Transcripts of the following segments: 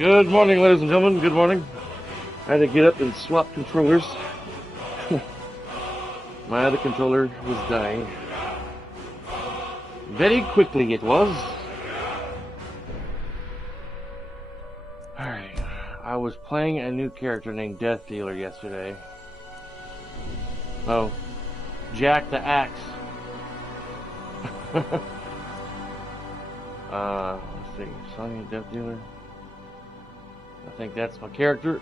Good morning, ladies and gentlemen. Good morning. I had to get up and swap controllers. My other controller was dying. Very quickly it was. Alright. I was playing a new character named Death Dealer yesterday. Oh. Jack the Axe. Let's see. Sonny Death Dealer. I think that's my character.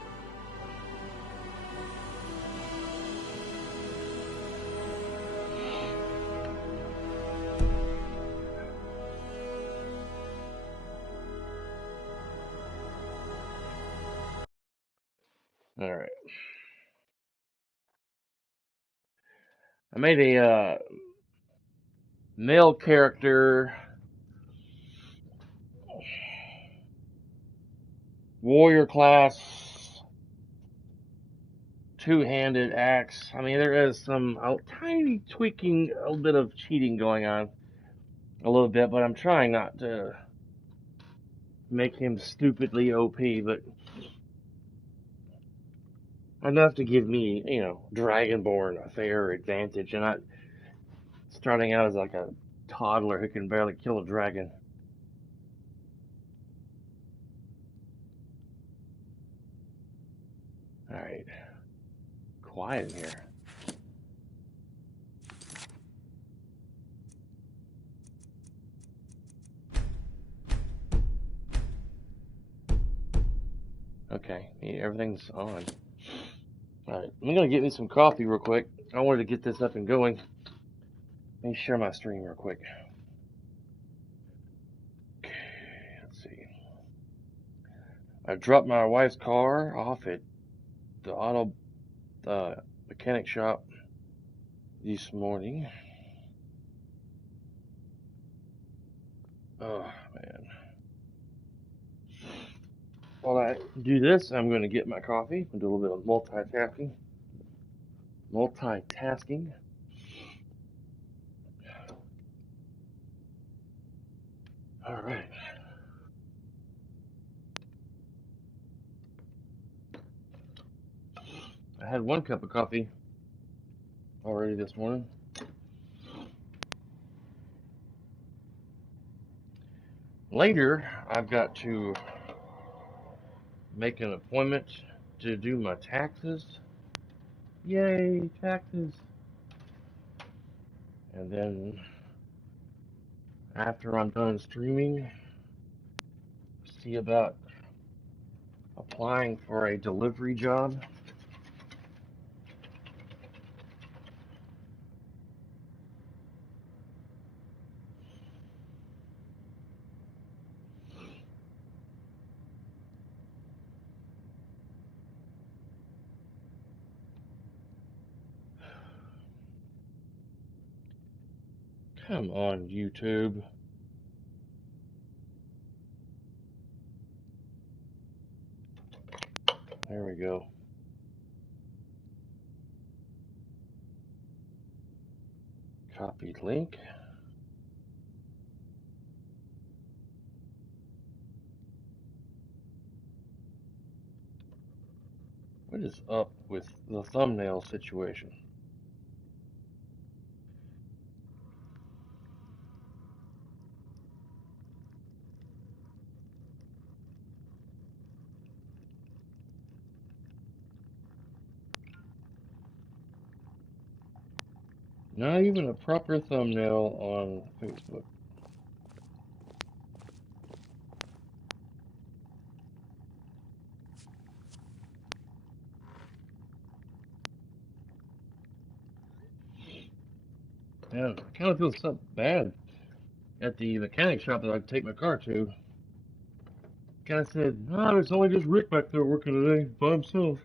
Alright. I made a male character, warrior class, two-handed axe. I mean, there is some tiny tweaking, a little bit of cheating going on, a little bit, but I'm trying not to make him stupidly OP, but enough to give me, Dragonborn a fair advantage, and not starting out as like a toddler who can barely kill a dragon. Alright. Quiet in here. Okay, everything's on. Alright, I'm gonna get me some coffee real quick. I wanted to get this up and going. Let me share my stream real quick. Okay, let's see. I dropped my wife's car off at the auto mechanic shop this morning. Oh, man. While I do this, I'm going to get my coffee and do a little bit of multitasking. All right. I had 1 cup of coffee already this morning. Later, I've got to make an appointment to do my taxes. Yay, taxes. And then after I'm done streaming, see about applying for a delivery job. Come on, YouTube. There we go. Copied link. What is up with the thumbnail situation? Not even a proper thumbnail on Facebook. Man, I kind of feel so bad at the mechanic shop that I take my car to. Kind of said, "Oh, it's only just Rick back there working today by himself.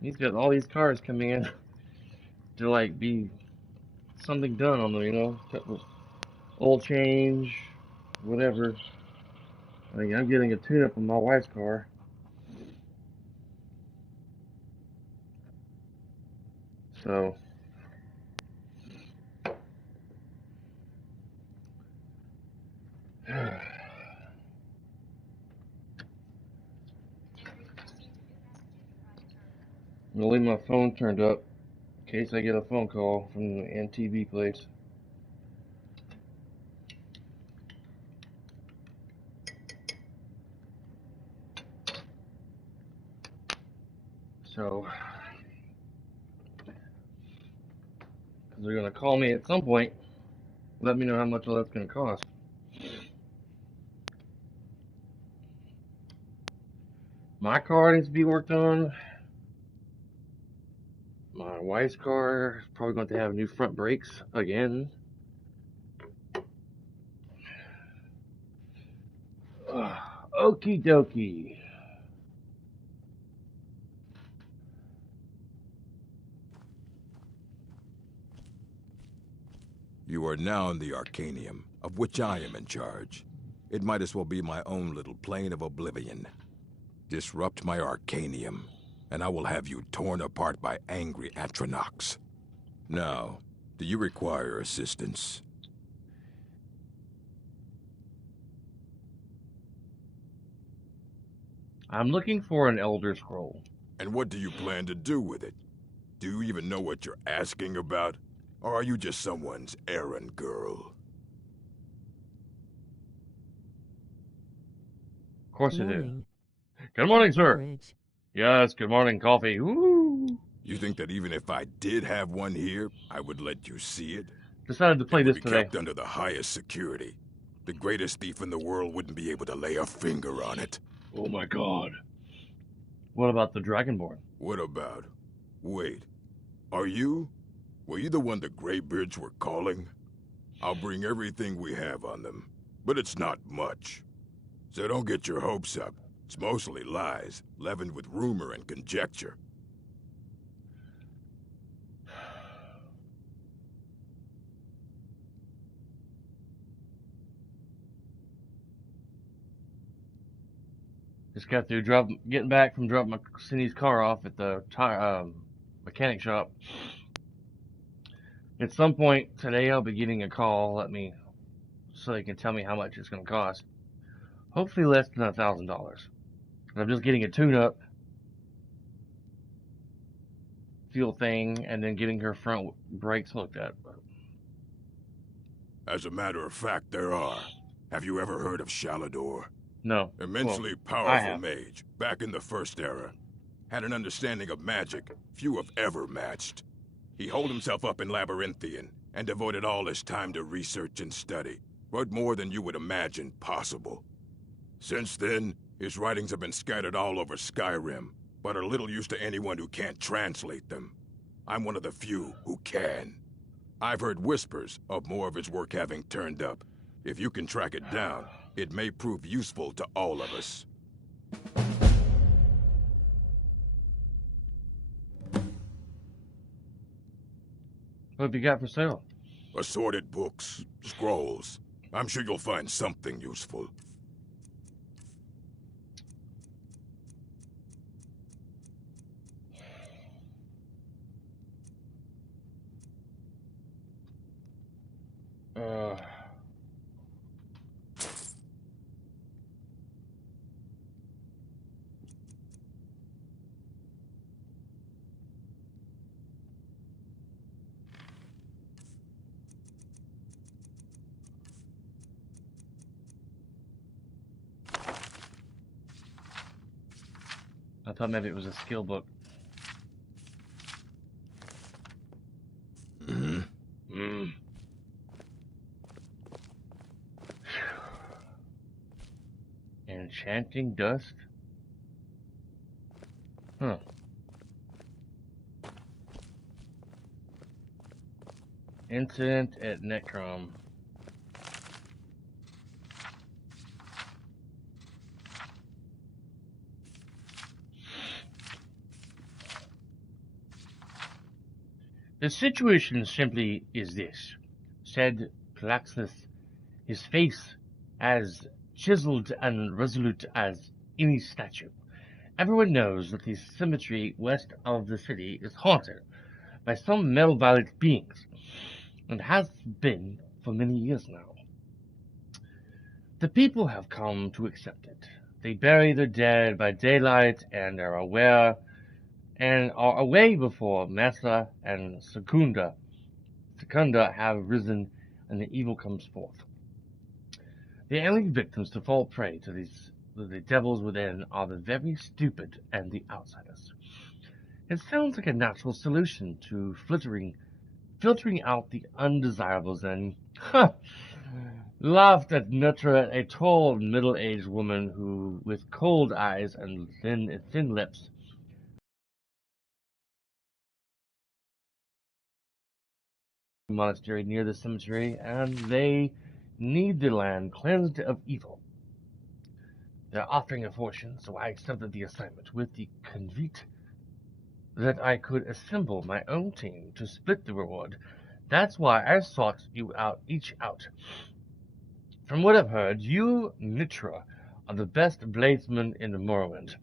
He's got all these cars coming in to like be something done on them, oil change, whatever. I mean, I'm getting a tune-up on my wife's car, so." I'm gonna leave my phone turned up in case I get a phone call from the NTV place. So, because they're gonna call me at some point, let me know how much all that's gonna cost. My car needs to be worked on. My wife's car is probably going to have new front brakes again. Okie dokie. You are now in the Arcanium, of which I am in charge. It might as well be my own little plane of oblivion. Disrupt my Arcanium, and I will have you torn apart by angry Atronachs. Now, do you require assistance? I'm looking for an Elder Scroll. And what do you plan to do with it? Do you even know what you're asking about? Or are you just someone's errand girl? Of course Good I do. morning. Good morning, sir. Porridge. Yes, good morning, coffee. Woo! You think that even if I did have one here, I would let you see it? Decided to play It would this be today. kept under the highest security. The greatest thief in the world wouldn't be able to lay a finger on it. Oh my god. What about the Dragonborn? What about? Wait. Were you the one the Greybeards were calling? I'll bring everything we have on them. But it's not much. So don't get your hopes up. It's mostly lies, leavened with rumor and conjecture. Just got through getting back from dropping Cindy's car off at the mechanic shop. At some point today, I'll be getting a call. So they can tell me how much it's going to cost. Hopefully less than $1,000. I'm just getting a tune-up fuel thing and then getting her front brakes looked at. As a matter of fact, there are. Have you ever heard of Shalador? No. Immensely Well, I powerful have. mage, back in the First Era. Had an understanding of magic few have ever matched. He holed himself up in Labyrinthian and devoted all his time to research and study, but more than you would imagine possible. Since then, his writings have been scattered all over Skyrim, but are little use to anyone who can't translate them. I'm one of the few who can. I've heard whispers of more of his work having turned up. If you can track it down, it may prove useful to all of us. What have you got for sale? Assorted books, scrolls. I'm sure you'll find something useful. I thought maybe it was a skill book. Enchanting dust? Huh. Incident at Necrom. The situation simply is this, said Plaxus, his face as chiseled and resolute as any statue. Everyone knows that the cemetery west of the city is haunted by some malevolent beings, and has been for many years now. The people have come to accept it. They bury their dead by daylight and are aware and are away before Massa and Secunda have risen and the evil comes forth. The only victims to fall prey to the devils within are the very stupid and the outsiders. It sounds like a natural solution to filtering out the undesirables and laughed at Nutra, a tall, middle-aged woman who, with cold eyes and thin lips, monastery near the cemetery, and they need the land cleansed of evil. They're offering a fortune, so I accepted the assignment with the convict that I could assemble my own team to split the reward. That's why I sought you each out. From what I've heard, you, Nitra, are the best bladesmen in the Morrowind.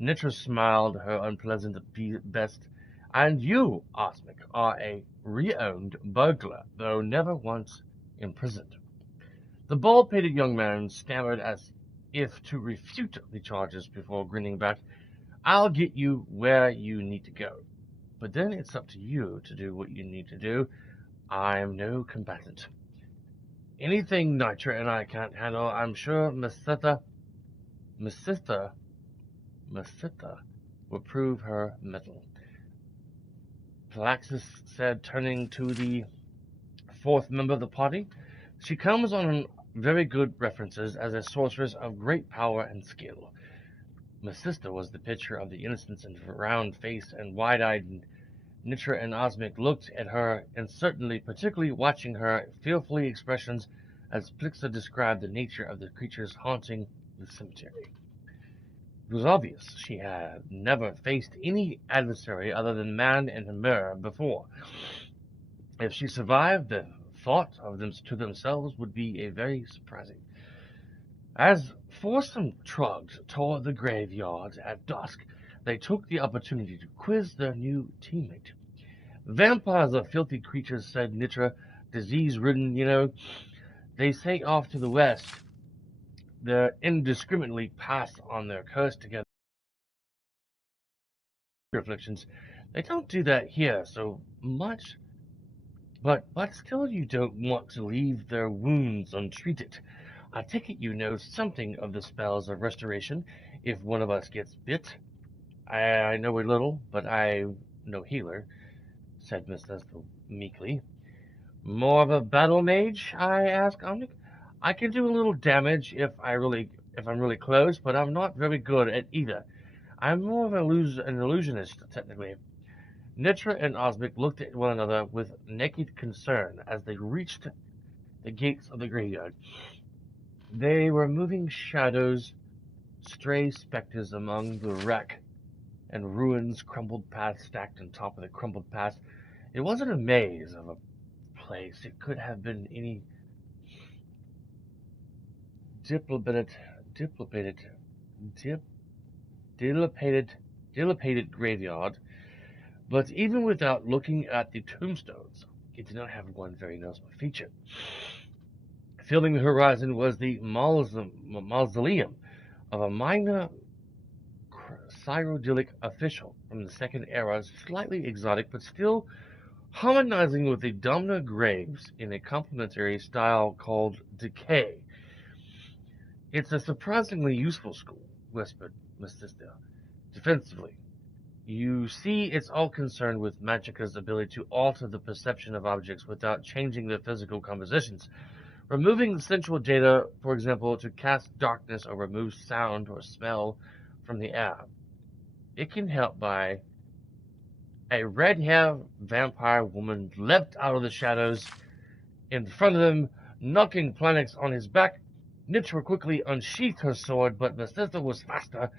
Nitra smiled her unpleasant best. And you, Osmic, are a re-owned burglar, though never once imprisoned. The bald-pated young man stammered as if to refute the charges before grinning back. I'll get you where you need to go. But then it's up to you to do what you need to do. I'm no combatant. Anything Nitra and I can't handle, I'm sure Masita will prove her mettle. Palaxis said, turning to the fourth member of the party. She comes on very good references as a sorceress of great power and skill. My sister was the picture of the innocence and round-faced and wide-eyed. Nitra and Osmic looked at her uncertainly, particularly watching her fearful expressions as Plixa described the nature of the creatures haunting the cemetery. It was obvious she had never faced any adversary other than man and Hemera before. If she survived, the thought of them to themselves would be a very surprising. As foursome trudged toward the graveyard at dusk, they took the opportunity to quiz their new teammate. Vampires are filthy creatures, said Nitra, disease-ridden, you know. They say off to the west, they're indiscriminately pass on their curse together. Afflictions. They don't do that here so much, but still you don't want to leave their wounds untreated. I take it you know something of the spells of restoration if one of us gets bit. I know a little, but I'm no healer, said Miss Esther meekly. More of a battle mage? I asked Omnic. I can do a little damage if I'm really close, but I'm not very good at either. I'm more of an illusionist, technically. Nitra and Osmic looked at one another with naked concern as they reached the gates of the graveyard. They were moving shadows, stray specters among the wreck and ruins, crumbled paths stacked on top of the crumbled paths. It wasn't a maze of a place. It could have been any dilapidated graveyard, but even without looking at the tombstones, it did not have one very noticeable feature. Filling the horizon was the mausoleum of a minor Cyrodiilic official from the Second Era, slightly exotic, but still harmonizing with the Domna graves in a complementary style called Decay. It's a surprisingly useful school, whispered Miss Sister, defensively. You see, it's all concerned with Magicka's ability to alter the perception of objects without changing their physical compositions. Removing the sensual data, for example, to cast darkness or remove sound or smell from the air. It can help by... A red-haired vampire woman leapt out of the shadows in front of them, knocking Planix on his back. Nitra quickly unsheathed her sword, but Bethesda was faster.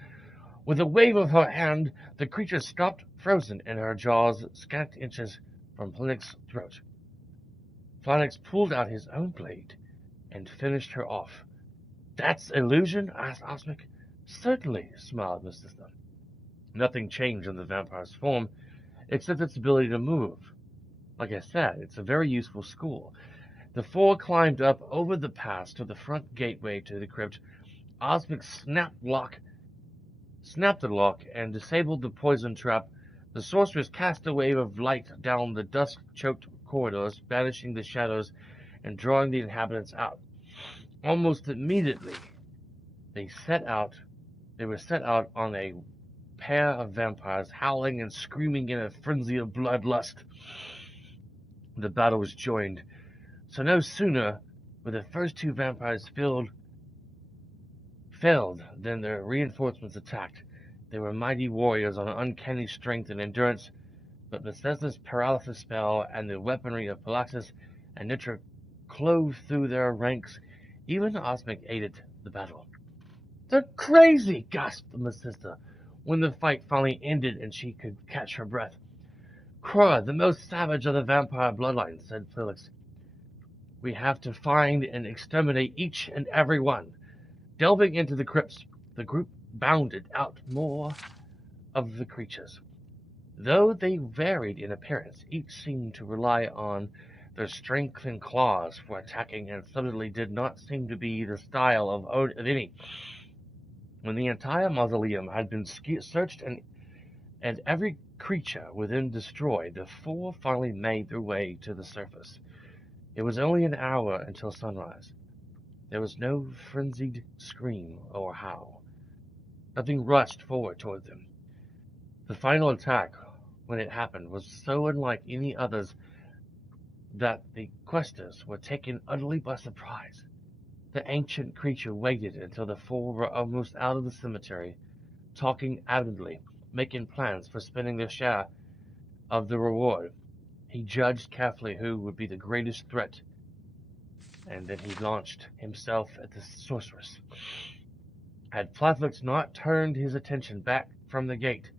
With a wave of her hand, the creature stopped, frozen in her jaws, scant inches from Planix's throat. Planix pulled out his own blade and finished her off. That's illusion? Asked Osmic. Certainly, smiled Miss Sister. Nothing changed in the vampire's form, except its ability to move. Like I said, it's a very useful school. The four climbed up over the pass to the front gateway to the crypt. Osmic snapped the lock and disabled the poison trap. The sorceress cast a wave of light down the dusk-choked corridors, banishing the shadows and drawing the inhabitants out. Almost immediately, they were set out on a pair of vampires, howling and screaming in a frenzy of bloodlust. The battle was joined, so no sooner were the first two vampires failed than their reinforcements attacked. They were mighty warriors on uncanny strength and endurance, but Bethesda's paralysis spell and the weaponry of Palaxis and Nitra clove through their ranks. Even Osmic aided the battle. "They're crazy!" gasped Bethesda when the fight finally ended and she could catch her breath. "Krura, the most savage of the vampire bloodline," said Felix. "We have to find and exterminate each and every one." Delving into the crypts, the group bounded out more of the creatures. Though they varied in appearance, each seemed to rely on their strength and claws for attacking, and suddenly did not seem to be the style of any. When the entire mausoleum had been searched and every creature within destroyed, the four finally made their way to the surface. It was only an hour until sunrise. There was no frenzied scream or howl. Nothing rushed forward toward them. The final attack, when it happened, was so unlike any others that the questers were taken utterly by surprise. The ancient creature waited until the four were almost out of the cemetery, talking adamantly, making plans for spending their share of the reward. He judged carefully who would be the greatest threat, and then he launched himself at the sorceress. Had Flatflix not turned his attention back from the gate,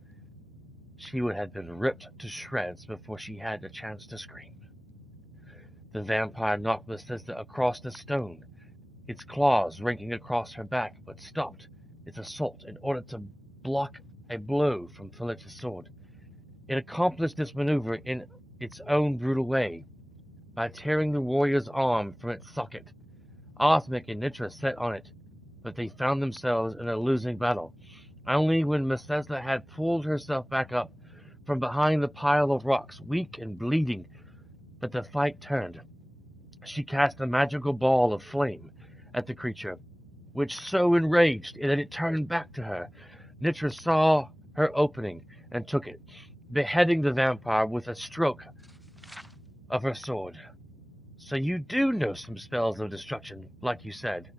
she would have been ripped to shreds before she had a chance to scream. The vampire knocked Bethesda across the stone, its claws raking across her back, but stopped its assault in order to block a blow from Felix's sword. It accomplished this maneuver in its own brutal way, by tearing the warrior's arm from its socket. Osmic and Nitra set on it, but they found themselves in a losing battle. Only when Bethesda had pulled herself back up from behind the pile of rocks, weak and bleeding, that the fight turned. She cast a magical ball of flame at the creature, which so enraged that it turned back to her. Nitra saw her opening and took it, beheading the vampire with a stroke of her sword. "So you do know some spells of destruction, like you said,"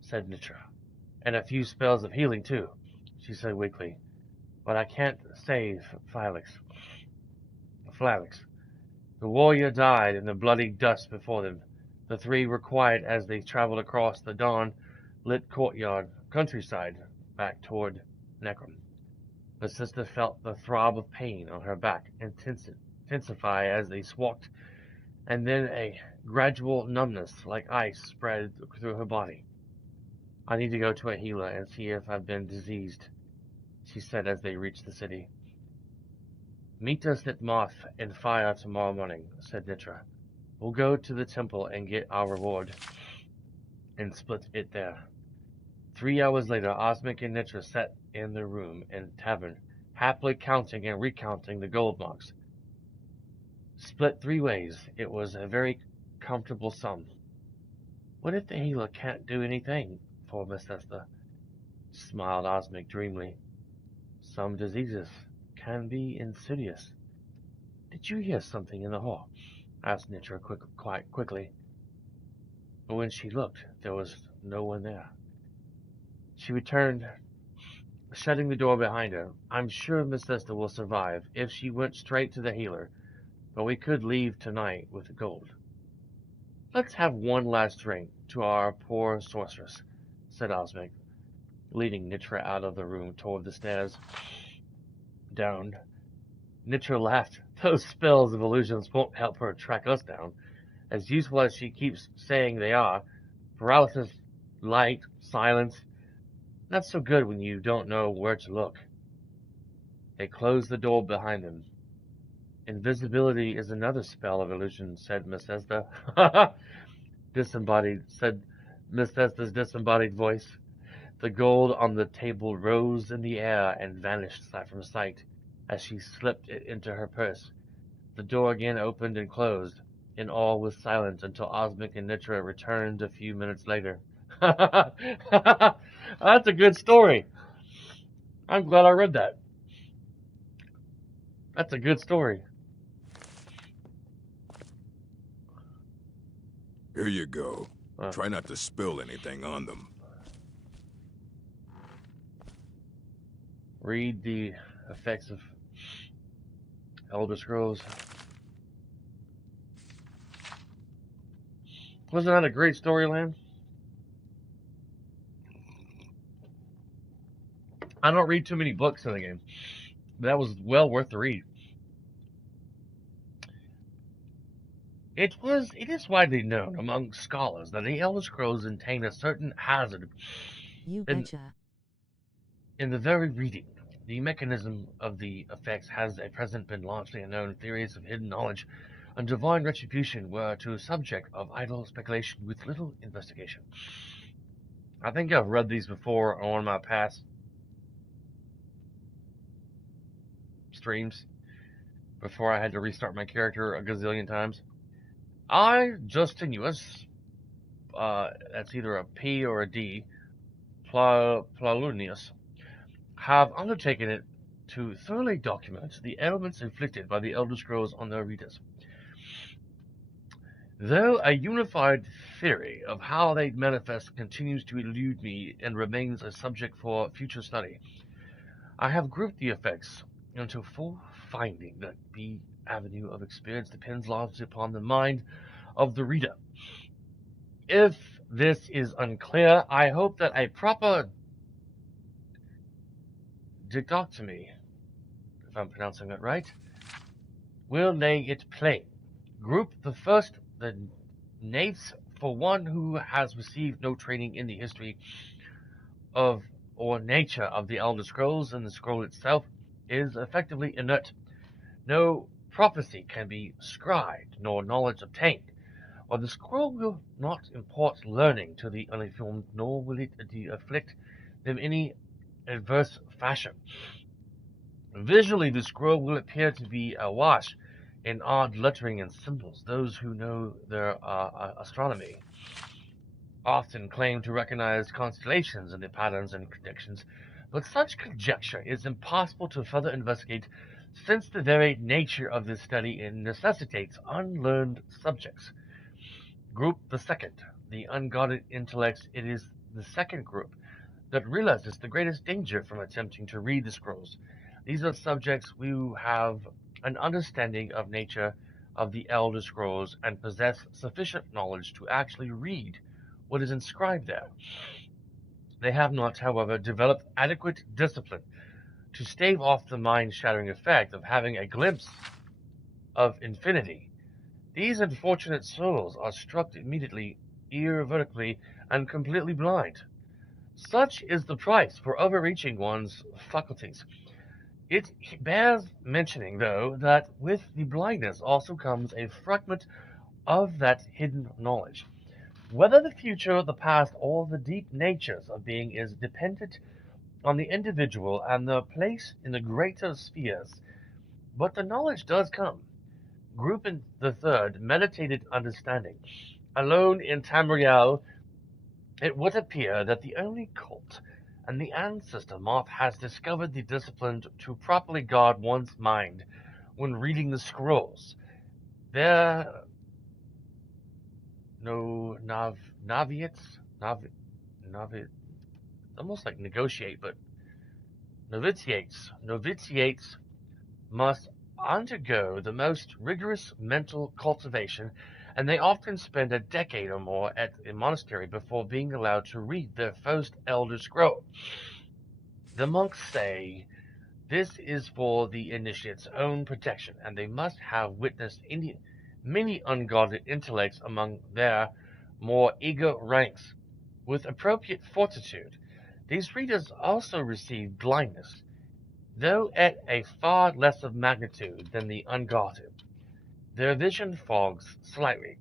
said Nitra. "And a few spells of healing, too," she said weakly. "But I can't save Felix." The warrior died in the bloody dust before them. The three were quiet as they traveled across the dawn-lit countryside back toward Necrom. The sister felt the throb of pain on her back intensify as they walked, and then a gradual numbness like ice spread through her body. "I need to go to a healer and see if I've been diseased," she said as they reached the city. "Meet us at Moth and Fire tomorrow morning," said Nitra. "We'll go to the temple and get our reward, and split it there." 3 hours later, Osmic and Nitra sat in their room in tavern, happily counting and recounting the gold marks. Split 3 ways, it was a very comfortable sum. "What if the healer can't do anything for Bethesda?" smiled Osmic dreamily. "Some diseases can be insidious." "Did you hear something in the hall?" asked Nitra quite quickly. But when she looked, there was no one there. She returned, shutting the door behind her. "I'm sure Bethesda will survive if she went straight to the healer, but we could leave tonight with the gold." "Let's have one last drink to our poor sorceress," said Osmic, leading Nitra out of the room toward the stairs. Down. Nitra laughed. "Those spells of illusions won't help her track us down, as useful as she keeps saying they are. Paralysis, light, silence. Not so good when you don't know where to look." They closed the door behind them. "Invisibility is another spell of illusion," said Bethesda. said Bethesda's disembodied voice. The gold on the table rose in the air and vanished from sight. as she slipped it into her purse. The door again opened and closed, and all was silent until Osmic and Nitra returned a few minutes later. That's a good story. I'm glad I read that. That's a good story. Here you go. Try not to spill anything on them. Read the effects of Elder Scrolls. Wasn't that a great storyline? I don't read too many books in the game. But that was well worth the read. It is widely known among scholars that the Elder Scrolls contain a certain hazard You in, betcha. in the very reading. The mechanism of the effects has at present been largely unknown. Theories of hidden knowledge and divine retribution were to subject of idle speculation with little investigation. I think I've read these before on one of my past streams before I had to restart my character a gazillion times. I, Justinius, that's either a P or a D, Plaulunius, have undertaken it to thoroughly document the ailments inflicted by the Elder Scrolls on their readers. Though a unified theory of how they manifest continues to elude me and remains a subject for future study, I have grouped the effects into four findings that the avenue of experience depends largely upon the mind of the reader. If this is unclear, I hope that a proper dichotomy, if I'm pronouncing that right, will lay it plain. Group the first, the nates, for one who has received no training in the history of or nature of the Elder Scrolls, and the scroll itself is effectively inert. No prophecy can be scribed, nor knowledge obtained, or the scroll will not impart learning to the uninformed, nor will it afflict them any adverse fashion. Visually, the scroll will appear to be awash in odd lettering and symbols. Those who know their astronomy often claim to recognize constellations in the patterns and connections, but such conjecture is impossible to further investigate since the very nature of this study necessitates unlearned subjects. Group the second, the Unguarded Intellects. It is the second group that realizes the greatest danger from attempting to read the scrolls. These are subjects who have an understanding of nature of the Elder Scrolls and possess sufficient knowledge to actually read what is inscribed there. They have not, however, developed adequate discipline to stave off the mind-shattering effect of having a glimpse of infinity. These unfortunate souls are struck immediately, ear vertically, and completely blind. Such is the price for overreaching one's faculties. It bears mentioning, though, that with the blindness also comes a fragment of that hidden knowledge. Whether the future, the past, or the deep natures of being is dependent on the individual and their place in the greater spheres. But the knowledge does come. Group in the third, meditated understanding. Alone in Tamriel, it would appear that the only cult and the ancestor moth has discovered the discipline to properly guard one's mind when reading the scrolls. There no novitiates, almost like negotiate, but novitiates must undergo the most rigorous mental cultivation, and they often spend a decade or more at a monastery before being allowed to read their first Elder Scroll. The monks say this is for the initiate's own protection, and they must have witnessed many unguarded intellects among their more eager ranks. With appropriate fortitude, these readers also receive blindness, though at a far lesser magnitude than the unguarded. Their vision fogs slightly,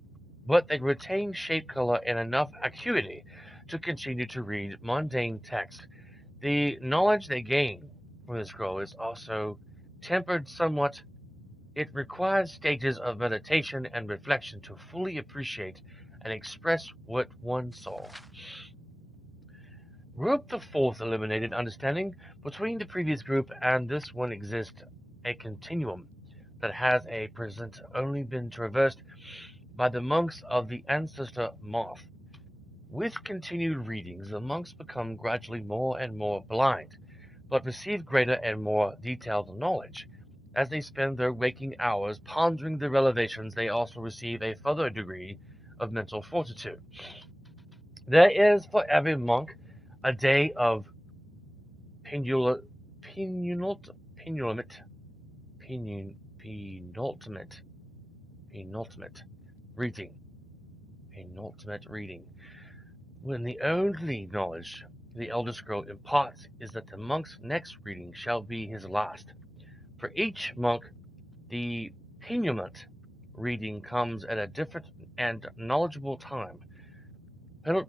but they retain shape, color, and enough acuity to continue to read mundane text. The knowledge they gain from the scroll is also tempered somewhat, it requires stages of meditation and reflection to fully appreciate and express what one saw. Group the fourth eliminated understanding. Between the previous group and this one exists a continuum that has at present only been traversed by the monks of the ancestor Moth. With continued readings, the monks become gradually more and more blind, but receive greater and more detailed knowledge. As they spend their waking hours pondering the revelations, they also receive a further degree of mental fortitude. There is for every monk a day of penultimate reading. Penultimate reading. When the only knowledge the Elder Scroll imparts is that the monk's next reading shall be his last. For each monk, the penultimate reading comes at a different and knowledgeable time.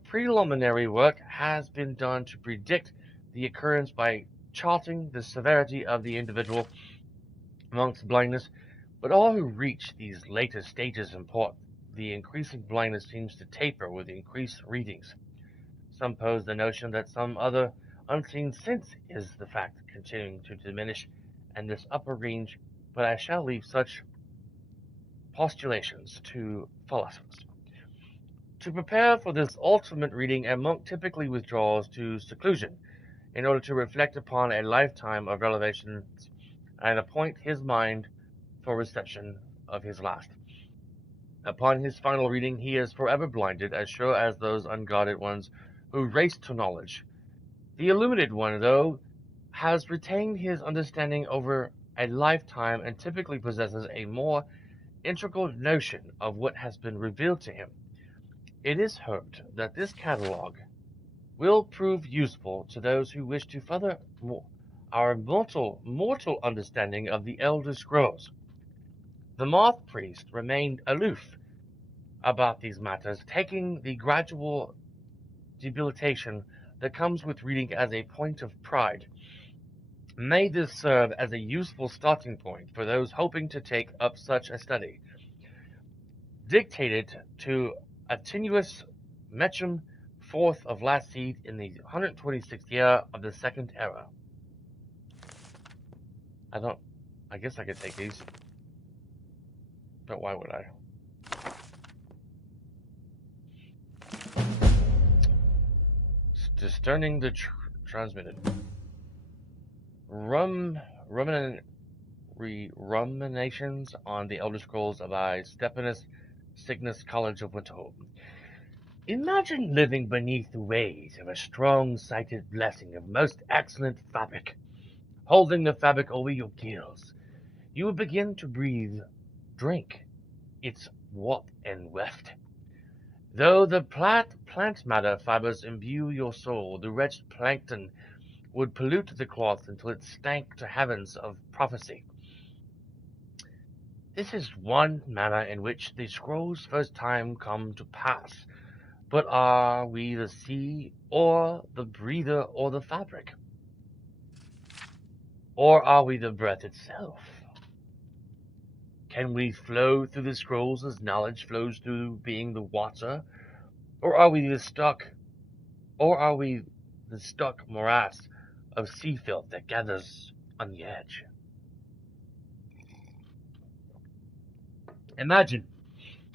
Preliminary work has been done to predict the occurrence by charting the severity of the individual monk's blindness, but all who reach these later stages import the increasing blindness seems to taper with increased readings. Some pose the notion that some other unseen sense is the fact continuing to diminish in this upper range, but I shall leave such postulations to philosophers. To prepare for this ultimate reading, a monk typically withdraws to seclusion in order to reflect upon a lifetime of revelations and appoint his mind for reception of his last. Upon his final reading, he is forever blinded, as sure as those unguarded ones who race to knowledge. The illuminated one, though, has retained his understanding over a lifetime and typically possesses a more integral notion of what has been revealed to him. It is hoped that this catalogue will prove useful to those who wish to further our mortal understanding of the Elder Scrolls. The Moth Priest remained aloof about these matters, taking the gradual debilitation that comes with reading as a point of pride. May this serve as a useful starting point for those hoping to take up such a study. Dictated to Atinius Mecham, 4th of last seed in the 126th year of the Second Era. I guess I could take these. But why would I? Discerning the transmitted. Ruminations on the Elder Scrolls by Stephanus Cygnus, College of Winterhold. Imagine living beneath the waves of a strong-sighted blessing of most excellent fabric. Holding the fabric over your gills, you will begin to breathe, drink its warmth and weft. Though the plant matter fibers imbue your soul, the wretched plankton would pollute the cloth until it stank to heavens of prophecy. This is one manner in which the scrolls first time come to pass. But are we the sea, or the breather, or the fabric? Or are we the breath itself? Can we flow through the scrolls as knowledge flows through being the water? Or are we the stuck morass of sea filth that gathers on the edge? Imagine,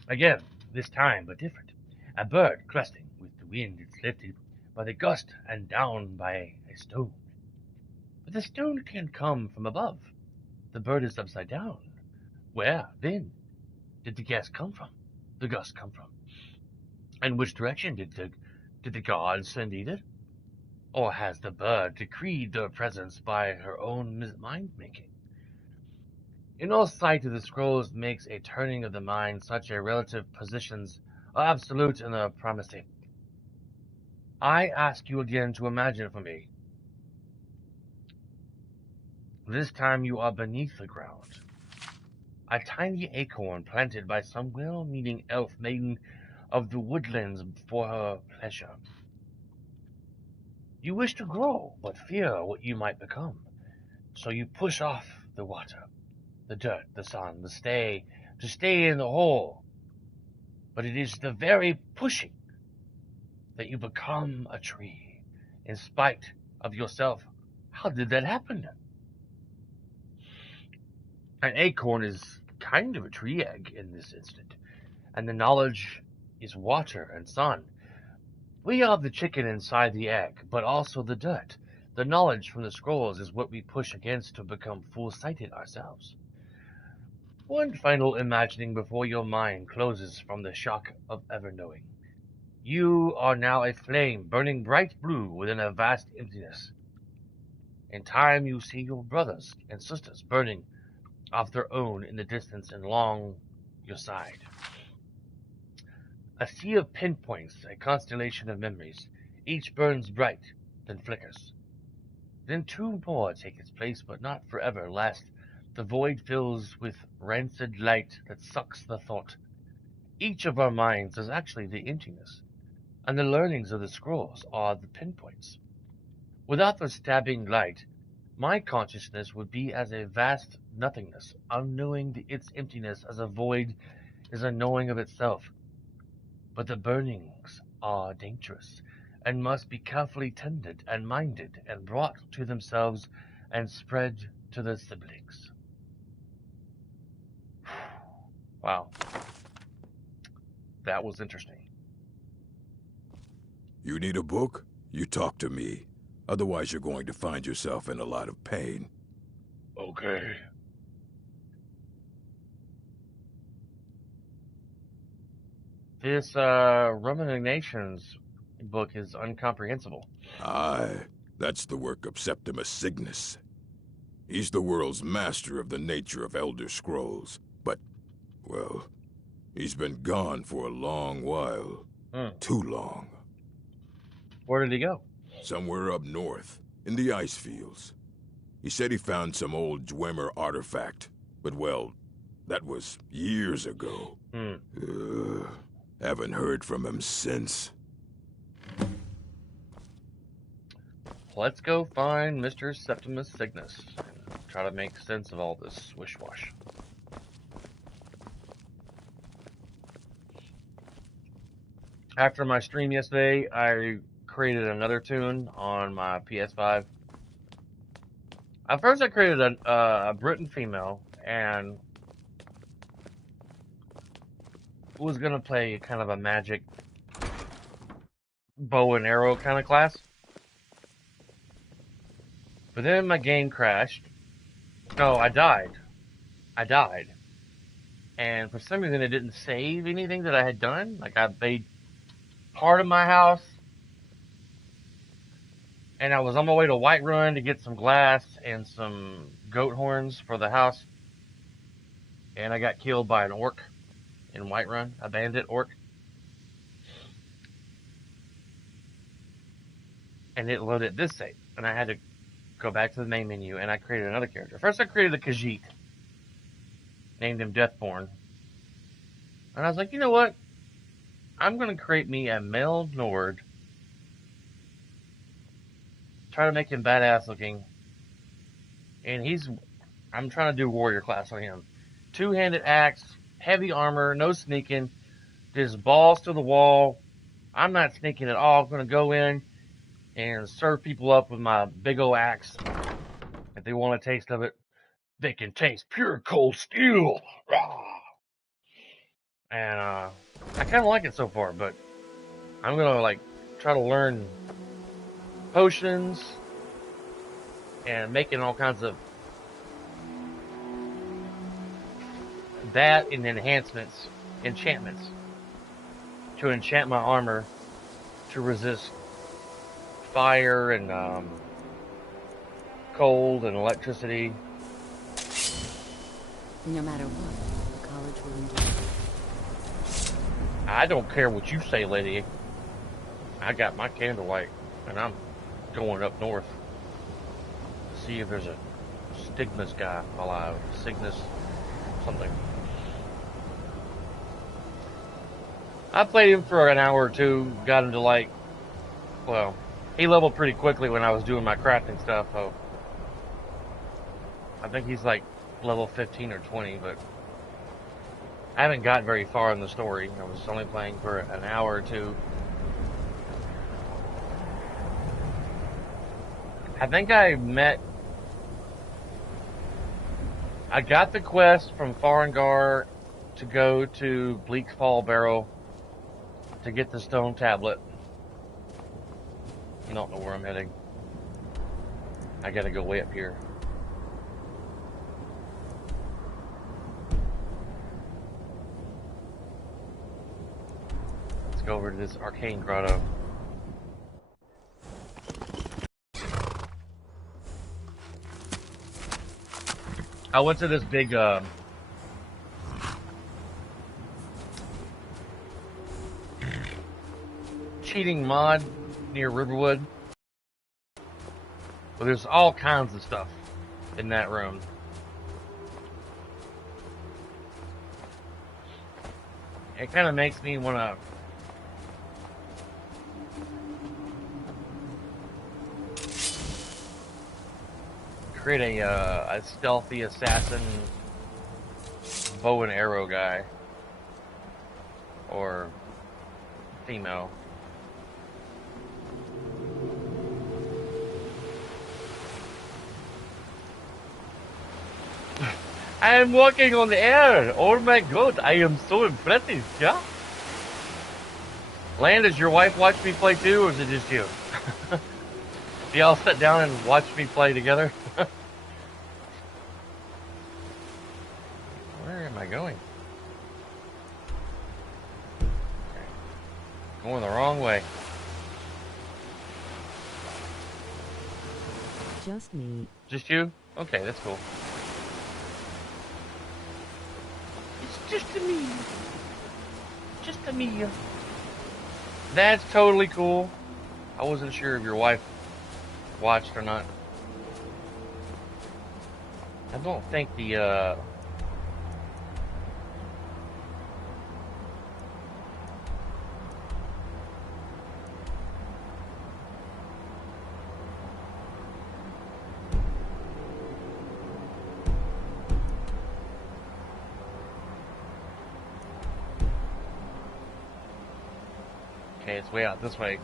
again, this time but different, a bird cresting with the wind it's lifted by the gust and down by a stone. But the stone can't come from above. The bird is upside down. Where, then, did the gust come from? And which direction did the gods send it? Or has the bird decreed their presence by her own mind-making? In all sight of the scrolls makes a turning of the mind, such a relative positions are absolute in their primacy. I ask you again to imagine for me. This time you are beneath the ground. A tiny acorn planted by some well-meaning elf maiden of the woodlands for her pleasure. You wish to grow, but fear what you might become. So you push off the water, the dirt, the sun, to stay in the hole. But it is the very pushing that you become a tree, in spite of yourself. How did that happen? An acorn is kind of a tree egg in this instant, and the knowledge is water and sun. We are the chicken inside the egg, but also the dirt. The knowledge from the scrolls is what we push against to become full-sighted ourselves. One final imagining before your mind closes from the shock of ever-knowing. You are now a flame burning bright blue within a vast emptiness. In time you see your brothers and sisters burning off their own in the distance and along your side. A sea of pinpoints, a constellation of memories. Each burns bright, then flickers. Then two more take its place, but not forever, lest the void fills with rancid light that sucks the thought. Each of our minds is actually the emptiness, and the learnings of the scrolls are the pinpoints. Without the stabbing light, my consciousness would be as a vast nothingness, unknowing its emptiness as a void is a knowing of itself. But the burnings are dangerous, and must be carefully tended and minded and brought to themselves and spread to their siblings. Wow. That was interesting. You need a book? You talk to me. Otherwise you're going to find yourself in a lot of pain. Okay. This Ruminations book is incomprehensible. Aye, that's the work of Septimus Cygnus. He's the world's master of the nature of Elder Scrolls, but, well, he's been gone for a long while. Too long. Where did he go? Somewhere up north, in the ice fields. He said he found some old Dwemer artifact, but, well, that was years ago. Haven't heard from him since. Let's go find Mr. Septimus Cygnus and try to make sense of all this swish-wash. After my stream yesterday, I created another tune on my PS5. At first, I created a Britain female and was going to play kind of a magic bow and arrow kind of class. But then my game crashed. No, I died. And for some reason it didn't save anything that I had done. Like I made part of my house. And I was on my way to Whiterun to get some glass and some goat horns for the house. And I got killed by an orc in Whiterun, a bandit orc. And it loaded this save. And I had to go back to the main menu, and I created another character. First, I created a Khajiit. Named him Deathborn. And I was like, you know what? I'm going to create me a male Nord. Try to make him badass looking. And I'm trying to do warrior class on him. Two-handed axe, heavy armor, no sneaking. Just balls to the wall. I'm not sneaking at all. I'm going to go in and serve people up with my big old axe. If they want a taste of it, they can taste pure cold steel. And I kind of like it so far, but I'm going to try to learn potions and making all kinds of that and enhancements, enchantments to enchant my armor to resist fire and cold and electricity. No matter what, the college will endure. I don't care what you say, lady. I got my candlelight, and I'm going up north to see if there's a Stigmas guy alive. Cygnus something. I played him for an hour or two, got him to well, he leveled pretty quickly when I was doing my crafting stuff, so I think he's level 15 or 20, but I haven't got very far in the story. I was only playing for an hour or two. I think I got the quest from Farengar to go to Bleak Fall Barrow to get the stone tablet. I don't know where I'm heading. I gotta go way up here. Let's go over to this arcane grotto. I went to this big, cheating mod near Riverwood. Well, there's all kinds of stuff in that room. It kind of makes me want to create a stealthy assassin bow and arrow guy. Or female. I am walking on the air. Oh my god, I am so impressive, yeah? Land, does your wife watch me play too, or is it just you? Do y'all sit down and watch me play together? Where am I going? Okay. Going the wrong way. Just me. Just you? Okay, that's cool. It's just a me. Just a me. That's totally cool. I wasn't sure if your wife watched or not. I don't think the, okay, it's way out this way.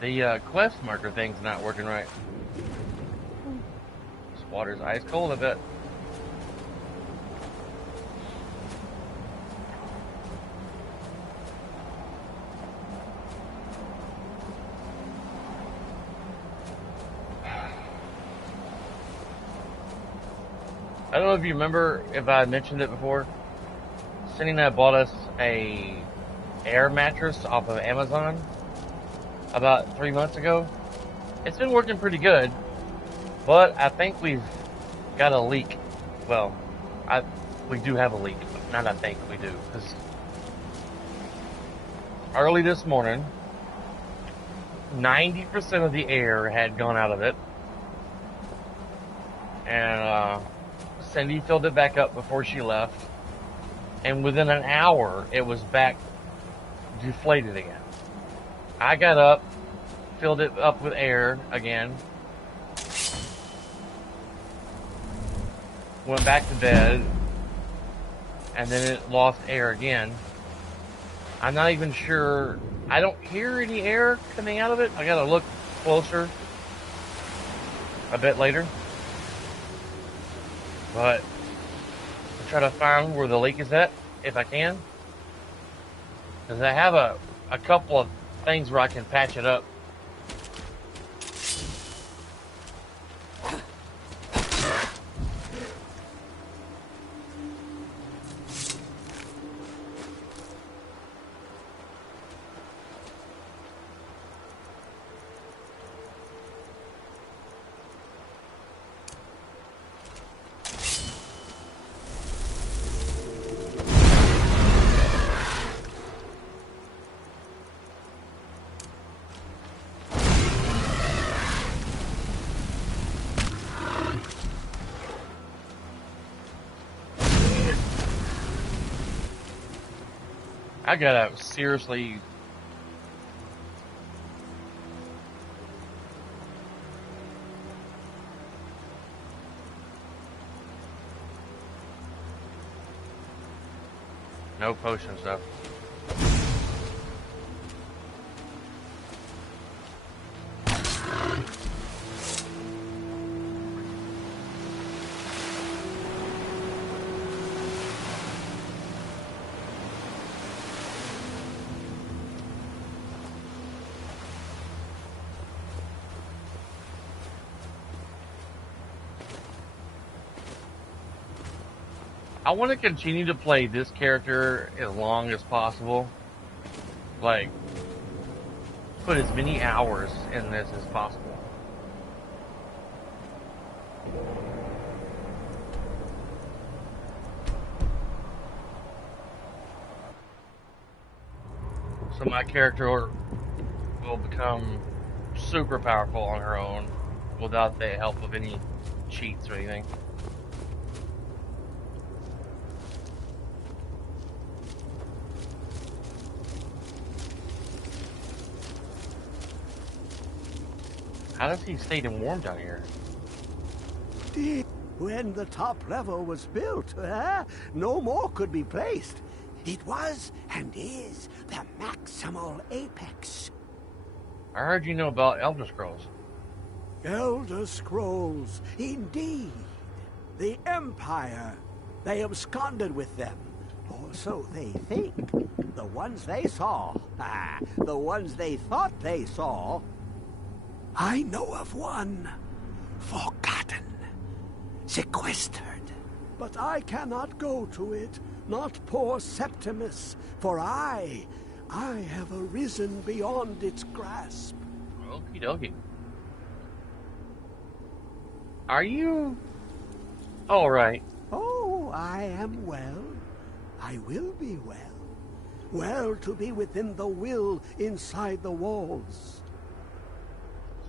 The quest marker thing's not working right. This water's ice cold, I bet. I don't know if you remember if I mentioned it before. Cindy and I bought us a air mattress off of Amazon about 3 months ago. It's been working pretty good, but I think we've got a leak. Well, we do have a leak. Not I think we do. Because early this morning, 90% of the air had gone out of it. And Cindy filled it back up before she left. And within an hour, it was back deflated again. I got up, filled it up with air again, went back to bed, and then it lost air again. I'm not even sure. I don't hear any air coming out of it. I gotta look closer a bit later. But I'll try to find where the leak is at, if I can. Because I have a couple of things where I can patch it up. I gotta seriously No potion stuff. I want to continue to play this character as long as possible. Like, put as many hours in this as possible. So my character will become super powerful on her own without the help of any cheats or anything. How does he stay warm down here? When the top level was built, no more could be placed. It was and is the maximal apex. I heard you know about Elder Scrolls. Elder Scrolls, indeed. The Empire. They absconded with them. Or so they think. The ones they saw. The ones they thought they saw. I know of one. Forgotten. Sequestered. But I cannot go to it. Not poor Septimus. For I have arisen beyond its grasp. Okie dokie. Are you alright? Oh, I am well. I will be well. Well to be within the will inside the walls.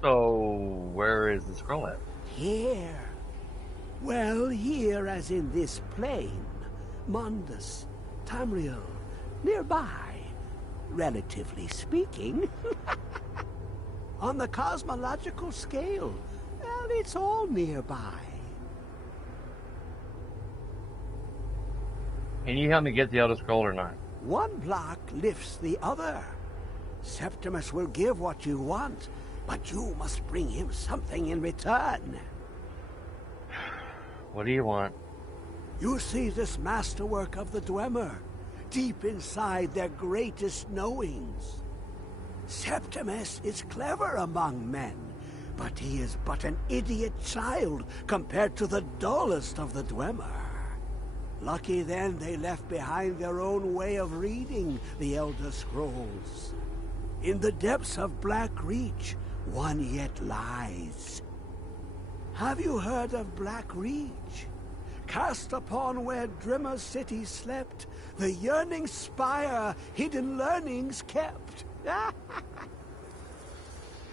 So, where is the scroll at? Here. Well, here as in this plane. Mundus, Tamriel, nearby, relatively speaking. On the cosmological scale, well, it's all nearby. Can you help me get the Elder Scroll or not? One block lifts the other. Septimus will give what you want, but you must bring him something in return. What do you want? You see this masterwork of the Dwemer, deep inside their greatest knowings. Septimus is clever among men, but he is but an idiot child compared to the dullest of the Dwemer. Lucky then they left behind their own way of reading the Elder Scrolls. In the depths of Black Reach, one yet lies. Have you heard of Black Reach? Cast upon where Drimmer City slept, the yearning spire hidden learnings kept.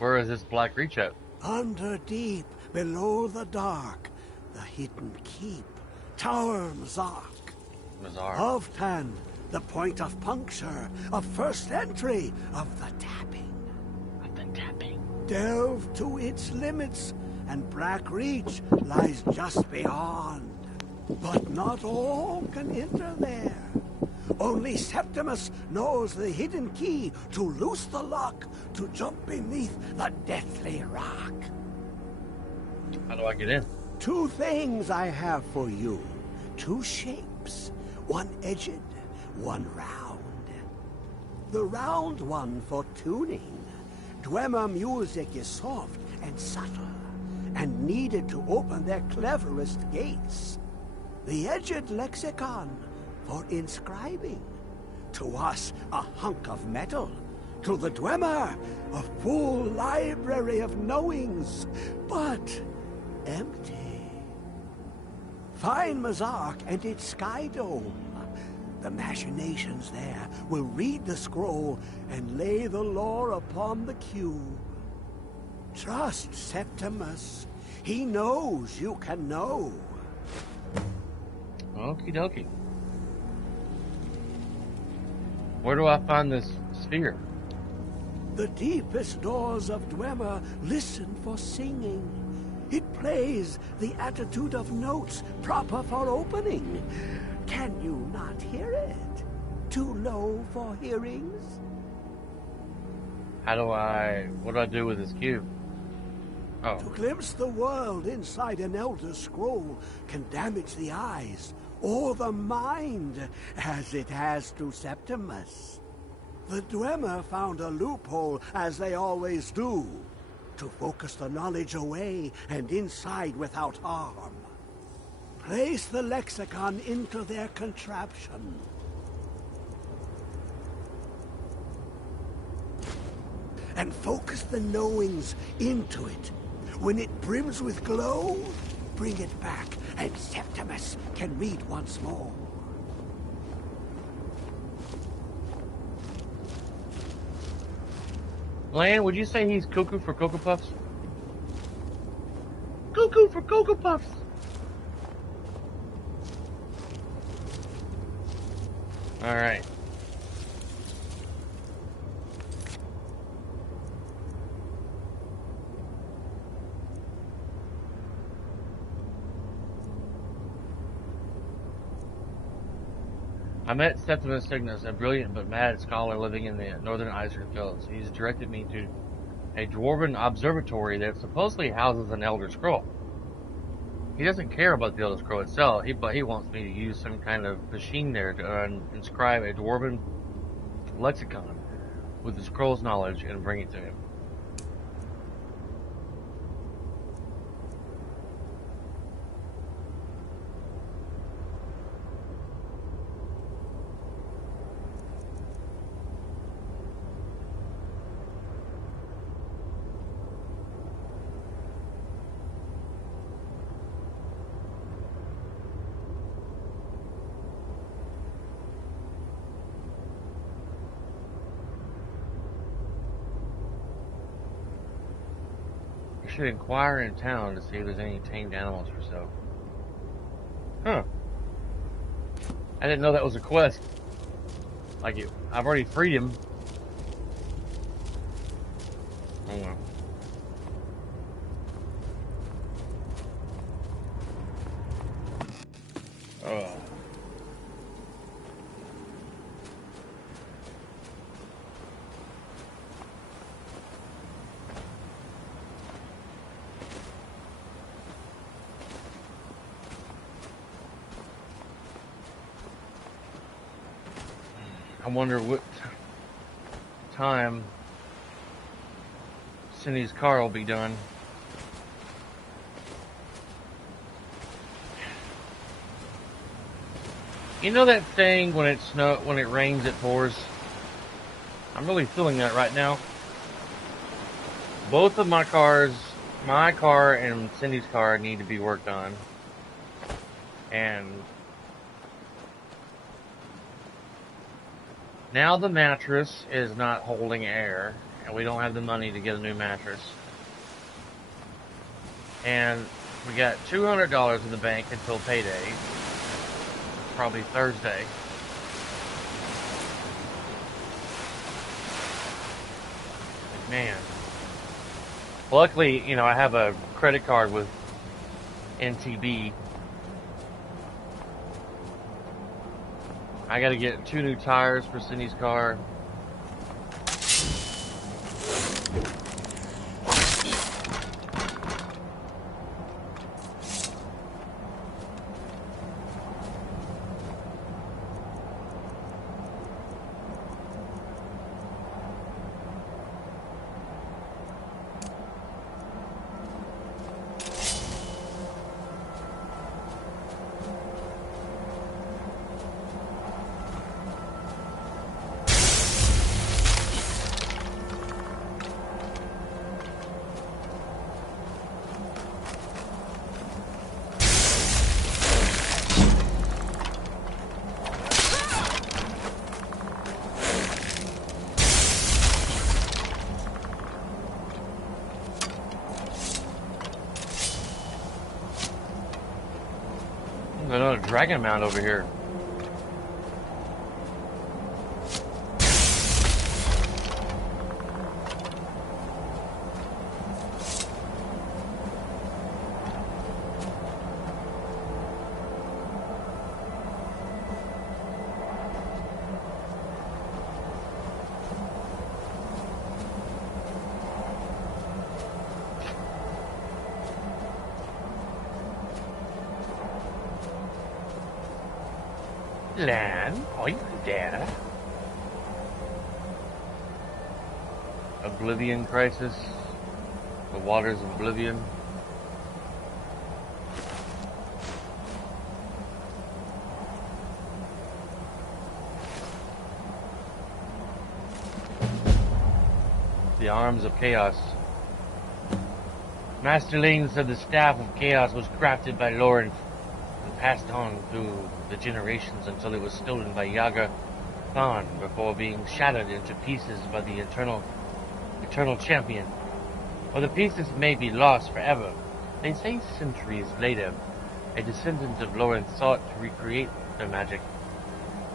Where is this Black Reach at? Under deep, below the dark, the hidden keep, Tower Mazark. Ovtan, the point of puncture, of first entry, of the tapping. Of the tapping. Delve to its limits, and Black Reach lies just beyond. But not all can enter there. Only Septimus knows the hidden key to loose the lock, to jump beneath the deathly rock. How do I get in? Two things I have for you. Two shapes. One edged, one round. The round one for tuning. Dwemer music is soft and subtle, and needed to open their cleverest gates. The edged lexicon for inscribing. To us, a hunk of metal. To the Dwemer, a full library of knowings, but empty. Find Mazark and its sky dome. The machinations there will read the scroll and lay the lore upon the cube. Trust Septimus. He knows you can know. Okie dokie. Where do I find this sphere? The deepest doors of Dwemer listen for singing. It plays the attitude of notes proper for opening. Can you not hear it? too low for hearings? What do I do with this cube? Oh. To glimpse the world inside an Elder Scroll can damage the eyes or the mind, as it has to Septimus. The Dwemer found a loophole, as they always do, to focus the knowledge away and inside without harm. Place the lexicon into their contraption. And focus the knowings into it. When it brims with glow, bring it back, and Septimus can read once more. Lan, would you say he's cuckoo for Cocoa Puffs? Cuckoo for Cocoa Puffs! Alright. I met Septimus Cygnus, a brilliant but mad scholar living in the northern Iceland Fields. He's directed me to a dwarven observatory that supposedly houses an Elder Scroll. He doesn't care about the Elder Scroll itself, but he wants me to use some kind of machine there to inscribe a dwarven lexicon with the scroll's knowledge and bring it to him. Should inquire in town to see if there's any tamed animals for sale. Huh. I didn't know that was a quest. Like, I've already freed him. Oh well. I wonder what time Cindy's car will be done. You know that thing when it rains, it pours? I'm really feeling that right now. Both of my cars, my car and Cindy's car, need to be worked on. And now the mattress is not holding air, and we don't have the money to get a new mattress. And we got $200 in the bank until payday, probably Thursday. Man. Luckily, I have a credit card with NTB. I gotta get 2 new tires for Cindy's car. Another dragon mound over here. Lan, are you there? Oblivion Crisis. The Waters of Oblivion. The Arms of Chaos. Master Lane said the Staff of Chaos was crafted by Lawrence and passed on through the generations until it was stolen by Yaga Than before being shattered into pieces by the Eternal Champion. While the pieces may be lost forever, they say centuries later, a descendant of Lawrence sought to recreate their magic.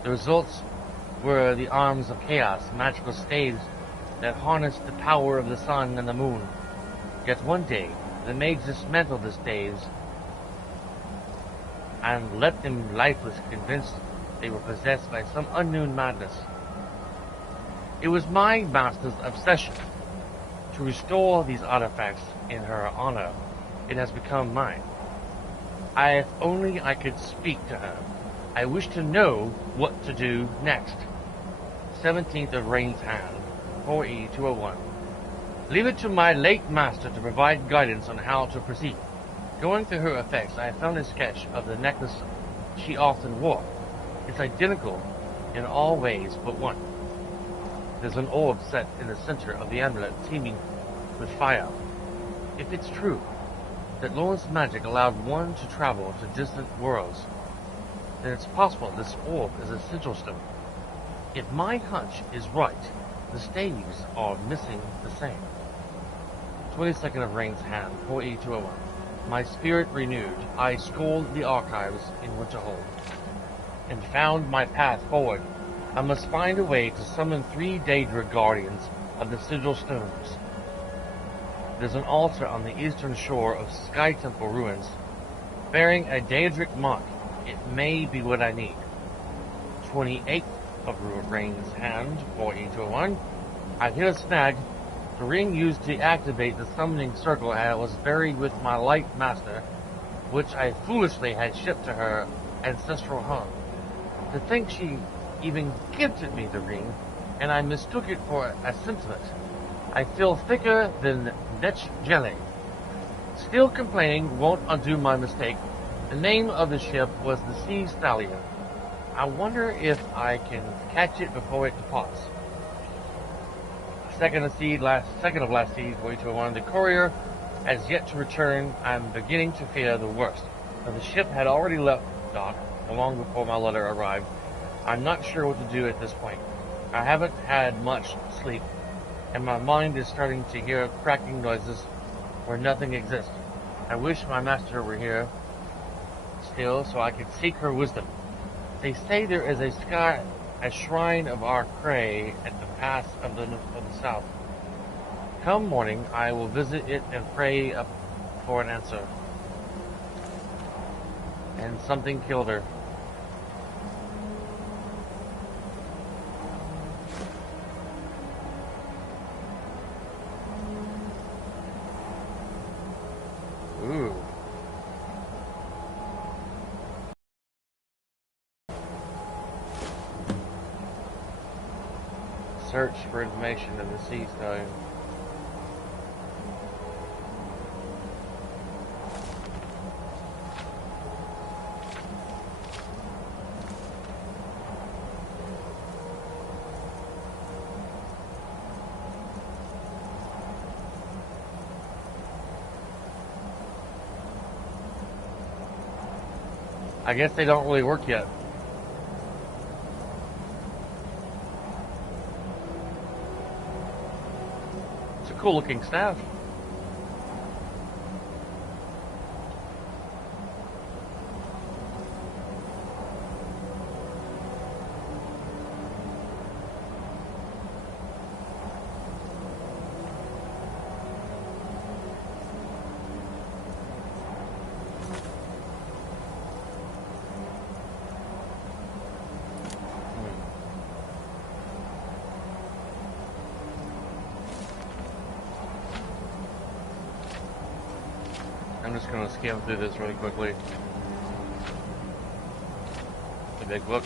The results were the Arms of Chaos, magical staves that harnessed the power of the sun and the moon. Yet one day, the maids dismantled the staves and left them lifeless, convinced they were possessed by some unknown madness. It was my master's obsession to restore these artifacts in her honor. It has become mine. If only I could speak to her. I wish to know what to do next. 17th of Rain's Hand, 4E201. Leave it to my late master to provide guidance on how to proceed. Going through her effects, I found a sketch of the necklace she often wore. It's identical in all ways but one. There's an orb set in the center of the amulet teeming with fire. If it's true that Lawrence's magic allowed one to travel to distant worlds, then it's possible this orb is a sigil stone. If my hunch is right, the staves are missing the same. 22nd of Rain's Hand, 4E201. My spirit renewed, I scrolled the archives in Winterhold and found my path forward. I must find a way to summon 3 Daedra Guardians of the Sigil Stones. There's an altar on the eastern shore of Sky Temple ruins, bearing a Daedric mark. It may be what I need. 28th of Rain's Hand, 4E201. I hit a snag. The ring used to activate the summoning circle was buried with my light master, which I foolishly had shipped to her ancestral home. To think she even gifted me the ring, and I mistook it for a sentiment. I feel thicker than Dutch jelly. Still complaining won't undo my mistake. The name of the ship was the Sea Stallion. I wonder if I can catch it before it departs. Second of last seed, 4E201. The courier has yet to return. I'm beginning to fear the worst. Now, the ship had already left dock long before my letter arrived. I'm not sure what to do at this point. I haven't had much sleep, and my mind is starting to hear cracking noises where nothing exists. I wish my master were here still so I could seek her wisdom. They say there is a shrine of our Cray at the pass of the south. Come morning, I will visit it and pray up for an answer. And something killed her. Ooh. Search for information in the sea stone. I guess they don't really work yet. It's a cool looking staff. I'm just going to skim through this really quickly. The big book.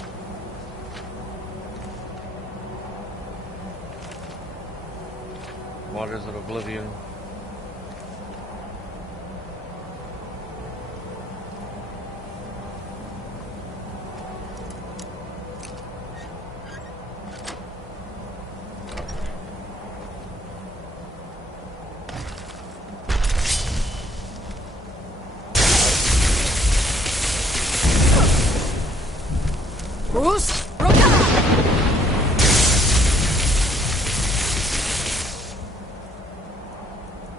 Waters of Oblivion.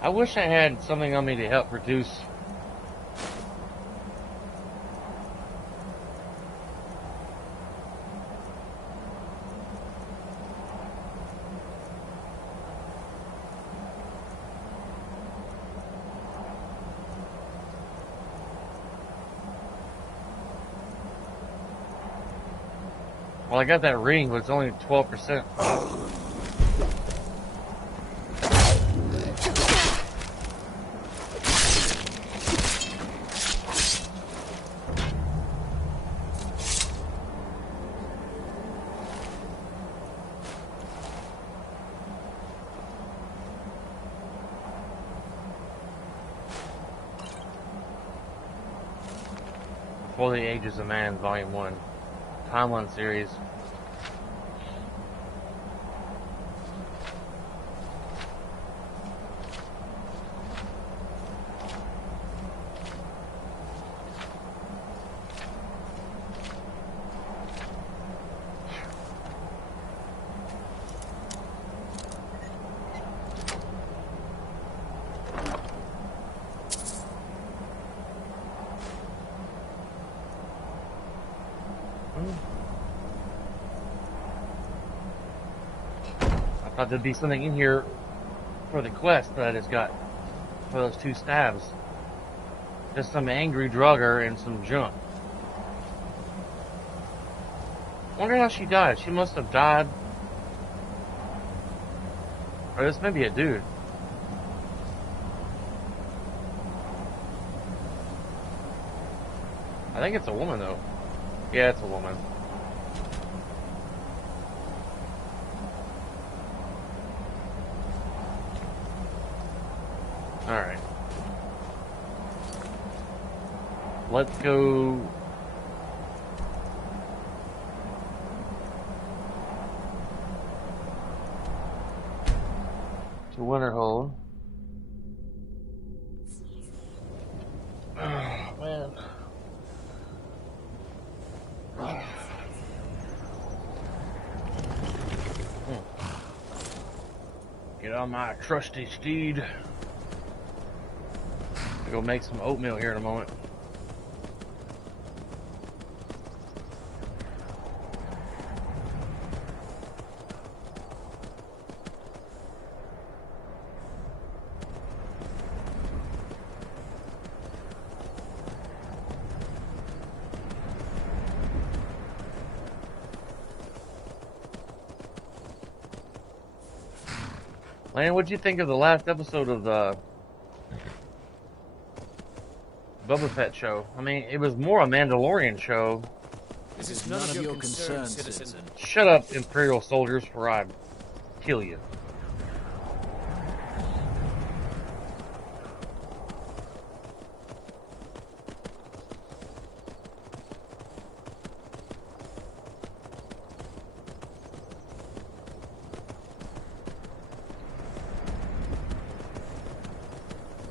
I wish I had something on me to help reduce. Well, I got that ring, but it's only 12%. Before the Ages of Man, Volume 1. Timeline series. I thought there'd be something in here for the quest that I just got for those 2 stabs. Just some angry drugger and some junk. Wonder how she died. She must have died. Or this may be a dude. I think it's a woman though. Yeah, it's a woman. Alright. Let's go. To Winterhold. Oh, man. Get on my trusty steed. Go make some oatmeal here in a moment. Lan, what'd you think of the last episode of the Boba Fett show? I mean, it was more a Mandalorian show. This is none of your concern, citizen. Shut up, Imperial soldiers, or I kill you.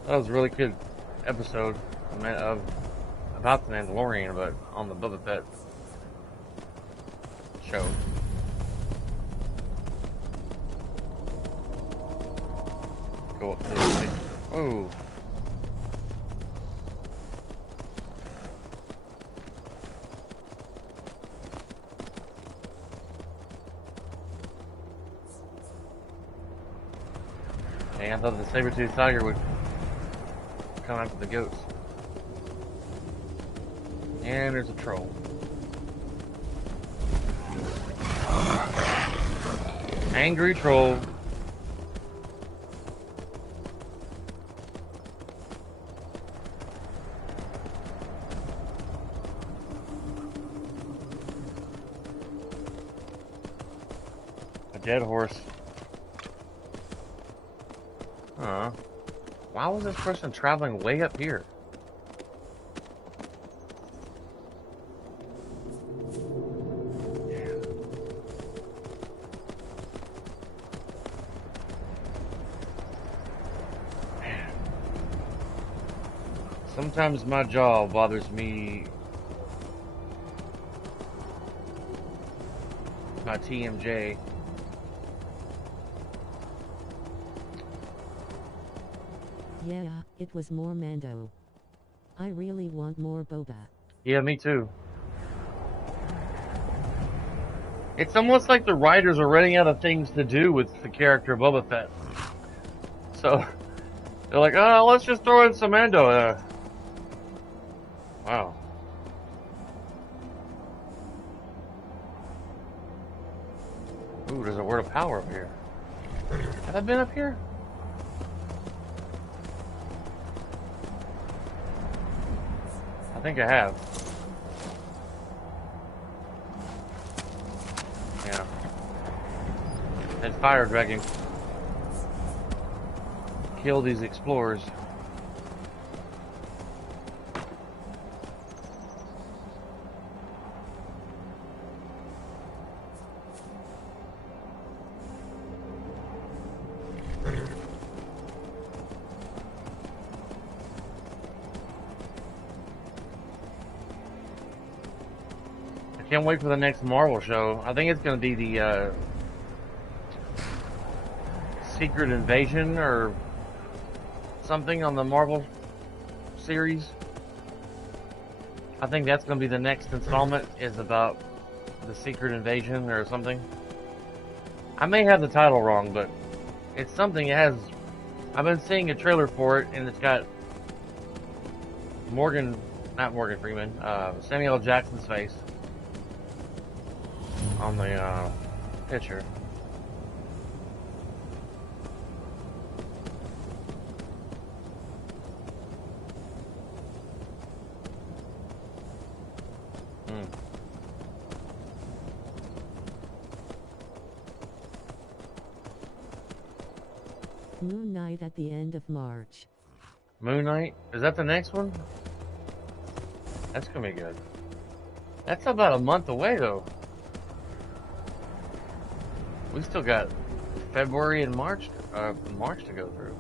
That was a really good episode of about the Mandalorian, but on the Boba Fett show. Go up to the oh. Dang, I thought the saber-toothed tiger would come after the goats. And there's a troll. Angry troll. A dead horse. Why was this person traveling way up here? Sometimes my jaw bothers me. My TMJ. Yeah, it was more Mando. I really want more Boba. Yeah, me too. It's almost like the writers are running out of things to do with the character Boba Fett. So, they're like, oh, let's just throw in some Mando. Wow. Ooh, there's a word of power up here. Have I been up here? I think I have. Yeah. And fire dragon. Kill these explorers. Can't wait for the next Marvel show. I think it's going to be the Secret Invasion or something on the Marvel series. I think that's going to be the next installment, is about the Secret Invasion or something. I may have the title wrong, but it's something it has. I've been seeing a trailer for it, and it's got not Morgan Freeman, Samuel L. Jackson's face on the picture. Moon Knight at the end of March. Moon Knight? Is that the next one? That's gonna be good. That's about a month away though. We still got February and March to go through.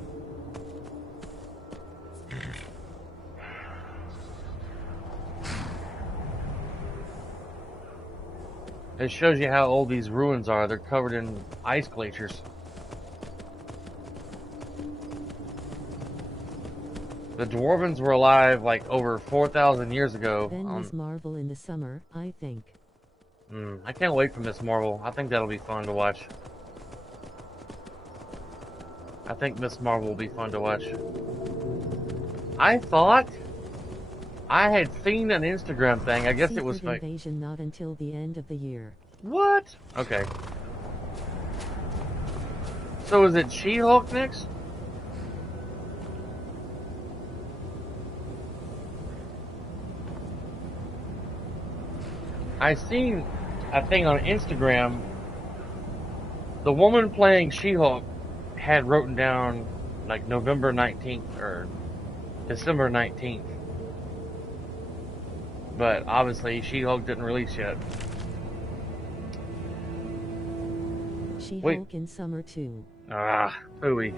It shows you how old these ruins are. They're covered in ice glaciers. The Dwarvens were alive like over 4,000 years ago. Then Miss Marvel in the summer, I think. I can't wait for Miss Marvel. I think that'll be fun to watch. I think Miss Marvel will be fun to watch. I thought I had seen an Instagram thing. I guess it was fake. Invasion not until the end of the year. What? Okay. So is it She-Hulk next? I seen a thing on Instagram. The woman playing She-Hulk had written down like November 19th or December 19th. But obviously She-Hulk didn't release yet. She-Hulk in summer too. Hooey.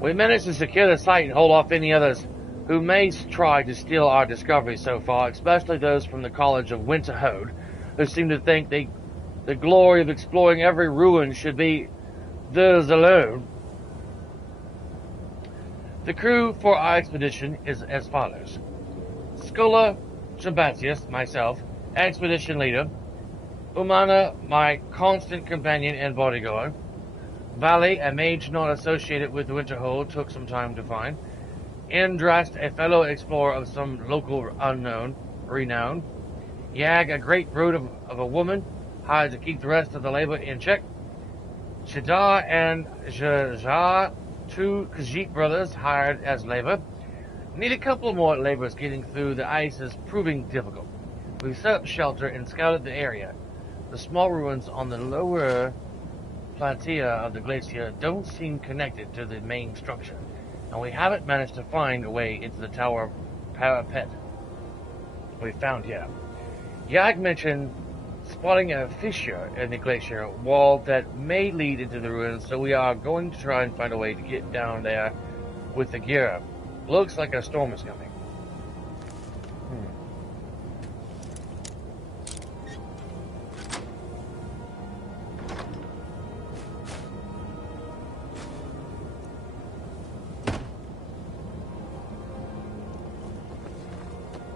We managed to secure the site and hold off any others who may try to steal our discoveries so far, especially those from the College of Winterhold, who seem to think the glory of exploring every ruin should be theirs alone. The crew for our expedition is as follows. Scholar Shabatius, myself, expedition leader. Umana, my constant companion and bodyguard. Valley, a mage not associated with Winterhold, took some time to find. Indrast, a fellow explorer of some local renown. Yag, a great brute of a woman, hired to keep the rest of the labor in check. Shadar and Jajar, two Khajiit brothers, hired as labor. Need a couple more laborers. Getting through the ice is proving difficult. We set up shelter and scouted the area. The small ruins on the lower fatia of the glacier don't seem connected to the main structure, and we haven't managed to find a way into the tower parapet we found here. Yag mentioned spotting a fissure in the glacier wall that may lead into the ruins, so we are going to try and find a way to get down there with the gear up. Looks like a storm is coming.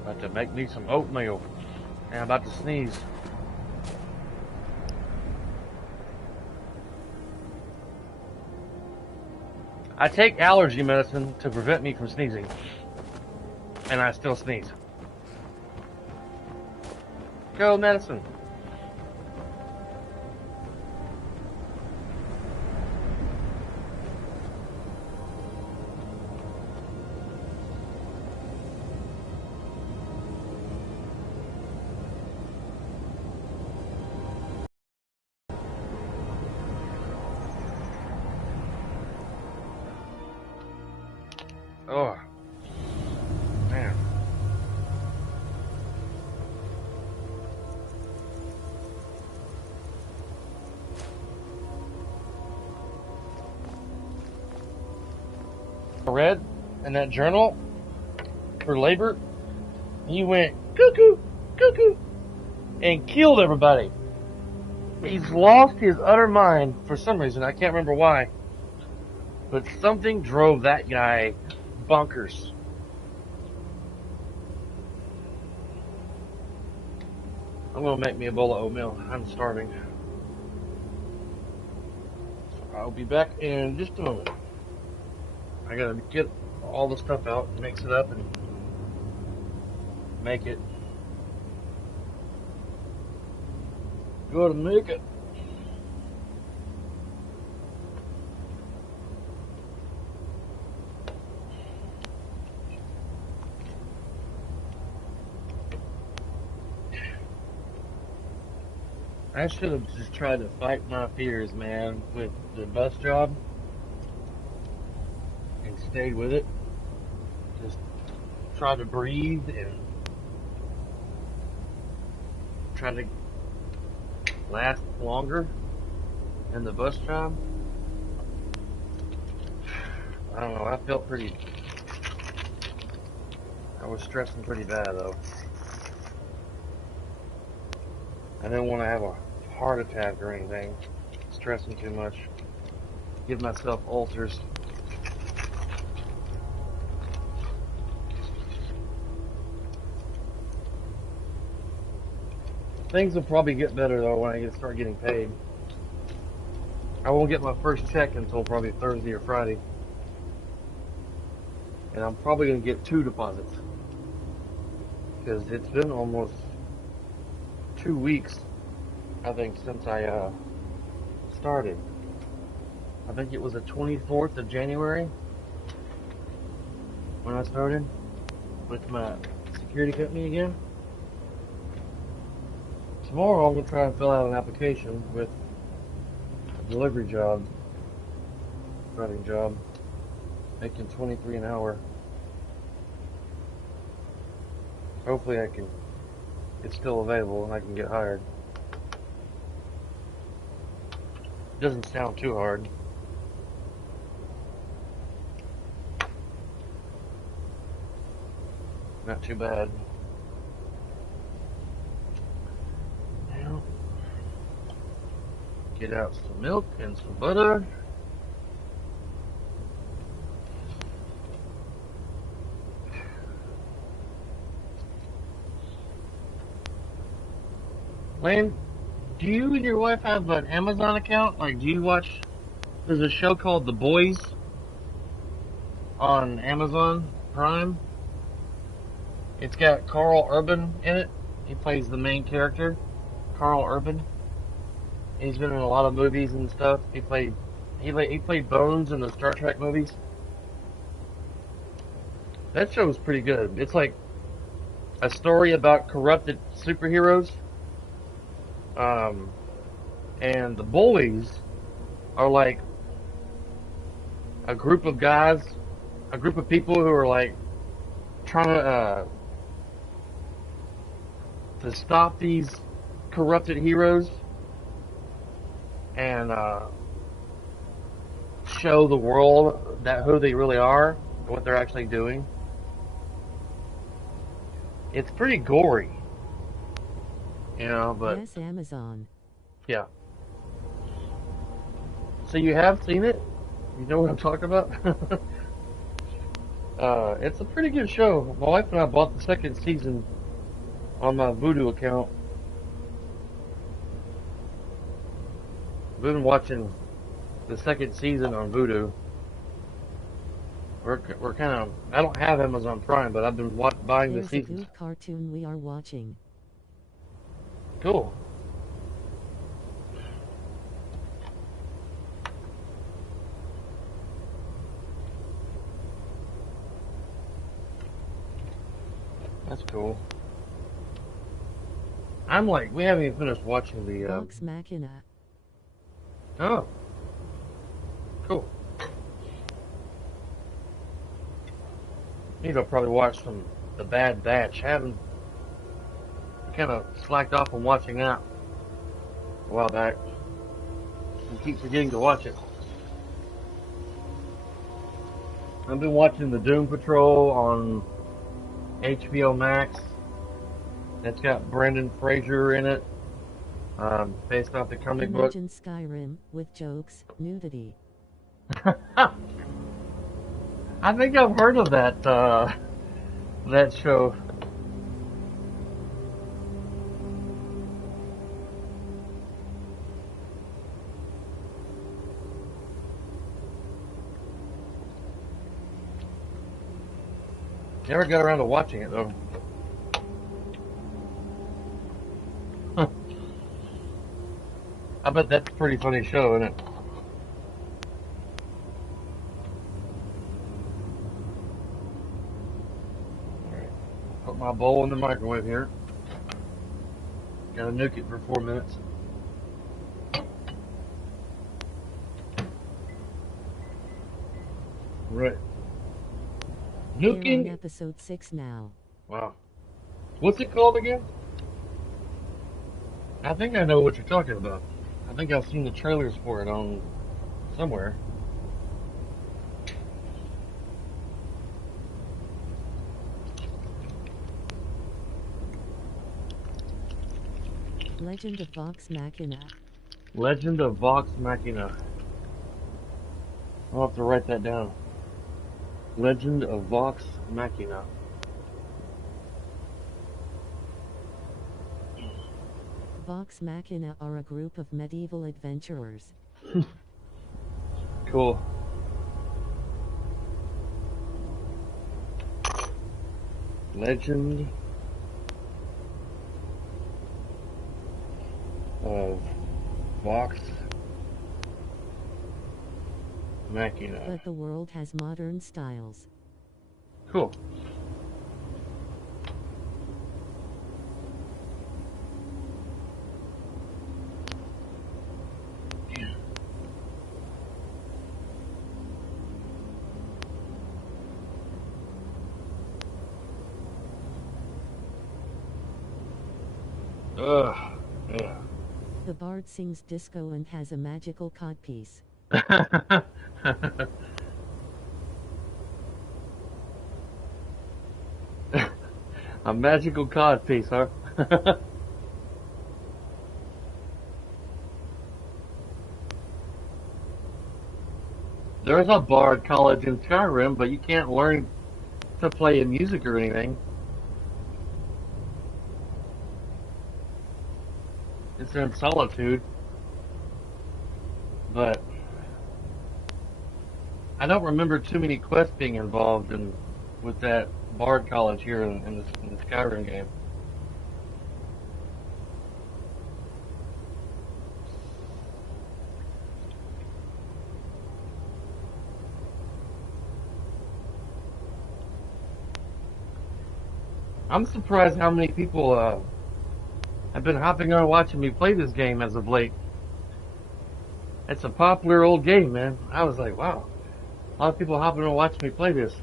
About to make me some oatmeal. And I'm about to sneeze. I take allergy medicine to prevent me from sneezing. And I still sneeze. Go medicine. Oh, man. I read in that journal for labor, he went cuckoo, cuckoo, and killed everybody. He's lost his utter mind for some reason. I can't remember why. But something drove that guy bonkers. I'm gonna make me a bowl of oatmeal. I'm starving. I'll be back in just a moment. I gotta get all the stuff out, mix it up, and make it. Gotta make it. I should have just tried to fight my fears, man, with the bus job and stayed with it. Just try to breathe and try to last longer in the bus job. I don't know, I felt I was stressing pretty bad though. I didn't want to have a heart attack or anything, stressing too much, give myself ulcers. Things will probably get better though when I start getting paid. I won't get my first check until probably Thursday or Friday, and I'm probably going to get 2 deposits because it's been almost 2 weeks, I think, since I started. I think it was the 24th of January when I started with my security company again. Tomorrow I'm going to try and fill out an application with a delivery job, driving job, making $23 an hour. Hopefully it's still available and I can get hired. It doesn't sound too hard. Not too bad. Now, get out some milk and some butter. Lane, do you and your wife have an Amazon account? Like, do you watch, there's a show called The Boys on Amazon Prime. It's got Carl Urban in it. He plays the main character, Carl Urban. He's been in a lot of movies and stuff. He played Bones in the Star Trek movies. That show's pretty good. It's like a story about corrupted superheroes. And The Boys are like a group of guys, a group of people who are like trying to stop these corrupted heroes and show the world that who they really are and what they're actually doing. It's pretty gory, you know, but Yes, Amazon. yeah. So you have seen it? You know what I'm talking about? It's a pretty good show. My wife and I bought the second season on my Vudu account. We've been watching the second season on Vudu. We're kind of, I don't have Amazon Prime, but I've been buying the There's a seasons. good cartoon we are watching. Cool. That's cool. I'm like, we haven't even finished watching the. Vox Machina. Oh. Cool. Need to probably watch some The Bad Batch. Haven't kind of slacked off on watching that a while back. And keep forgetting to watch it. I've been watching the Doom Patrol on HBO Max. It's got Brendan Fraser in it, based off the comic book. Imagine Skyrim with jokes, nudity. I think I've heard of that that show. Never got around to watching it though. I bet that's a pretty funny show, isn't it? Alright. Put my bowl in the microwave here. Gotta nuke it for 4 minutes. Right. We're on Nuking. episode 6 now. Wow. What's it called again? I think I know what you're talking about. I think I've seen the trailers for it on somewhere. Legend of Vox Machina. Legend of Vox Machina. I'll have to write that down. Legend of Vox Machina. Vox Machina are a group of medieval adventurers. Cool. Legend of Vox Machina. But the world has modern styles. Cool. Yeah. The bard sings disco and has a magical codpiece. A magical codpiece, huh? There's a bard college in Skyrim, but you can't learn to play music or anything. It's in Solitude. But I don't remember too many quests being involved with that bard college here in the Skyrim game. I'm surprised how many people have been hopping on watching me play this game as of late. It's a popular old game, man. I was like, wow. A lot of people hopping and watching me play this.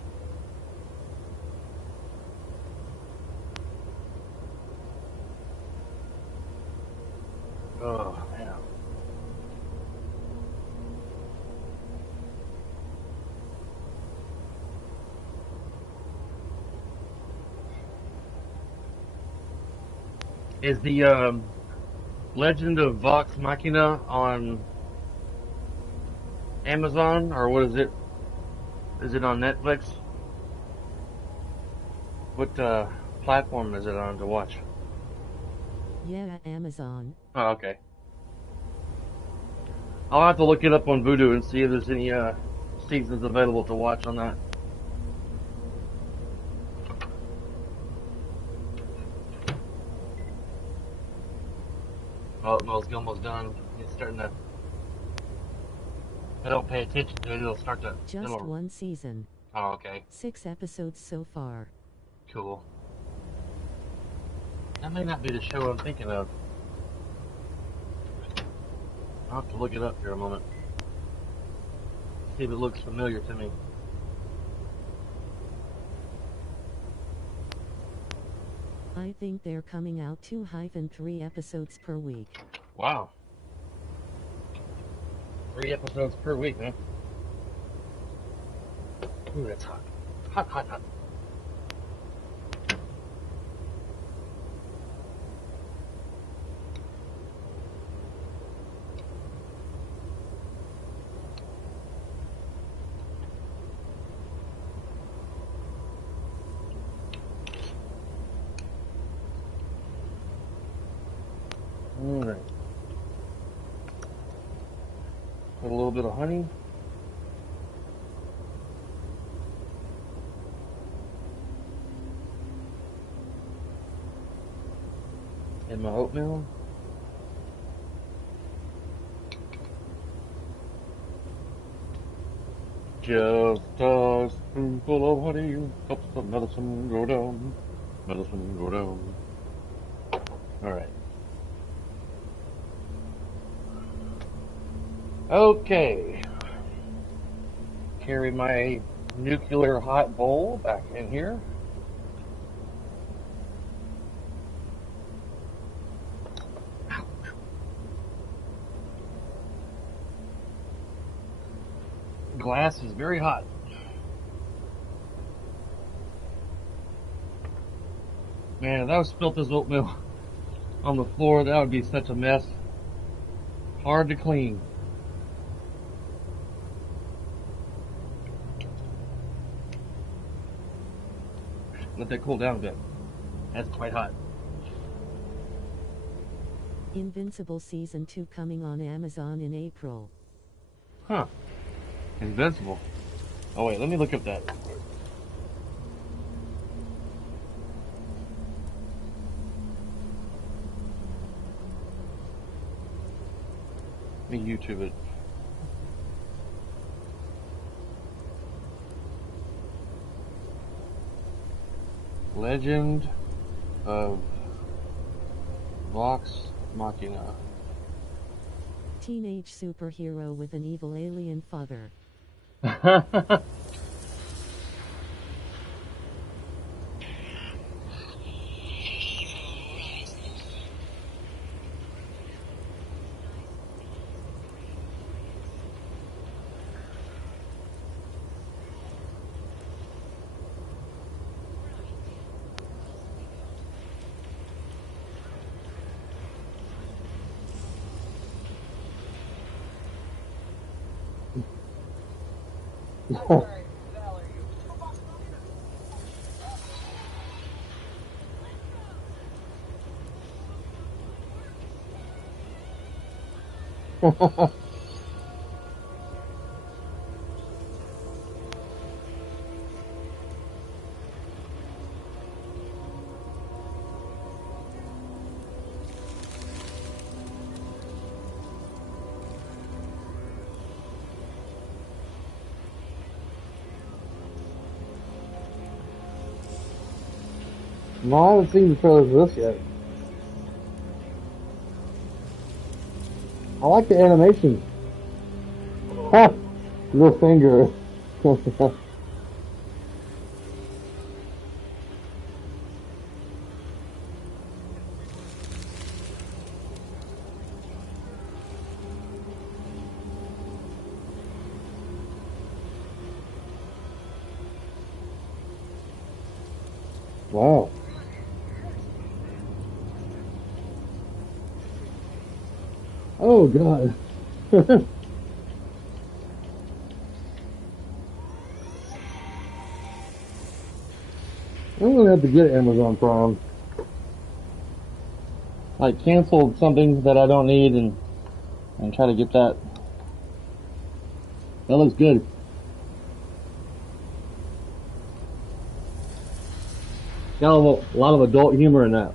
Oh, man. Is the Legend of Vox Machina on Amazon, or what is it? Is it on Netflix? What platform is it on to watch? Yeah, Amazon. Oh, okay. I'll have to look it up on Vudu and see if there's any seasons available to watch on that. Oh, no, it's almost done. It's starting to... If I don't pay attention to it, it'll start to... Just one season. Oh, okay. 6 episodes so far. Cool. That may not be the show I'm thinking of. I'll have to look it up here a moment. See if it looks familiar to me. I think they're coming out 2-3 episodes per week. Wow. 3 episodes per week, huh? Ooh, that's hot. Hot, hot, hot. Alright. Put a little bit of honey. In my oatmeal. Just a spoonful of honey helps the medicine go down. Medicine go down. Alright. Okay. Carry my nuclear hot bowl back in here. Glass is very hot. Man, if I was spilt this oatmeal on the floor, that would be such a mess. Hard to clean. Let that cool down a bit. That's quite hot. Invincible Season 2 coming on Amazon in April. Huh. Invincible. Oh wait, let me look up that. Let me YouTube it. Legend of Vox Machina. Teenage superhero with an evil alien father. No, I haven't seen the trailer for this yet. I like the animation. Little finger. Wow. Oh God. I'm gonna have to get Amazon Prime. I canceled something that I don't need and try to get that. That looks good. Got a lot of adult humor in that.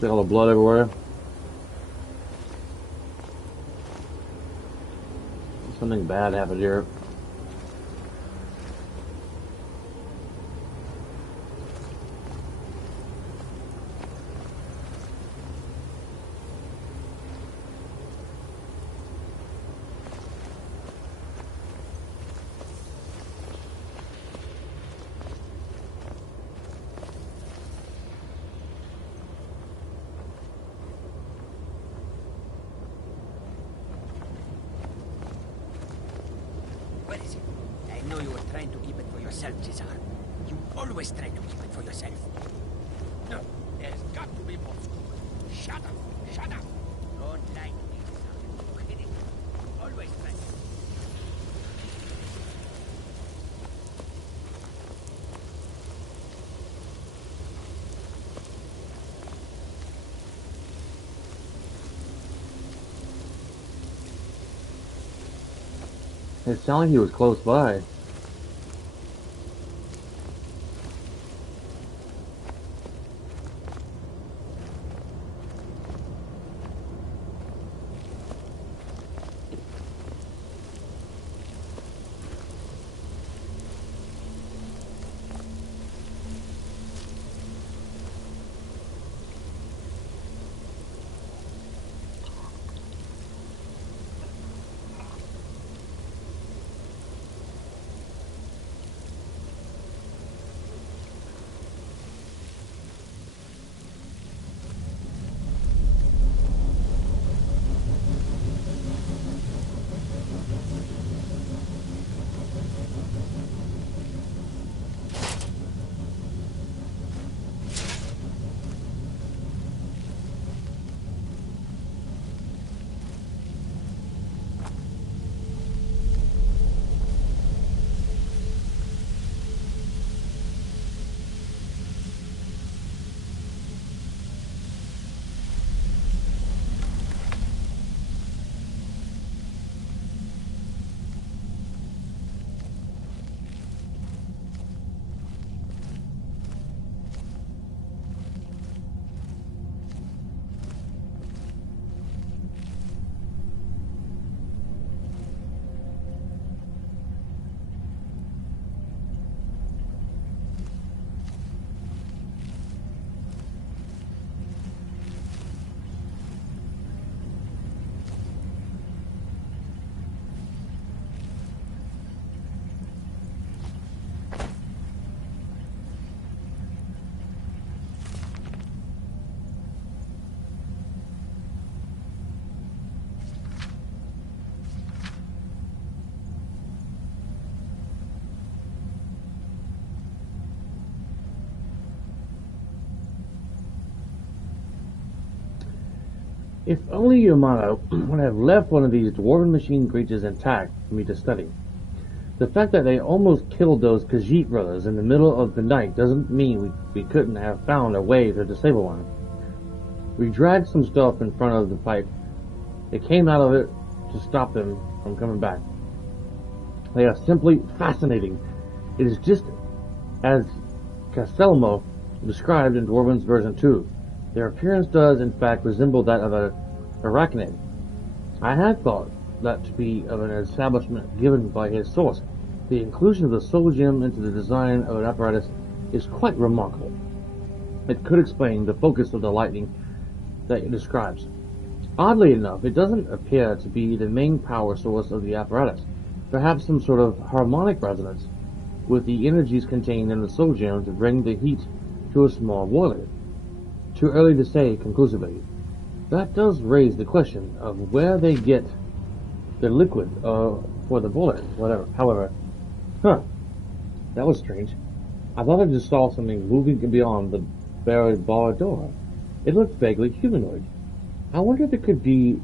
See all the blood everywhere. Something bad happened here. What is it? I know you were trying to keep it for yourself, Cesar. You always try to keep it for yourself. No, there's got to be more scoop. Shut up! Shut up! Don't lie to me, Cesar. You're kidding. Always try. It sounded like he was close by. If only Yamada would have left one of these dwarven machine creatures intact for me to study. The fact that they almost killed those Khajiit brothers in the middle of the night doesn't mean we couldn't have found a way to disable one. We dragged some stuff in front of the pipe. It came out of it to stop them from coming back. They are simply fascinating. It is just as Castelmo described in Dwarven's version 2. Their appearance does, in fact, resemble that of an arachnid. I had thought that to be of an establishment given by his source. The inclusion of the soul gem into the design of an apparatus is quite remarkable. It could explain the focus of the lightning that it describes. Oddly enough, it doesn't appear to be the main power source of the apparatus. Perhaps some sort of harmonic resonance with the energies contained in the soul gem to bring the heat to a small boiler. Too early to say conclusively. That does raise the question of where they get the liquid for the boiler. However, that was strange. I thought I just saw something moving beyond the buried bar door. It looked vaguely humanoid. I wonder if it could be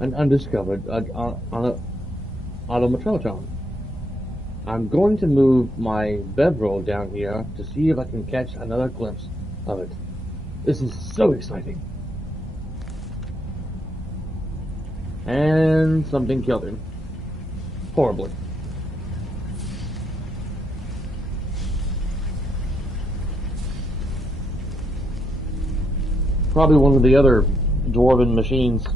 an undiscovered automaton. I'm going to move my bedroll down here to see if I can catch another glimpse of it. This is so exciting. And something killed him. Horribly. Probably one of the other dwarven machines.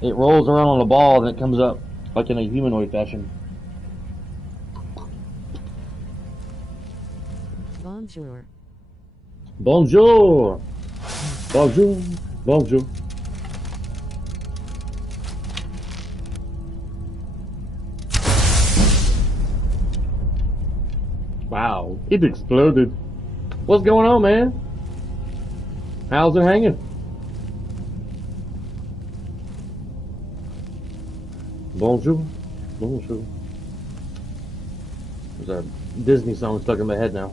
It rolls around on a ball and it comes up like in a humanoid fashion. Bonjour. Bonjour! Bonjour! Bonjour! Wow, it exploded. What's going on, man? How's it hanging? Bonjour. Bonjour. There's a Disney song stuck in my head now.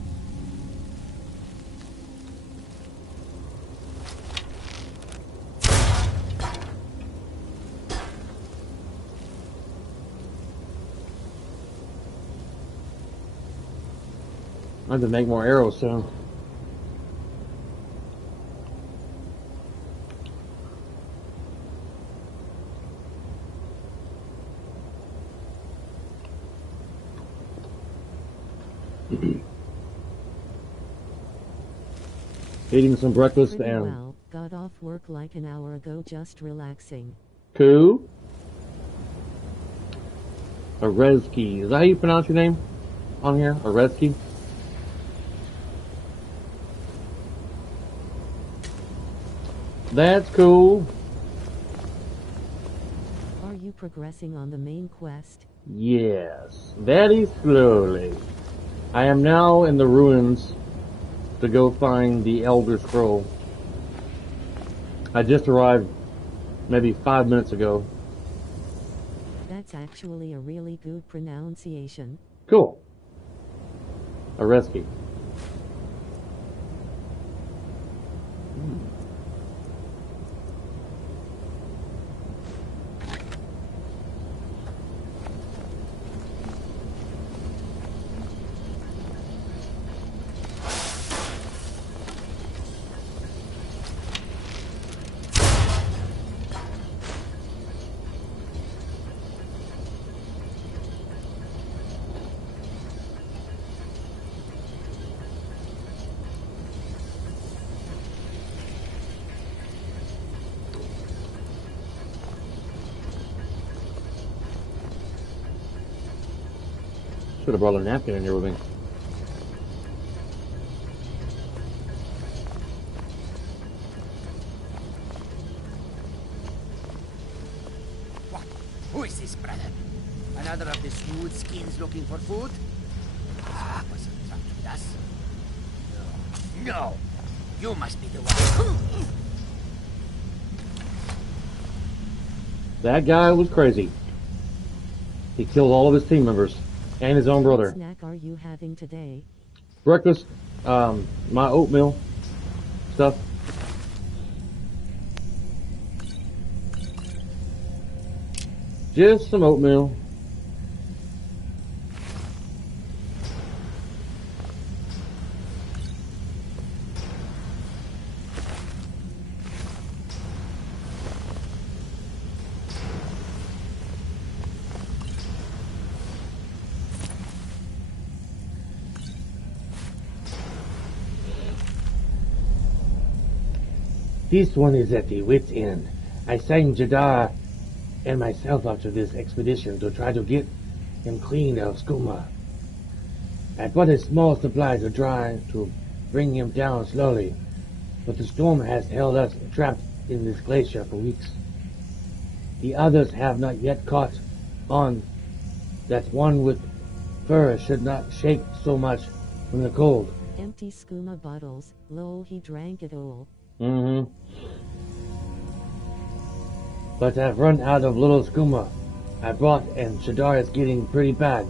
I have to make more arrows soon. Eating some breakfast Pretty and well. Got off work like an hour ago, just relaxing. Cool. Arezki. Is that how you pronounce your name on here? Arezki? That's cool. Are you progressing on the main quest? Yes, very slowly. I am now in the ruins to go find the Elder Scroll. I just arrived maybe 5 minutes ago. That's actually a really good pronunciation. Cool. Arezki. Should have brought a napkin in here with me. What? Who is this, brother? Another of the smooth skins looking for food? This wasn't trapped with us. No. No! You must be the one. That guy was crazy. He killed all of his team members and his own brother. What snack are you having today? Breakfast, my oatmeal stuff. Just some oatmeal. This one is at the wit's end. I signed Jadar and myself after this expedition to try to get him clean of skooma. I brought a small supply to try to bring him down slowly, but the storm has held us trapped in this glacier for weeks. The others have not yet caught on that one with fur should not shake so much from the cold. Empty skooma bottles, lol, he drank it all. Mm-hmm. But I've run out of little skooma I brought, and Shadar is getting pretty bad.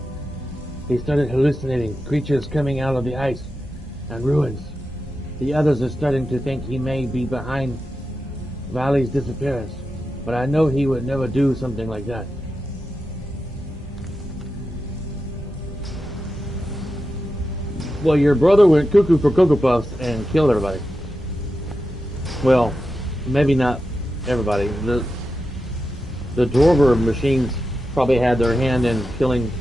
He started hallucinating creatures coming out of the ice and ruins. The others are starting to think he may be behind Valley's disappearance, but I know he would never do something like that. Well, your brother went cuckoo for Cocoa Puffs and killed everybody. Well, maybe not everybody. The Dwarver machines probably had their hand in killing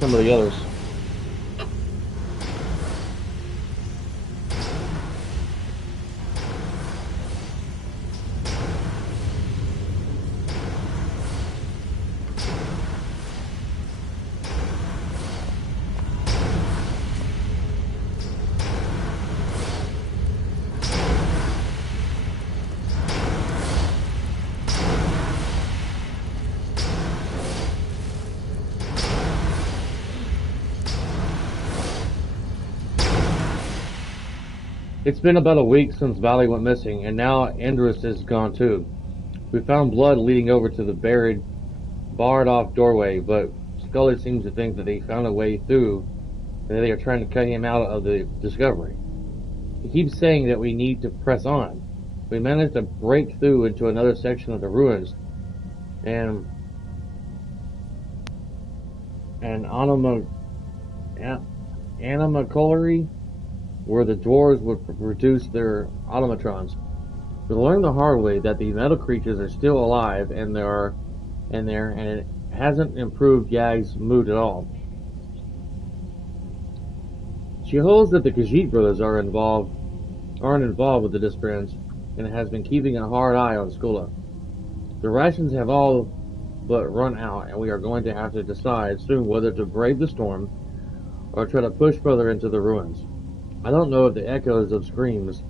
some of the others. It's been about a week since Valley went missing, and now Endress is gone too. We found blood leading over to the barred off doorway, but Scully seems to think that he found a way through, and they are trying to cut him out of the discovery. He keeps saying that we need to press on. We managed to break through into another section of the ruins, and an animacollery where the dwarves would produce their automatrons. We learned the hard way that the metal creatures are still alive and and it hasn't improved Yag's mood at all. She holds that the Khajiit brothers aren't involved with the disappearance, and has been keeping a hard eye on Skola. The rations have all but run out, and we are going to have to decide soon whether to brave the storm or try to push further into the ruins. I don't know if the echoes of screams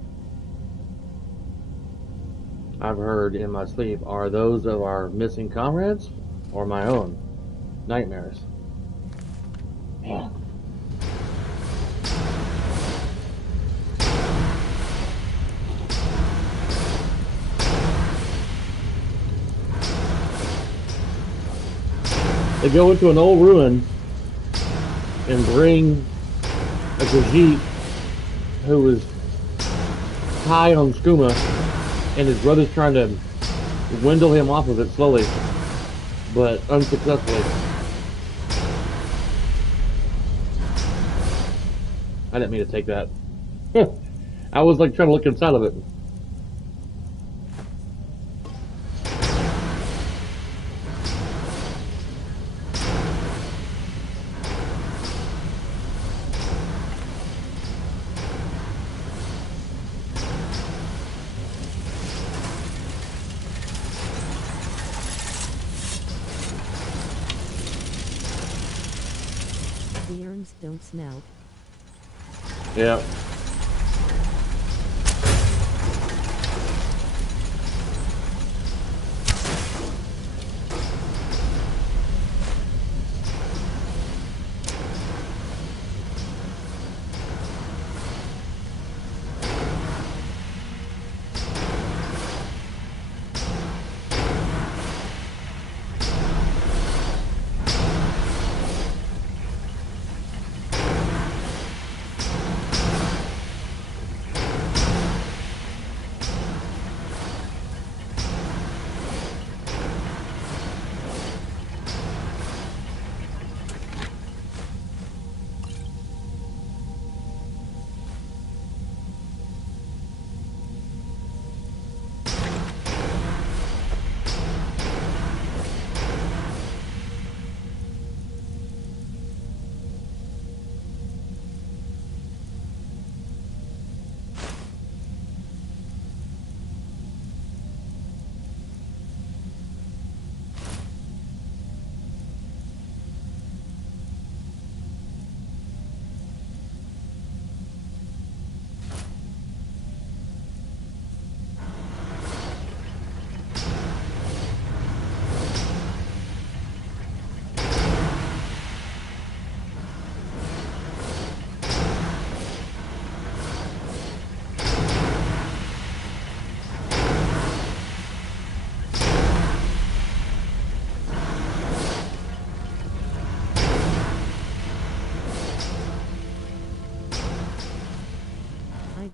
I've heard in my sleep are those of our missing comrades or my own nightmares. Man. They go into an old ruin and bring a Khajiit who was high on skooma, and his brother's trying to windle him off of it slowly, but unsuccessfully. I didn't mean to take that. I was like trying to look inside of it. The urns don't smell. Yeah.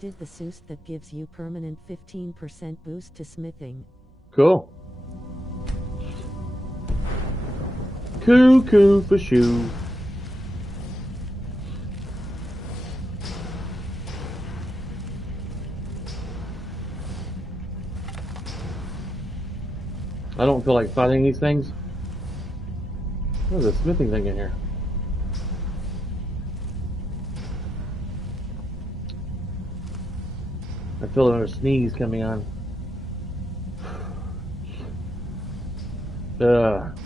did the Seuss that gives you permanent 15% boost to smithing. Cool. Cuckoo for shoe. I don't feel like fighting these things. There's a smithing thing in here. I feel another sneeze coming on. Ugh.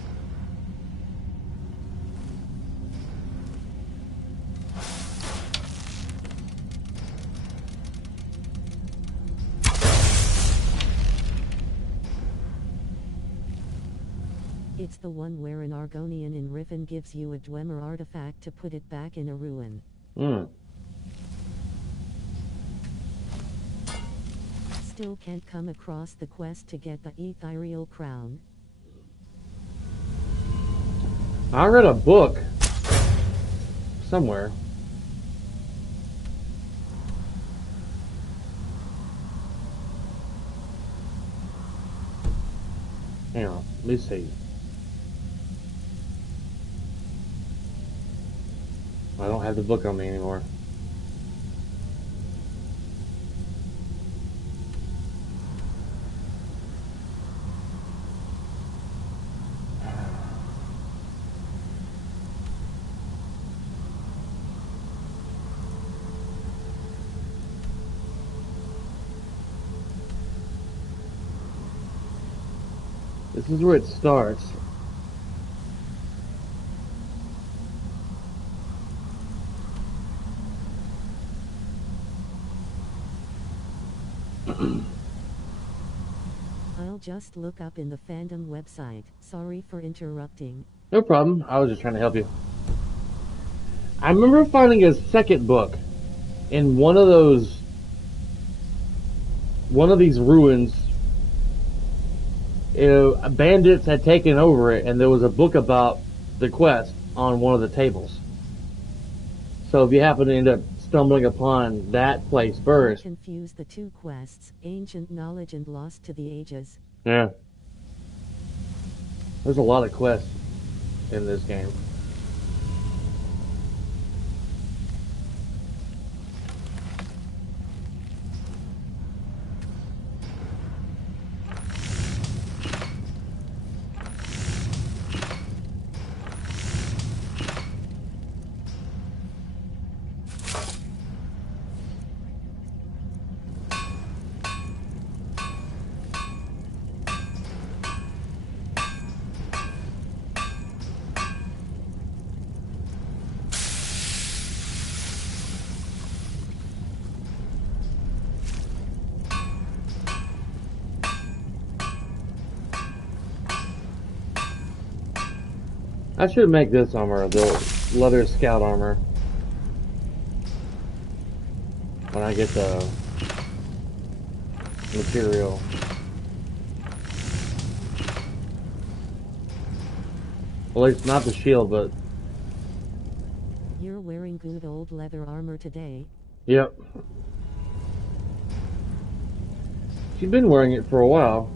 It's the one where an Argonian in Riven gives you a Dwemer artifact to put it back in a ruin. Still can't come across the quest to get the ethereal crown. I read a book somewhere. Hang on, let me see. I don't have the book on me anymore. This is where it starts. I'll just look up in the fandom website. Sorry for interrupting. No problem. I was just trying to help you. I remember finding a second book in one of these ruins. Bandits had taken over it, and there was a book about the quest on one of the tables. So if you happen to end up stumbling upon that place first. Confuse the two quests, ancient knowledge and lost to the ages. Yeah. There's a lot of quests in this game. I should make this armor, the leather scout armor, when I get the material. Well, at least not the shield, but... You're wearing good old leather armor today. Yep. She's been wearing it for a while.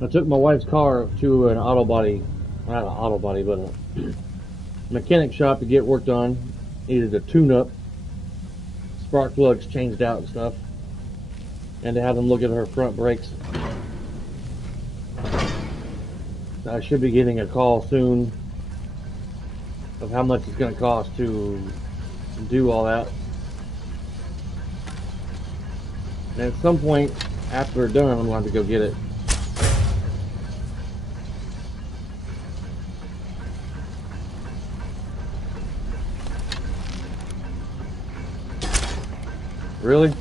I took my wife's car to an auto body, not an auto body, but a mechanic shop to get work done. Needed a tune-up, spark plugs changed out and stuff, and to have them look at her front brakes. I should be getting a call soon of how much it's going to cost to do all that. And at some point after we're done, I'm going to have to go get it. Really?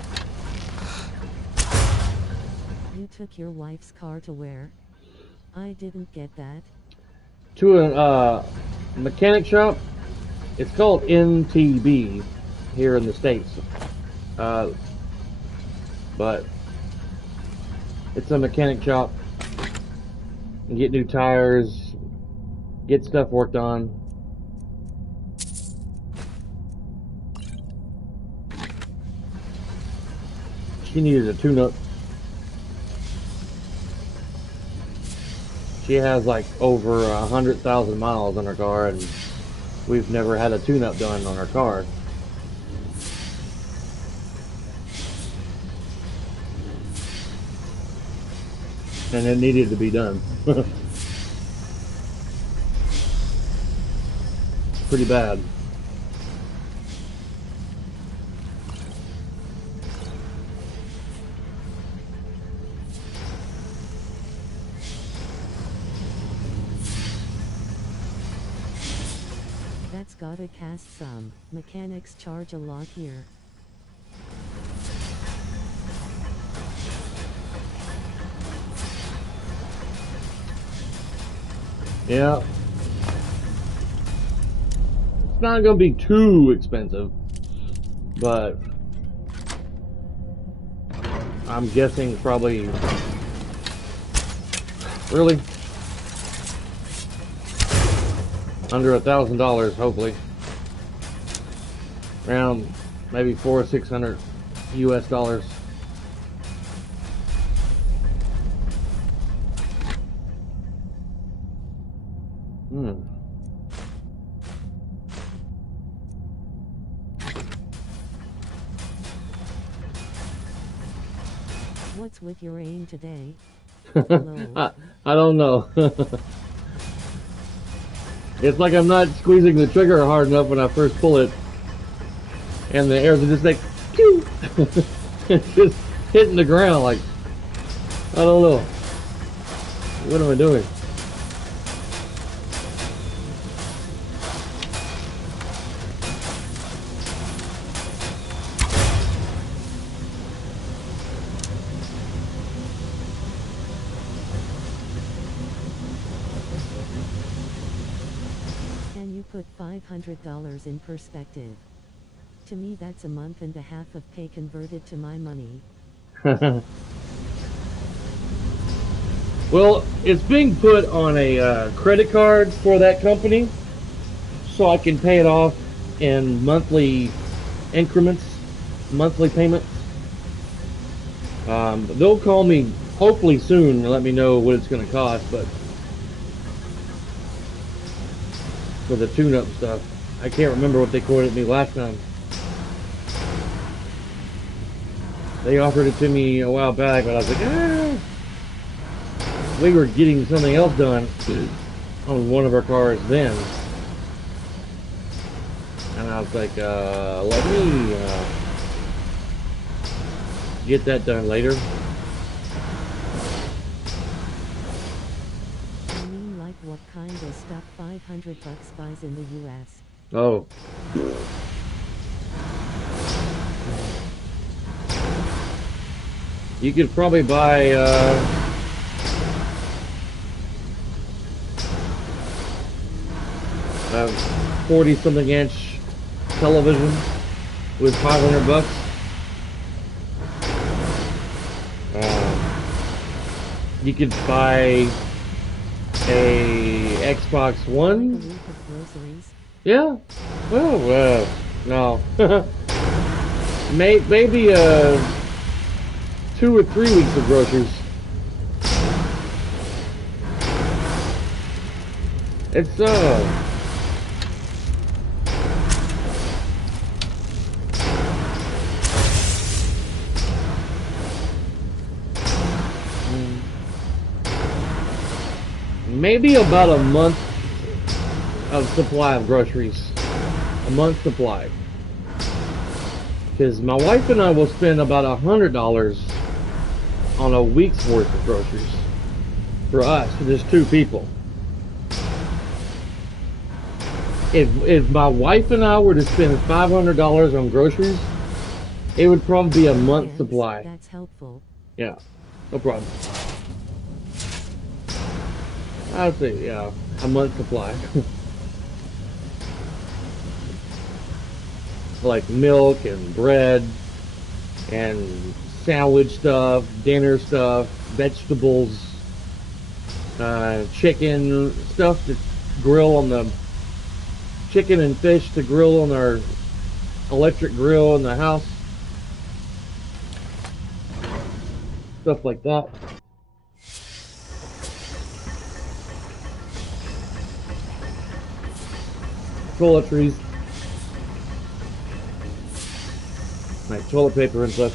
You took your wife's car to where? I didn't get that. To a mechanic shop. It's called NTB here in the States. But it's a mechanic shop. You get new tires, get stuff worked on. She needed a tune-up. She has like over 100,000 miles on her car, and we've never had a tune-up done on our car. And it needed to be done. Pretty bad. That's gotta cost some. Mechanics charge a lot here. Yeah. It's not gonna be too expensive, but I'm guessing probably, really, under $1,000, hopefully. Around maybe $400 or $600 US dollars. What's with your aim today? I don't know. It's like I'm not squeezing the trigger hard enough when I first pull it, and the arrows are just like, pew! It's just hitting the ground like, I don't know. What am I doing? Put $500 in perspective. To me that's a month and a half of pay converted to my money. Well, it's being put on a credit card for that company, so I can pay it off in monthly increments, monthly payments. They'll call me hopefully soon and let me know what it's going to cost, but for the tune-up stuff, I can't remember what they quoted me last time. They offered it to me a while back, but I was like, we were getting something else done on one of our cars then. And I was like, let me get that done later. I mean, like what kind of stuff $500 buys in the US? Oh. You could probably buy a 40-something inch television with $500. You could buy a Xbox One. Like a week of groceries? Yeah. Well, no. Maybe 2 or 3 weeks of groceries. It's maybe about a month of supply of groceries. A month supply. Because my wife and I will spend about $100 on a week's worth of groceries. For us, for just two people. If my wife and I were to spend $500 on groceries, it would probably be a month's supply. That's helpful. Yeah, no problem. I'd say, yeah, a month's supply. Like milk and bread and sandwich stuff, dinner stuff, vegetables, chicken stuff to grill on the chicken and fish to grill on our electric grill in the house. Stuff like that. Toiletries. Like toilet paper and such.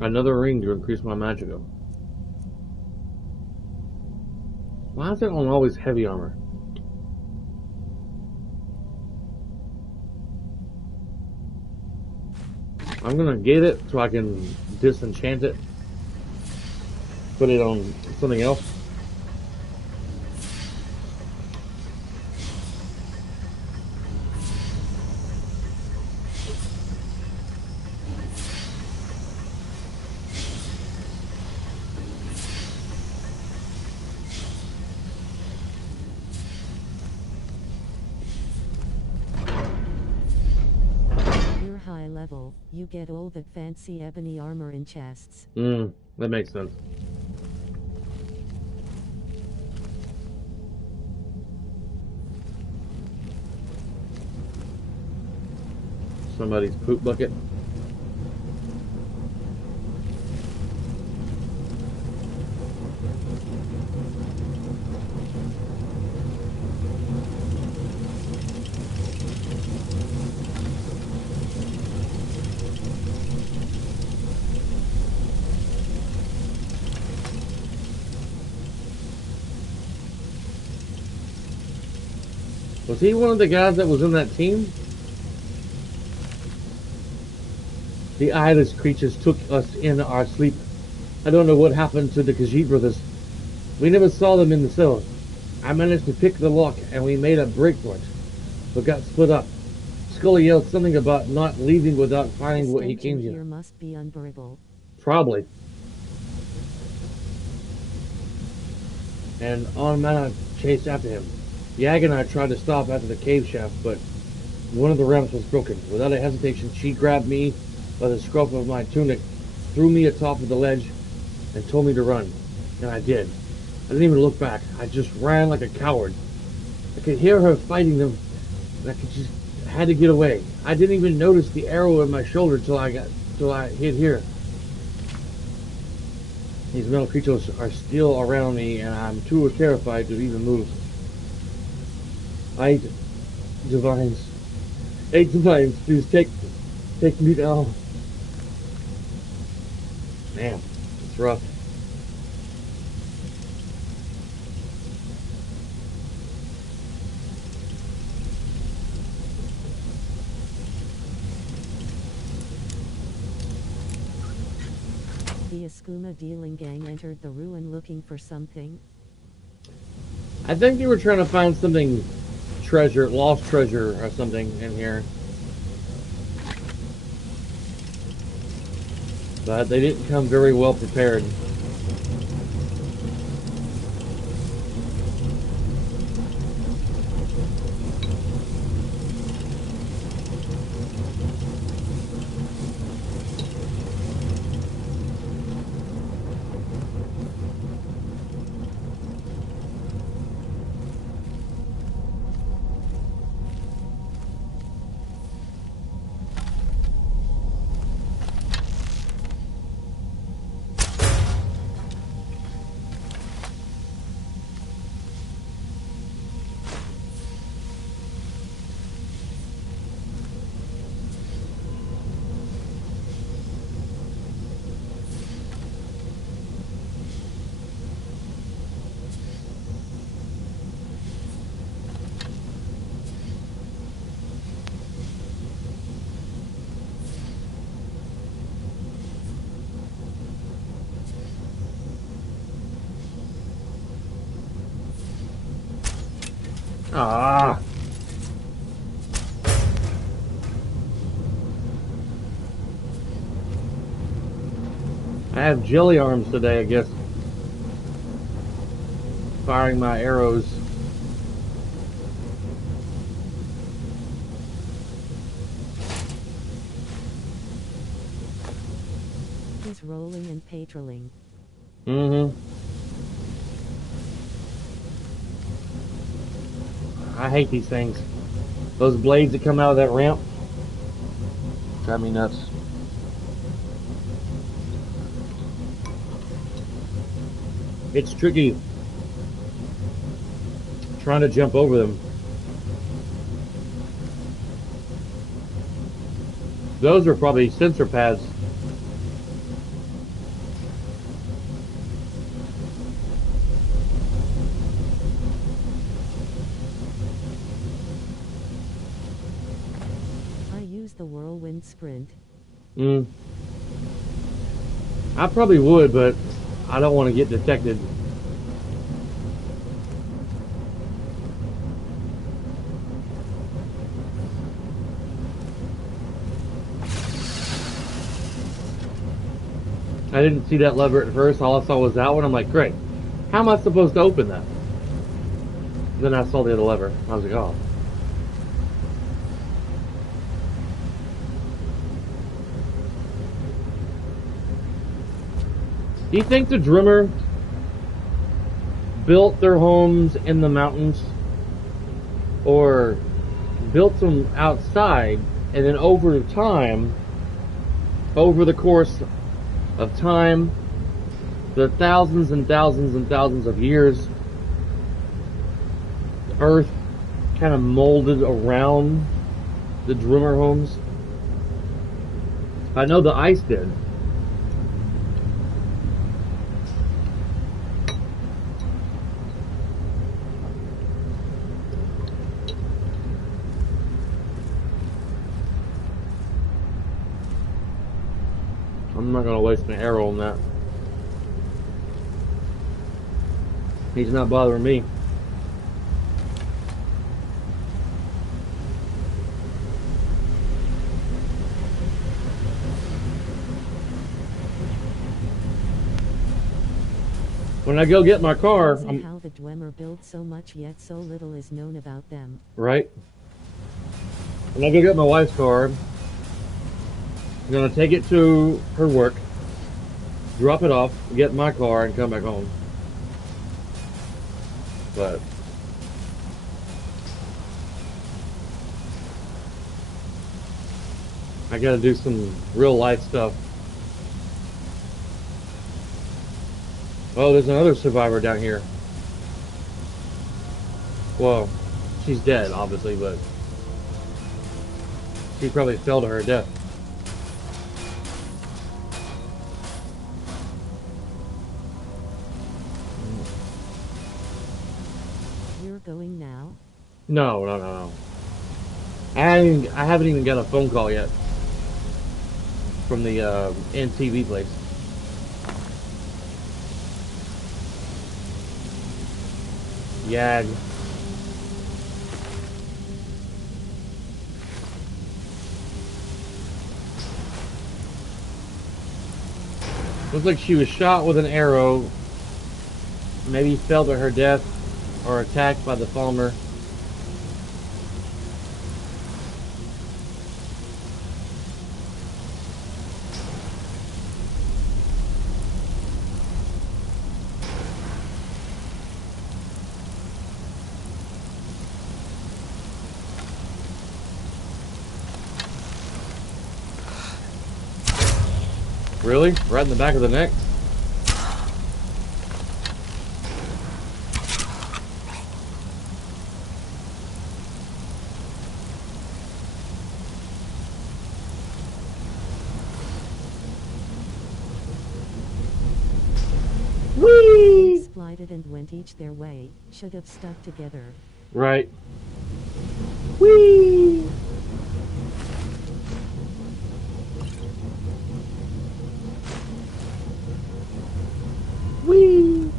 Another ring to increase my magic. Why is it on always heavy armor? I'm gonna get it so I can disenchant it. Put it on something else. You're high level, you get all that fancy ebony armor in chests. That makes sense. Somebody's poop bucket. Was he one of the guys that was in that team? The eyeless creatures took us in our sleep. I don't know what happened to the Khajiit brothers. We never saw them in the cell. I managed to pick the lock and we made a break for it, but got split up. Scully yelled something about not leaving without finding what he came here. Must be unbearable. Probably. And on man chased after him. Yag and I tried to stop after the cave shaft, but one of the ramps was broken. Without a hesitation, she grabbed me by the scruff of my tunic, threw me atop of the ledge, and told me to run. And I did. I didn't even look back. I just ran like a coward. I could hear her fighting them, and I had to get away. I didn't even notice the arrow in my shoulder till I hit here. These metal creatures are still around me, and I'm too terrified to even move. Eight divines. Please take me down. Man, it's rough. The Escuma dealing gang entered the ruin looking for something. I think they were trying to find something, lost treasure or something in here. But they didn't come very well prepared. Ah. I have jelly arms today, I guess. Firing my arrows. He's rolling and patrolling. Mm-hmm. I hate these things. Those blades that come out of that ramp drive me nuts. It's tricky trying to jump over them. Those are probably sensor pads. I use the whirlwind sprint. I probably would, but I don't want to get detected. I didn't see that lever at first. All I saw was that one. I'm like, great. How am I supposed to open that? Then I saw the other lever. I was like, oh. Do you think the drummer built their homes in the mountains or built them outside, and then over time, over the course of time, the thousands and thousands and thousands of years, the earth kind of molded around the drummer homes? I know the ice did. I'm not gonna waste an arrow on that. He's not bothering me. When I go get my car, Amazing how the Dwemer built so much yet so little is known about them. right? When I go get my wife's car, I'm gonna take it to her work, drop it off, get in my car, and come back home. But I gotta do some real life stuff. Oh, there's another survivor down here. Well, she's dead, obviously, but she probably fell to her death. You're going now? No. I haven't even got a phone call yet from the NTV place. Yag. Looks like she was shot with an arrow, maybe fell to her death, or attacked by the farmer. Really? Right in the back of the neck? Whee! They splitted and went each their way, should have stuck together. Right. Whee! Whee!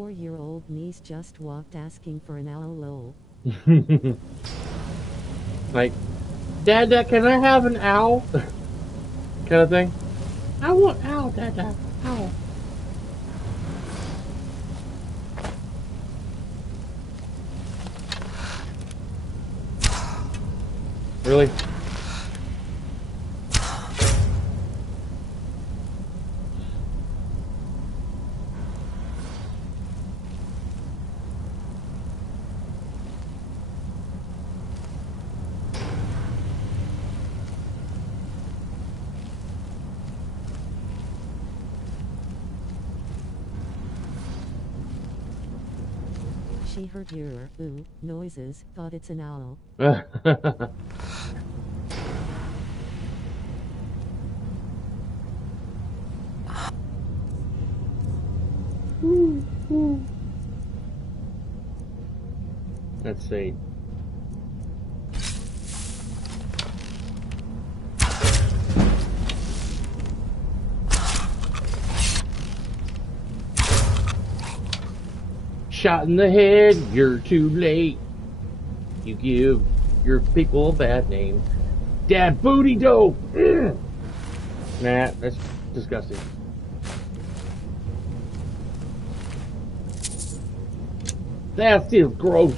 4-year-old niece just walked asking for an owl lol. Like, Dada, can I have an owl? Kind of thing. I want owl, Dada. Owl. Really? She heard your ooh noises, thought it's an owl. Let's see. Shot in the head, you're too late. You give your people a bad name. Dad booty dope. Nah, that's disgusting. That feels gross.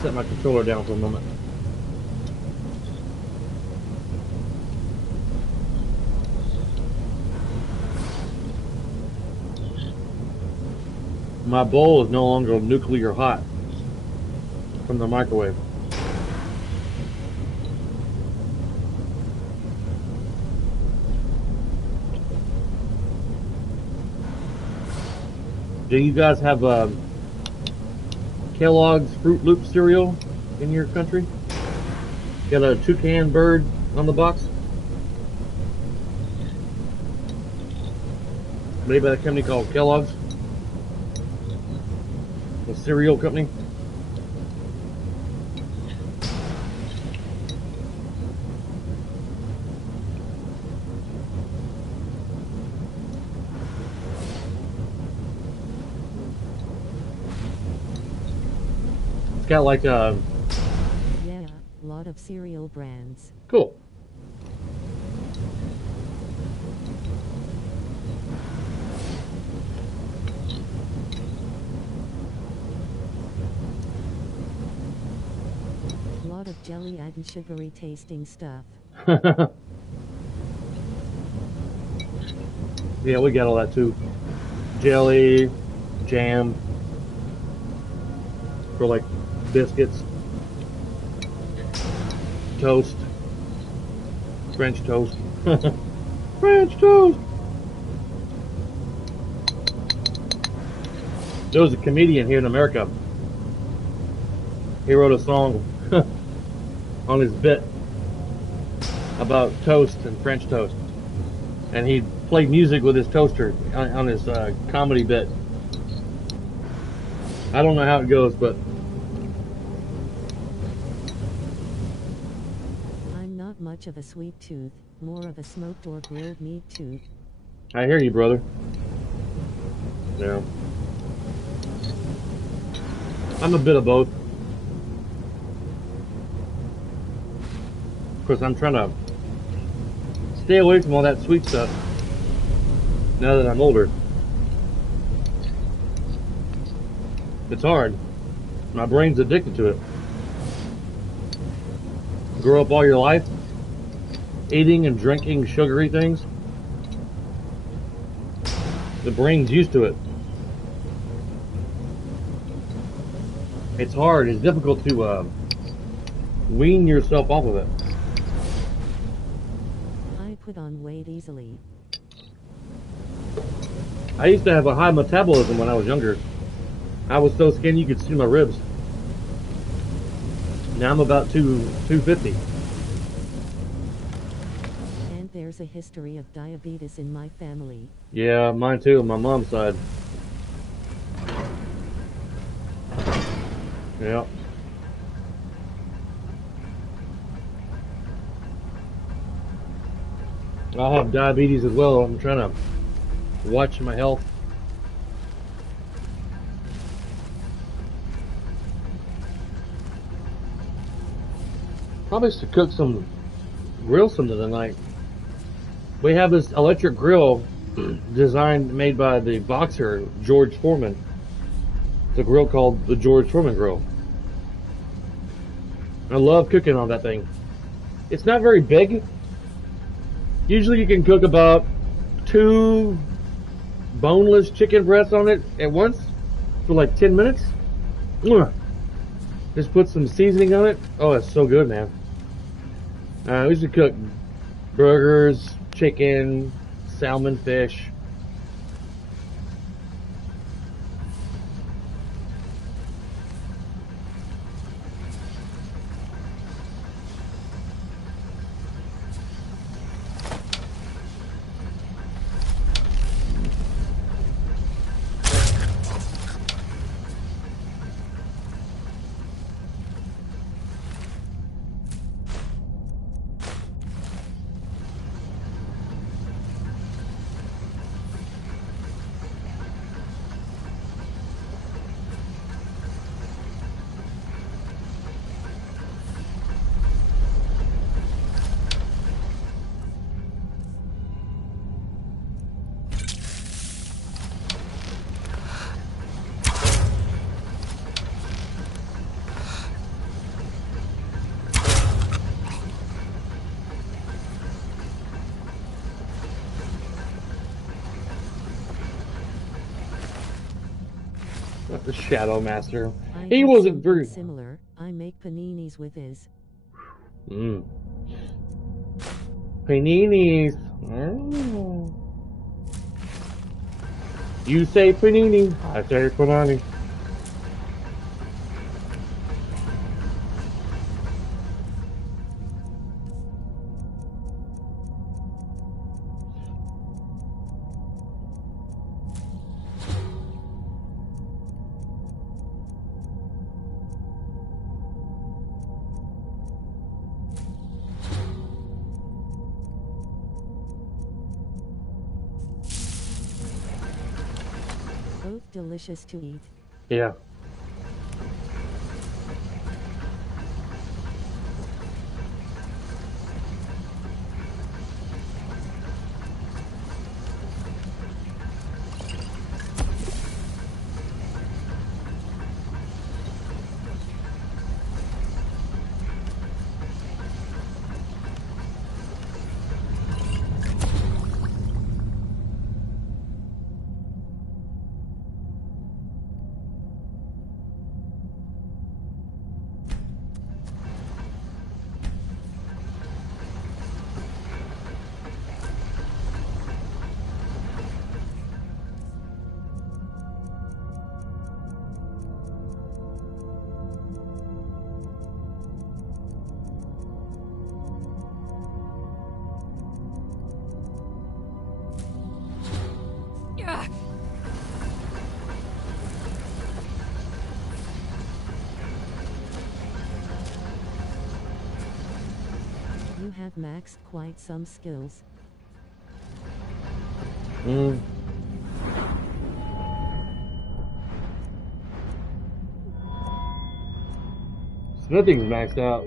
Set my controller down for a moment. My bowl is no longer nuclear hot from the microwave. Do you guys have Kellogg's Fruit Loop cereal in your country? Got a toucan bird on the box? Made by a company called Kellogg's. A cereal company. It's got like a... Yeah, a lot of cereal brands. Cool. Lot of jelly and sugary tasting stuff. Yeah, we got all that too. Jelly, jam, for like biscuits, toast, French toast. French toast! There was a comedian here in America. He wrote a song on his bit about toast and French toast, and he played music with his toaster on his comedy bit. I don't know how it goes, but I'm not much of a sweet tooth, more of a smoked or grilled meat tooth. I hear you, brother. Yeah, I'm a bit of both. Of course, I'm trying to stay away from all that sweet stuff now that I'm older. It's hard. My brain's addicted to it. Grow up all your life eating and drinking sugary things. The brain's used to it. It's hard. It's difficult to wean yourself off of it. I put on weight easily. I used to have a high metabolism when I was younger. I was so skinny you could see my ribs. Now I'm about 250. And there's a history of diabetes in my family. Yeah, mine too, on my mom's side. Yeah. I'll have diabetes as well. I'm trying to watch my health. Probably should grill something tonight. We have this electric grill made by the boxer George Foreman. It's a grill called the George Foreman grill. I love cooking on that thing. It's not very big. Usually you can cook about 2 boneless chicken breasts on it at once for like 10 minutes. Just put some seasoning on it. Oh, it's so good, man. We used to cook burgers, chicken, salmon, fish. The Shadow Master. He wasn't very similar. I make paninis with his. Paninis. Mm. You say panini, I say panani. Both delicious to eat. Yeah. You have maxed quite some skills. Nothing's maxed out.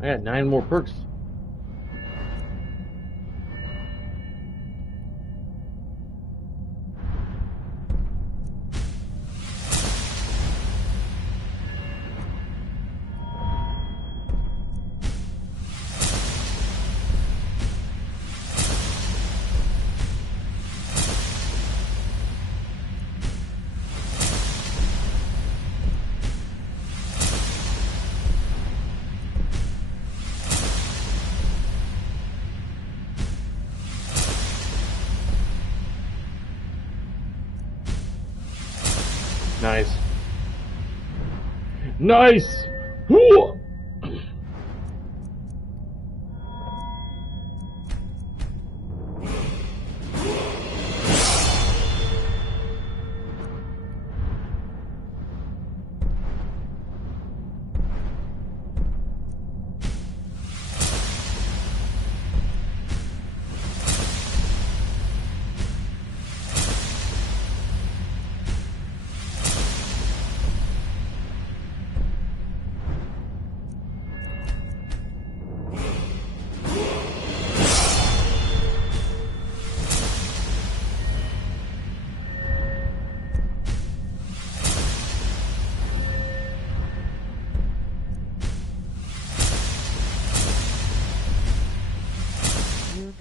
I got 9 more perks. Nice. Nice! Ooh.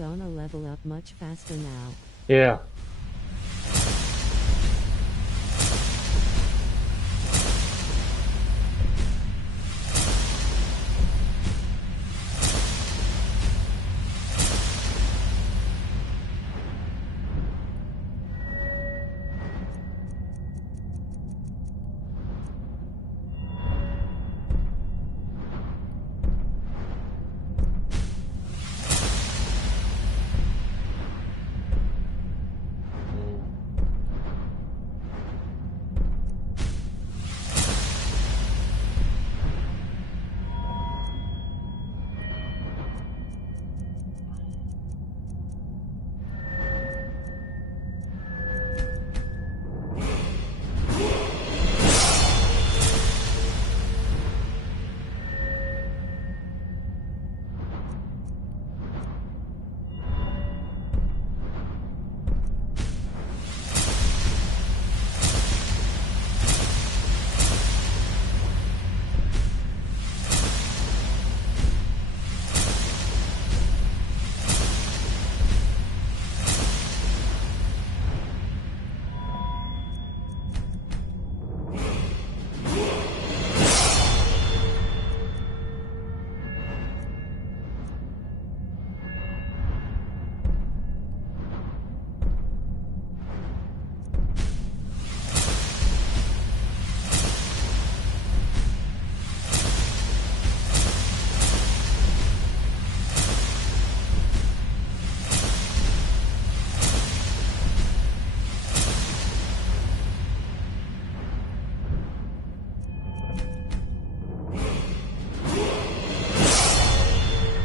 gonna level up much faster now. Yeah.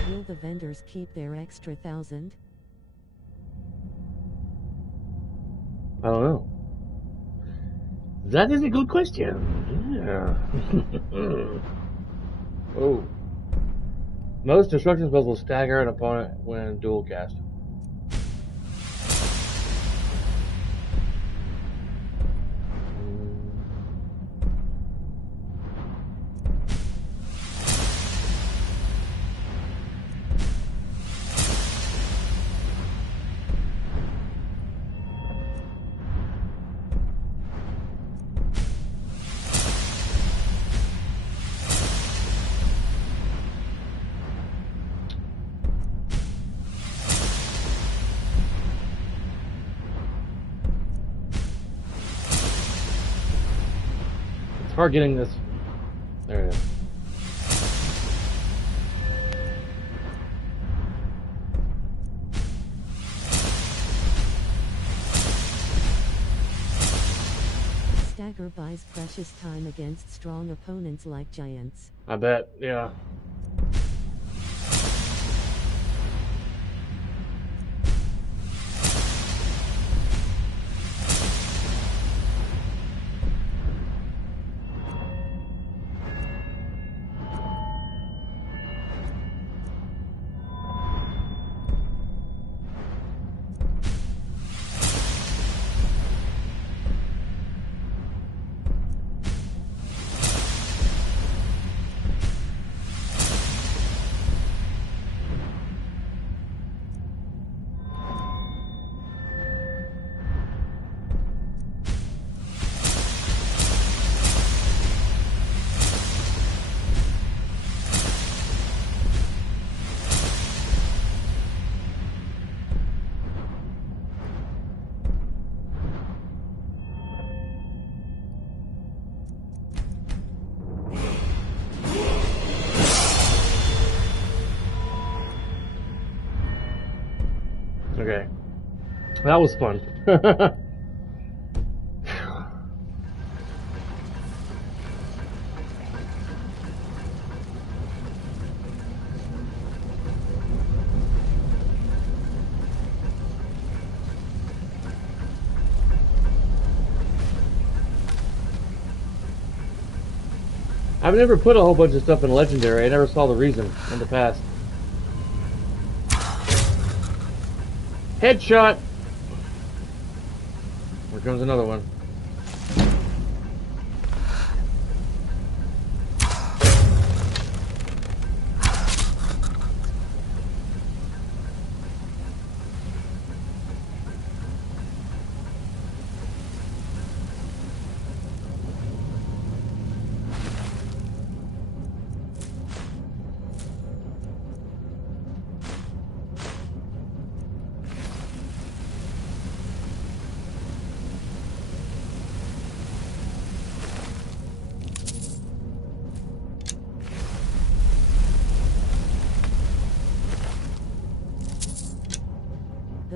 Will the vendors keep their extra 1,000? I don't know. That is a good question. Yeah. Oh. Most destruction spells will stagger an opponent when dual cast. Hard getting this. There it is. Stagger buys precious time against strong opponents like giants. I bet, yeah. Okay. That was fun. I've never put a whole bunch of stuff in Legendary. I never saw the reason in the past. Headshot! Here comes another one.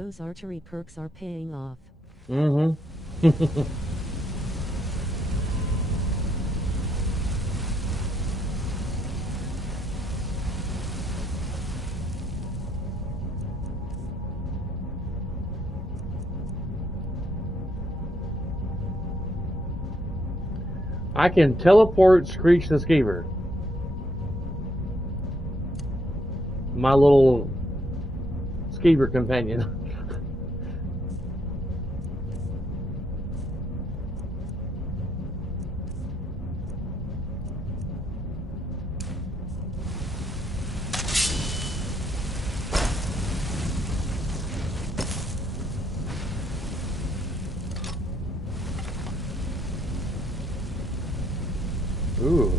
Those archery perks are paying off. Mm-hmm. I can teleport Screech the Skeever. My little Skeever companion. Ooh.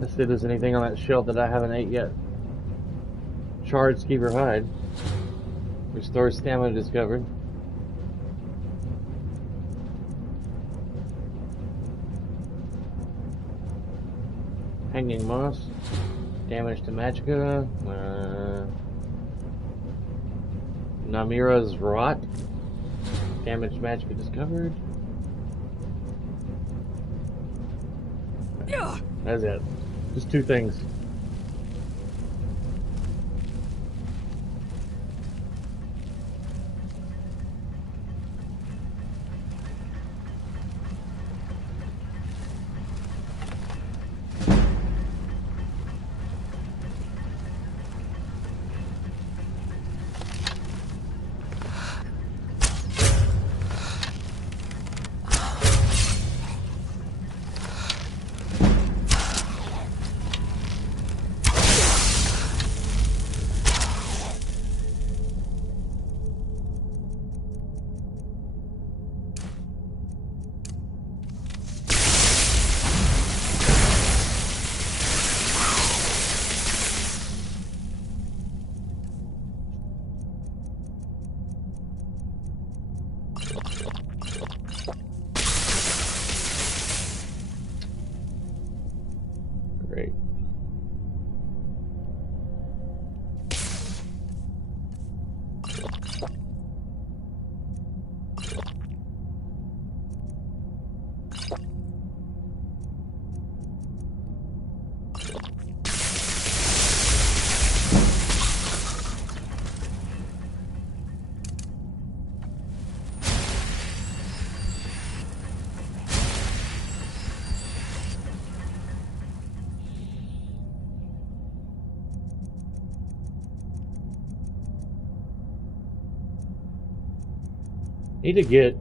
Let's see if there's anything on that shelf that I haven't ate yet. Charred Skeever hide. Restores stamina discovered. Hanging moss. Damage to Magicka. Namira's rot. Damage to Magicka discovered. That's it. Just two things. Great. Need to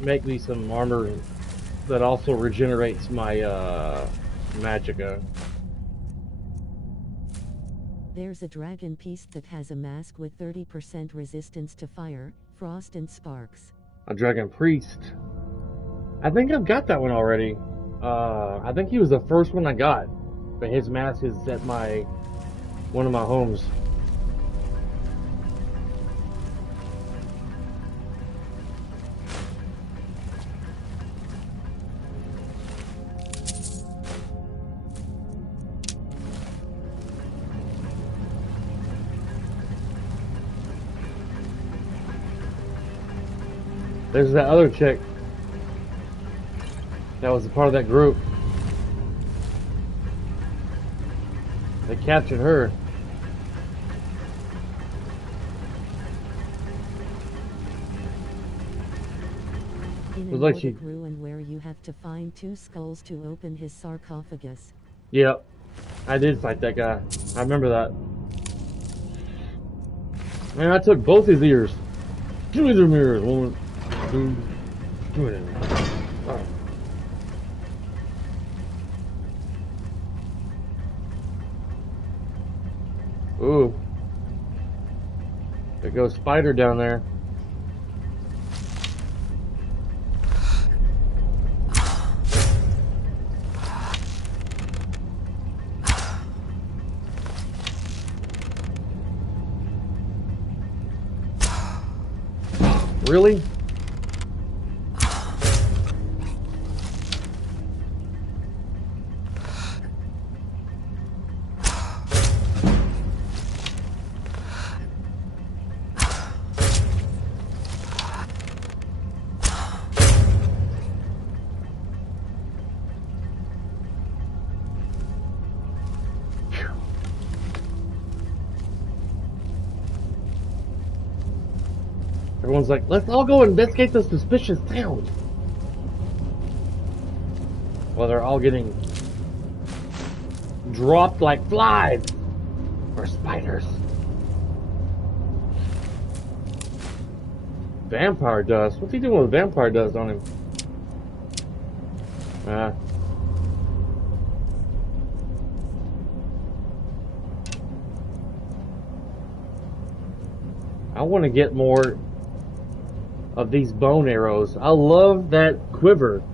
make me some armor that also regenerates my magicka. There's a dragon piece that has a mask with 30% resistance to fire, frost and sparks. A dragon priest. I think I've got that one already. I think he was the first one I got, but his mask is at one of my homes. There's that other chick that was a part of that group. They captured her. In an Nordic ruin where you have to find 2 skulls to open his sarcophagus. Yep. I did fight that guy. I remember that. Man, I took both his ears. Give me the mirrors, woman. Give me them. Oh. Ooh. There goes Spider down there. Really? Everyone's like, let's all go investigate the suspicious town. Well, they're all getting dropped like flies or spiders. Vampire dust. What's he doing with vampire dust on him? I want to get more of these bone arrows. I love that quiver.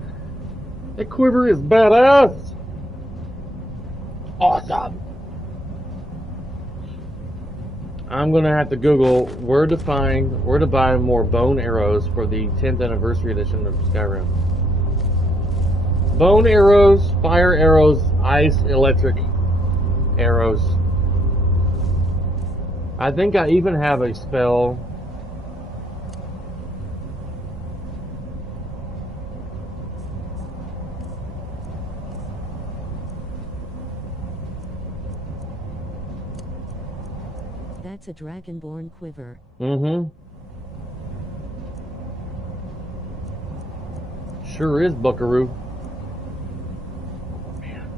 That quiver is badass. Awesome. I'm gonna have to Google where to buy more bone arrows for the 10th anniversary edition of Skyrim. Bone arrows, fire arrows, ice, electric arrows. I think I even have a spell. That's a dragonborn quiver. Mm-hmm. Sure is, buckaroo. Man.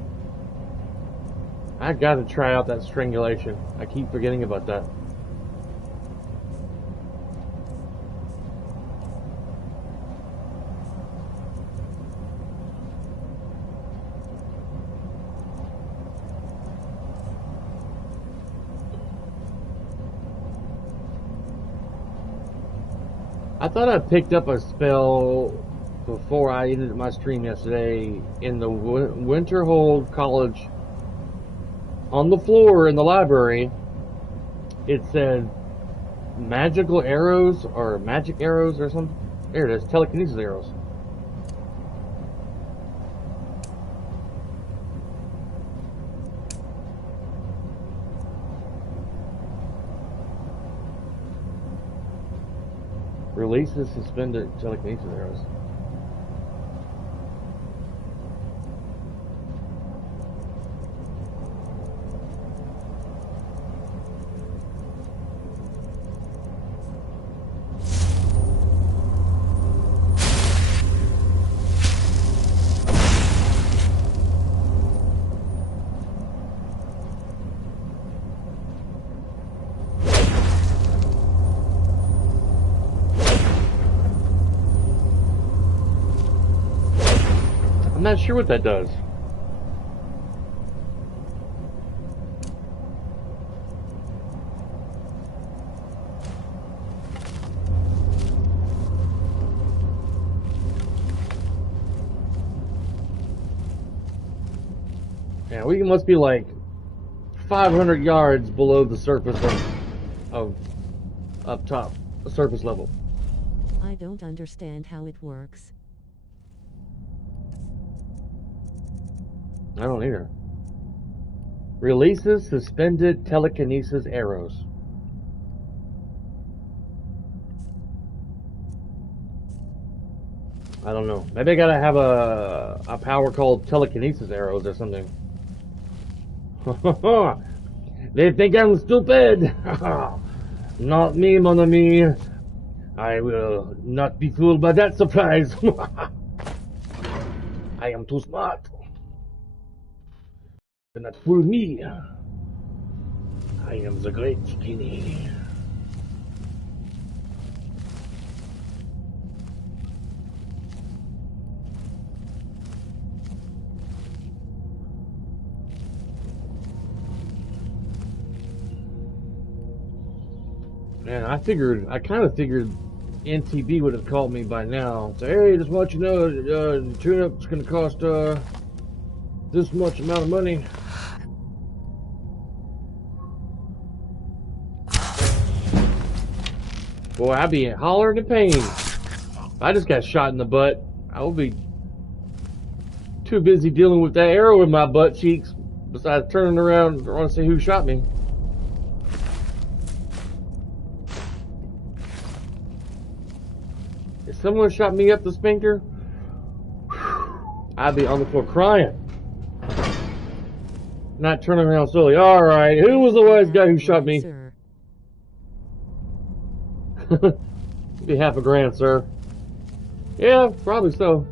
I gotta try out that strangulation. I keep forgetting about that. I thought I picked up a spell before I ended my stream yesterday in the Winterhold College. On the floor in the library, it said magical arrows or magic arrows or something. There it is, telekinesis arrows. Releases suspended telekinesis arrows. I'm not sure what that does. Yeah, we must be like 500 yards below the surface of up top, surface level. I don't understand how it works. I don't either. Releases suspended telekinesis arrows. I don't know. Maybe I gotta have a power called telekinesis arrows or something. They think I'm stupid. Not me, mon ami. I will not be fooled by that surprise. I am too smart. Not fool me. I am the great genie. Man, I kind of figured NTB would have called me by now. Say, hey, just want you to know, tune-up's going to cost, this much amount of money. Boy, I'd be hollering in pain. If I just got shot in the butt, I would be too busy dealing with that arrow in my butt cheeks, besides turning around and want to see who shot me. If someone shot me up the sphincter, I'd be on the floor crying. Not turning around slowly. Alright, who was the wise guy who shot me? Be $50,000, sir. Yeah, probably so.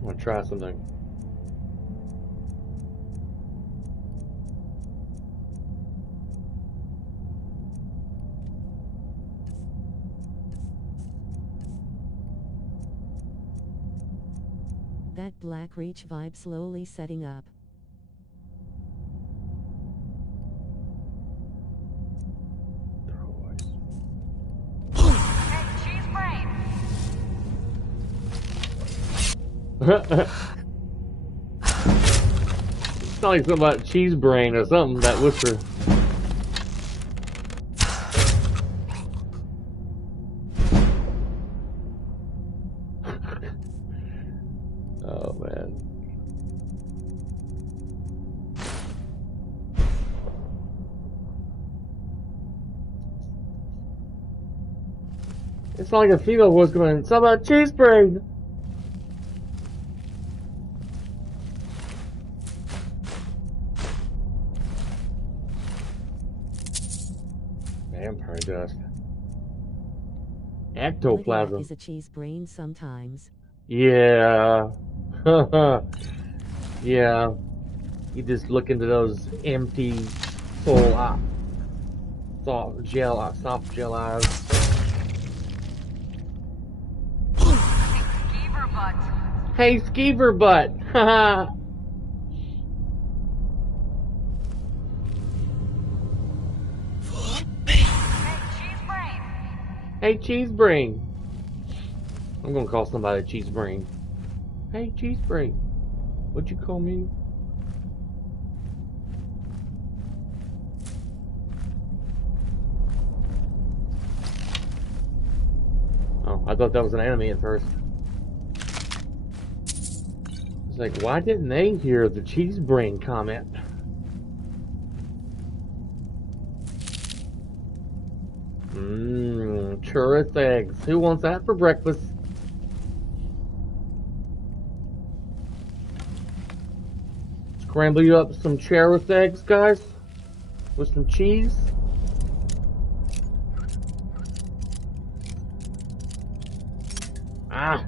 I'm gonna try something. That Black Reach vibe slowly setting up. It's not like something about cheese brain or something, that whisper. Oh man. It's not like a female voice going, it's about cheese brain. Vampire dust. Ectoplasm. Is a cheese brain sometimes. Yeah. Yeah. You just look into those empty, full, soft gel eyes. Hey, Skeever Butt. Haha. Hey, cheese brain. I'm gonna call somebody cheese brain. Hey, cheese brain. What'd you call me? Oh, I thought that was an enemy at first. It's like, why didn't they hear the cheese brain comment? Churros eggs. Who wants that for breakfast? Scramble you up some churros eggs, guys? With some cheese? Ah!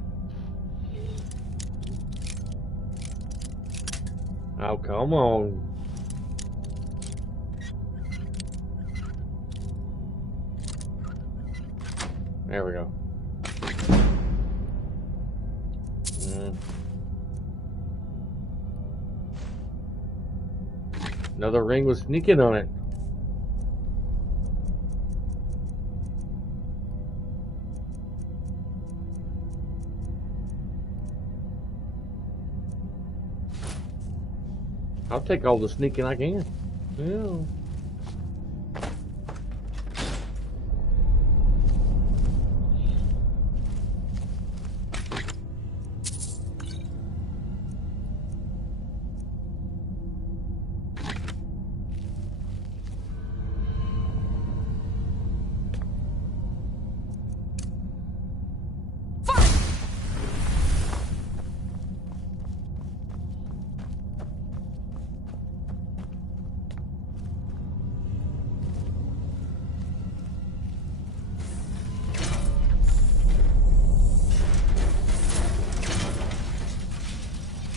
Oh, come on. There we go. Another ring was sneaking on it. I'll take all the sneaking I can. Yeah.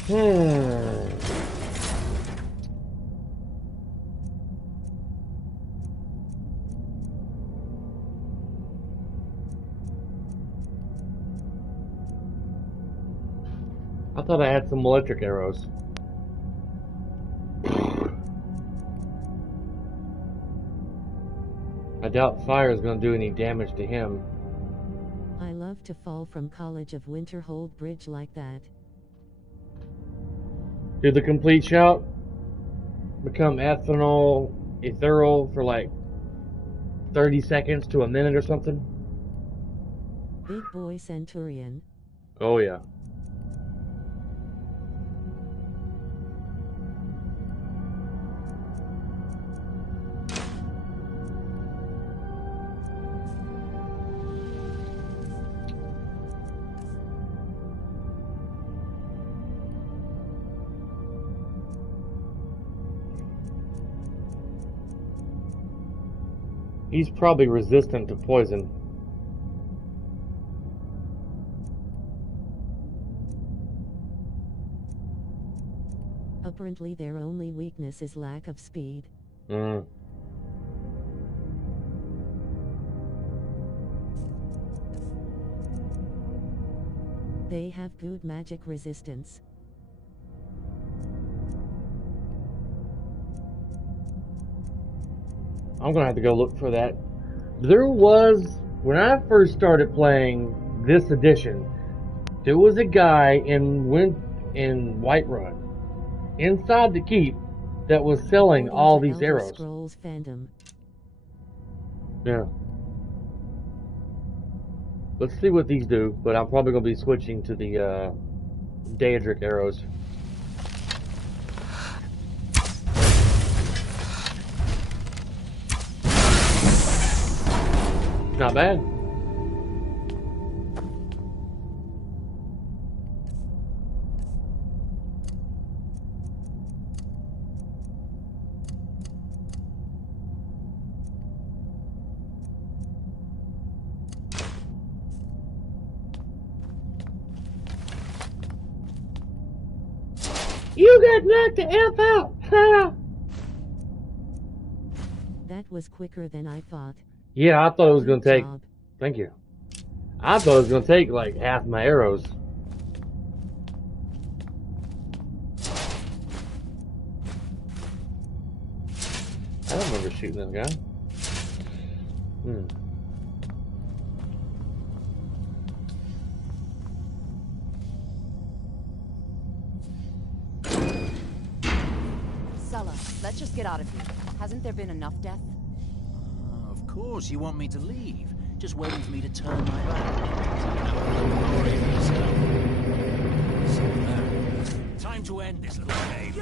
I thought I had some electric arrows. I doubt fire is going to do any damage to him. I love to fall from College of Winterhold Bridge like that. Did the complete shout become ethereal for like 30 seconds to a minute or something? Big boy Centurion. Oh yeah. He's probably resistant to poison. Apparently their only weakness is lack of speed. They have good magic resistance. I'm gonna have to go look for that. There was, when I first started playing this edition, there was a guy in Whiterun, inside the keep, that was selling all these arrows. Scrolls fandom. Yeah. Let's see what these do, but I'm probably gonna be switching to the Daedric arrows. Not bad. You got knocked the F out! That was quicker than I thought. Yeah, I thought it was going to take... Job. Thank you. I thought it was going to take like half my arrows. I don't remember shooting this guy. Sulla, let's just get out of here. Hasn't there been enough death? Of course, you want me to leave. Just waiting for me to turn my back. Time to end this little game.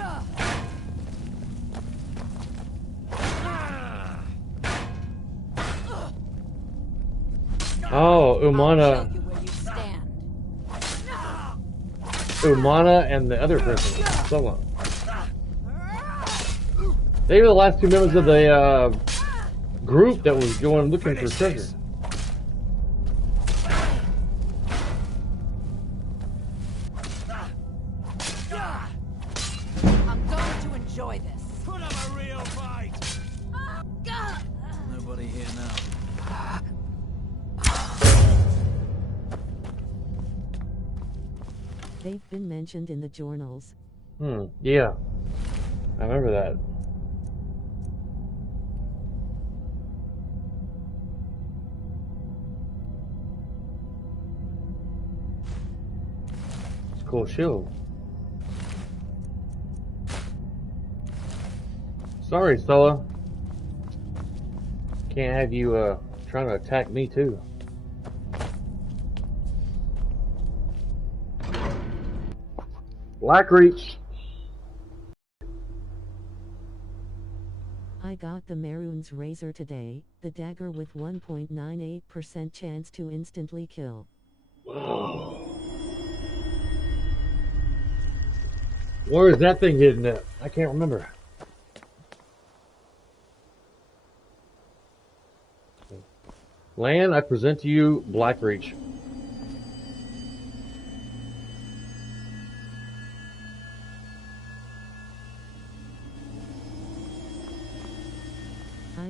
Oh, Umana. Umana and the other person, Solo. They were the last two members of the group that was going looking for treasure. I'm going to enjoy this. Put up a real fight. Nobody here now. They've been mentioned in the journals. Yeah. I remember that. It's a cool shield. Sorry, Stella. Can't have you trying to attack me too. Blackreach. I got the Maroon's Razor today, the dagger with 1.98% chance to instantly kill. Whoa. Where is that thing hidden at? I can't remember. Land, I present to you Blackreach.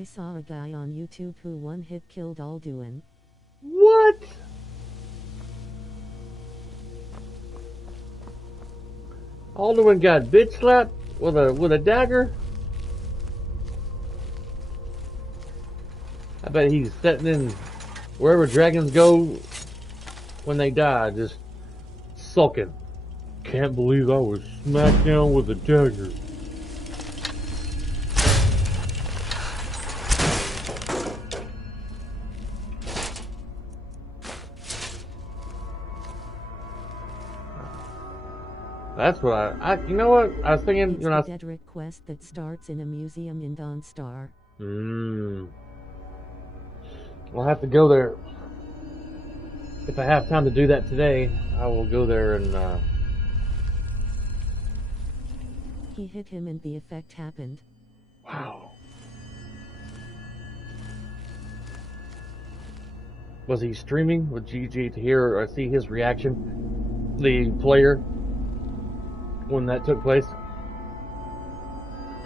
saw a guy on YouTube who one-hit killed Alduin. What? Alduin got bitch slapped with a dagger? I bet he's sitting in wherever dragons go when they die, just sulking. Can't believe I was smacked down with a dagger. That's what you know what? I was thinking, it's the Dedrick quest that starts in a museum in Dawnstar. I'll have to go there. If I have time to do that today, I will go there and, He hit him and the effect happened. Wow. Was he streaming with GG to hear or see his reaction? The player? When that took place?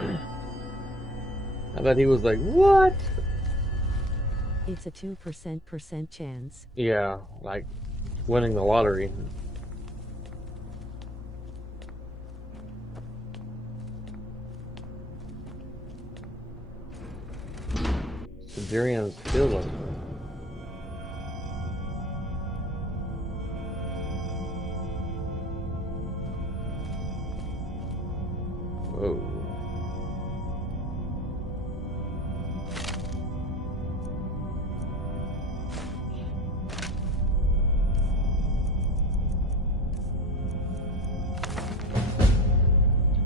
I bet he was like, what? It's a 2% chance. Yeah, like winning the lottery. Siberian's Field. Whoa.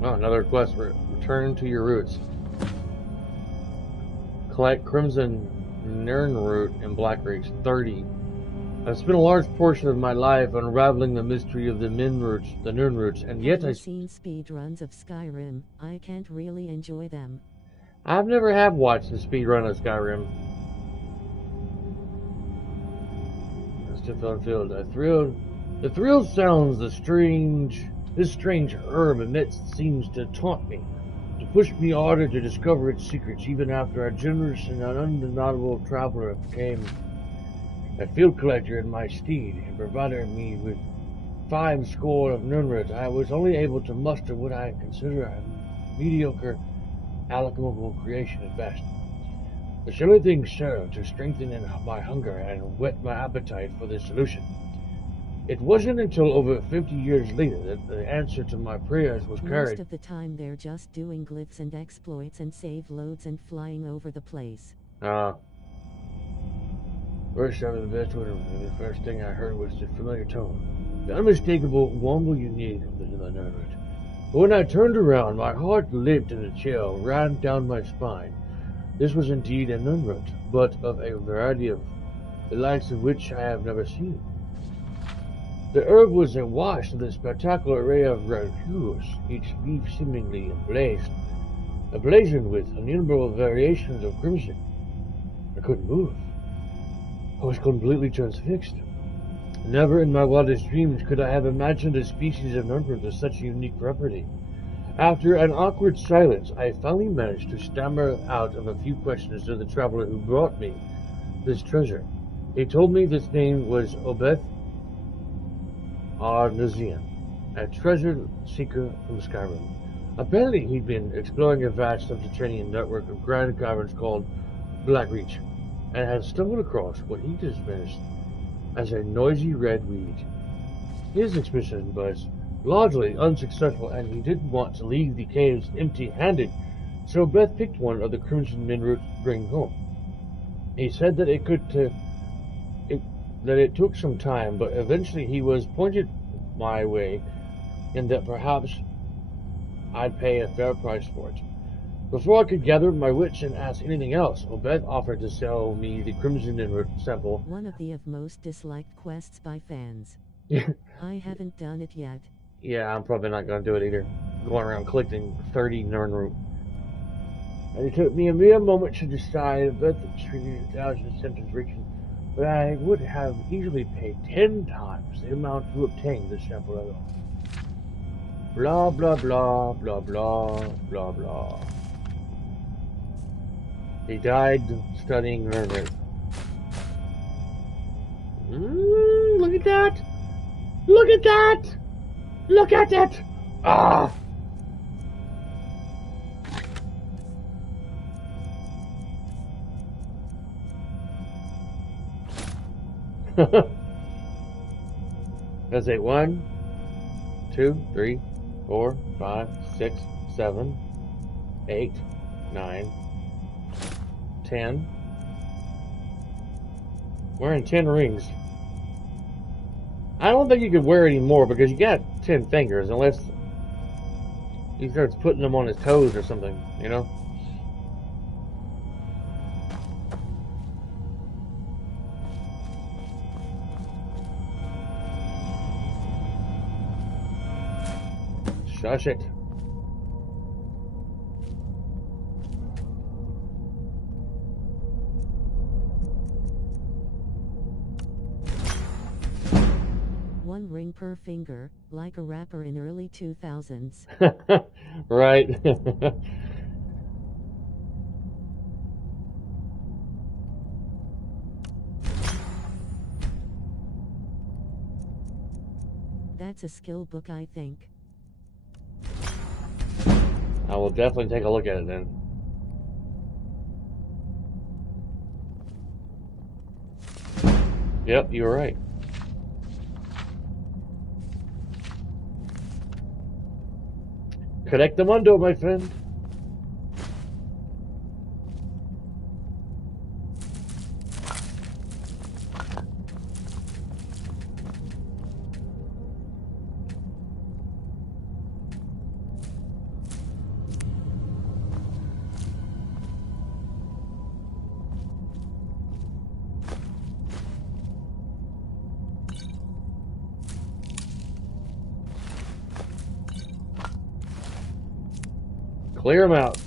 Oh, another quest. Return to your roots. Collect Crimson Nirnroot in Blackreach 30. I've spent a large portion of my life unraveling the mystery of the Nirnroots, and yet I've seen speedruns of Skyrim. I can't really enjoy them. I've never have watched the speedrun of Skyrim. The thrill sounds this strange herb emits seems to taunt me, to push me harder to discover its secrets, even after a generous and an undeniable traveler became a field collector in my steed and provided me with 5 score of Nirnroots. I was only able to muster what I consider a mediocre, allocable creation at best. The silly thing served to strengthen my hunger and whet my appetite for the solution. It wasn't until over 50 years later that the answer to my prayers was carried. Most of the time they're just doing glyphs and exploits and save loads and flying over the place. First out of the best order, the first thing I heard was the familiar tone, the unmistakable womble you need of the Nirnroot. When I turned around, my heart leaped and a chill ran down my spine. This was indeed a Nirnroot, but of a variety of the likes of which I have never seen. The herb was awash with a spectacular array of red hues, each leaf seemingly emblazoned with innumerable variations of crimson. I couldn't move. I was completely transfixed. Never in my wildest dreams could I have imagined a species of Nirnroot with such a unique property. After an awkward silence, I finally managed to stammer out of a few questions to the traveler who brought me this treasure. He told me this name was Obeth Arnazian, a treasure seeker from Skyrim. Apparently he'd been exploring a vast subterranean network of grand caverns called Blackreach, and had stumbled across what he dismissed as a noisy red weed. His expedition was largely unsuccessful, and he didn't want to leave the caves empty-handed, so Beth picked one of the Crimson Nirnroot to bring home. He said that it took some time, but eventually he was pointed my way, and that perhaps I'd pay a fair price for it. Before I could gather my wits and ask anything else, Obed offered to sell me the Crimson Nirnroot sample. One of the most disliked quests by fans. I haven't done it yet. Yeah, I'm probably not going to do it either. Going around collecting 30 Nirnroot. And it took me a mere moment to decide about the tree 1,000 sentence reaching, but I would have easily paid 10 times the amount to obtain the sample alone. Blah, blah, blah, blah, blah, blah, blah. He died studying murder. Look at that! Look at that! Look at it! Ah! That's it. 1, 2, 3, 4, 5, 6, 7, 8, 9, 10. Wearing 10 rings. I don't think you could wear any more because you got 10 fingers unless he starts putting them on his toes or something, you know? Shush it. One ring per finger, like a rapper in early 2000s. Right. That's a skill book, I think. I will definitely take a look at it then. Yep, you were right. Connect the mundo, my friend. Clear them out.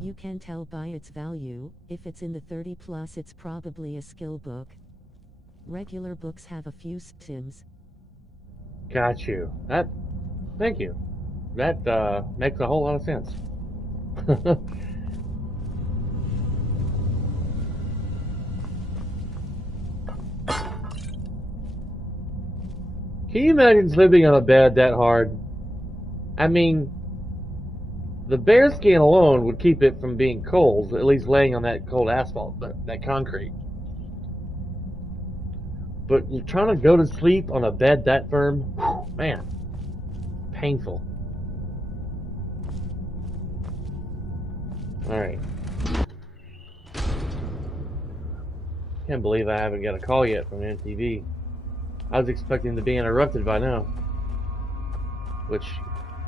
You can tell by its value. If it's in the 30 plus, it's probably a skill book. Regular books have a few stims. Got you. Thank you. That makes a whole lot of sense. Can you imagine sleeping on a bed that hard? I mean, the bear skin alone would keep it from being cold, at least laying on that cold asphalt, that concrete. But you're trying to go to sleep on a bed that firm, whew, man, painful. Alright. Can't believe I haven't got a call yet from MTV. I was expecting to be interrupted by now. Which,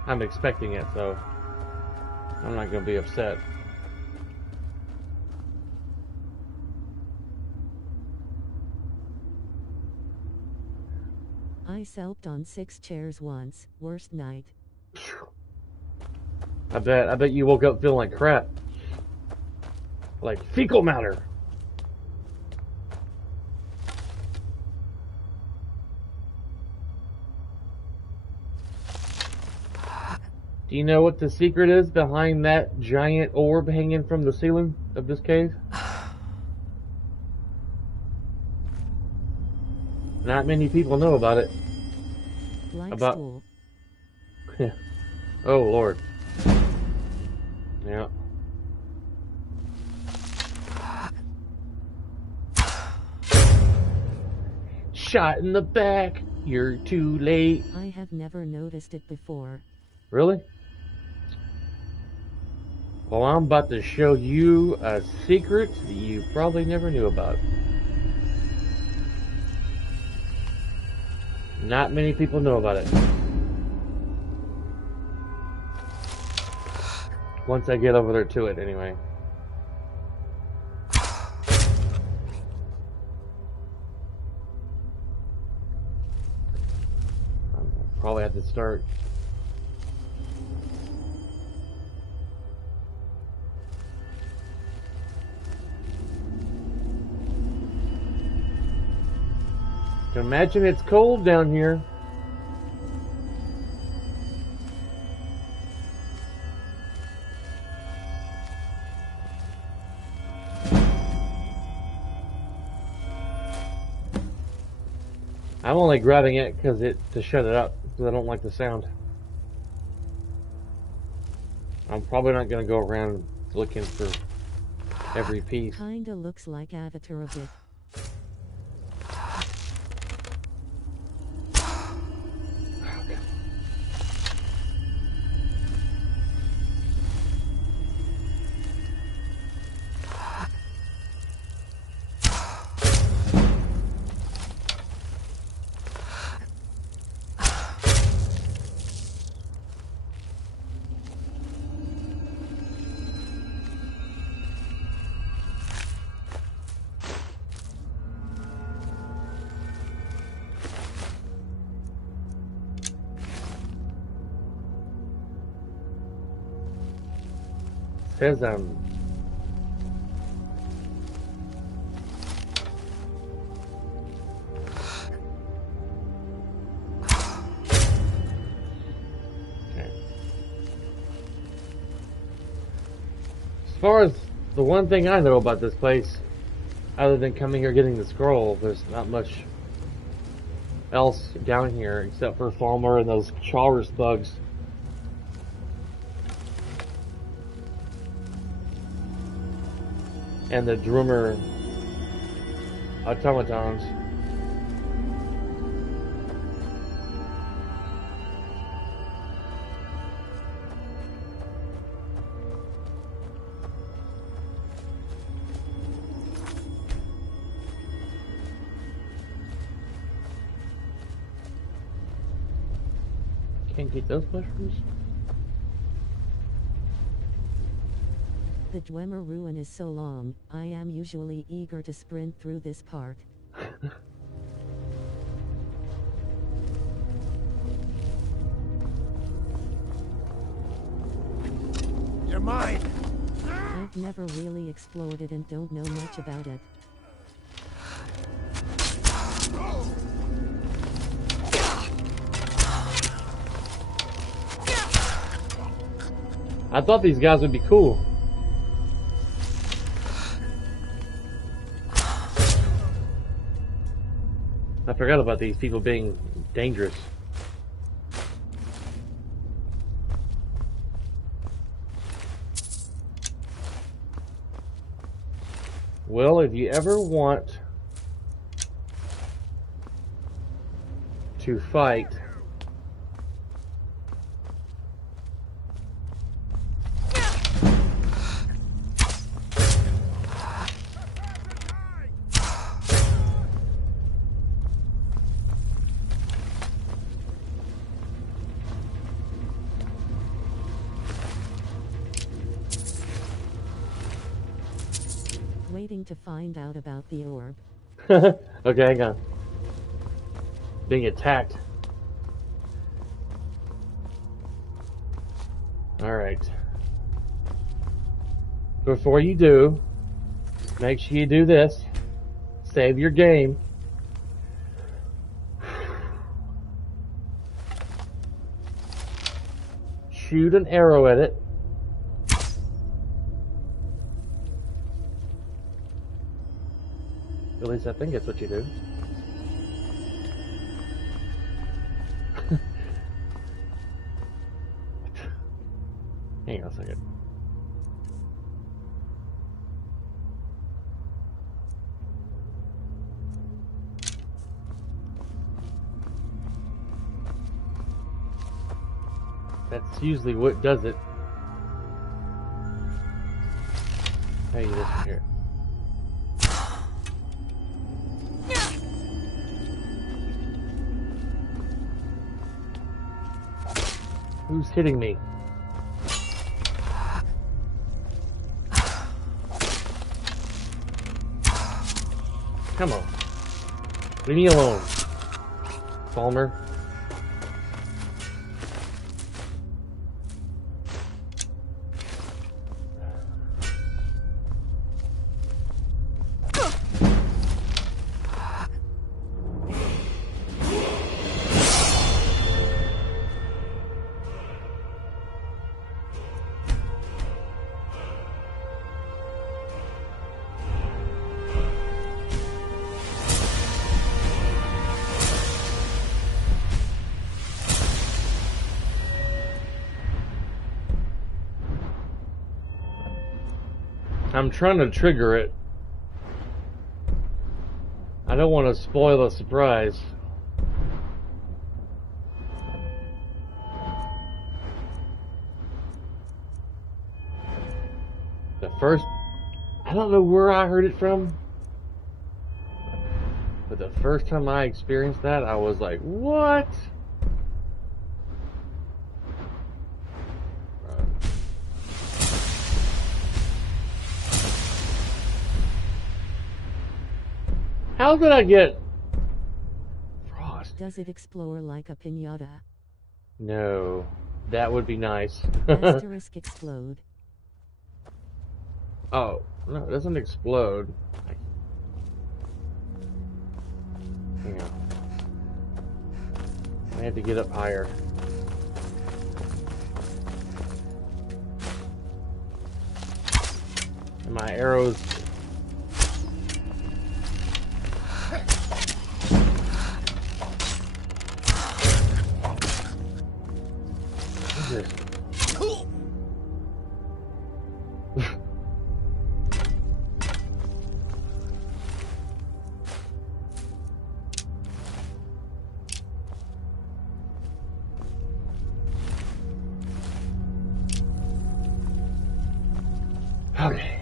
I'm expecting it, so I'm not going to be upset. I slept on 6 chairs once. Worst night. I bet you woke up feeling like crap. Like fecal matter. Do you know what the secret is behind that giant orb hanging from the ceiling of this cave? Not many people know about it. Like stool. Oh, Lord. Yeah. Shot in the back. You're too late. I have never noticed it before. Really? Well, I'm about to show you a secret that you probably never knew about. Not many people know about it. Once I get over there to it, anyway. I'll probably have to start. can imagine it's cold down here. I'm only grabbing it to shut it up because I don't like the sound. I'm probably not going to go around looking for every piece. Kinda looks like Avatar a bit. Says as far as the one thing I know about this place, other than coming here getting the scroll, there's not much else down here except for Falmer and those Chaurus bugs. And the drummer automatons. Can't get those mushrooms? The Dwemer ruin is so long, I am usually eager to sprint through this part. You're mine! I've never really explored it and don't know much about it. I thought these guys would be cool. I forgot about these people being dangerous. Well, if you ever want to fight Waiting to find out about the orb. okay, hang on. Being attacked. Alright. Before you do, make sure you do this. Save your game. Shoot an arrow at it. At least I think that's what you do. Hang on a second. That's usually what does it. Hey, this one here. Who's hitting me? Come on. Leave me alone, Falmer. I'm trying to trigger it. I don't want to spoil the surprise. The first... I don't know where I heard it from. But the first time I experienced that, I was like, what? How did I get frost? Does it explore like a piñata? No, that would be nice. Asterisk explode. Oh, no, it doesn't explode. Hang on. I have to get up higher. And my arrows... Jesus. Okay.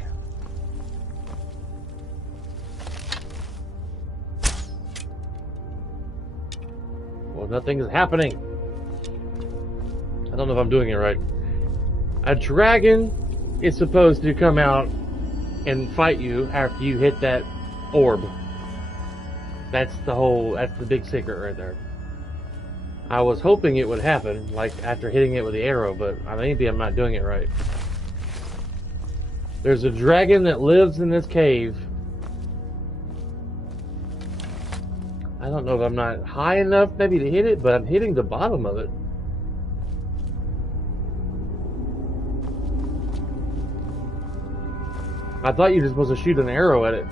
Well, nothing is happening. I don't know if I'm doing it right. A dragon is supposed to come out and fight you after you hit that orb. That's the big secret right there. I was hoping it would happen, like after hitting it with the arrow, but maybe I'm not doing it right. There's a dragon that lives in this cave. I don't know if I'm not high enough maybe to hit it, but I'm hitting the bottom of it. I thought you were supposed to shoot an arrow at it.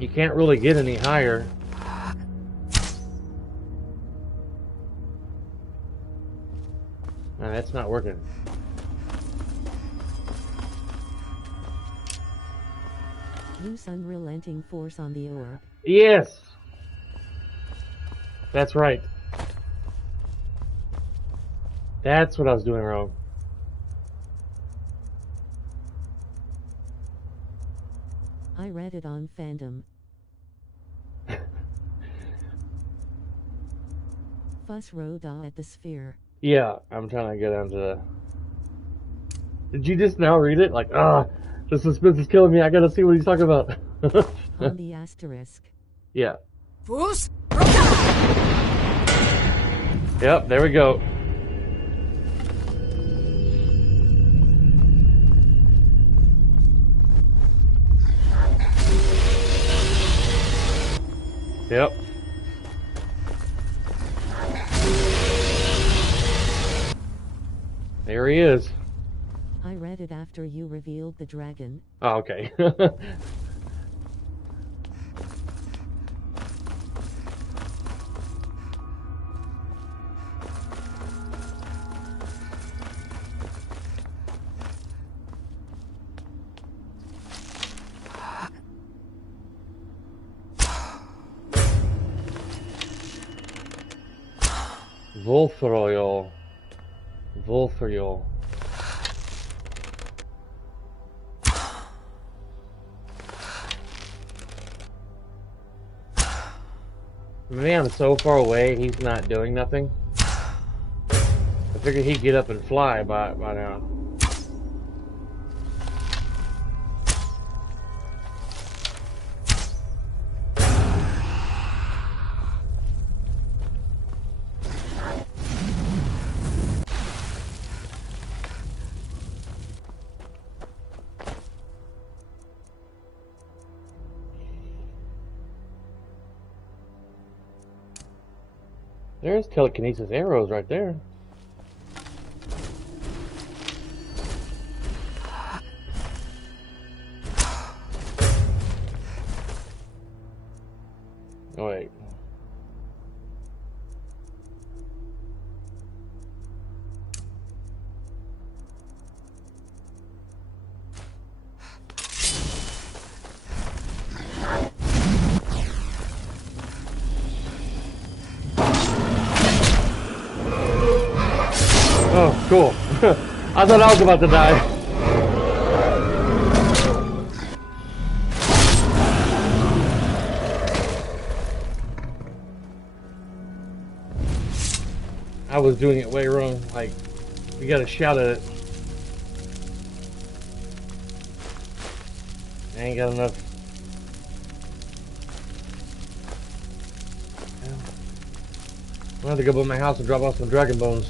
You can't really get any higher. No, that's not working. Use unrelenting force on the orb. Yes! That's right. That's what I was doing wrong. I read it on Fandom. Fuss Roda at the sphere. Yeah, I'm trying to get onto the... Did you just now read it? Like, the suspense is killing me. I gotta see what he's talking about. On the asterisk. Yeah. Fuss Yep, there we go. Yep. There he is. I read it after you revealed the dragon. Oh, okay. Volthroyal. Volthroyal. Man, I'm so far away, he's not doing nothing. I figured he'd get up and fly by now. There's telekinesis arrows right there. Oh, wait. Oh, cool. I thought I was about to die. I was doing it way wrong. Like, you gotta shout at it. I ain't got enough. I'm gonna have to go by my house and drop off some dragon bones.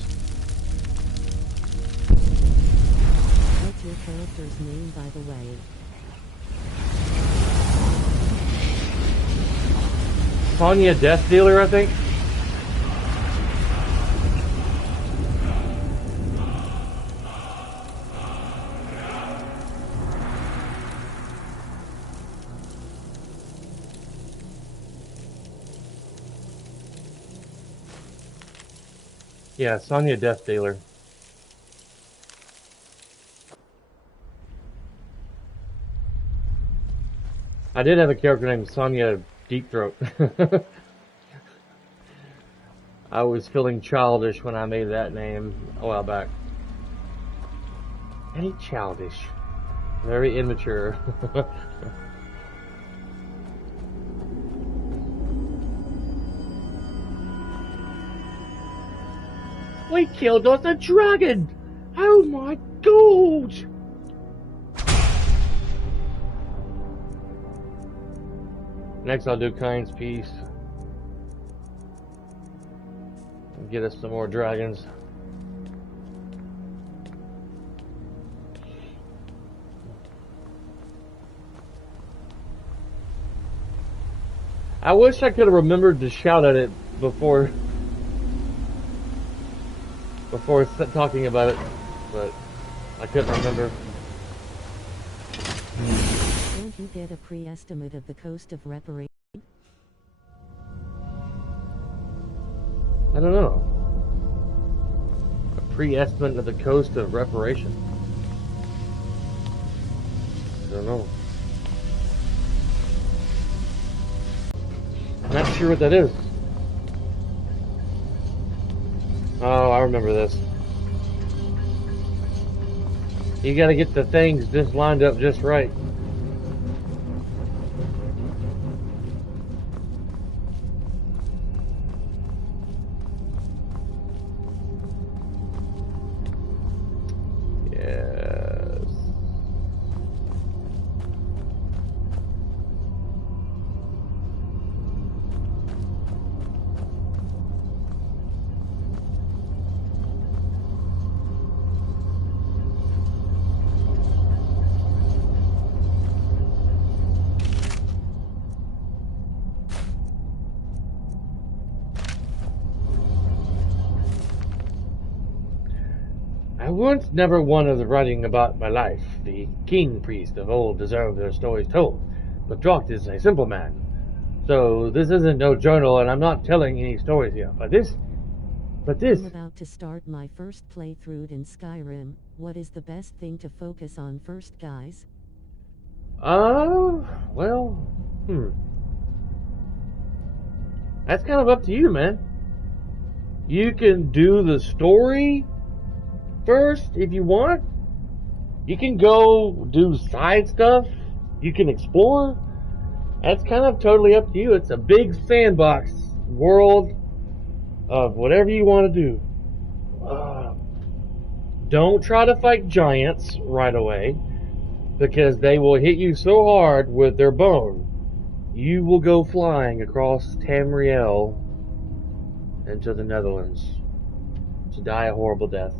What's your character's name, by the way? Sonya Death Dealer, I think. Yeah, Sonya Death Dealer. I did have a character named Sonya Deep Throat. I was feeling childish when I made that name a while back. Very childish. Very immature. We killed us a dragon! Oh my god! Next I'll do Kind's Peace. And get us some more dragons. I wish I could have remembered to shout at it before talking about it, but I couldn't remember. Don't you get a pre-estimate of the cost of reparation? I don't know. A pre-estimate of the cost of reparation. I don't know. I'm not sure what that is. Oh, I remember this. You gotta get the things just lined up just right. Yes. I once never wanted writing about my life. The king priest of old deserve their stories told, but Drocht is a simple man. So this isn't no journal, and I'm not telling any stories here. But this. I'm about to start my first playthrough in Skyrim. What is the best thing to focus on first, guys? Well, that's kind of up to you, man. You can do the story first if you want. You can go do side stuff. You can explore. That's kind of totally up to you. It's a big sandbox world of whatever you want to do. Don't try to fight giants right away, because they will hit you so hard with their bone, you will go flying across Tamriel into the Netherlands to die a horrible death.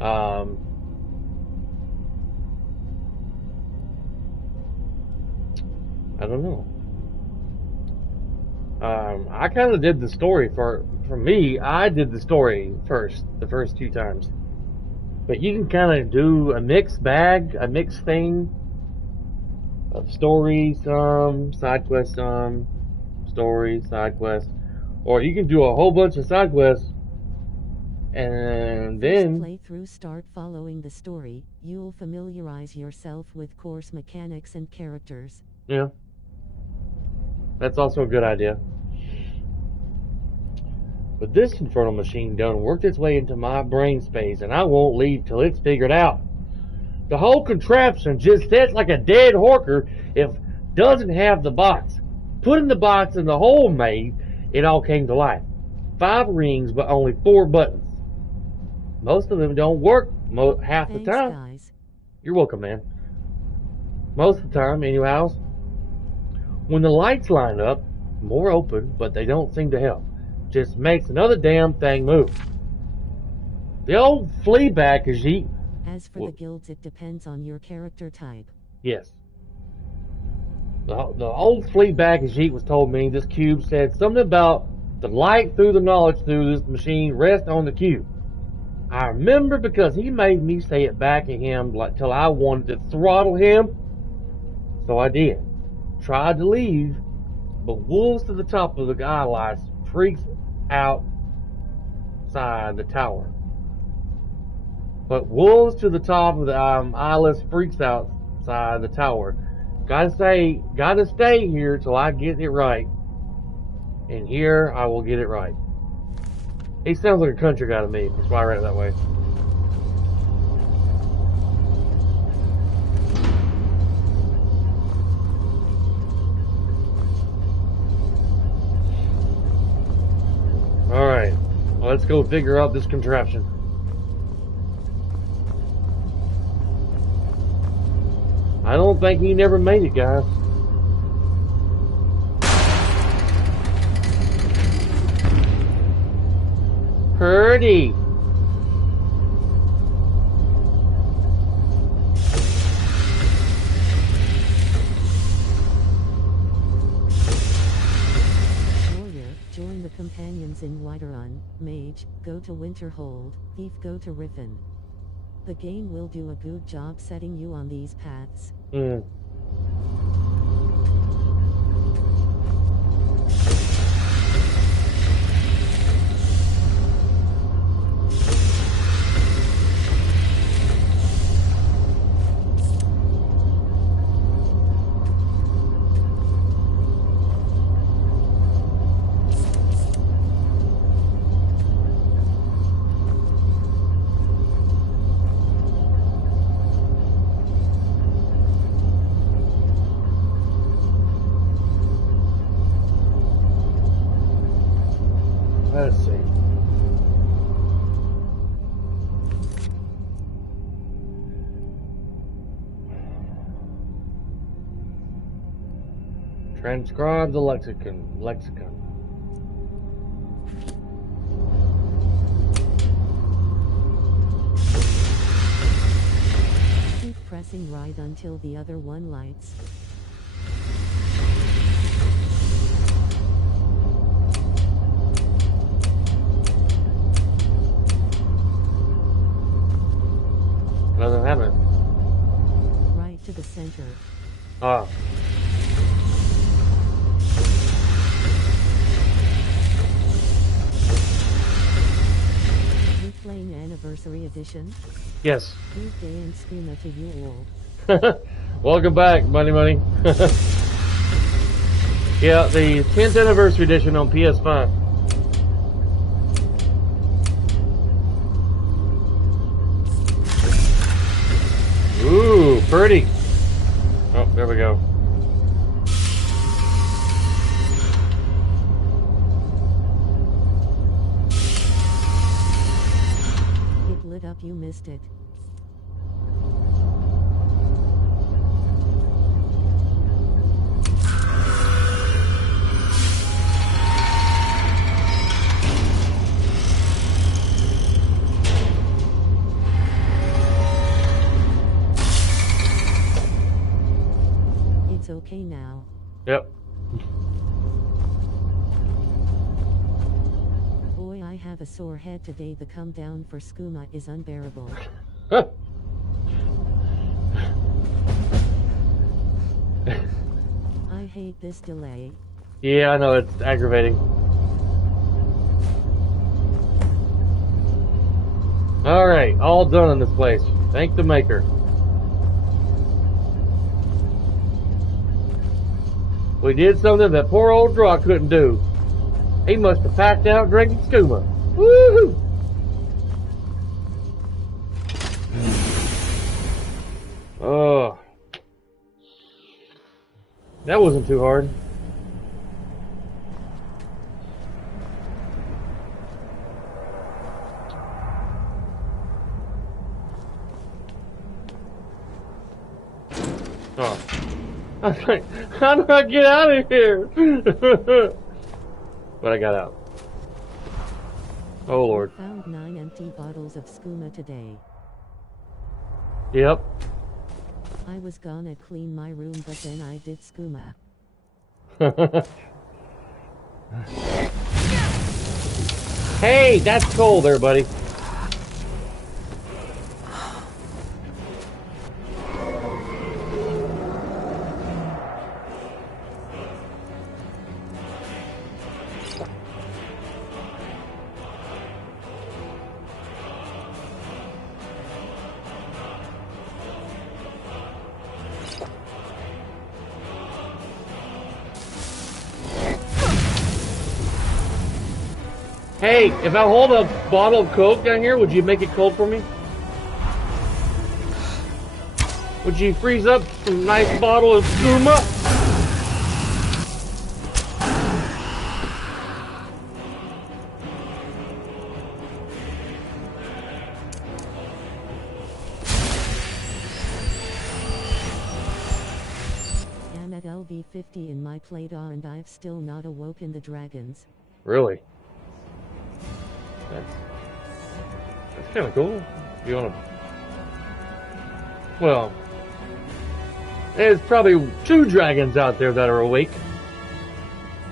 I don't know. I kind of did the story for me. I did the story first, the first 2 times. But you can kind of do a mixed bag, a mixed thing of story, some side quest, some story, side quest, or you can do a whole bunch of side quests. And then playthrough start following the story. You'll familiarize yourself with course mechanics and characters. Yeah, that's also a good idea. But this infernal machine done worked its way into my brain space, and I won't leave till it's figured out. The whole contraption just sits like a dead horker if doesn't have the box. Putting the box in the hole made, it all came to life. 5 rings, but only 4 buttons. Most of them don't work half the time. Guys. You're welcome, man. Most of the time, anyways. When the lights line up, more open, but they don't seem to help. Just makes another damn thing move. The old fleabag Khajiit. As for the guilds, it depends on your character type. Yes. The old fleabag Khajiit was told me this cube said something about the light through the knowledge through this machine rest on the cube. I remember because he made me say it back at him till I wanted to throttle him. So I did. Tried to leave, but wolves to the top of the eyelights freaks outside the tower. But wolves to the top of the eyeless freaks outside the tower. Gotta stay here till I get it right. And here I will get it right. He sounds like a country guy to me. That's why I read it that way. Alright. Well, let's go figure out this contraption. I don't think he never made it, guys. Purdy. Warrior, join the companions in Whiterun. Mage, go to Winterhold. Thief, go to Riffin. The game will do a good job setting you on these paths. Let's see. Transcribe the lexicon. Keep pressing right until the other one lights. Doesn't have it. Right to the center. Ah. You playing Anniversary Edition? Yes. Good day and schooner to you all. Welcome back, Money. Yeah, the 10th Anniversary Edition on PS5. Ooh, pretty. Oh, there we go. It lit up, you missed it. It's okay now. Yep. Boy, I have a sore head today. The come down for skooma is unbearable. I hate this delay. Yeah, I know, it's aggravating. Alright, all done in this place. Thank the maker. We did something that poor old Draw couldn't do. He must have packed out drinking skooma. Woohoo! Oh. That wasn't too hard. Oh. I was like, how do I get out of here? But I got out. Oh Lord. Found 9 empty bottles of skooma today. Yep. I was gonna clean my room, but then I did skooma. Hey, that's cold there, buddy. Hey, if I hold a bottle of Coke down here, would you make it cold for me? Would you freeze up some nice bottle of skooma? I'm at LV50 in my Play-Doh and I've still not awoken the dragons. Really? That's kind of cool. You want to... Well, there's probably 2 dragons out there that are awake.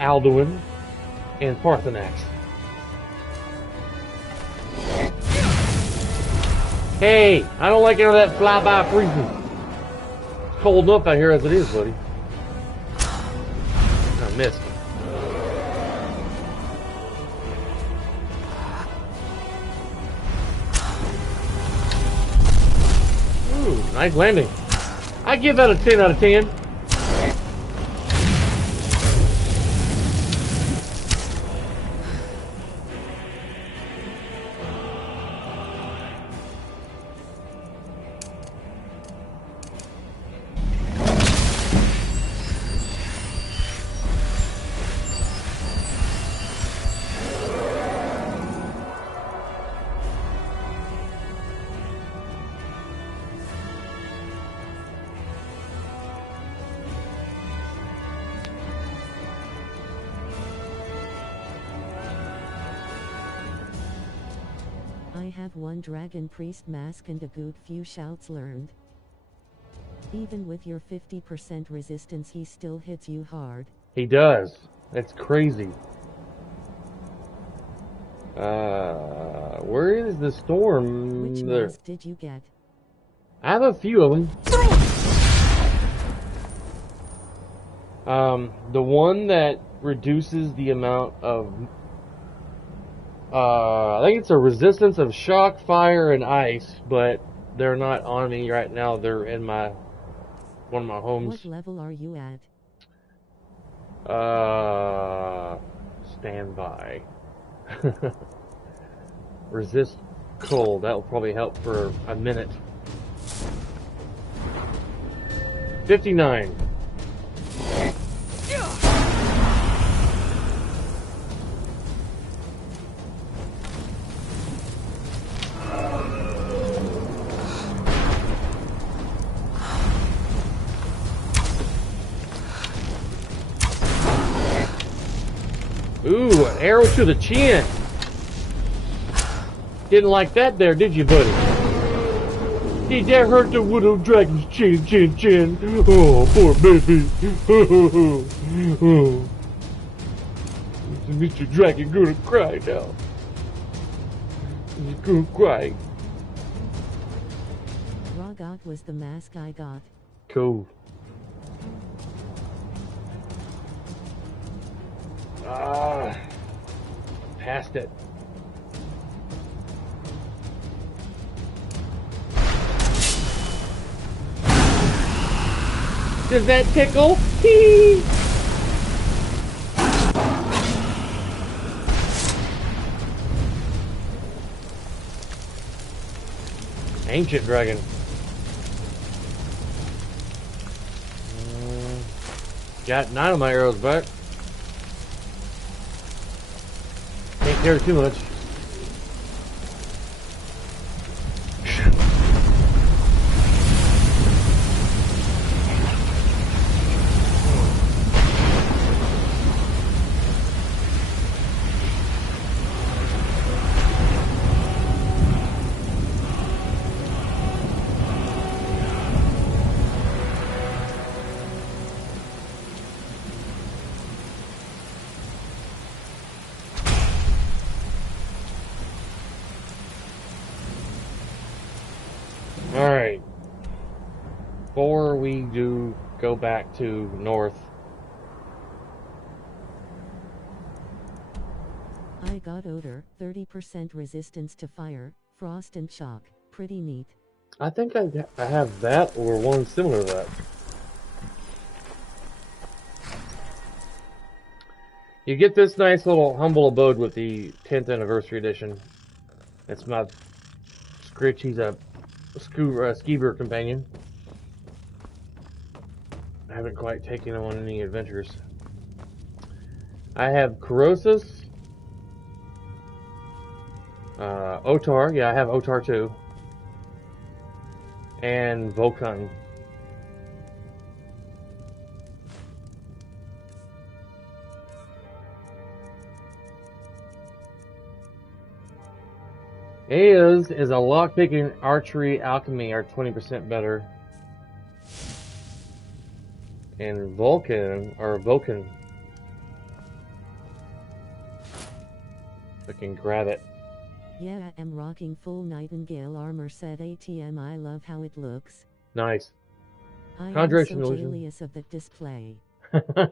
Alduin and Parthenax. Hey, I don't like any of that fly-by freezing. It's cold enough out here as it is, buddy. I missed. Nice landing. I give that a 10 out of 10. I have 1 dragon priest mask and a good few shouts learned. Even with your 50% resistance, he still hits you hard. He does. That's crazy. Where is the storm? Which there. mask did you get? I have a few of them. The one that reduces the amount of I think it's a resistance of shock, fire, and ice, but they're not on me right now. They're in one of my homes. What level are you at? Standby. Resist cold. That will probably help for a minute. 59. Ooh, an arrow to the chin. Didn't like that there, did you, buddy? Did that hurt the Widow Dragon's chin, chin, chin? Oh, poor baby. Oh. Mr. Dragon gonna cry now. He's gonna cry. Rogot was the mask I got. Cool. Passed it. Does that tickle? Hee! Ancient dragon. Got 9 of my arrows back. Can't carry too much. Alright. Before we do go back to north. I got odor, 30% resistance to fire, frost and shock. Pretty neat. I think I have that or one similar to that. You get this nice little humble abode with the 10th anniversary edition. It's my Scritch. He's a skeever companion. I haven't quite taken him on any adventures. I have Corrosus. Otar. Yeah, I have Otar too. And Vulcan. Aea's is a lockpicking, archery, alchemy are 20% better. And Vulcan, I can grab it. Yeah, I'm rocking full Nightingale armor set ATM. I love how it looks. Nice. I am Conjuration so illusion. jealous of the display.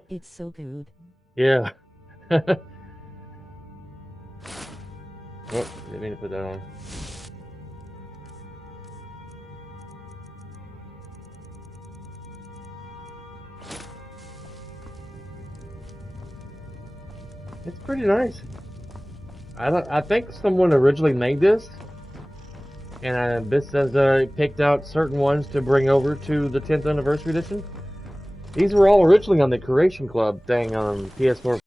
It's so good. Yeah. Oh, didn't mean to put that on. It's pretty nice. I think someone originally made this, and this says picked out certain ones to bring over to the 10th anniversary edition. These were all originally on the Curation Club thing on PS4.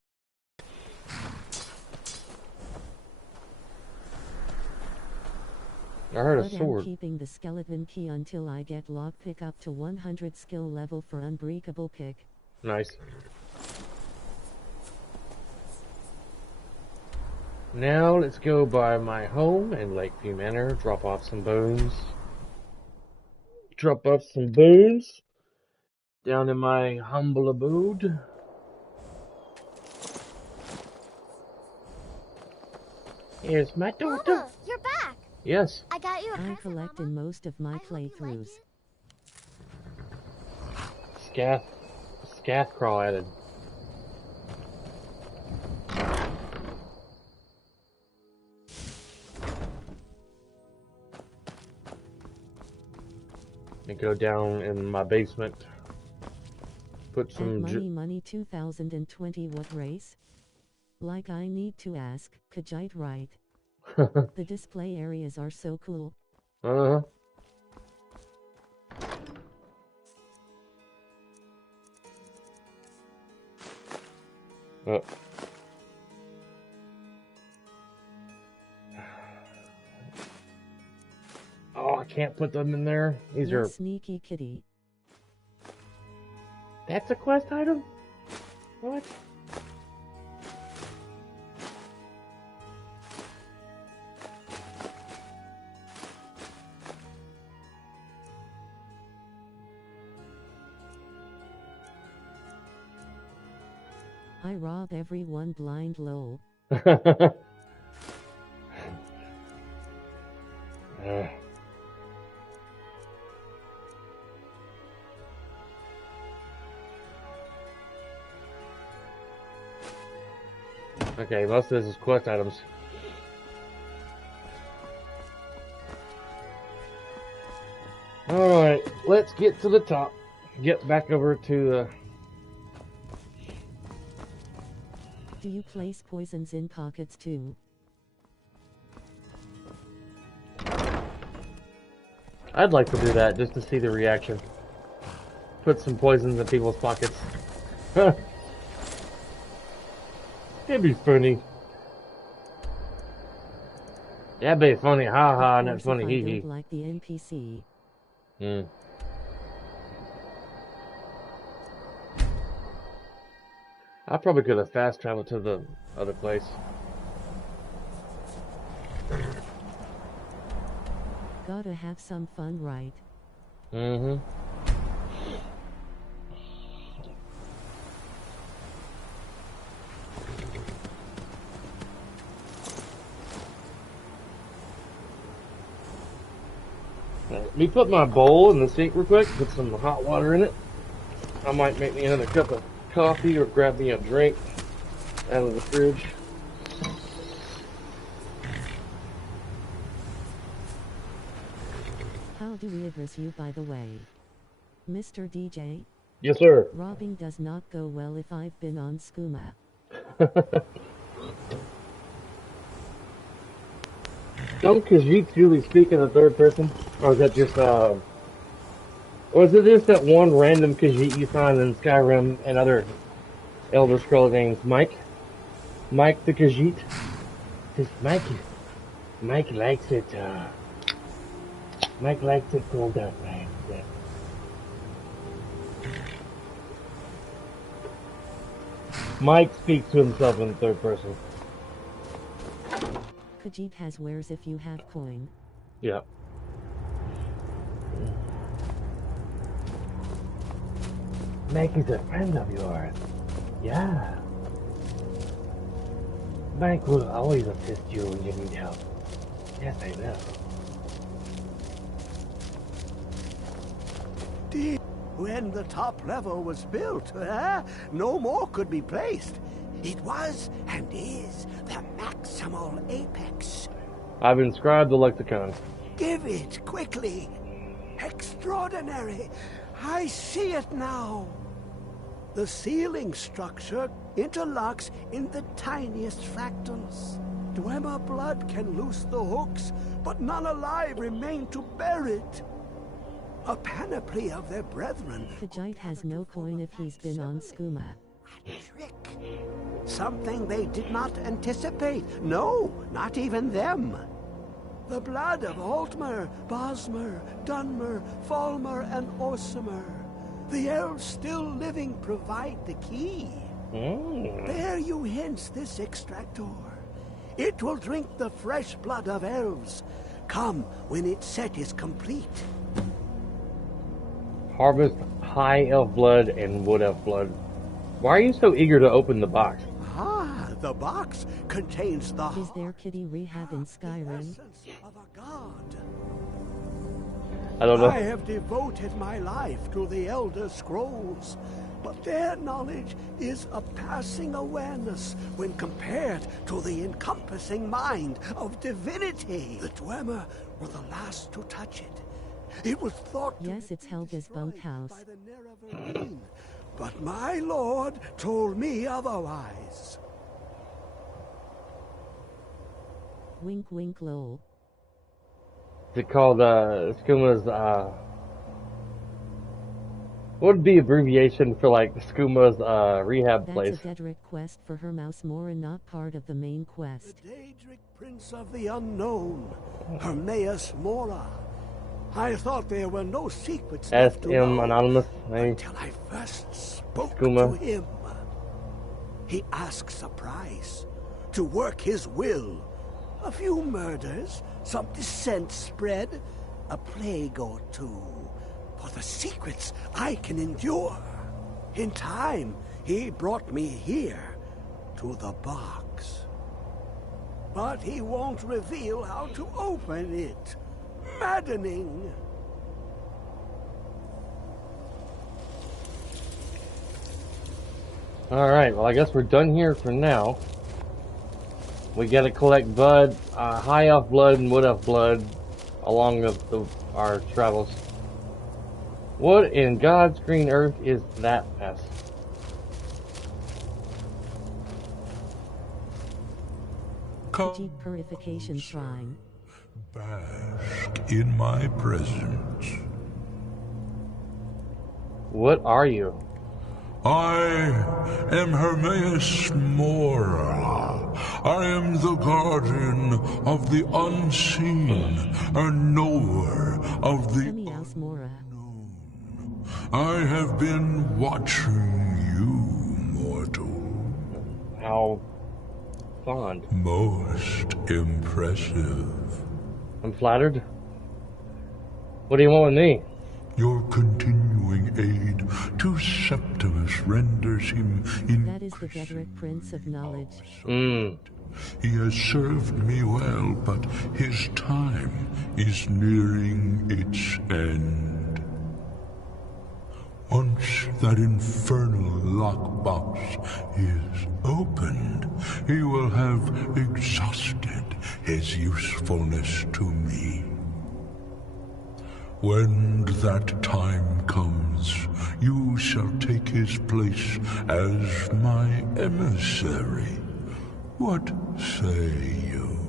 I heard a sword. I'm keeping the skeleton key until I get lockpick up to 100 skill level for unbreakable pick. Nice. Now let's go by my home in Lakeview Manor, drop off some bones. Drop off some bones down in my humble abode. Here's my daughter. Mama, you're back. Yes. I got you a I'm present, collecting Mama. most of my I hope you like playthroughs. it. Scath crawl added. And go down in my basement. Put some. Money 2020 what race? Like I need to ask, Kajite right? The display areas are so cool. Uh-huh. Oh. Oh, I can't put them in there. These are. Sneaky kitty. That's a quest item? What? I rob everyone blind lol. Okay, most of this is quest items. Alright, let's get to the top. Get back over to the... Do you place poisons in pockets too? I'd like to do that just to see the reaction. Put some poisons in people's pockets. It'd be funny. That'd be funny, ha ha, not funny, hee hee. I don't like the NPC. I probably could have fast traveled to the other place. Gotta have some fun, right? Mm-hmm. Let me put my bowl in the sink real quick, put some hot water in it. I might make me another cup of coffee or grab me a drink out of the fridge. How do we address you, by the way? Mr. DJ? Yes, sir. Robbing does not go well if I've been on skooma. Don't Khajiits usually speak in the third person? Or is that just, or is it just that one random Khajiit you find in Skyrim and other Elder Scrolls games? Mike? Mike the Khajiit? Mike likes it, Mike likes it cold out, right? Yeah. Mike speaks to himself in the third person. Khajiit has wares if you have coin. Yeah. Mike is a friend of yours. Yeah. Mike will always assist you when you need help. Yes, I will. When the top level was built, no more could be placed. It was and is the maximal apex. I've inscribed the lexicon. Give it quickly. Extraordinary. I see it now. The ceiling structure interlocks in the tiniest fractals. Dwemer blood can loose the hooks, but none alive remain to bear it. A panoply of their brethren. Khajiit has no coin if he's been on skooma. Trick. Something they did not anticipate. No, not even them. The blood of Altmer, Bosmer, Dunmer, Falmer, and Orsimer. The elves still living provide the key. Bear you hence this extractor. It will drink the fresh blood of elves. Come when its set is complete. Harvest high elf blood and wood elf blood. Why are you so eager to open the box? Ah, the box contains the Is there kitty rehab in Skyrim? essence of a god. I don't know. I have devoted my life to the Elder Scrolls, but their knowledge is a passing awareness when compared to the encompassing mind of divinity. The Dwemer were the last to touch it. It was thought Yes, it's Helga's bunkhouse. by the Nerevarine, but my lord told me otherwise. Wink wink lol. Is it called, Skuma's, what would be abbreviation for, like, Skuma's, rehab That's place? a Daedric quest for her mouse Mora, not part of the main quest. The Daedric Prince of the Unknown, Hermaeus Mora. I thought there were no secrets left to SM know Anonymous. until I first spoke Skooma. to him. He asks a price to work his will. A few murders, some dissent spread, a plague or two. For the secrets I can endure. In time, he brought me here, to the box. But he won't reveal how to open it. Maddening. Alright, well I guess we're done here for now. We gotta collect blood, high elf blood and wood elf blood along with our travels. What in God's green earth is that mess? Khajiit Purification Shrine. Bask in my presence. What are you? I am Hermaeus Mora. I am the guardian of the unseen, a knower of the unknown. I have been watching you, mortal. How fond? Most impressive. I'm flattered. What do you want with me? Your continuing aid to Septimus renders him That is the Godric Prince of Knowledge. He has served me well, but his time is nearing its end. Once that infernal lockbox is opened, he will have exhausted his usefulness to me. When that time comes, you shall take his place as my emissary. What say you?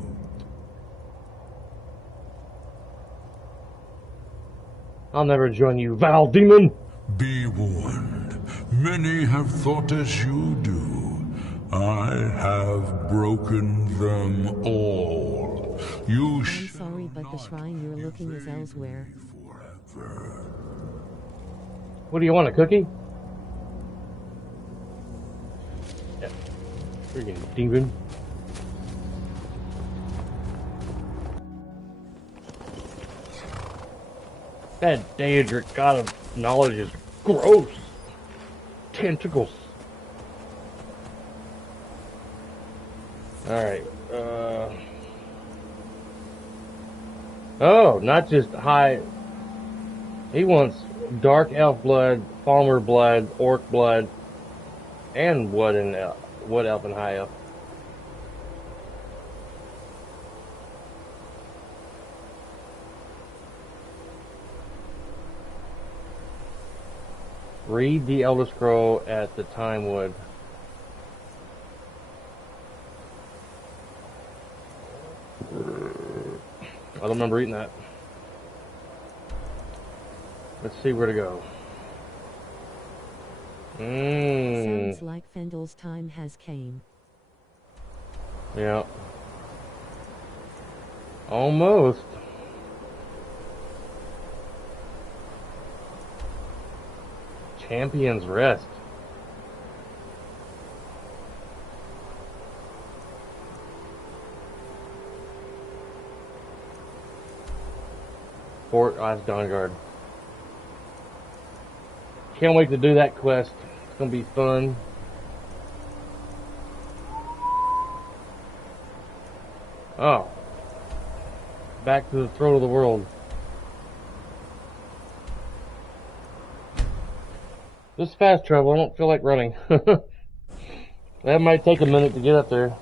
I'll never join you, vile demon! Be warned. Many have thought as you do. I have broken them all. I'm sorry, but the shrine you're looking is elsewhere. What do you want, a cookie? Yeah. Freaking demon. That Daedric god of knowledge is gross. Tentacles. Alright, oh, not just high. He wants dark elf blood, Falmer blood, orc blood, and wood elf and high elf. Read the Elder Scroll at the Time Wood. I don't remember reading that. Let's see where to go. Sounds like Fendel's time has came. Yeah. Almost. Champion's Rest. Fort Osgongard. Can't wait to do that quest. It's gonna be fun. Oh. Back to the throne of the world. This fast travel, I don't feel like running. That might take a minute to get up there.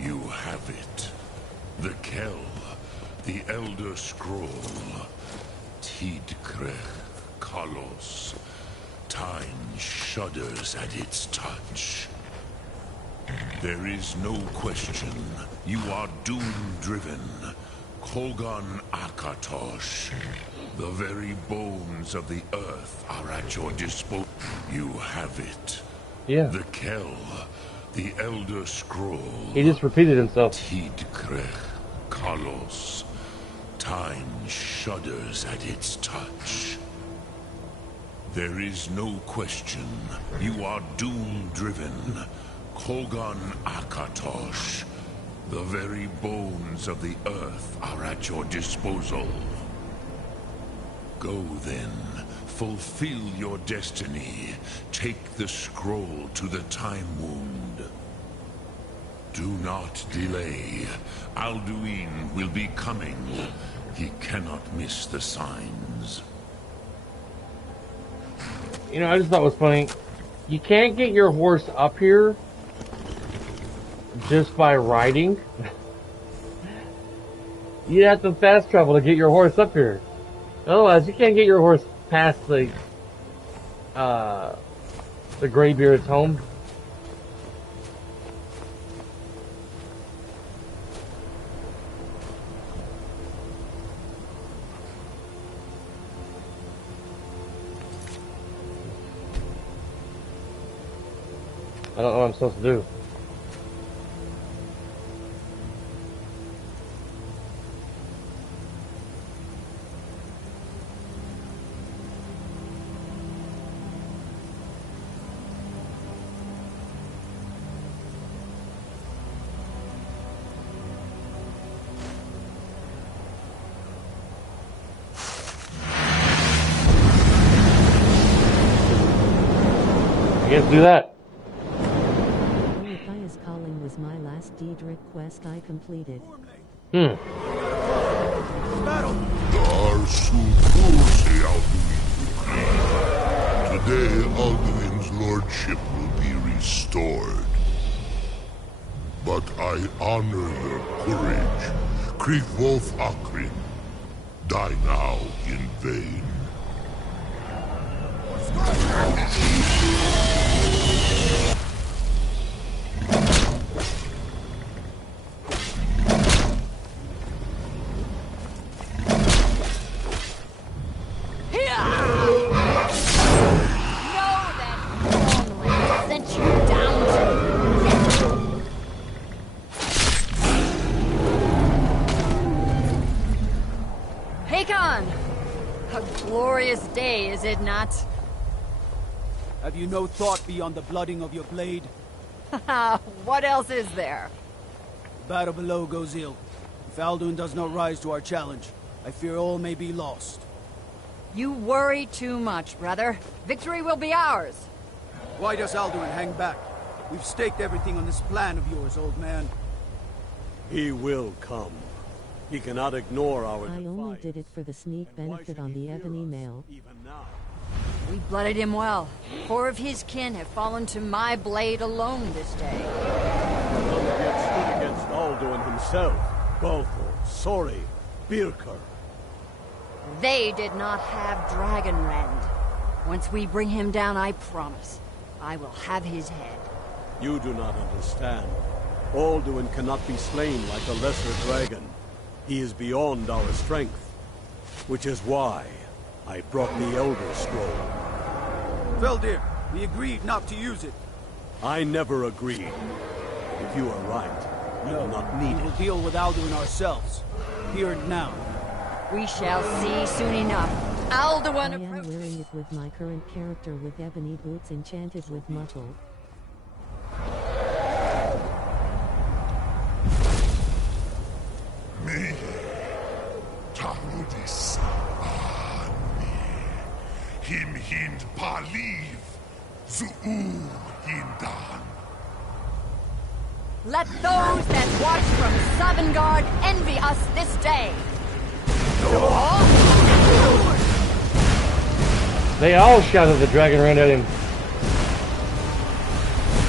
You have it. The Kell, the Elder Scroll. Tidkrech Kalos. Time shudders at its touch. There is no question. You are doom-driven. Kogan Akatosh. The very bones of the earth are at your disposal. You have it. Yeah. The Kell, the Elder Scroll. He just repeated himself. Tidkrech Kalos. Time shudders at its touch. There is no question. You are doom-driven. Kogan Akatosh. The very bones of the earth are at your disposal. Go then. Fulfill your destiny. Take the scroll to the Time Wound. Do not delay. Alduin will be coming. He cannot miss the signs. You know, I just thought it was funny. You can't get your horse up here just by riding. You have to fast travel to get your horse up here. Otherwise, you can't get your horse past the Greybeards' home. I don't know what I'm supposed to do. I guess do that. Matthias Calling was my last Daedric quest I completed. Today, Alduin's lordship will be restored. But I honor their courage. Kriegwolf Akrin, die now in vain. Is it not? Have you no thought beyond the blooding of your blade? What else is there? The battle below goes ill. If Alduin does not rise to our challenge, I fear all may be lost. You worry too much, brother. Victory will be ours. Why does Alduin hang back? We've staked everything on this plan of yours, old man. He will come. He cannot ignore our I defiance. only did it for the sneak benefit on the ebony mail. We blooded him well. 4 of his kin have fallen to my blade alone this day. None have yet stood against Alduin himself. Balthor, Sori, Birker. They did not have Dragonrend. Once we bring him down, I promise, I will have his head. You do not understand. Alduin cannot be slain like a lesser dragon. He is beyond our strength. Which is why I brought the Elder Scroll. Veldir, we agreed not to use it. I never agreed. If you are right, you will not need We will it. deal with Alduin ourselves. Here and now. We shall see soon enough. Alduin I am approaches. wearing it with my current character with ebony boots enchanted with metal. Me, Tarudis, him hind paliv, zuu hindan. Let those that watch from Sovngarde envy us this day. They all shouted the dragon ran at him.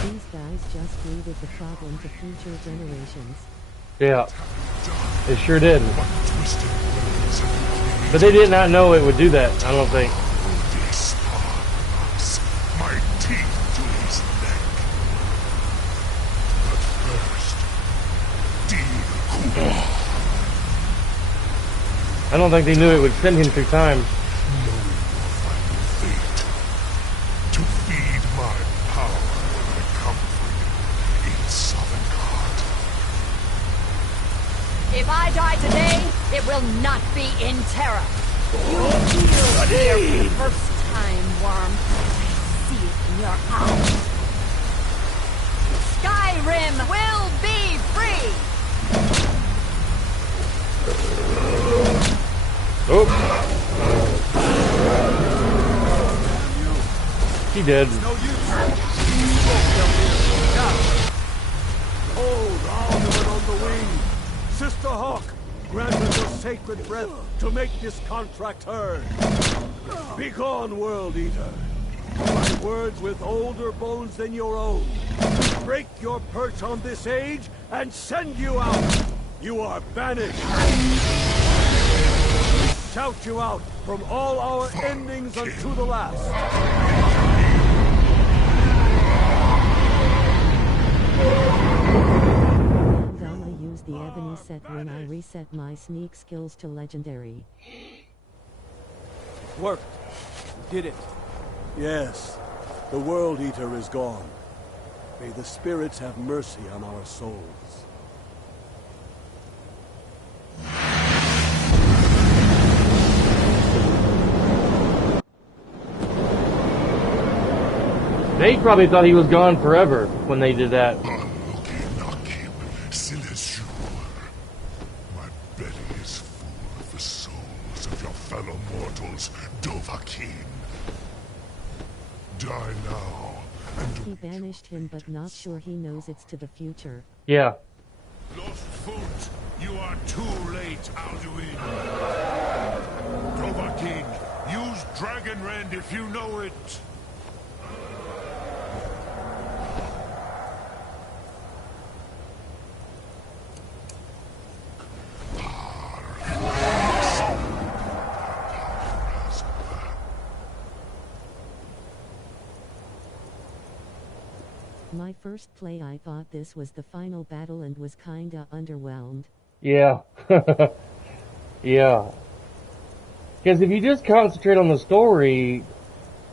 These guys just leaded the problem to future generations. Yeah, they sure did. But they did not know it would do that, I don't think. My teeth to his neck. But first, dear Kuba. I don't think they knew it would send him through time. To feed my power when I come for you in Sovngarde. If I die today, it will not be in terror. You feel fear for the first time, Worm. I see it in your eyes. Skyrim will be free! Oh. He did. No use. Hold Alduin on the wing. Sister Hawk, grant us your sacred breath to make this contract heard. Begone, World Eater. My words with older bones than your own. Break your perch on this age and send you out. You are banished. Shout you out from all our endings unto the last. I'm gonna use the ebony set when I reset my sneak skills to legendary. Worked. We did it. Yes, the World Eater is gone. May the spirits have mercy on our souls. They probably thought he was gone forever when they did that. My belly is full of the souls of your fellow mortals, Dovahkiin. Die now. He banished him, but not sure he knows it's to the future. Yeah. Lost Foot, you are too late, Alduin. Dovahkiin, use Dragon Rend if you know it. My first play, I thought this was the final battle and was kinda underwhelmed. Yeah. Yeah. Because if you just concentrate on the story,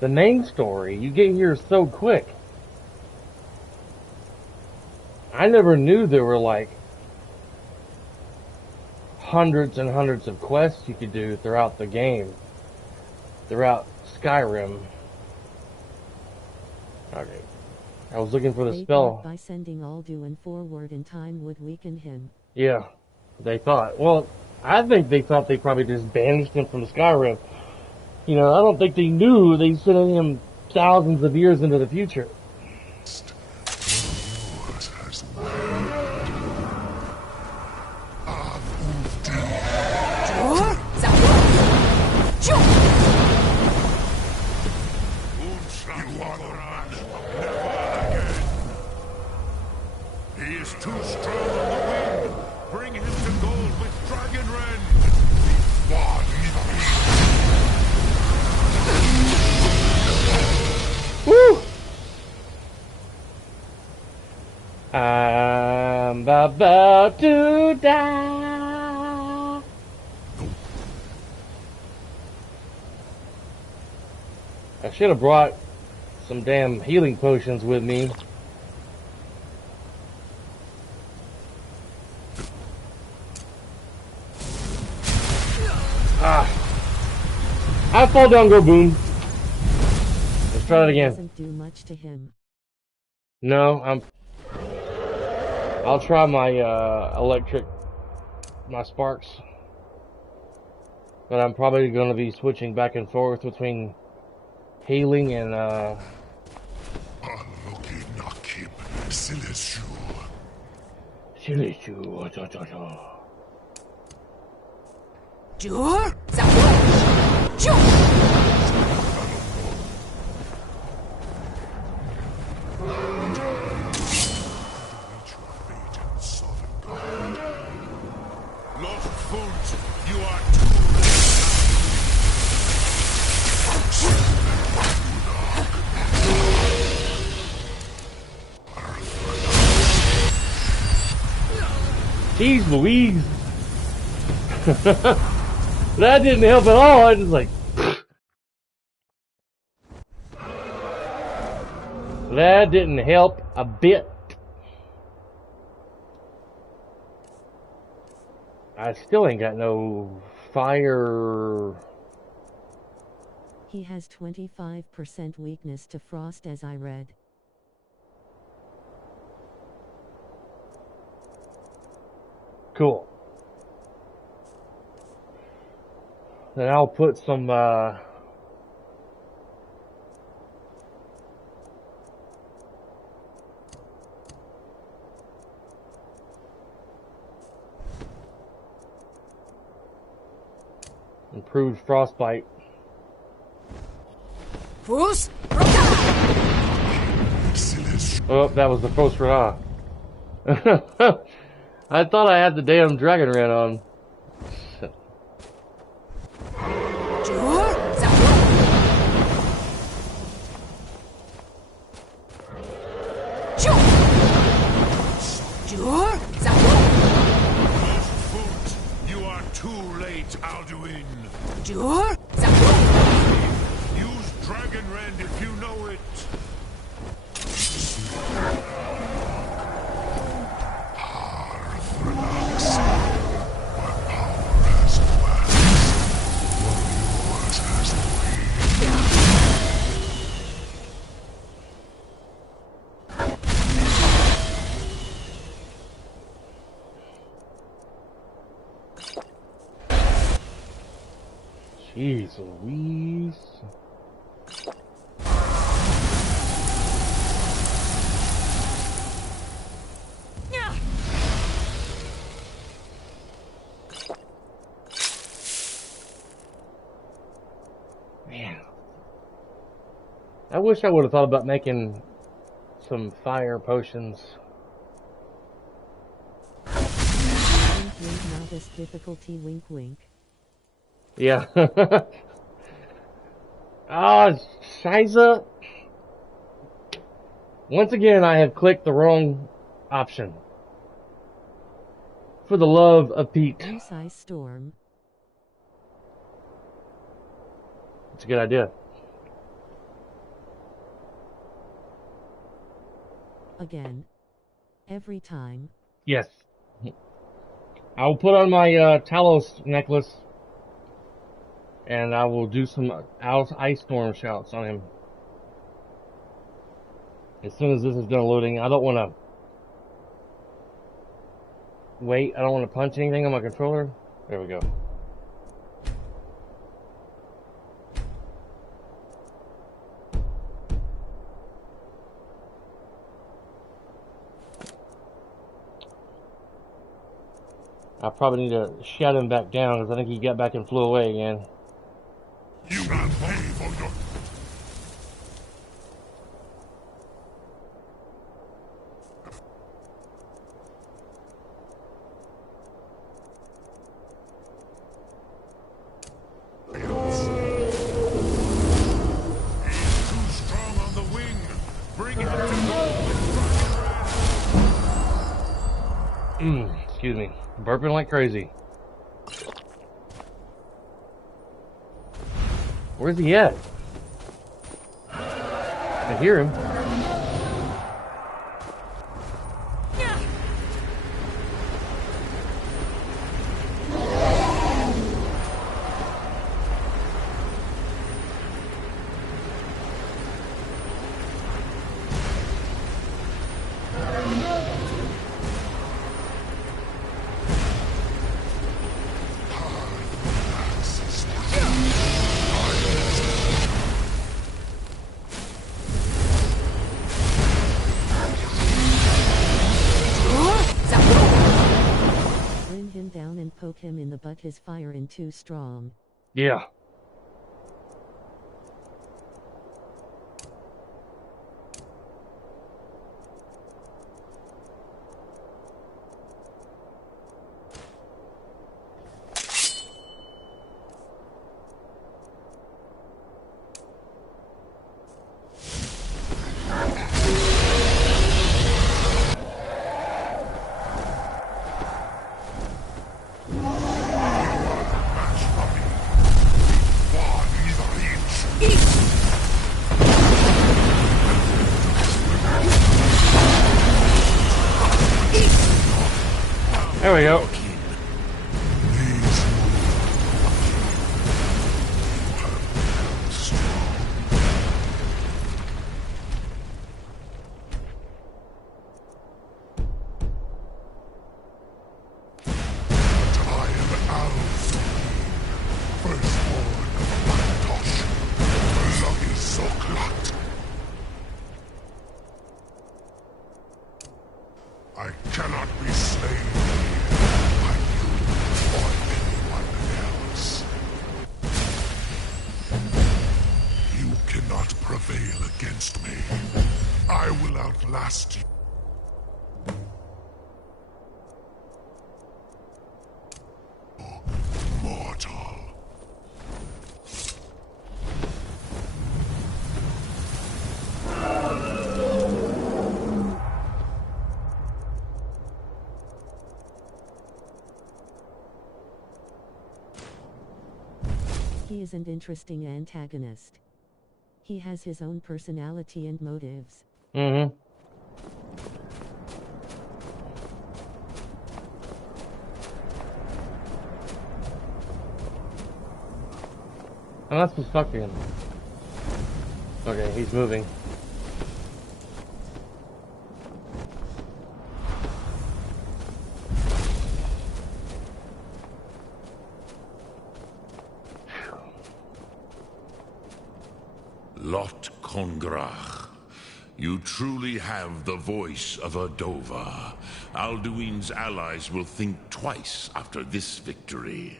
the main story, you get here so quick. I never knew there were like hundreds and hundreds of quests you could do throughout the game. Throughout Skyrim. Okay. I was looking for the They spell. thought by sending Alduin forward in time would weaken him. Yeah, they thought. Well, I think they thought they probably just banished him from Skyrim. You know, I don't think they knew they sent him thousands of years into the future. He is too strong on the wind. Bring him to gold with Dragon Rend. Woo! I'm about to die. I should have brought some damn healing potions with me. I fall down, go boom. Let's try that again. Doesn't do much to him. No, I'll try my my sparks. But I'm probably going to be switching back and forth between healing and Lost Foot, you are too Jeez Louise. That didn't help at all. I was just like that didn't help a bit. I still ain't got no fire. He has 25% weakness to frost, as I read. Cool. Then I'll put some improved frostbite. Oh, that was the first Ra. I thought I had the damn Dragon Rend on. You are too late, Alduin. Use Dragon Rend if you know it. Jeez Louise. Man. I wish I would have thought about making some fire potions. Novice difficulty, wink wink. Yeah. Ah, Shiza. Once again, I have clicked the wrong option. For the love of Pete. Ice storm. It's a good idea. Again. Every time. Yes. I will put on my Talos necklace, and I will do some ice storm shouts on him. As soon as this is done loading, I don't want to wait. I don't want to punch anything on my controller. There we go. I probably need to shut him back down because I think he got back and flew away again. You will pay for your... He's too strong on the wing. Bring him to Excuse me. Burping like crazy. Where's he at? I hear him. Poke him in the butt. His fire in too strong. Yeah. There we go. I cannot be slain by you or anyone else. You cannot prevail against me. I will outlast you. Mortal. He is an interesting antagonist. He has his own personality and motives. Mm-hmm. Oh, that's what's fucking him. Okay, he's moving. Lot Kongrach. You truly have the voice of a Dova. Alduin's allies will think twice after this victory.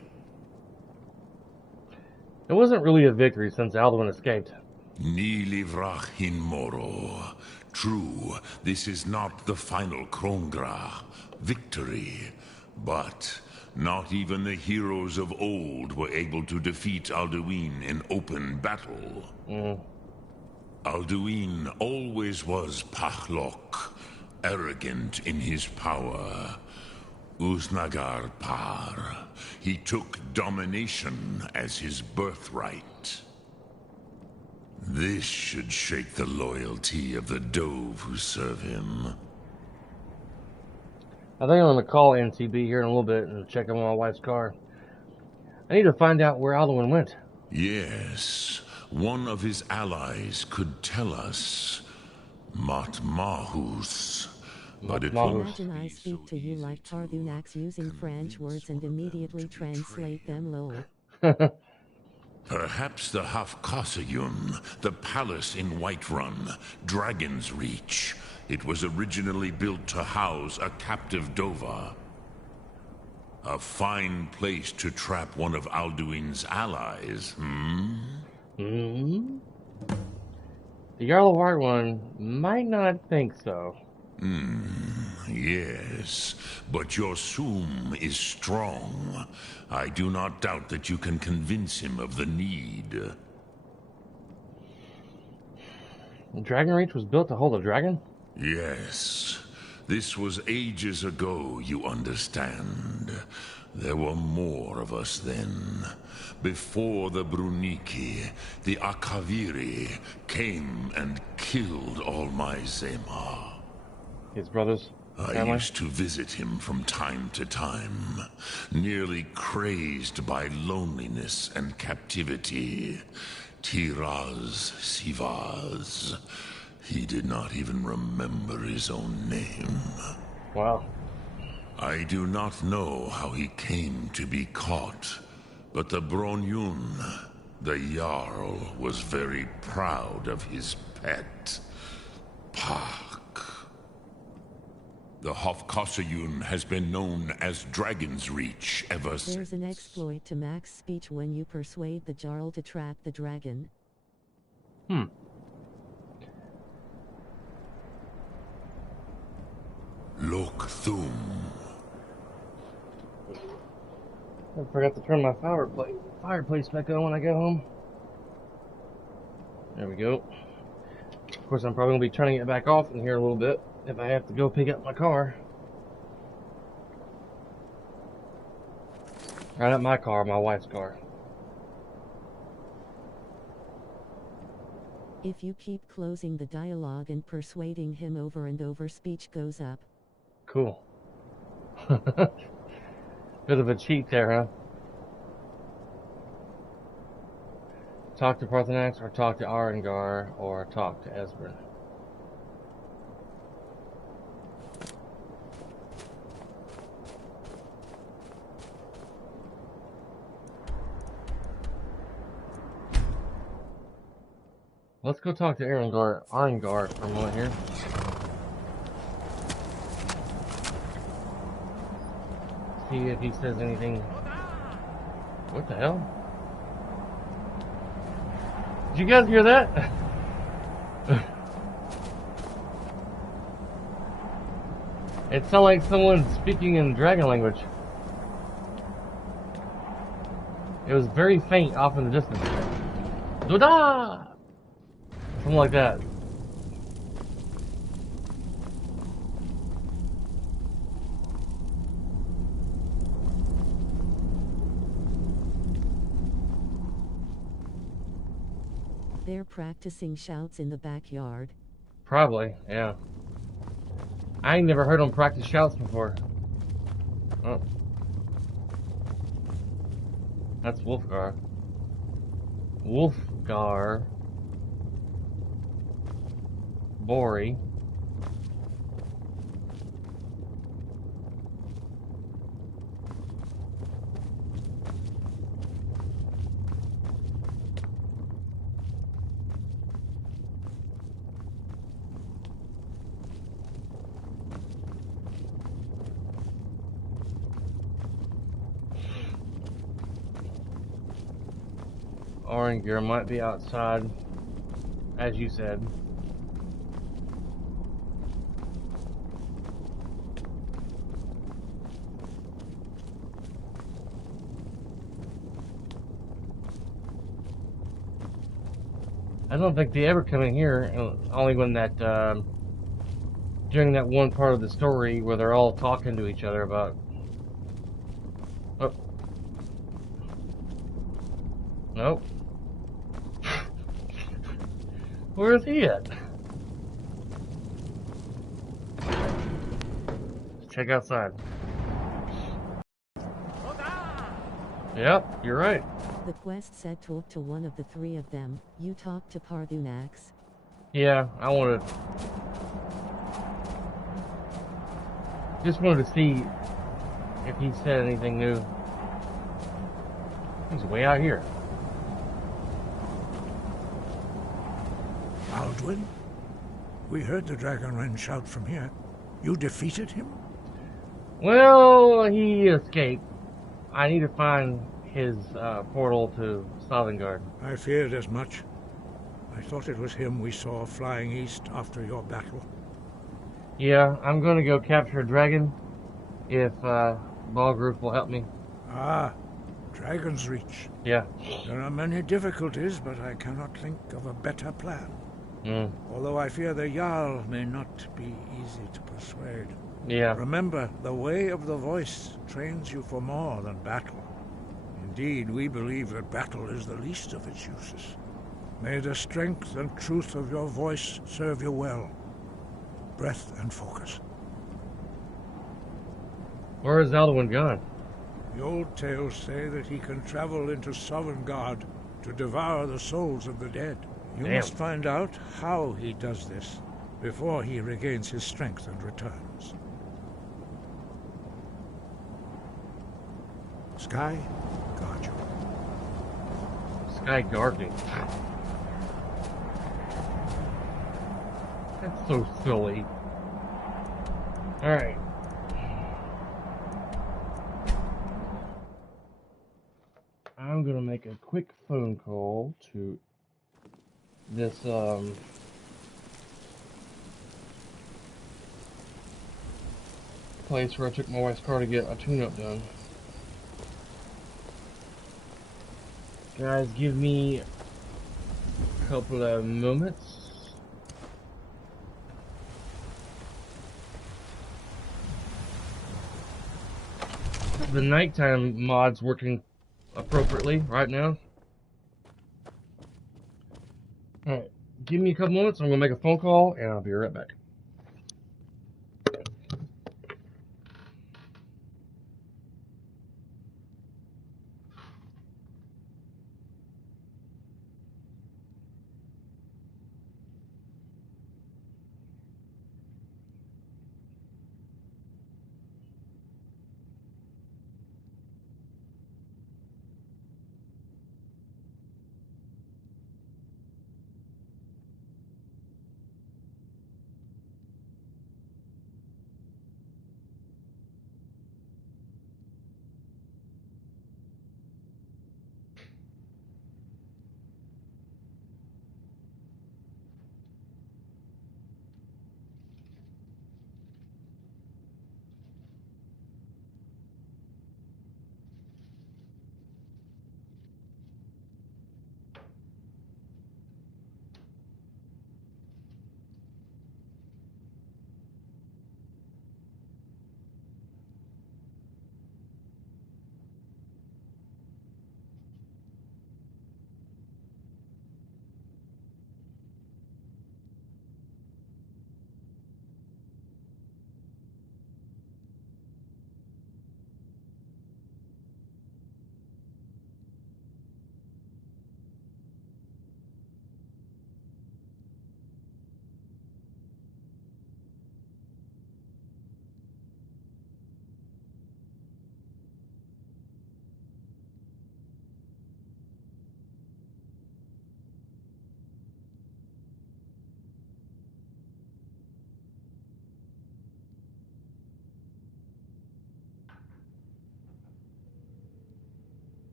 It wasn't really a victory since Alduin escaped. Ni livrach hin moro. True, this is not the final Krongrach victory, but not even the heroes of old were able to defeat Alduin in open battle. Alduin always was Pachlok, arrogant in his power. Uznagar Par. He took domination as his birthright. This should shake the loyalty of the Dove who serve him. I think I'm going to call NCB here in a little bit and check on my wife's car. I need to find out where Alduin went. Yes, one of his allies could tell us. Matmahus. But it will Imagine I speak to you like Tardunax using French words and immediately translate them, lol. Perhaps the Hafkasayun, the palace in Whiterun, Dragon's Reach. It was originally built to house a captive Dova. A fine place to trap one of Alduin's allies, The Jarl of Whiterun might not think so. Yes, but your Sum is strong. I do not doubt that you can convince him of the need. Dragon Reach was built to hold a dragon? Yes. This was ages ago, you understand. There were more of us then. Before the Bruniki, the Akaviri came and killed all my Zema. His brothers? I used to visit him from time to time, nearly crazed by loneliness and captivity. Tiraz Sivaz. He did not even remember his own name. Wow. I do not know how he came to be caught, but the Bronyun, the Jarl, was very proud of his pet, Pak. The Hofkasayun has been known as Dragon's Reach ever since. There's an exploit to max speech when you persuade the Jarl to trap the dragon. Lok Thum. I forgot to turn my fireplace back on when I get home. There we go. Of course, I'm probably going to be turning it back off in here a little bit if I have to go pick up my car. Not my car, my wife's car. If you keep closing the dialogue and persuading him over and over, speech goes up. Cool. Bit of a cheat there, huh? Talk to Parthenax, or talk to Arengar, or talk to Esbern. Let's go talk to Arengar for a moment here. See if he says anything. What the hell? Did you guys hear that? It sounded like someone speaking in dragon language. It was very faint off in the distance. Doda! Something like that. They're practicing shouts in the backyard. Probably, yeah. I ain't never heard them practice shouts before. Oh. That's Wolfgar. Wolfgar. Bori. Orangear might be outside, as you said. I don't think they ever come in here, only when that, during that one part of the story where they're all talking to each other about... Oh. Nope. Where is he at? Let's check outside. Yep, you're right. The quest said talk to one of the three of them. You talked to Pardunax. Yeah, I wanted... Just wanted to see if he said anything new. He's way out here. Alduin? We heard the Dragonren shout from here. You defeated him? Well, he escaped. I need to find his portal to Sovngarde. I feared as much. I thought it was him we saw flying east after your battle. Yeah, I'm going to go capture a dragon if Balgruuf will help me. Ah, Dragon's Reach. Yeah. There are many difficulties, but I cannot think of a better plan. Although I fear the Jarl may not be easy to persuade. Yeah. Remember, the way of the voice trains you for more than battle. Indeed, we believe that battle is the least of its uses. May the strength and truth of your voice serve you well. Breath and focus. Where is Alduin gone? The old tales say that he can travel into Sovngarde to devour the souls of the dead. You must find out how he does this before he regains his strength and returns. Sky, guard you. Sky guard me. That's so silly. Alright. I'm gonna make a quick phone call to this, place where I took my wife's car to get a tune-up done. Guys, give me a couple of moments. The nighttime mod's working appropriately right now. Alright, give me a couple moments, I'm gonna make a phone call, and I'll be right back.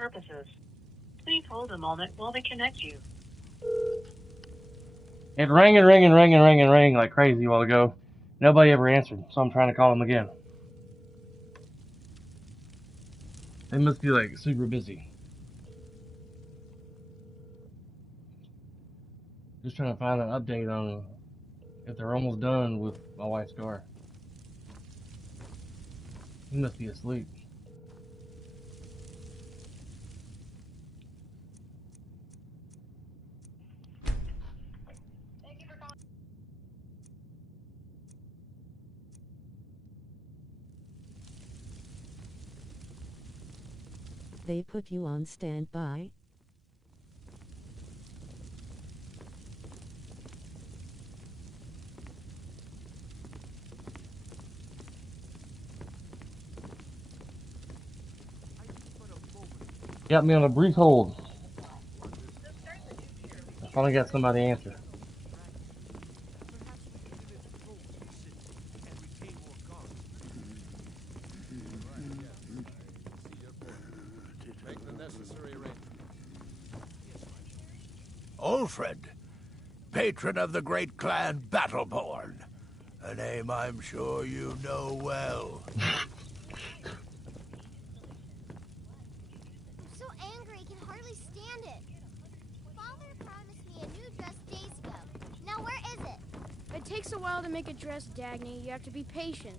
purposes. Please hold a moment while we connect you. It rang and rang and rang and rang and rang like crazy a while ago. Nobody ever answered, so I'm trying to call them again. They must be like super busy. Just trying to find an update on if they're almost done with my wife's car. He must be asleep. They put you on standby? Got me on a brief hold. I finally got somebody to answer. Ulfred, patron of the great clan Battleborn, a name I'm sure you know well. I'm so angry I can hardly stand it. Father promised me a new dress days ago. Now where is it? It takes a while to make a dress, Dagny. You have to be patient.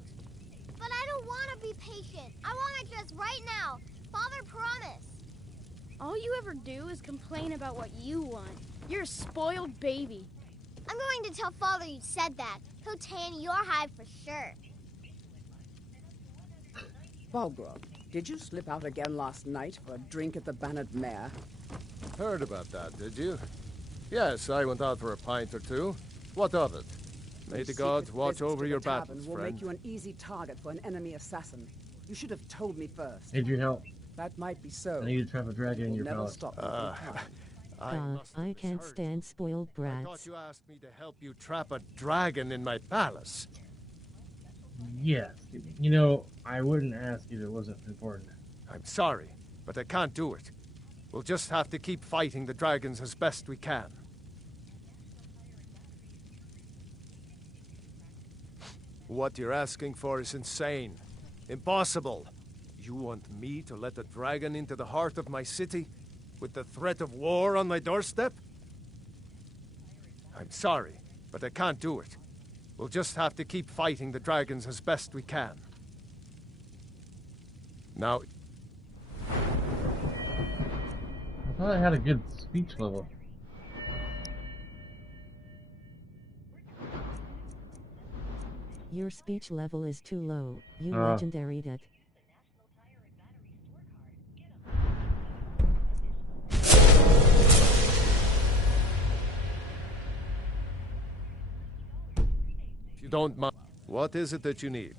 But I don't want to be patient. I want a dress right now. Father promised. All you ever do is complain about what you want. You're a spoiled baby. I'm going to tell Father you said that. He'll tan your hide for sure. Balgrove, did you slip out again last night for a drink at the Bannered Mare? Heard about that, did you? Yes, I went out for a pint or two. What of it? May the gods watch over your battles, will friend. make you an easy target for an enemy assassin. You should have told me first. Need your help. That might be so. I need to trap a dragon in your palace. I can't stand spoiled I thought brats. you asked me to help you trap a dragon in my palace. Yes. You know, I wouldn't ask if it wasn't important. I'm sorry, but I can't do it. We'll just have to keep fighting the dragons as best we can. What you're asking for is insane. Impossible. You want me to let a dragon into the heart of my city? With the threat of war on my doorstep? I'm sorry, but I can't do it. We'll just have to keep fighting the dragons as best we can. Now... I thought I had a good speech level. Your speech level is too low. You legendaried it. If you don't mind, what is it that you need?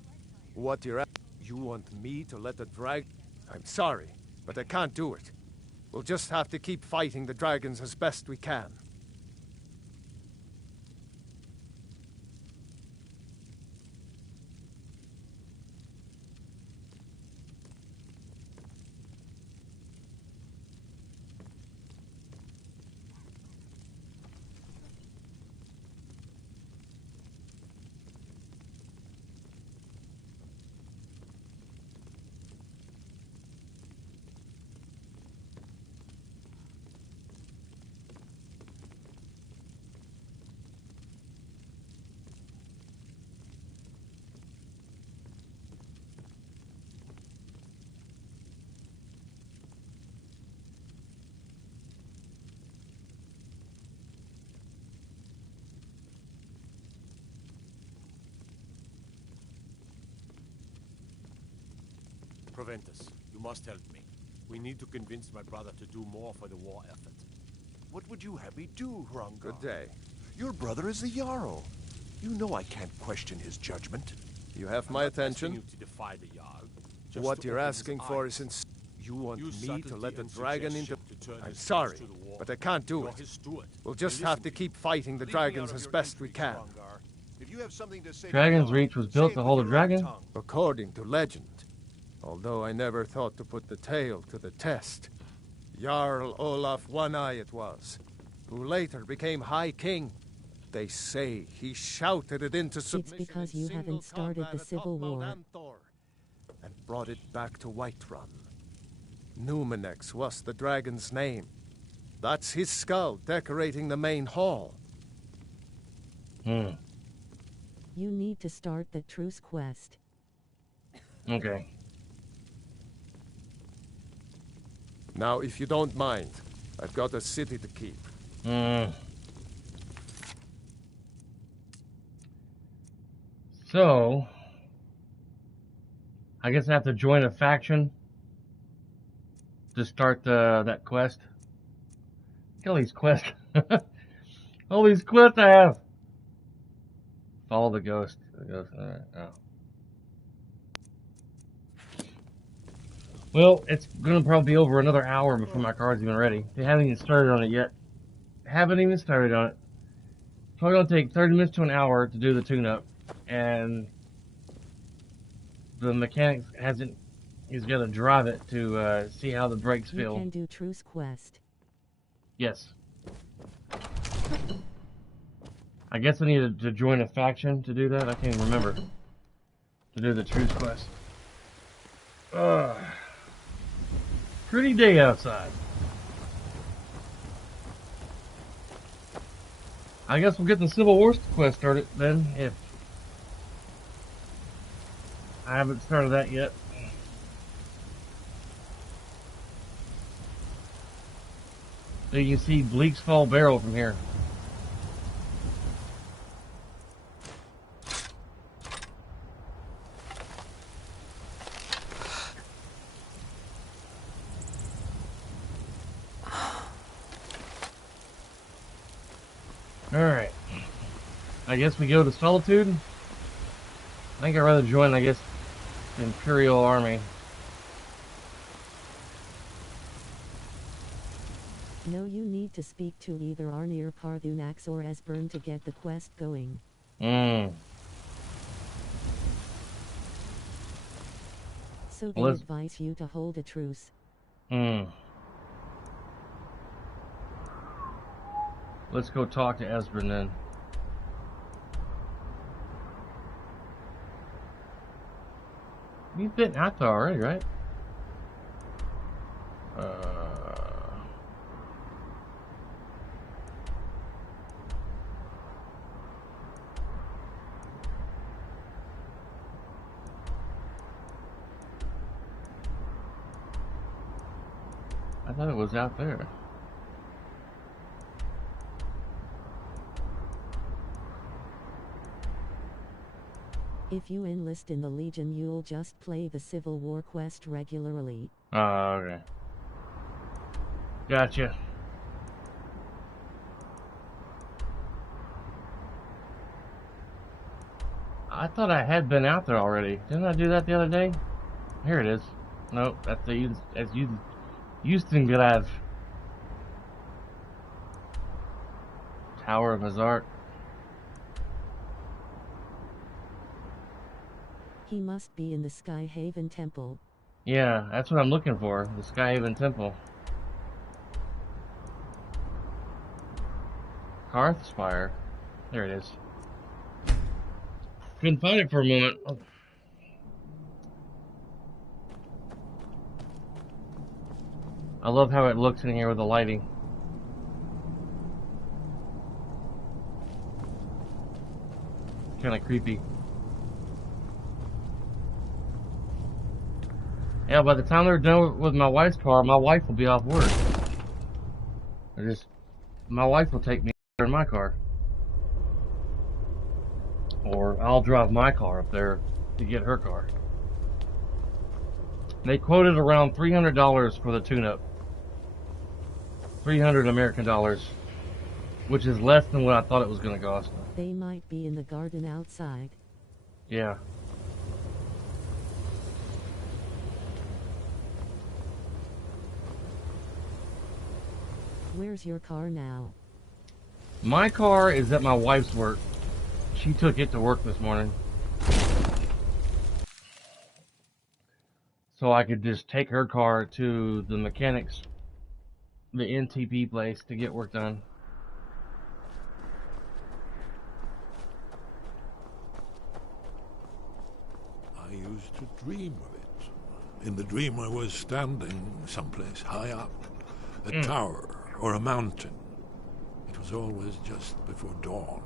What you're at? You want me to let the drag... I'm sorry, but I can't do it. We'll just have to keep fighting the dragons as best we can. Proventus, you must help me. We need to convince my brother to do more for the war effort. What would you have me do, Hrongar? Good day. Your brother is the Jarl. You know I can't question his judgment. You have my attention. You to defy the Jarl. What you're asking for is insane. You want me to let the dragon into... I'm sorry, but I can't do it. We'll just have to keep fighting the dragons as best we can. If you have something to say Dragon's Reach was built to hold a dragon? According to legend. Although I never thought to put the tale to the test. Jarl Olaf One-Eye it was, who later became High King. They say he shouted it into submission. It's because you haven't started the Civil War. And brought it back to Whiterun. Numenex was the dragon's name. That's his skull decorating the main hall. You need to start the truce quest. Okay. Now, if you don't mind, I've got a city to keep. So, I guess I have to join a faction to start that quest. Look at all these quests. All these quests I have. Follow the ghost. Alright. Oh. Well, it's gonna probably be over another hour before my car's even ready. They haven't even started on it yet. Haven't even started on it. It's probably gonna take 30 minutes to an hour to do the tune-up, and the mechanic hasn't. He's gonna drive it to see how the brakes feel. You can do truce quest. Yes. I guess I needed to join a faction to do that. I can't even remember. To do the truce quest. Pretty day outside. I guess we'll get the Civil War quest started then, if I haven't started that yet. So you can see Bleak's Fall Barrel from here. Alright. I guess we go to Solitude. I think I'd rather join, I guess, the Imperial Army. No, you need to speak to either Arnir Parthunax or Esbern to get the quest going. So they advise you to hold a truce. Let's go talk to Esbern then. You've been out there already, right? I thought it was out there. If you enlist in the Legion, you'll just play the Civil War quest regularly. Oh, okay. Gotcha. I thought I had been out there already. Didn't I do that the other day? Here it is. Nope, that's the Houston Tower of Hazard. He must be in the Skyhaven Temple. Yeah, that's what I'm looking for. The Skyhaven Temple. Hearthspire. There it is. Couldn't find it for a moment. Oh. I love how it looks in here with the lighting. Kind of creepy. Yeah, by the time they're done with my wife's car, my wife will be off work. My wife will take me in my car. Or I'll drive my car up there to get her car. They quoted around $300 for the tune-up. 300 American dollars, which is less than what I thought it was going to cost. They might be in the garden outside. Yeah. Where's your car now? My car is at my wife's work. She took it to work this morning. So I could just take her car to the mechanics the NTP place to get work done. I used to dream of it. In the dream I was standing someplace high up, a tower or a mountain. It was always just before dawn.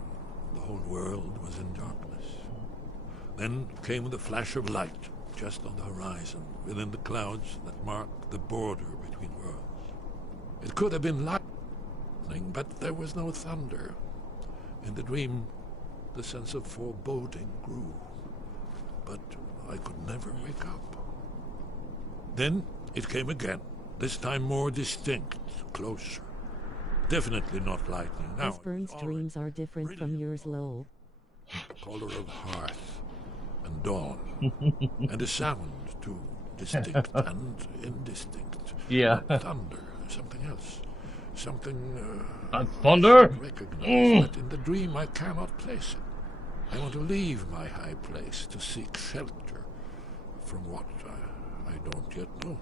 The whole world was in darkness. Then came the flash of light, just on the horizon, within the clouds that mark the border between worlds. It could have been lightning, but there was no thunder. In the dream, the sense of foreboding grew, but I could never wake up. Then it came again, this time more distinct, closer. Definitely not lightning now. Osborne's dreams are different from yours, lol. Color of hearth and dawn, and a sound too, distinct and indistinct. Yeah. Thunder, something else. Something thunder? Recognize, but in the dream I cannot place it. I want to leave my high place to seek shelter from what I don't yet know.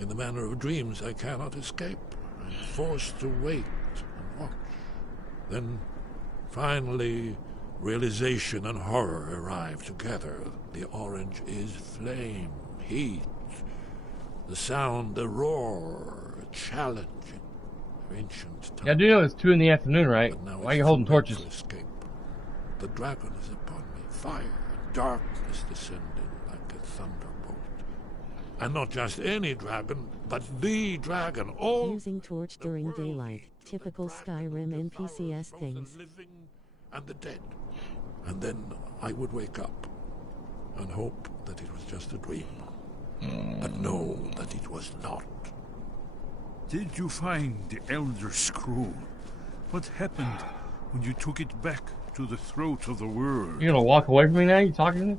In the manner of dreams, I cannot escape. I'm forced to wait and watch. Then, finally, realization and horror arrive together. The orange is flame, heat. The sound, the roar, challenging. Ancient time. Yeah, I do know it's 2 in the afternoon, right? Why are you holding torches? Escape. The dragon is upon me. Fire and darkness descending like a thunderbolt. And not just any dragon, but the dragon. All using torch during daylight. Typical Skyrim NPCs things. The living and the dead. And then I would wake up and hope that it was just a dream. But know that it was not. Did you find the Elder Scroll? What happened when you took it back to the throat of the world? You're gonna walk away from me now? You talking to me?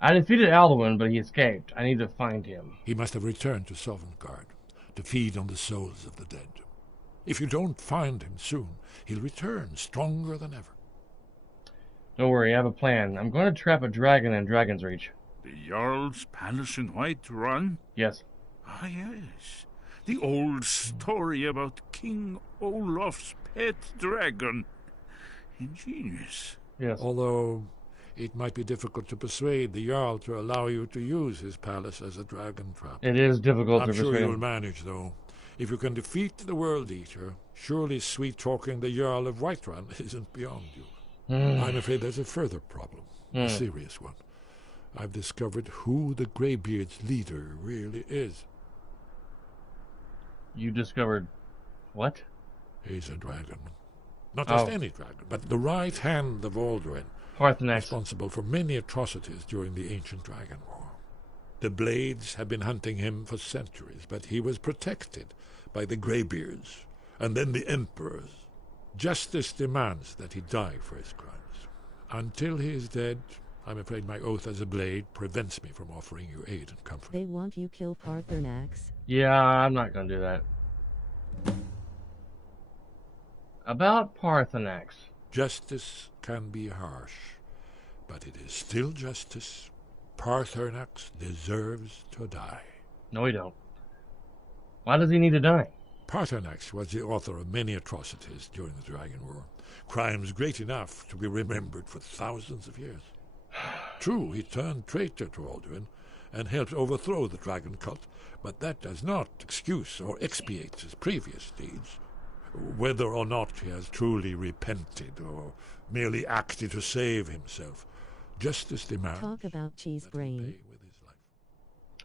I defeated Alduin, but he escaped. I need to find him. He must have returned to Sovngarde to feed on the souls of the dead. If you don't find him soon, he'll return stronger than ever. Don't worry, I have a plan. I'm going to trap a dragon in Dragon's Reach. The Jarl's Palace in Whiterun? Yes. Ah, yes. The old story about King Olaf's pet dragon. Ingenious. Yes. Although it might be difficult to persuade the Jarl to allow you to use his palace as a dragon trap. It is difficult to I'm persuade sure him. you'll manage, though. If you can defeat the World Eater, surely sweet-talking the Jarl of Whiterun isn't beyond you. I'm afraid there's a further problem, a serious one. I've discovered who the Greybeards' leader really is. You discovered what? He's a dragon. Not just any dragon, but the right hand of Alduin. Parthenax. Responsible for many atrocities during the ancient Dragon War. The Blades have been hunting him for centuries, but he was protected by the Greybeards, and then the Emperors. Justice demands that he die for his crimes. Until he is dead, I'm afraid my oath as a Blade prevents me from offering you aid and comfort. They want you kill Parthenax. Yeah, I'm not going to do that. About Parthenax. Justice can be harsh, but it is still justice. Parthenax deserves to die. No, he don't. Why does he need to die? Parthenax was the author of many atrocities during the Dragon War. Crimes great enough to be remembered for thousands of years. True, he turned traitor to Alduin and helped overthrow the dragon cult, but that does not excuse or expiate his previous deeds. Whether or not he has truly repented or merely acted to save himself, justice demands. Talk about cheese brain.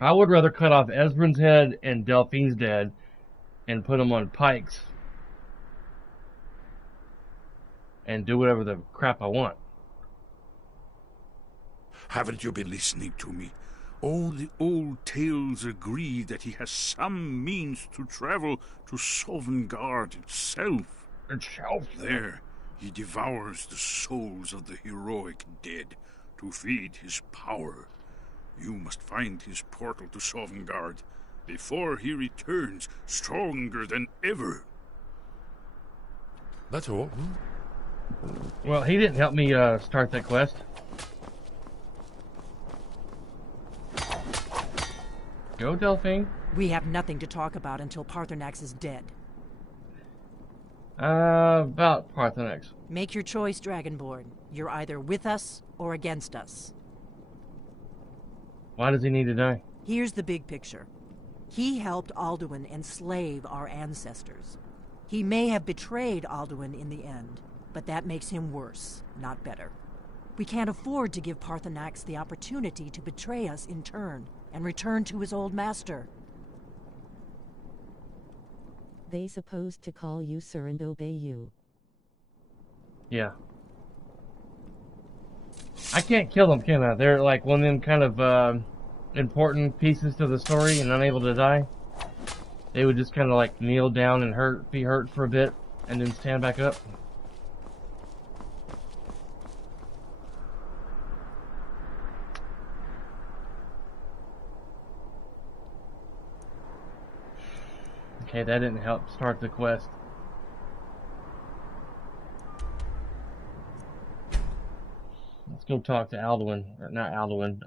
I would rather cut off Esbern's head and Delphine's head and put them on pikes and do whatever the crap I want. Haven't you been listening to me? All the old tales agree that he has some means to travel to Sovngarde itself. There, he devours the souls of the heroic dead to feed his power. You must find his portal to Sovngarde before he returns stronger than ever. That's all. Well, he didn't help me start that quest. Go, Delphine. We have nothing to talk about until Parthenax is dead. About Parthenax. Make your choice, Dragonborn. You're either with us or against us. Why does he need to die? Here's the big picture. He helped Alduin enslave our ancestors. He may have betrayed Alduin in the end, but that makes him worse, not better. We can't afford to give Parthenax the opportunity to betray us in turn and return to his old master. They supposed to call you sir and obey you. Yeah. I can't kill them, can I? They're like one of them kind of important pieces to the story and unable to die. They would just kind of like kneel down and be hurt for a bit and then stand back up. Okay, that didn't help start the quest. Let's go talk to Alduin, or not Alduin,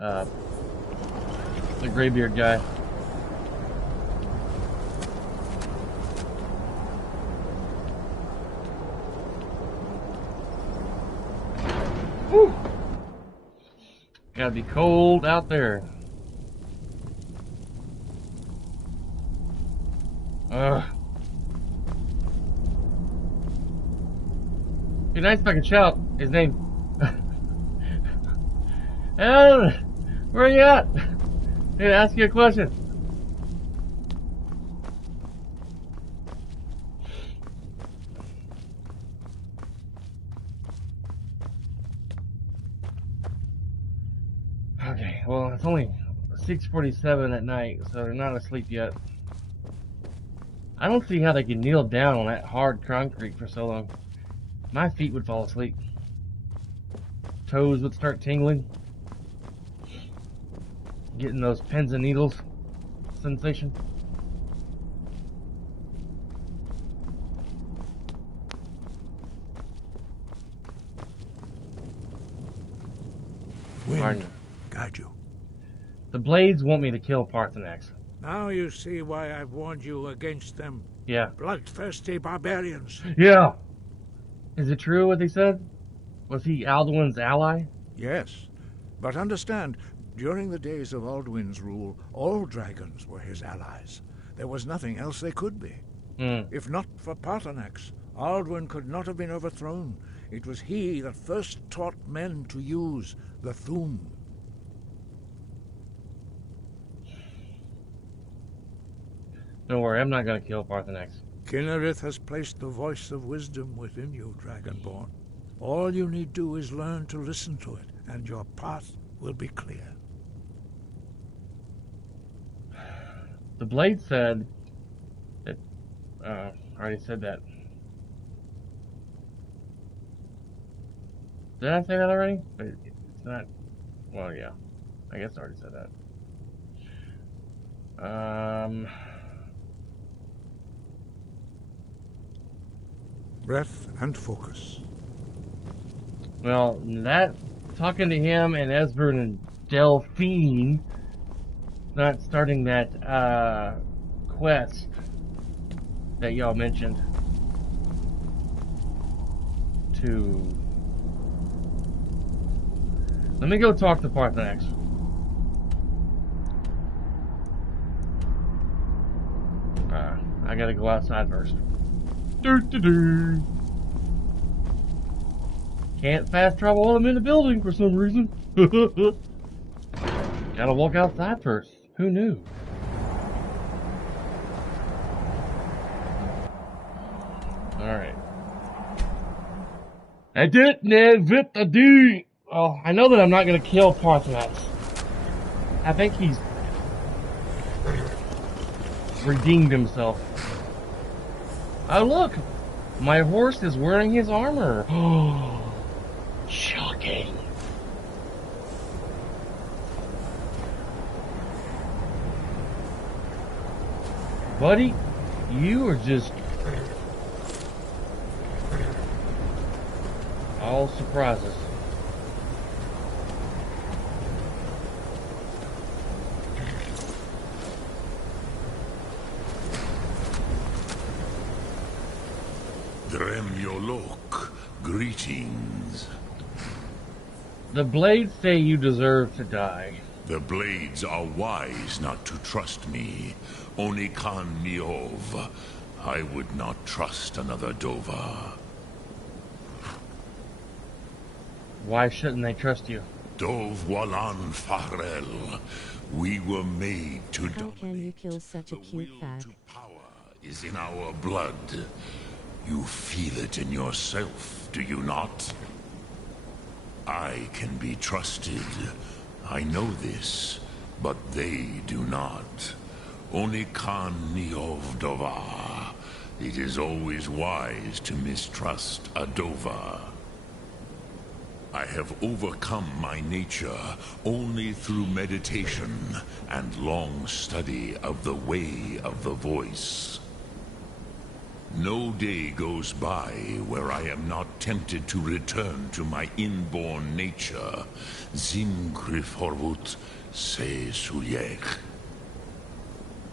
the Greybeard guy. Woo! Gotta be cold out there. Be nice if I could shout his name. Hey, where are you at? Need to ask you a question. Okay, well, it's only 6:47 at night, so they're not asleep yet. I don't see how they can kneel down on that hard concrete for so long. My feet would fall asleep. Toes would start tingling. Getting those pins and needles sensation. Wind, guide you. The Blades want me to kill Parthenax. Now you see why I've warned you against them. Yeah. Bloodthirsty barbarians. Yeah. Is it true what they said? Was he Alduin's ally? Yes. But understand, during the days of Alduin's rule, all dragons were his allies. There was nothing else they could be. If not for Parthenax, Alduin could not have been overthrown. It was he that first taught men to use the Thu'um. Don't worry, I'm not going to kill Parthenax. Kinnerith has placed the voice of wisdom within you, Dragonborn. All you need do is learn to listen to it, and your path will be clear. The Blade said that... I already said that. Did I say that already? But it's not... Well, yeah. I guess I already said that. Breath and focus. Well, that... Talking to him and Esbern and Delphine... Not starting that, quest that y'all mentioned to... Let me go talk to Parthenax. I gotta go outside first. Can't fast travel while I'm in the building for some reason. Gotta walk outside first. Who knew? Alright. I did it, I do. Oh, I know that I'm not gonna kill Parthenax. I think he's redeemed himself. Oh look! My horse is wearing his armor. Oh, shocking. Buddy, you are just all surprises. greetings. The Blades say you deserve to die. The Blades are wise not to trust me. Only Khan Miov. I would not trust another Dova. Why shouldn't they trust you? Dov Walan Farel. We were made to How can you kill such a cute fag? is in our blood. You feel it in yourself, do you not? I can be trusted. I know this, but they do not. Only Khan Niov Dova. It is always wise to mistrust a Dova. I have overcome my nature only through meditation and long study of the way of the voice. No day goes by where I am not tempted to return to my inborn nature. Zimgrifhorvut se suyek.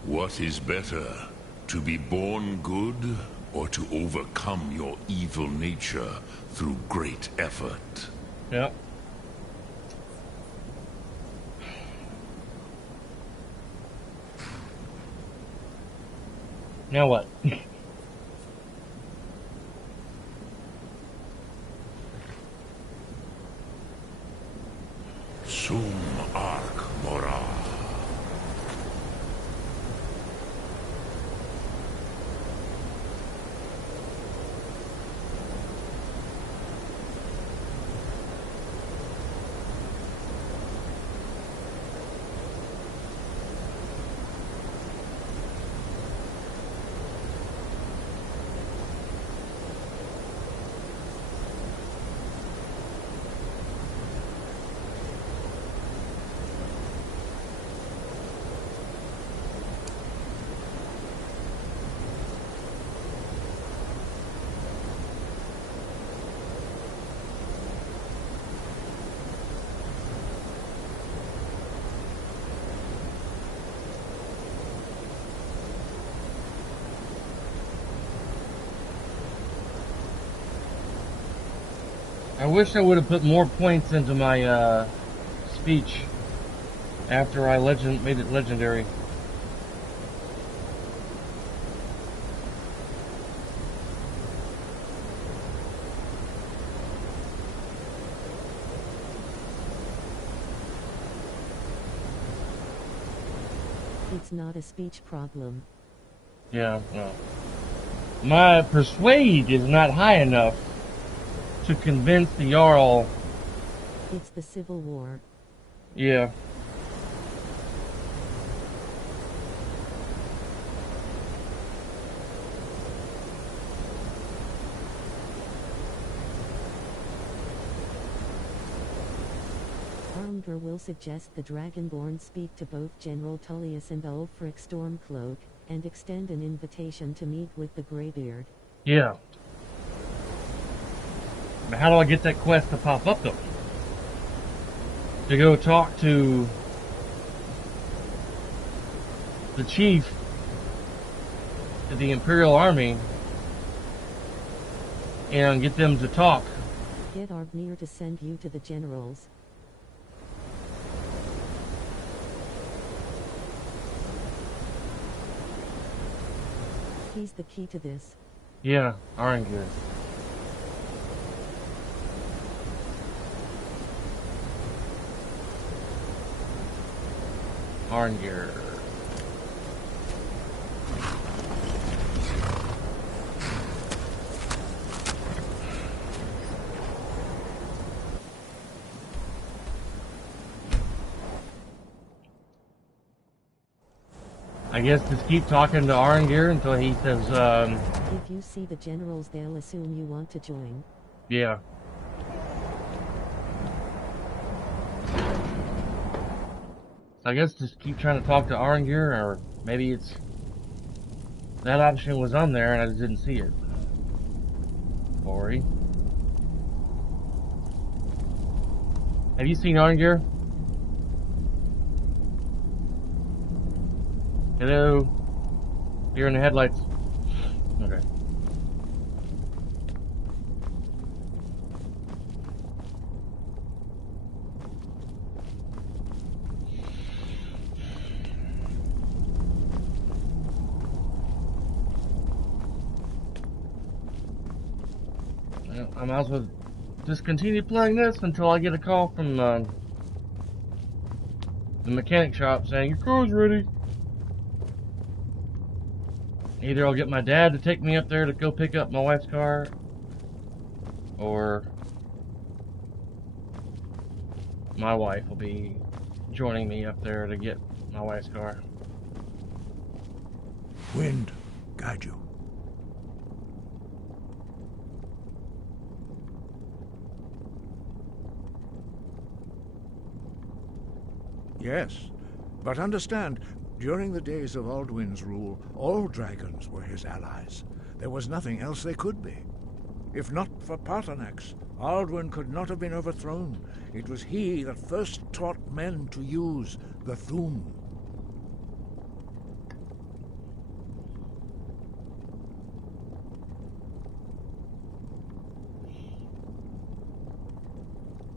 What is better, to be born good or to overcome your evil nature through great effort? Yep. Now what? Sum Ark Mora. I wish I would have put more points into my speech after I made it legendary. It's not a speech problem. Yeah, no. My persuade is not high enough to convince the Jarl. It's the Civil War. Yeah. Armger will suggest the Dragonborn speak to both General Tullius and Ulfric Stormcloak, and extend an invitation to meet with the Greybeard. Yeah. But how do I get that quest to pop up, though? To go talk to the chief of the Imperial Army and get them to talk. Get Arbnir to send you to the generals. He's the key to this. Yeah, Arngir. Arngir. I guess just keep talking to Arngir until he says, If you see the generals, they'll assume you want to join. yeah. I guess just keep trying to talk to Arngir, or maybe it's... that option was on there and I just didn't see it. Ori. Have you seen Arngir? Hello? You're in the headlights. Okay. I might as well just continue playing this until I get a call from the mechanic shop saying your car's ready. Either I'll get my dad to take me up there to go pick up my wife's car, or my wife will be joining me up there to get my wife's car. Wind, guide you. Yes, but understand, during the days of Alduin's rule, all dragons were his allies. There was nothing else they could be. If not for Paarthurnax, Alduin could not have been overthrown. It was he that first taught men to use the Thu'um.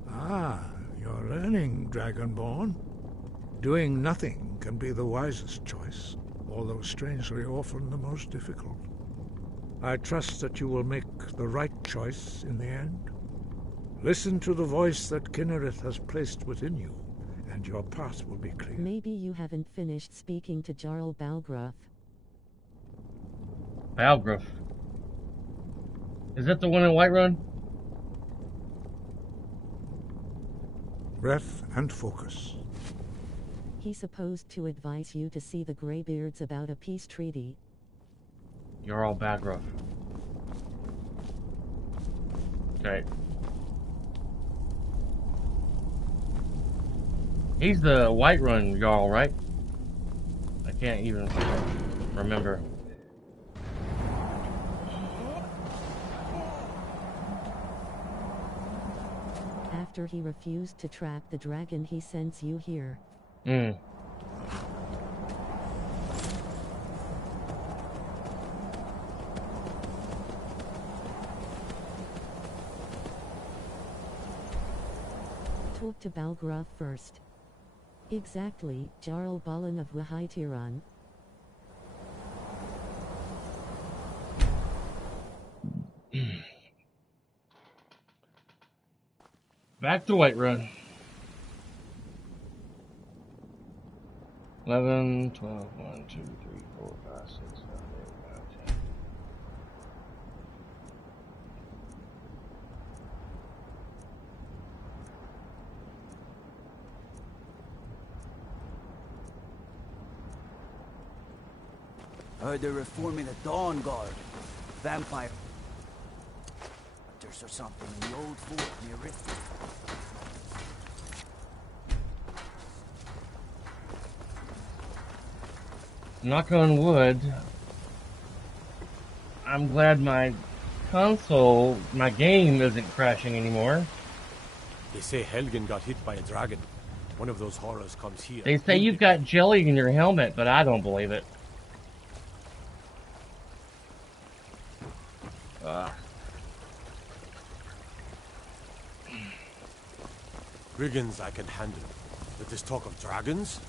Ah, you're learning, Dragonborn. Doing nothing can be the wisest choice, although strangely often the most difficult. I trust that you will make the right choice in the end. Listen to the voice that Kinnereth has placed within you, and your path will be clear. Maybe you haven't finished speaking to Jarl Balgruuf. Balgruuf. Is that the one in Whiterun? Breath and focus. He's supposed to advise you to see the Greybeards about a peace treaty. You're all Balgruuf. Okay. He's the Whiterun Jarl, right? I can't even remember. After he refused to trap the dragon, he sends you here. Talk to Balgruuf first. Exactly, Jarl Balin of Whiterun. Back to Whiterun. 11, 12, 1, 2, 3, 4, 5, 6, 7, 8, 9, 10. Heard they're reforming the Dawn Guard. Vampire hunters or something in the old fort near Rift. Knock on wood. I'm glad my console, my game isn't crashing anymore. They say Helgen got hit by a dragon. One of those horrors comes here. They say you've got jelly in your helmet, but I don't believe it. Brigands I can handle. But this talk of dragons?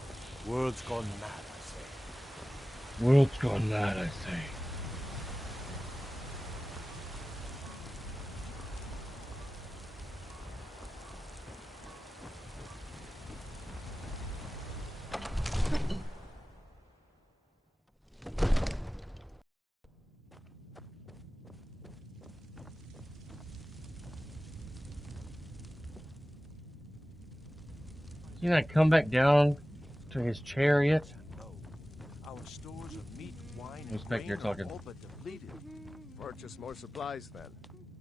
World's gone mad, I say. World's gone mad, I say. Can I come back down to his chariot? Our stores of meat, wine, and Respect grain you're talking. are all but depleted. Purchase more supplies, then.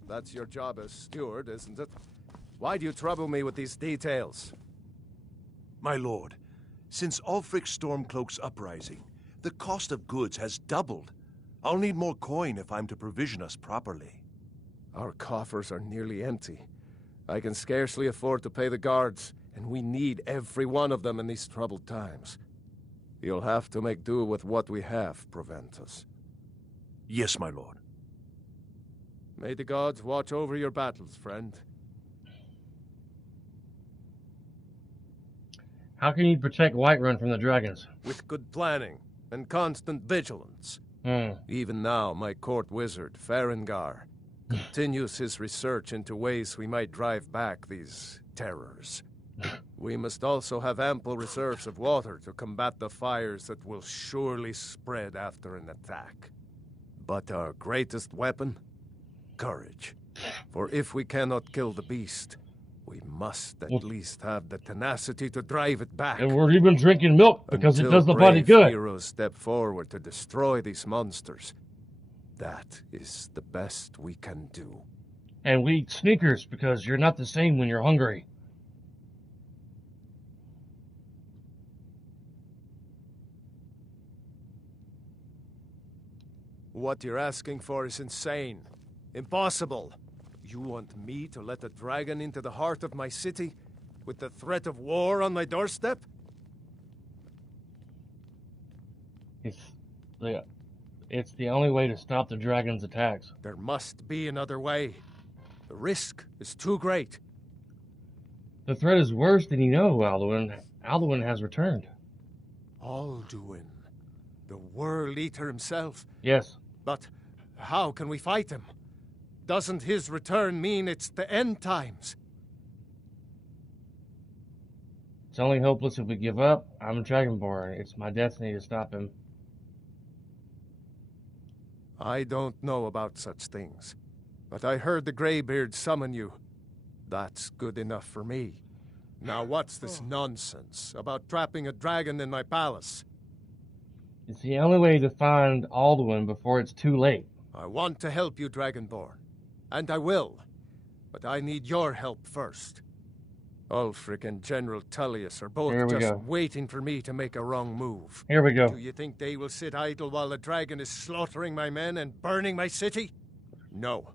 That's your job as steward, isn't it? Why do you trouble me with these details? My lord, since Ulfric's Stormcloak's uprising, the cost of goods has doubled. I'll need more coin if I'm to provision us properly. Our coffers are nearly empty. I can scarcely afford to pay the guards, and we need every one of them in these troubled times. You'll have to make do with what we have, Proventus. Yes, my lord. May the gods watch over your battles, friend. How can you protect Whiterun from the dragons? With good planning and constant vigilance. Hmm. Even now, my court wizard, Farengar, continues his research into ways we might drive back these terrors. We must also have ample reserves of water to combat the fires that will surely spread after an attack. But our greatest weapon? Courage. For if we cannot kill the beast, we must at least have the tenacity to drive it back. And we're even drinking milk because Until it does the body good. heroes step forward to destroy these monsters. That is the best we can do. And we eat Snickers because you're not the same when you're hungry. What you're asking for is insane. Impossible. You want me to let a dragon into the heart of my city with the threat of war on my doorstep? It's the only way to stop the dragon's attacks. There must be another way. The risk is too great. The threat is worse than you know, Alduin. Alduin has returned. Alduin, the World Eater himself. Yes. But how can we fight him? Doesn't his return mean it's the end times? It's only hopeless if we give up. I'm a Dragonborn. It's my destiny to stop him. I don't know about such things, but I heard the Greybeards summon you. That's good enough for me. Now what's this nonsense about trapping a dragon in my palace? It's the only way to find Alduin before it's too late. I want to help you, Dragonborn. And I will. But I need your help first. Ulfric and General Tullius are both just waiting for me to make a wrong move. Here we go. Do you think they will sit idle while the dragon is slaughtering my men and burning my city? No.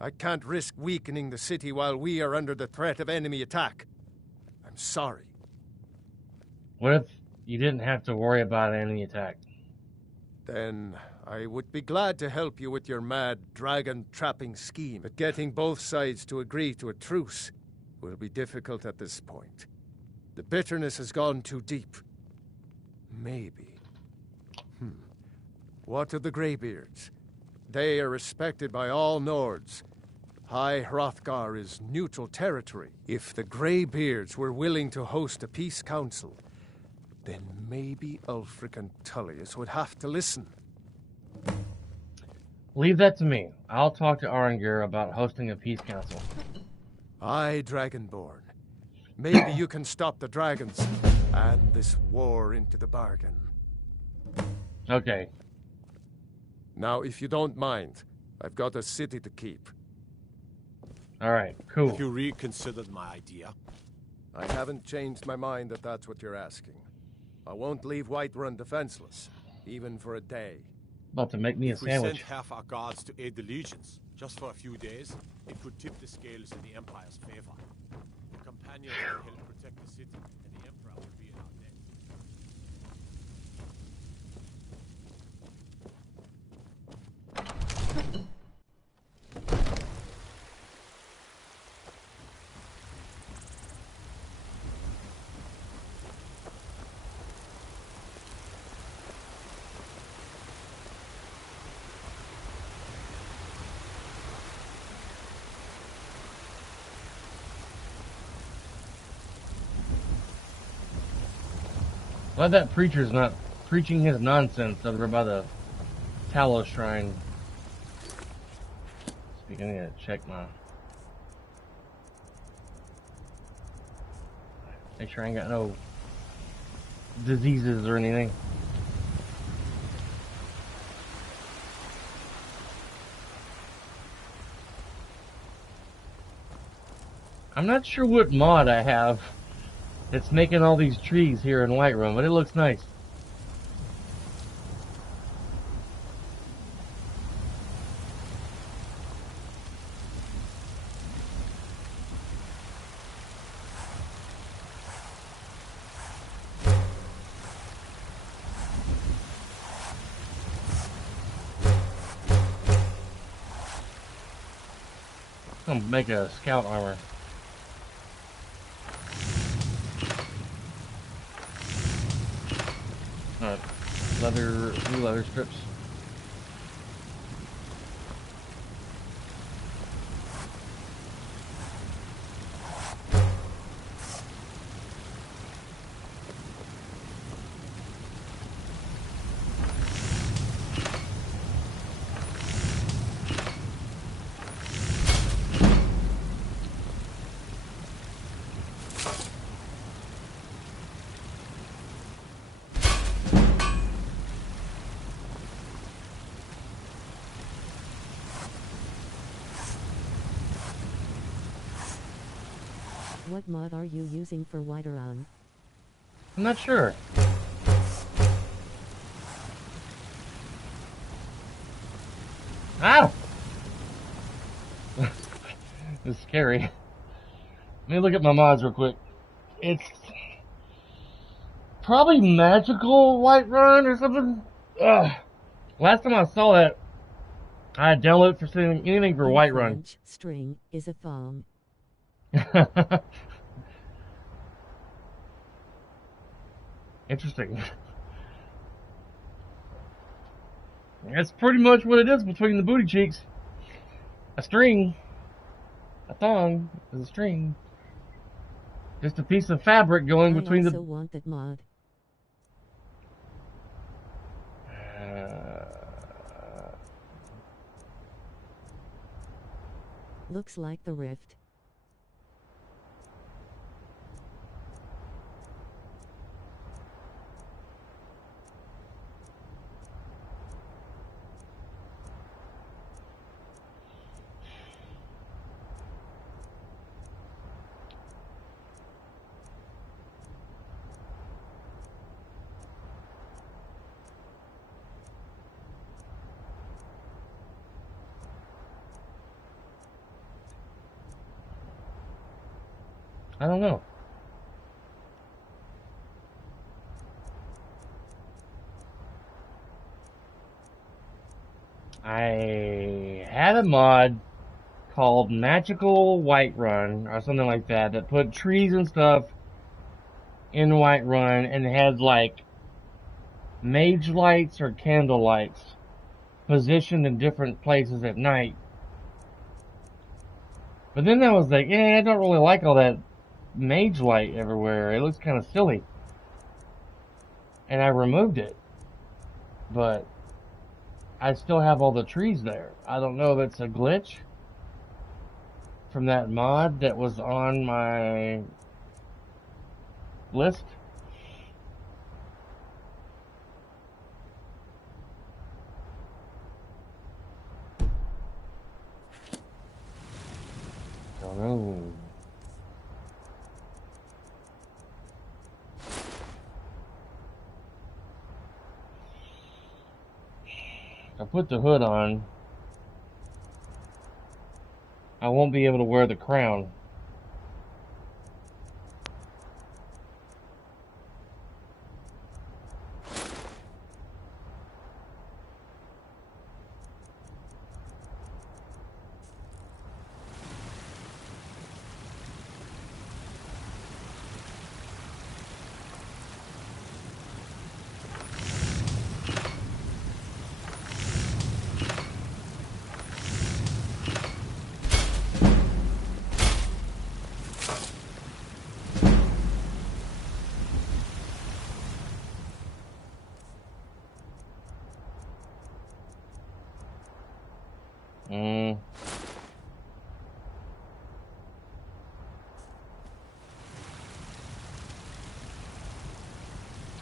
I can't risk weakening the city while we are under the threat of enemy attack. I'm sorry. What if you didn't have to worry about enemy attack? Then I would be glad to help you with your mad dragon-trapping scheme, but getting both sides to agree to a truce will be difficult at this point. The bitterness has gone too deep. Maybe. What of the Greybeards? They are respected by all Nords. High Hrothgar is neutral territory. If the Greybeards were willing to host a peace council, then maybe Ulfric and Tullius would have to listen. Leave that to me. I'll talk to Arengur about hosting a peace council. Aye, Dragonborn. Maybe you can stop the dragons and this war into the bargain. Okay. Now, if you don't mind, I've got a city to keep. All right, cool. Have you reconsidered my idea? I haven't changed my mind if that's what you're asking. I won't leave Whiterun defenseless, even for a day. About to make me a if sandwich. If we sent half our guards to aid the legions, just for a few days, it could tip the scales in the Empire's favor. The companions will help protect the city, and the Emperor will be in our debt. Glad that preacher's not preaching his nonsense over by the Talos Shrine. Speaking, I gotta check my... Make sure I ain't got no diseases or anything. I'm not sure what mod I have. It's making all these trees here in Whiterun, but it looks nice. I'm gonna make a scout armor. Alright, new leather strips. What mod are you using for Whiterun? I'm not sure. Ah! It's scary. Let me look at my mods real quick. It's probably magical Whiterun or something. Ugh. Last time I saw that, I had downloaded for anything for In Whiterun. French, string is a thong. Interesting. That's pretty much what it is between the booty cheeks. A string. A thong is a string. Just a piece of fabric going between I also want that mod. Looks like the rift. I don't know. I had a mod called Magical Whiterun or something like that that put trees and stuff in Whiterun and had like mage lights or candle lights positioned in different places at night. But then I was like, I don't really like all that mage light everywhere. It looks kind of silly. And I removed it. But I still have all the trees there. I don't know if it's a glitch from that mod that was on my list. Don't know. I put the hood on. I won't be able to wear the crown.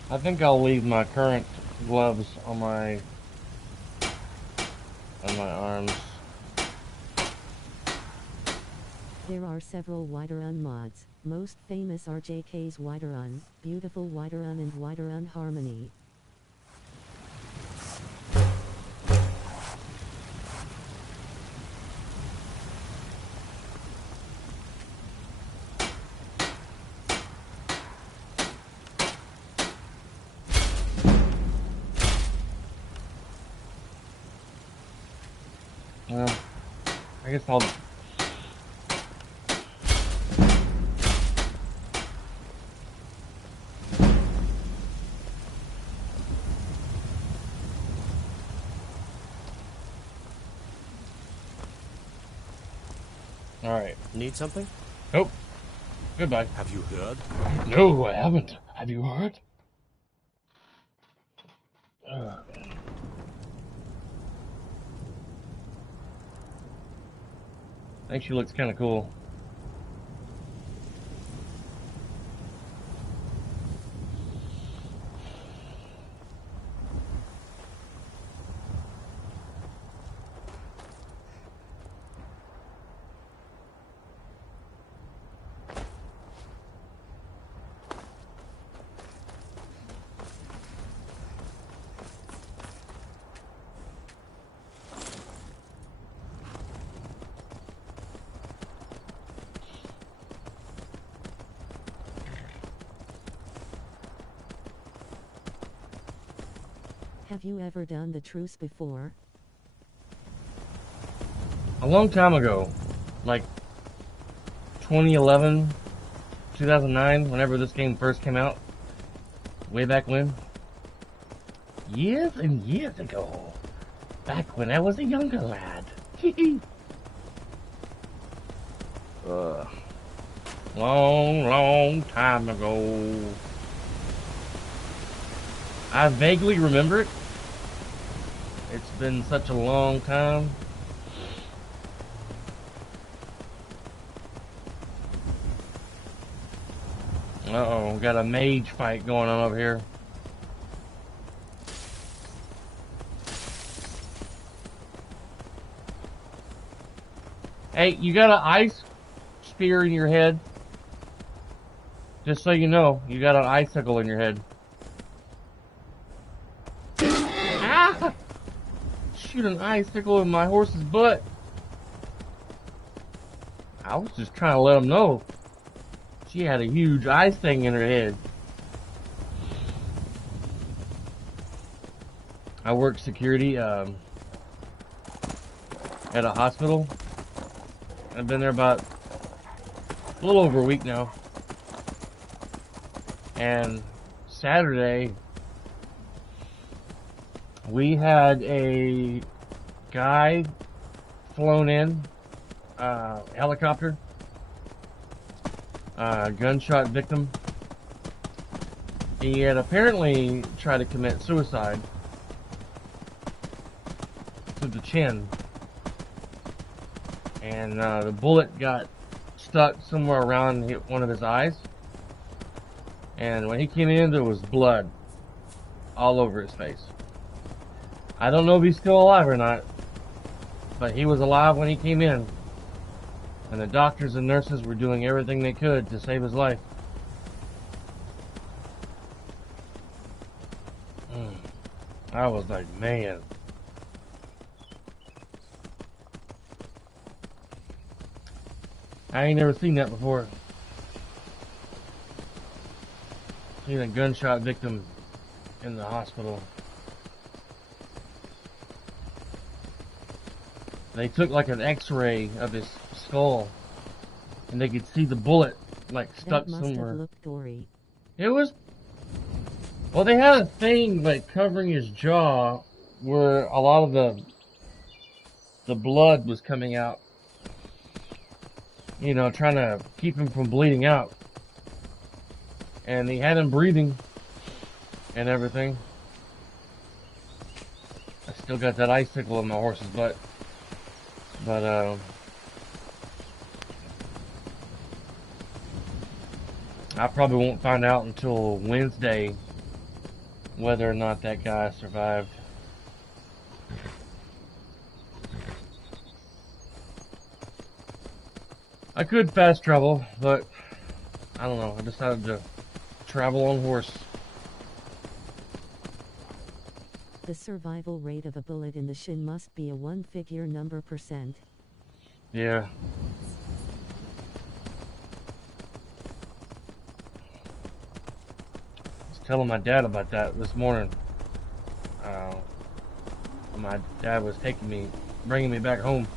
I think I'll leave my current gloves on my arms. There are several Whiterun mods. Most famous are JK's Whiterun, Beautiful Whiterun and Whiterun Harmony. Well, I guess I'll... Alright. Need something? Nope. Goodbye. Have you heard? No, I haven't. Have you heard? I think she looks kind of cool. Have you ever done the truce before? A long time ago, like 2011, 2009, whenever this game first came out, way back when. Years and years ago, back when I was a younger lad. Long time ago. I vaguely remember it. It's been such a long time. Uh-oh, we got a mage fight going on over here. Hey, you got an ice spear in your head? Just so you know, you got an icicle in your head. Ah! Shoot an icicle in my horse's butt. I was just trying to let him know. She had a huge ice thing in her head. I work security at a hospital. I've been there about a little over a week now. And Saturday, we had a guy flown in, helicopter, gunshot victim. He had apparently tried to commit suicide to the chin. And the bullet got stuck somewhere around one of his eyes. And when he came in, there was blood all over his face. I don't know if he's still alive or not, but he was alive when he came in. And the doctors and nurses were doing everything they could to save his life. I was like, man. I ain't never seen that before. Seen a gunshot victim in the hospital. They took like an x-ray of his skull and they could see the bullet like stuck that must somewhere. Have looked gory. It was, well, they had a thing like covering his jaw where a lot of the blood was coming out. You know, trying to keep him from bleeding out. And he had him breathing and everything. I still got that icicle in my horse's butt. But, I probably won't find out until Wednesday whether or not that guy survived. I could fast travel, but I don't know. I decided to travel on horse. The survival rate of a bullet in the shin must be a one-figure number %. Yeah. I was telling my dad about that this morning. My dad was bringing me back home.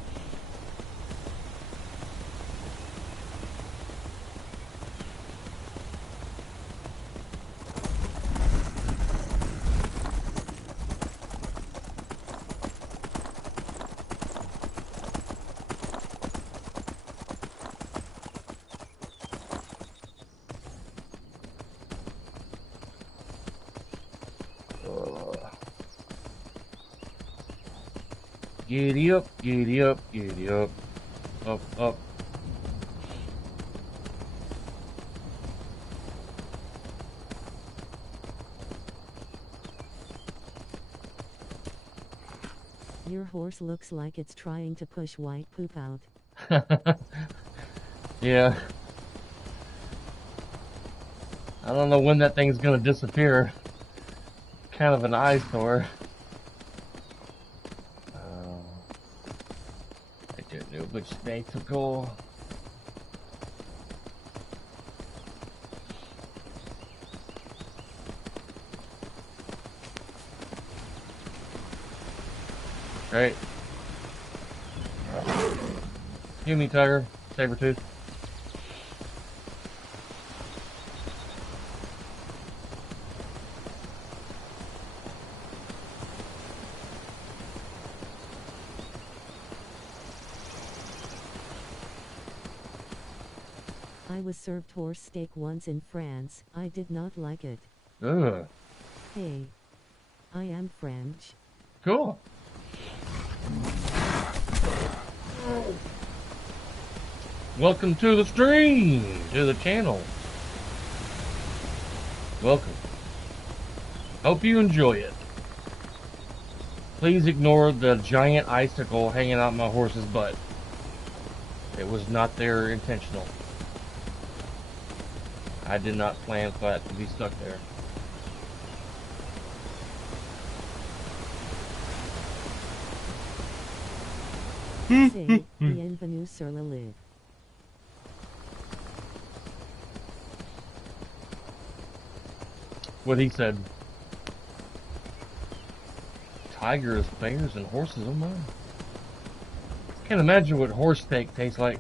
Giddy up, giddy up, giddy up. Up, up. Your horse looks like it's trying to push white poop out. Yeah. I don't know when that thing's gonna disappear. Kind of an eyesore. I don't know which way to go. Right. Excuse me, tiger. Saber-tooth. I was served horse steak once in France. I did not like it. Ugh. Hey. I am French. Cool. Welcome to the stream, to the channel. Welcome. Hope you enjoy it. Please ignore the giant icicle hanging out my horse's butt. It was not there intentional. I did not plan for that to be stuck there. Say, bienvenue sur le live. What he said. Tigers, bears, and horses, oh my. Can't imagine what horse steak tastes like.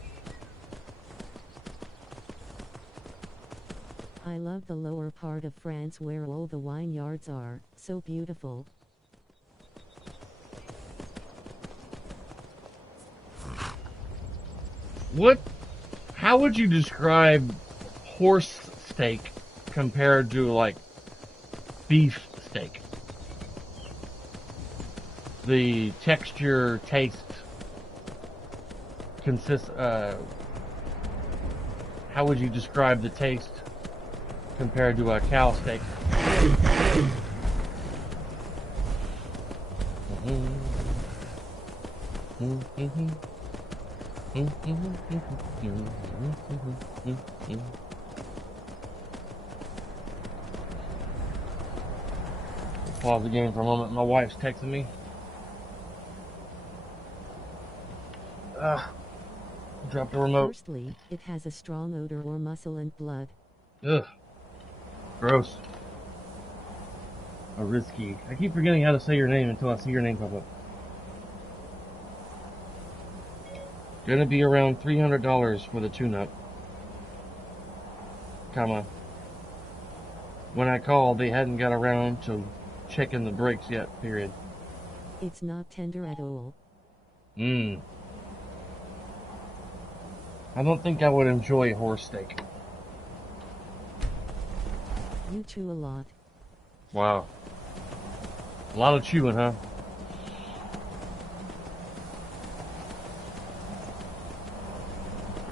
I love the lower part of France where all the vineyards are, so beautiful. What? How would you describe horse steak compared to, like, beef steak? The texture, taste, how would you describe the taste compared to a cow steak? Pause the game for a moment. My wife's texting me. Drop the remote. Firstly, it has a strong odor or muscle and blood. Ugh. Gross. Or risky. I keep forgetting how to say your name until I see your name pop up. Gonna be around $300 for the tune-up. Comma. When I called, they hadn't got around to checking the brakes yet, period. It's not tender at all. I don't think I would enjoy horse steak. You chew a lot. Wow. A lot of chewing, huh?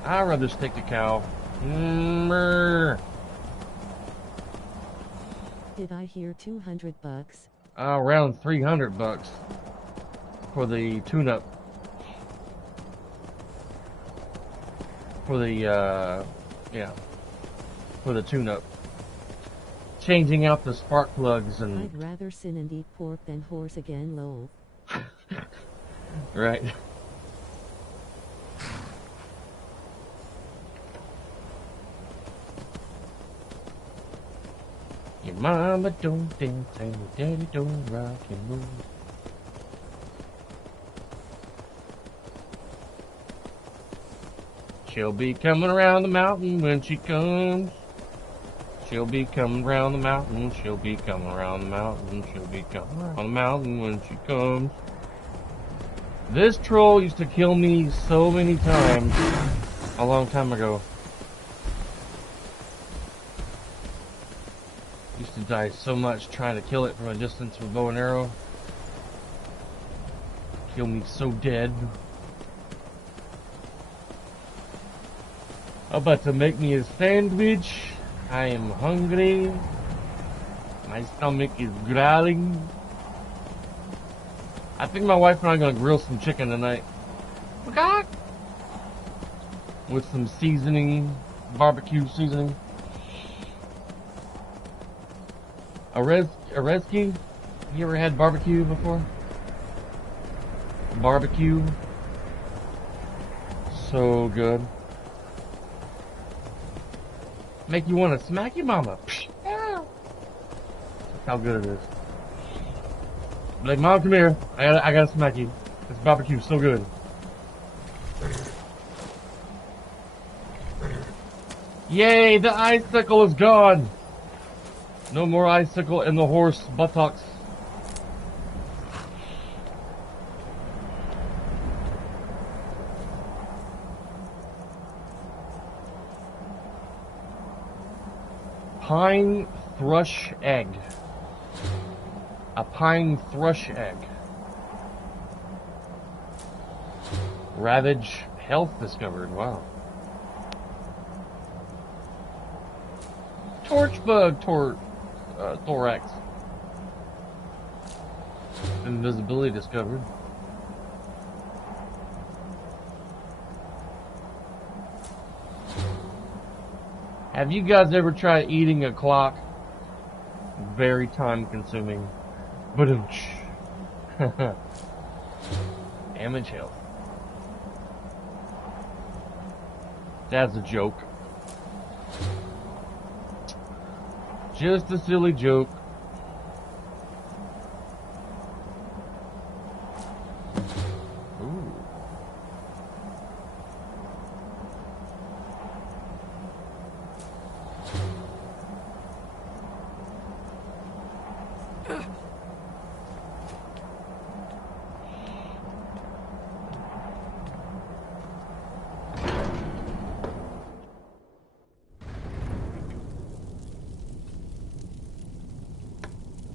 I'd rather stick to cow. Did I hear $200? Around $300 for the tune-up. For the, yeah. For the tune-up. Changing out the spark plugs and... I'd rather sin and eat pork than horse again, lol. Right. Your mama don't dance and your daddy don't rock and roll. She'll be coming around the mountain when she comes. She'll be coming around the mountain. She'll be coming around the mountain. She'll be coming around the mountain when she comes. This troll used to kill me so many times a long time ago. Used to die so much trying to kill it from a distance with bow and arrow. Kill me so dead. About to make me a sandwich. I am hungry. My stomach is growling. I think my wife and I are going to grill some chicken tonight. With some seasoning, barbecue seasoning. Arezki? You ever had barbecue before? Barbecue. So good. Make you want to smack your mama. That's how good it is. Like, Mom, come here. I gotta smack you. This barbecue's so good. Yay, the icicle is gone! No more icicle in the horse buttocks. Pine thrush egg. A pine thrush egg. Ravage health discovered. Wow. Torchbug thorax. Invisibility discovered. Have you guys ever tried eating a clock? Very time consuming. Ba-dum-tsh. Damage health. That's a joke. Just a silly joke. Ooh.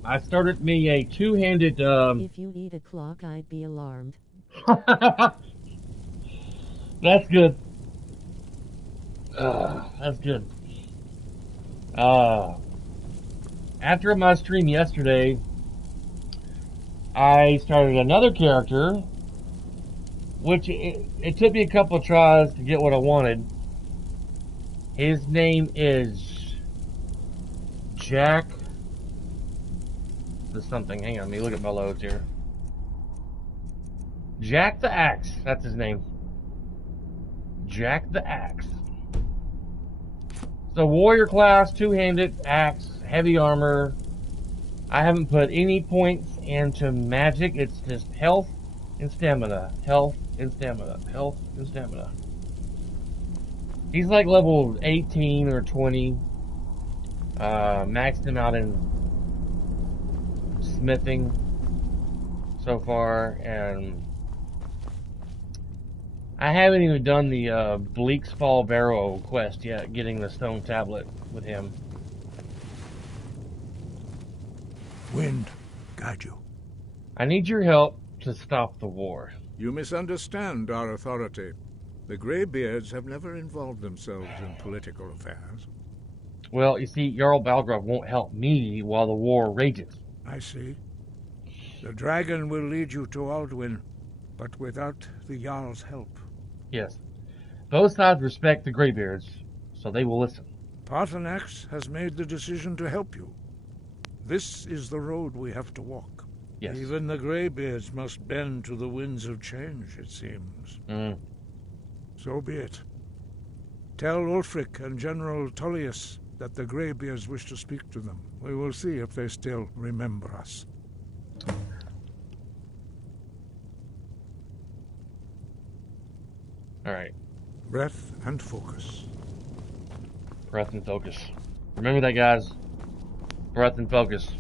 I started me a two-handed, If you eat a clock, I'd be alarmed. That's good. That's good. After my stream yesterday, I started another character, which it took me a couple of tries to get what I wanted. His name is Jack the something. Hang on, let me look at my loads here. Jack the Axe. That's his name. Jack the Axe. So warrior class, two-handed axe, heavy armor. I haven't put any points into magic. It's just health and stamina. Health and stamina. Health and stamina. He's like level 18 or 20. Maxed him out in smithing so far, and I haven't even done the Bleak's Fall Barrow quest yet, getting the stone tablet with him. Wind, guide you. I need your help to stop the war. You misunderstand our authority. The Greybeards have never involved themselves in political affairs. Well, you see, Jarl Balgrove won't help me while the war rages. I see. The dragon will lead you to Alduin, but without the Jarl's help. Yes. Both sides respect the Greybeards, so they will listen. Paarthurnax has made the decision to help you. This is the road we have to walk. Yes. Even the Greybeards must bend to the winds of change, it seems. So be it. Tell Ulfric and General Tullius that the Greybeards wish to speak to them. We will see if they still remember us. All right. Breath and focus. Breath and focus. Remember that, guys. Breath and focus.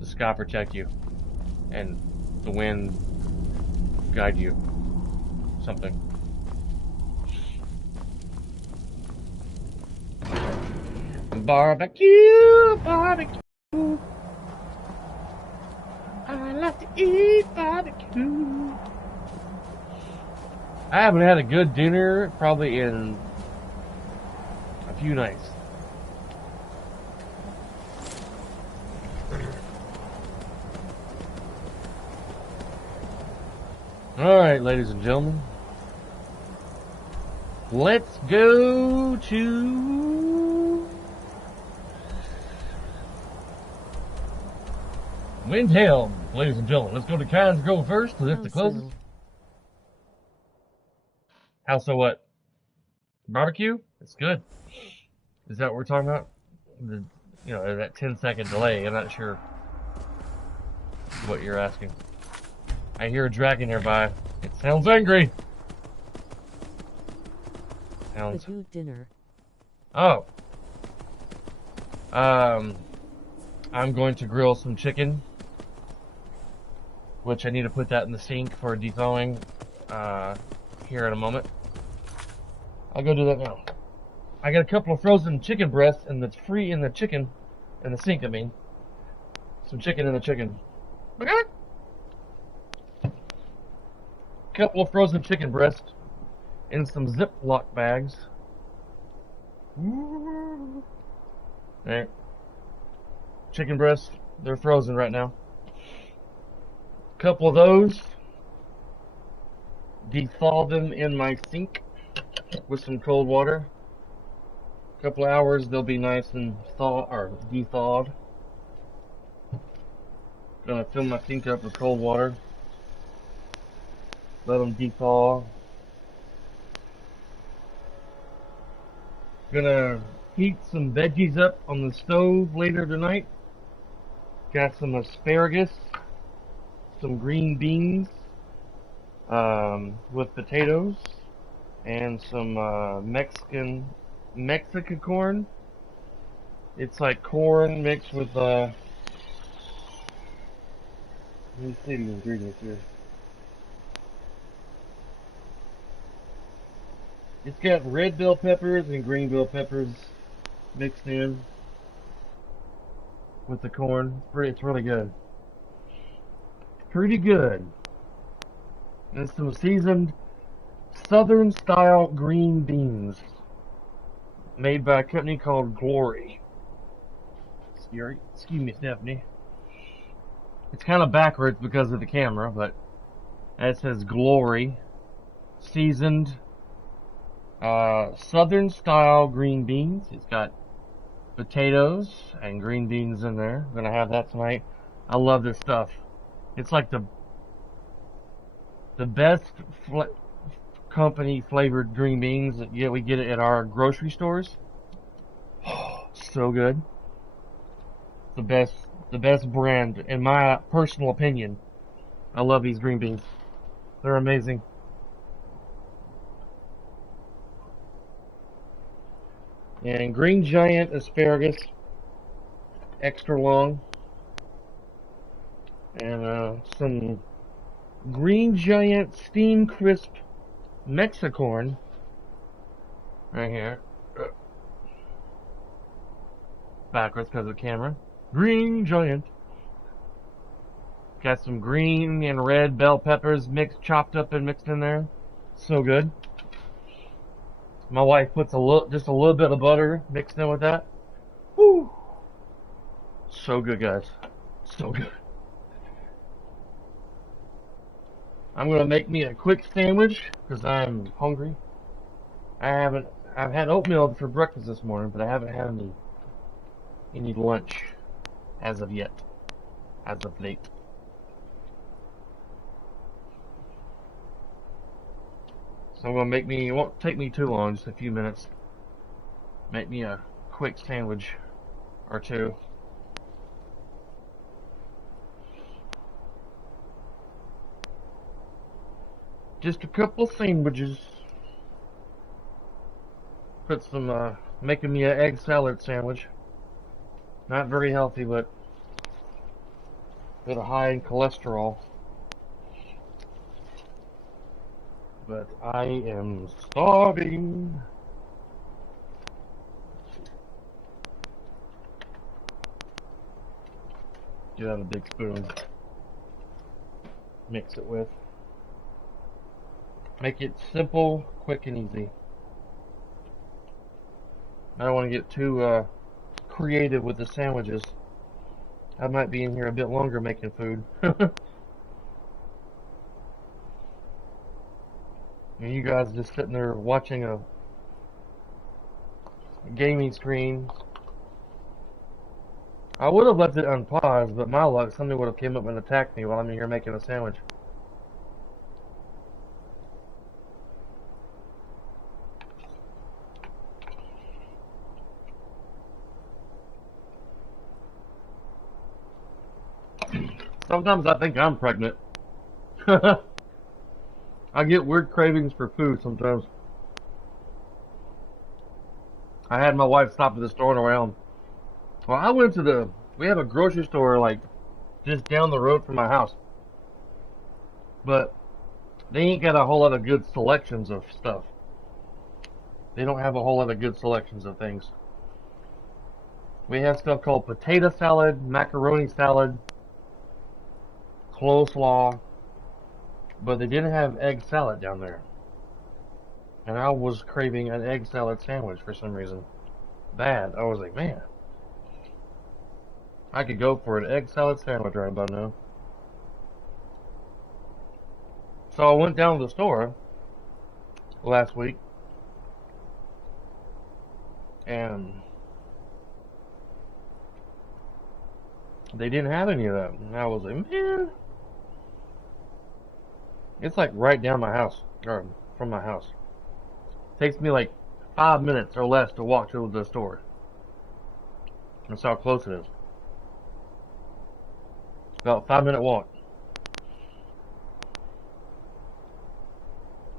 The sky protect you. And the wind guide you. Something. Barbecue, barbecue. I like to eat barbecue. I haven't had a good dinner probably in a few nights. Alright, ladies and gentlemen. Let's go to Windhelm, ladies and gentlemen. Let's go to Kynes Grove first, because it's the closest. How so what? Barbecue? It's good. Is that what we're talking about? That 10-second delay. I'm not sure what you're asking. I hear a dragon nearby. It sounds angry. Sounds. The good dinner. Oh. I'm going to grill some chicken, which I need to put that in the sink for dethawing here in a moment. I'll go do that now. I got a couple of frozen chicken breasts in the sink, I mean. Some chicken in the chicken. Okay. Couple of frozen chicken breasts in some Ziploc bags. Alright. Chicken breasts, they're frozen right now. Couple of those. Dethaw them in my sink with some cold water. Couple of hours, they'll be nice and dethawed. Gonna fill my sink up with cold water. Let them dethaw. Gonna heat some veggies up on the stove later tonight. Got some asparagus, some green beans, with potatoes, and some Mexican corn. It's like corn mixed with let me see the ingredients here. It's got red bell peppers and green bell peppers mixed in with the corn. It's really good. Pretty good. And some seasoned Southern style green beans made by a company called Glory. Excuse me, Stephanie. It's kind of backwards because of the camera, but it says Glory. Seasoned Southern style green beans. It's got potatoes and green beans in there. I'm gonna have that tonight. I love this stuff. It's like the best company flavored green beans that we get it at our grocery stores. So good. The best brand in my personal opinion. I love these green beans. They're amazing. And Green Giant asparagus, extra long, and some Green Giant Steam Crisp Mexicorn right here. Backwards because of the camera. Green Giant. Got some green and red bell peppers chopped up and mixed in there. So good. My wife puts just a little bit of butter mixed in with that. Woo! So good, guys. So good. I'm gonna make me a quick sandwich because I'm hungry. I've had oatmeal for breakfast this morning, but I haven't had any lunch as of yet. As of late. So I'm gonna it won't take me too long, just a few minutes. Make me a quick sandwich or two. Just a couple of sandwiches. Put some, making me an egg salad sandwich. Not very healthy, but a bit high in cholesterol. But I am starving. Get out a big spoon. Mix it with. Make it simple, quick, and easy. I don't want to get too creative with the sandwiches. I might be in here a bit longer making food. And you guys just sitting there watching a gaming screen. I would have left it unpaused, but my luck, somebody would have came up and attacked me while I'm in here making a sandwich. Sometimes I think I'm pregnant. I get weird cravings for food sometimes. I had my wife stop at the store around. Well, I went to we have a grocery store like just down the road from my house. But they ain't got a whole lot of good selections of stuff. They don't have a whole lot of good selections of things. We have stuff called potato salad, macaroni salad, coleslaw, but they didn't have egg salad down there. And I was craving an egg salad sandwich for some reason. Bad. I was like, man, I could go for an egg salad sandwich right about now. So I went down to the store last week, and they didn't have any of that. And I was like, man, it's like right down my house, or from my house. It takes me like 5 minutes or less to walk to the store. That's how close it is. About a 5-minute walk.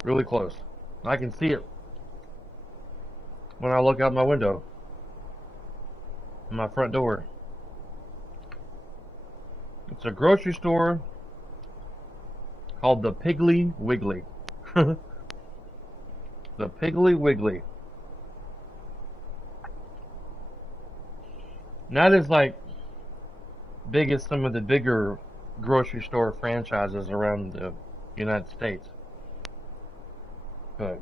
Really close. I can see it when I look out my window. My front door. It's a grocery store called the Piggly Wiggly. The Piggly Wiggly. Not as like big as some of the bigger grocery store franchises around the United States. But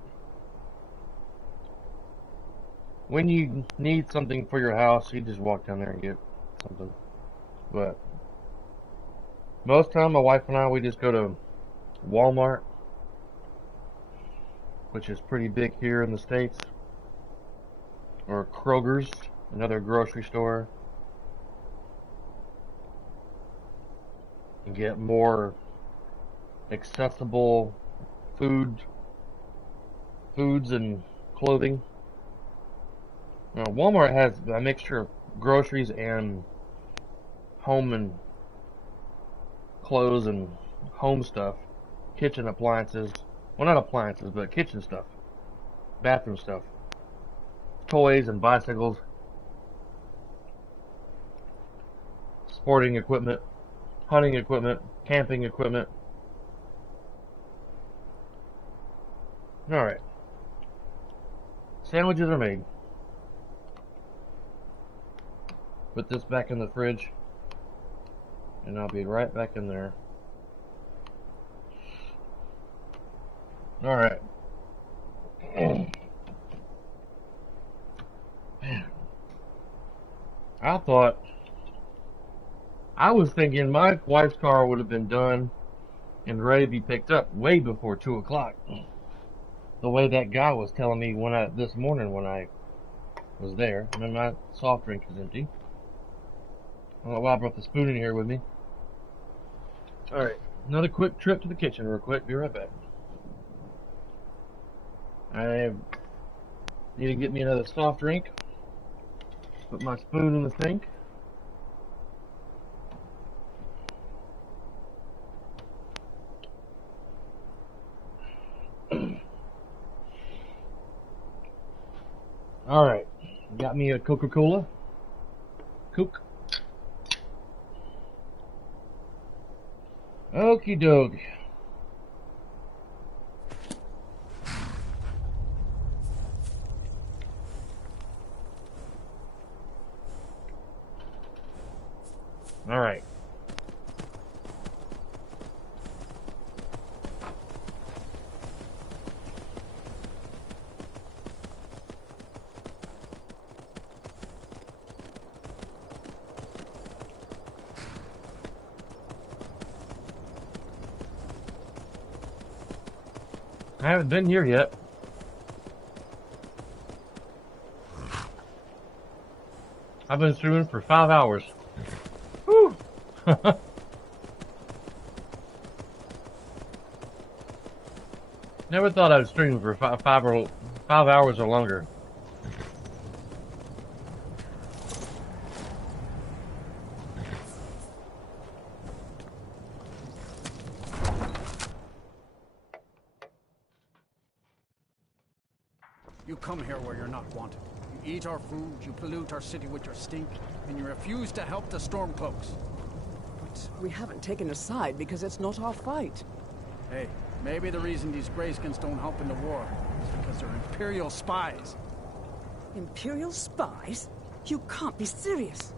when you need something for your house, you just walk down there and get something. But most of the time, my wife and I, we just go to Walmart, which is pretty big here in the States, or Kroger's, another grocery store, and get more accessible foods and clothing. Walmart has a mixture of groceries and home and clothes and home stuff, kitchen appliances, well, not appliances, but kitchen stuff, bathroom stuff, toys and bicycles, sporting equipment, hunting equipment, camping equipment. Alright. Sandwiches are made. Put this back in the fridge, and I'll be right back in there. Alright. I was thinking my wife's car would have been done and ready to be picked up way before 2 o'clock. The way that guy was telling me this morning when I was there. I mean, my soft drink is empty. I don't know why I brought the spoon in here with me. Alright, another quick trip to the kitchen real quick. Be right back. I need to get me another soft drink. Put my spoon in the sink. Alright, got me a Coca-Cola. Coke. Okie doke. Alright. I haven't been here yet. I've been streaming for 5 hours. Whew. Never thought I'd stream for 5 hours or longer. You come here where you're not wanted. You eat our food, you pollute our city with your stink, and you refuse to help the Stormcloaks. But we haven't taken a side because it's not our fight. Hey, maybe the reason these Greyskins don't help in the war is because they're Imperial spies. Imperial spies? You can't be serious.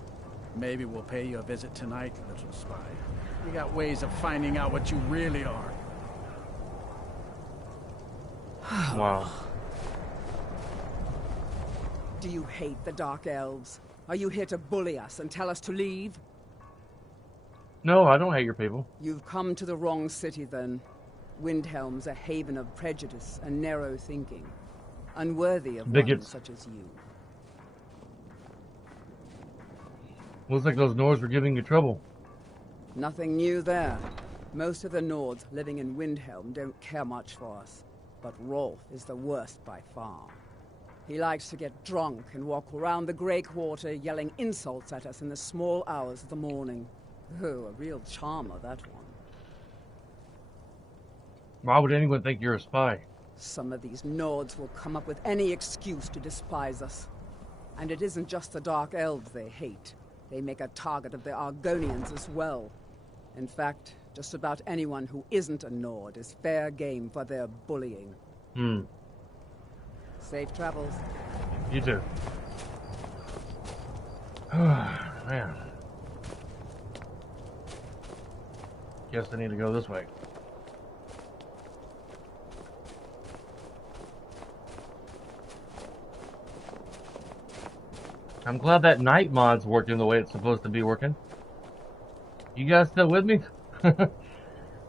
Maybe we'll pay you a visit tonight, little spy. We got ways of finding out what you really are. Wow. Do you hate the Dark Elves? Are you here to bully us and tell us to leave? No, I don't hate your people. You've come to the wrong city, then. Windhelm's a haven of prejudice and narrow thinking. Unworthy of one such as you. Looks like those Nords were giving you trouble. Nothing new there. Most of the Nords living in Windhelm don't care much for us. But Rolf is the worst by far. He likes to get drunk and walk around the Grey Quarter yelling insults at us in the small hours of the morning. Oh, a real charmer, that one. Why would anyone think you're a spy? Some of these Nords will come up with any excuse to despise us. And it isn't just the Dark Elves they hate. They make a target of the Argonians as well. In fact, just about anyone who isn't a Nord is fair game for their bullying. Safe travels. You too. Man. Guess I need to go this way. I'm glad that night mod's working the way it's supposed to be working. You guys still with me? I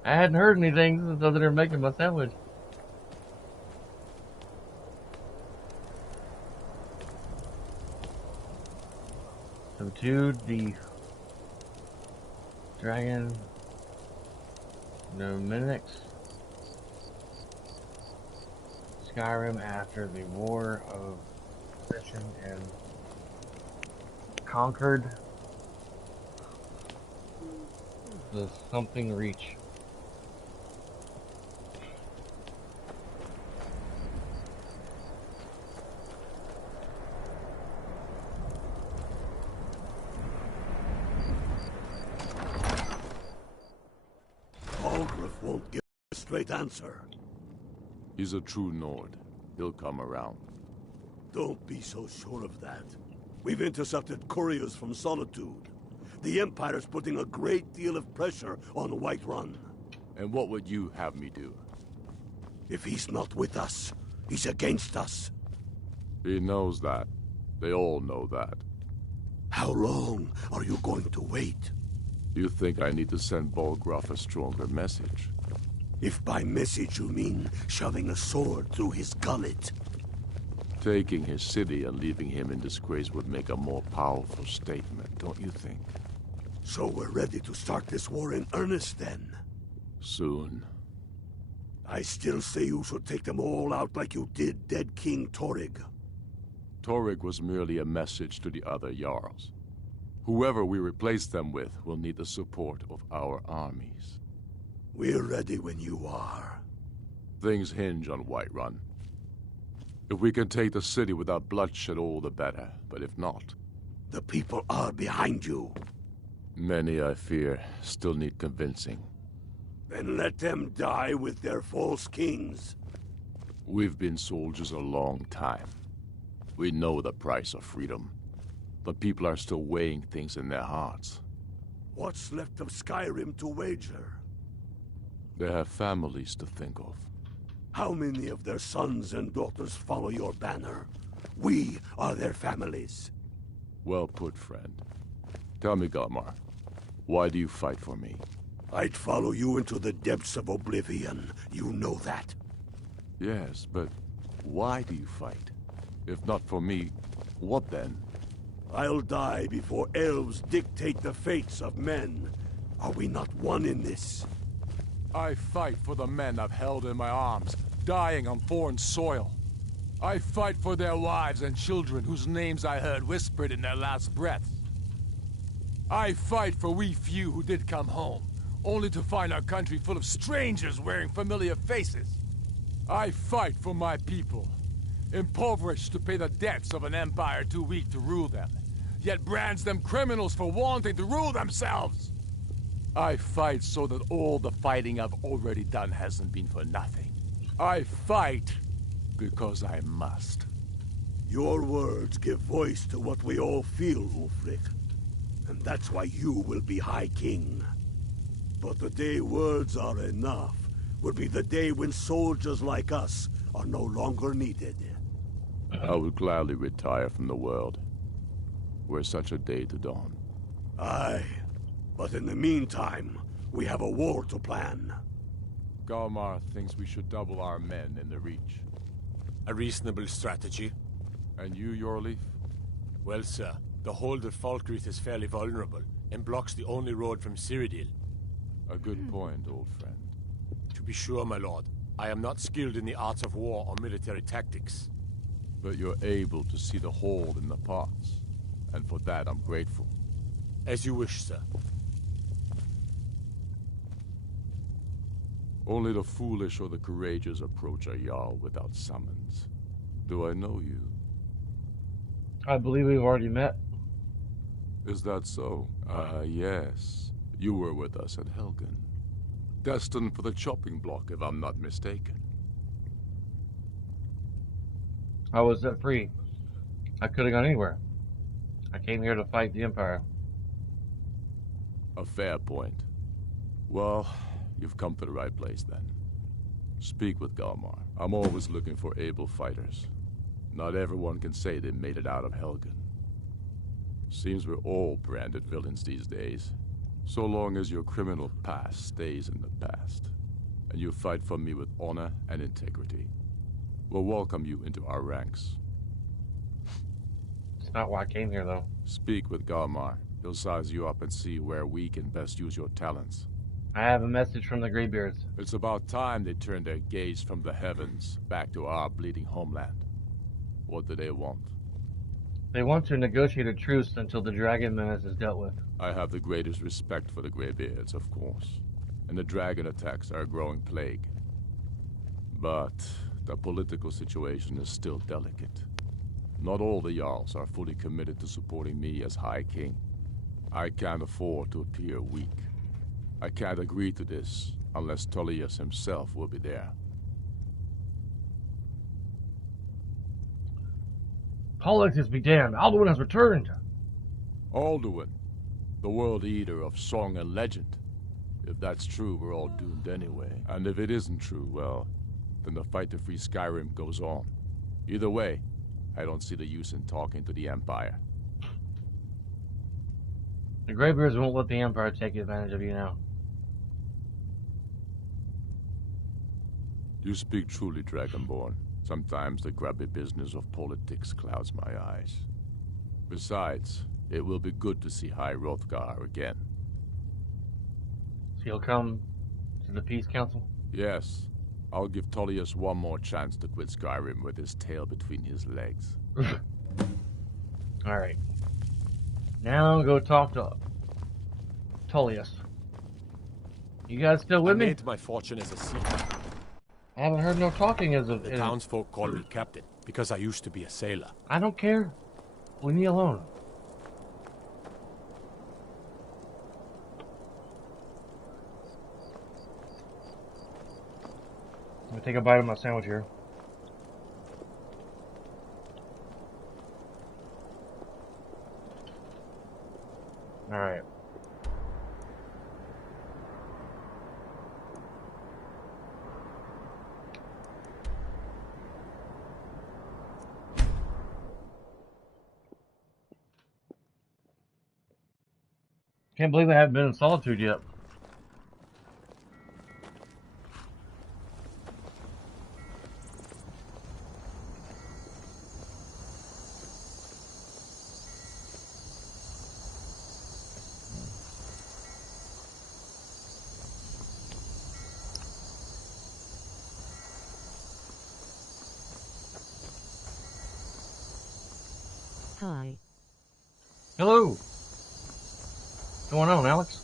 hadn't heard anything since other than making my sandwich. Subdued the dragon Dominix Skyrim after the War of Possession and conquered the something reach. Algrif won't give a straight answer. He's a true Nord. He'll come around. Don't be so sure of that. We've intercepted couriers from Solitude. The Empire's putting a great deal of pressure on Whiterun. And what would you have me do? If he's not with us, he's against us. He knows that. They all know that. How long are you going to wait? You think I need to send Bolgraf a stronger message? If by message you mean shoving a sword through his gullet. Taking his city and leaving him in disgrace would make a more powerful statement, don't you think? So we're ready to start this war in earnest then? Soon. I still say you should take them all out like you did dead King Torrig. Torrig was merely a message to the other Jarls. Whoever we replace them with will need the support of our armies. We're ready when you are. Things hinge on Whiterun. If we can take the city without bloodshed, all the better. But if not... The people are behind you. Many, I fear, still need convincing. Then let them die with their false kings. We've been soldiers a long time. We know the price of freedom. But people are still weighing things in their hearts. What's left of Skyrim to wager? They have families to think of. How many of their sons and daughters follow your banner? We are their families. Well put, friend. Tell me, Galmar, why do you fight for me? I'd follow you into the depths of oblivion. You know that. Yes, but why do you fight? If not for me, what then? I'll die before elves dictate the fates of men. Are we not one in this? I fight for the men I've held in my arms, dying on foreign soil. I fight for their wives and children whose names I heard whispered in their last breaths. I fight for we few who did come home, only to find our country full of strangers wearing familiar faces. I fight for my people, impoverished to pay the debts of an empire too weak to rule them, yet brands them criminals for wanting to rule themselves. I fight so that all the fighting I've already done hasn't been for nothing. I fight because I must. Your words give voice to what we all feel, Ulfric. And that's why you will be High King. But the day words are enough will be the day when soldiers like us are no longer needed. I would gladly retire from the world, were such a day to dawn. Aye, but in the meantime, we have a war to plan. Galmar thinks we should double our men in the Reach. A reasonable strategy. And you, Yorleaf? Well, sir, the hold at Falkreath is fairly vulnerable, and blocks the only road from Cyrodiil. A good point, old friend. To be sure, my lord, I am not skilled in the arts of war or military tactics. But you're able to see the hold in the parts, and for that I'm grateful. As you wish, sir. Only the foolish or the courageous approach a Jarl without summons. Do I know you? I believe we've already met. Is that so? Yes. You were with us at Helgen. Destined for the chopping block, if I'm not mistaken. I was set free. I could have gone anywhere. I came here to fight the Empire. A fair point. Well, you've come to the right place then. Speak with Galmar. I'm always looking for able fighters. Not everyone can say they made it out of Helgen. Seems we're all branded villains these days. So long as your criminal past stays in the past, and you fight for me with honor and integrity, we'll welcome you into our ranks. It's not why I came here, though. Speak with Galmar. He'll size you up and see where we can best use your talents. I have a message from the Greybeards. It's about time they turned their gaze from the heavens back to our bleeding homeland. What do they want? They want to negotiate a truce until the dragon menace is dealt with. I have the greatest respect for the Greybeards, of course. And the dragon attacks are a growing plague. But the political situation is still delicate. Not all the Jarls are fully committed to supporting me as High King. I can't afford to appear weak. I can't agree to this unless Tullius himself will be there. Politics be damned. Alduin has returned. Alduin, the world eater of song and legend. If that's true, we're all doomed anyway. And if it isn't true, well, then the fight to free Skyrim goes on. Either way, I don't see the use in talking to the Empire. The Greybeards won't let the Empire take advantage of you now. You speak truly, Dragonborn. Sometimes the grubby business of politics clouds my eyes. Besides, it will be good to see High Hrothgar again. So you'll come to the Peace Council? Yes. I'll give Tullius one more chance to quit Skyrim with his tail between his legs. Alright. Now go talk to Tullius. You guys still with me? I made my fortune as a seaman. I haven't heard no talking as of... The townsfolk call me captain, because I used to be a sailor. I don't care. Leave me alone. Let me take a bite of my sandwich here. Alright. Can't believe I haven't been in Solitude yet. Hi. Hello. What's going on, Alex?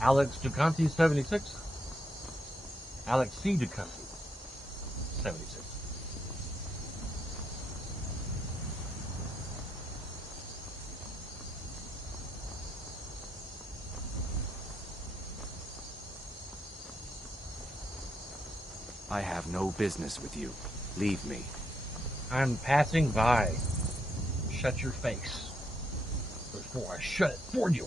Alex Ducanti 76. Alex C. Ducanti. 76. I have no business with you. Leave me. I'm passing by. Shut your face before I shut it for you.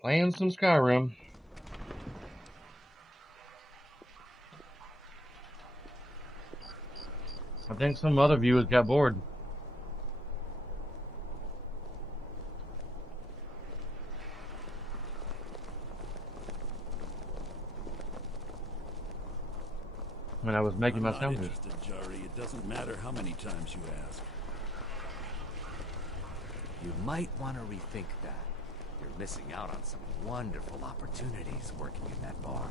Playing some Skyrim. I think some other viewers got bored. When I was making my sound. I'm not interested, Jari. It doesn't matter how many times you ask. You might want to rethink that. You're missing out on some wonderful opportunities working in that bar.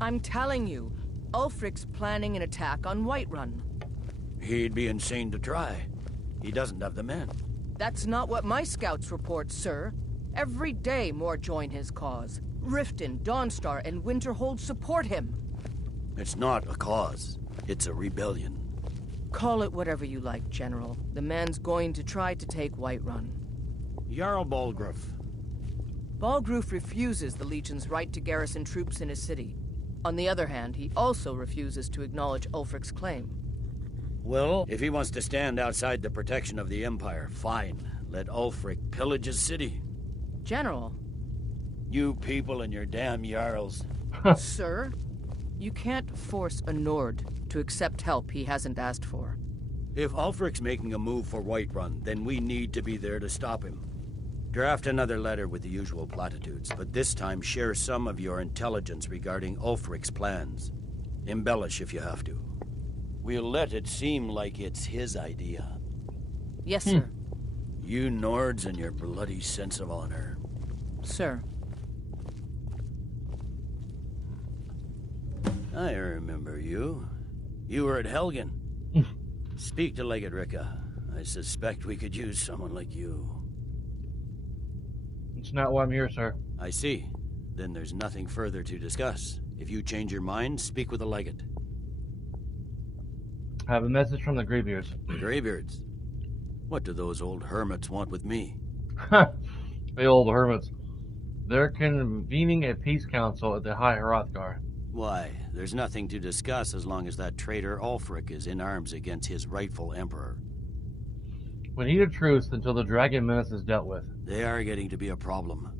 I'm telling you, Ulfric's planning an attack on Whiterun. He'd be insane to try. He doesn't have the men. That's not what my scouts report, sir. Every day more join his cause. Riften, Dawnstar, and Winterhold support him. It's not a cause. It's a rebellion. Call it whatever you like, General. The man's going to try to take Whiterun. Jarl Balgruuf. Balgruuf refuses the Legion's right to garrison troops in his city. On the other hand, he also refuses to acknowledge Ulfric's claim. Well, if he wants to stand outside the protection of the Empire, fine. Let Ulfric pillage his city. General. You people and your damn Jarls. Sir, you can't force a Nord to accept help he hasn't asked for. If Ulfric's making a move for Whiterun, then we need to be there to stop him. Draft another letter with the usual platitudes, but this time share some of your intelligence regarding Ulfric's plans. Embellish if you have to. We'll let it seem like it's his idea. Yes, sir. You Nords and your bloody sense of honor. Sir. I remember you. You were at Helgen. Speak to Legate Ricka. I suspect we could use someone like you. It's not why I'm here, sir. I see. Then there's nothing further to discuss. If you change your mind, speak with the Legate. I have a message from the Greybeards. Greybeards? What do those old hermits want with me? The old hermits. They're convening a peace council at the High Hrothgar. Why, there's nothing to discuss as long as that traitor Ulfric is in arms against his rightful emperor. We need a truce until the dragon menace is dealt with. They are getting to be a problem.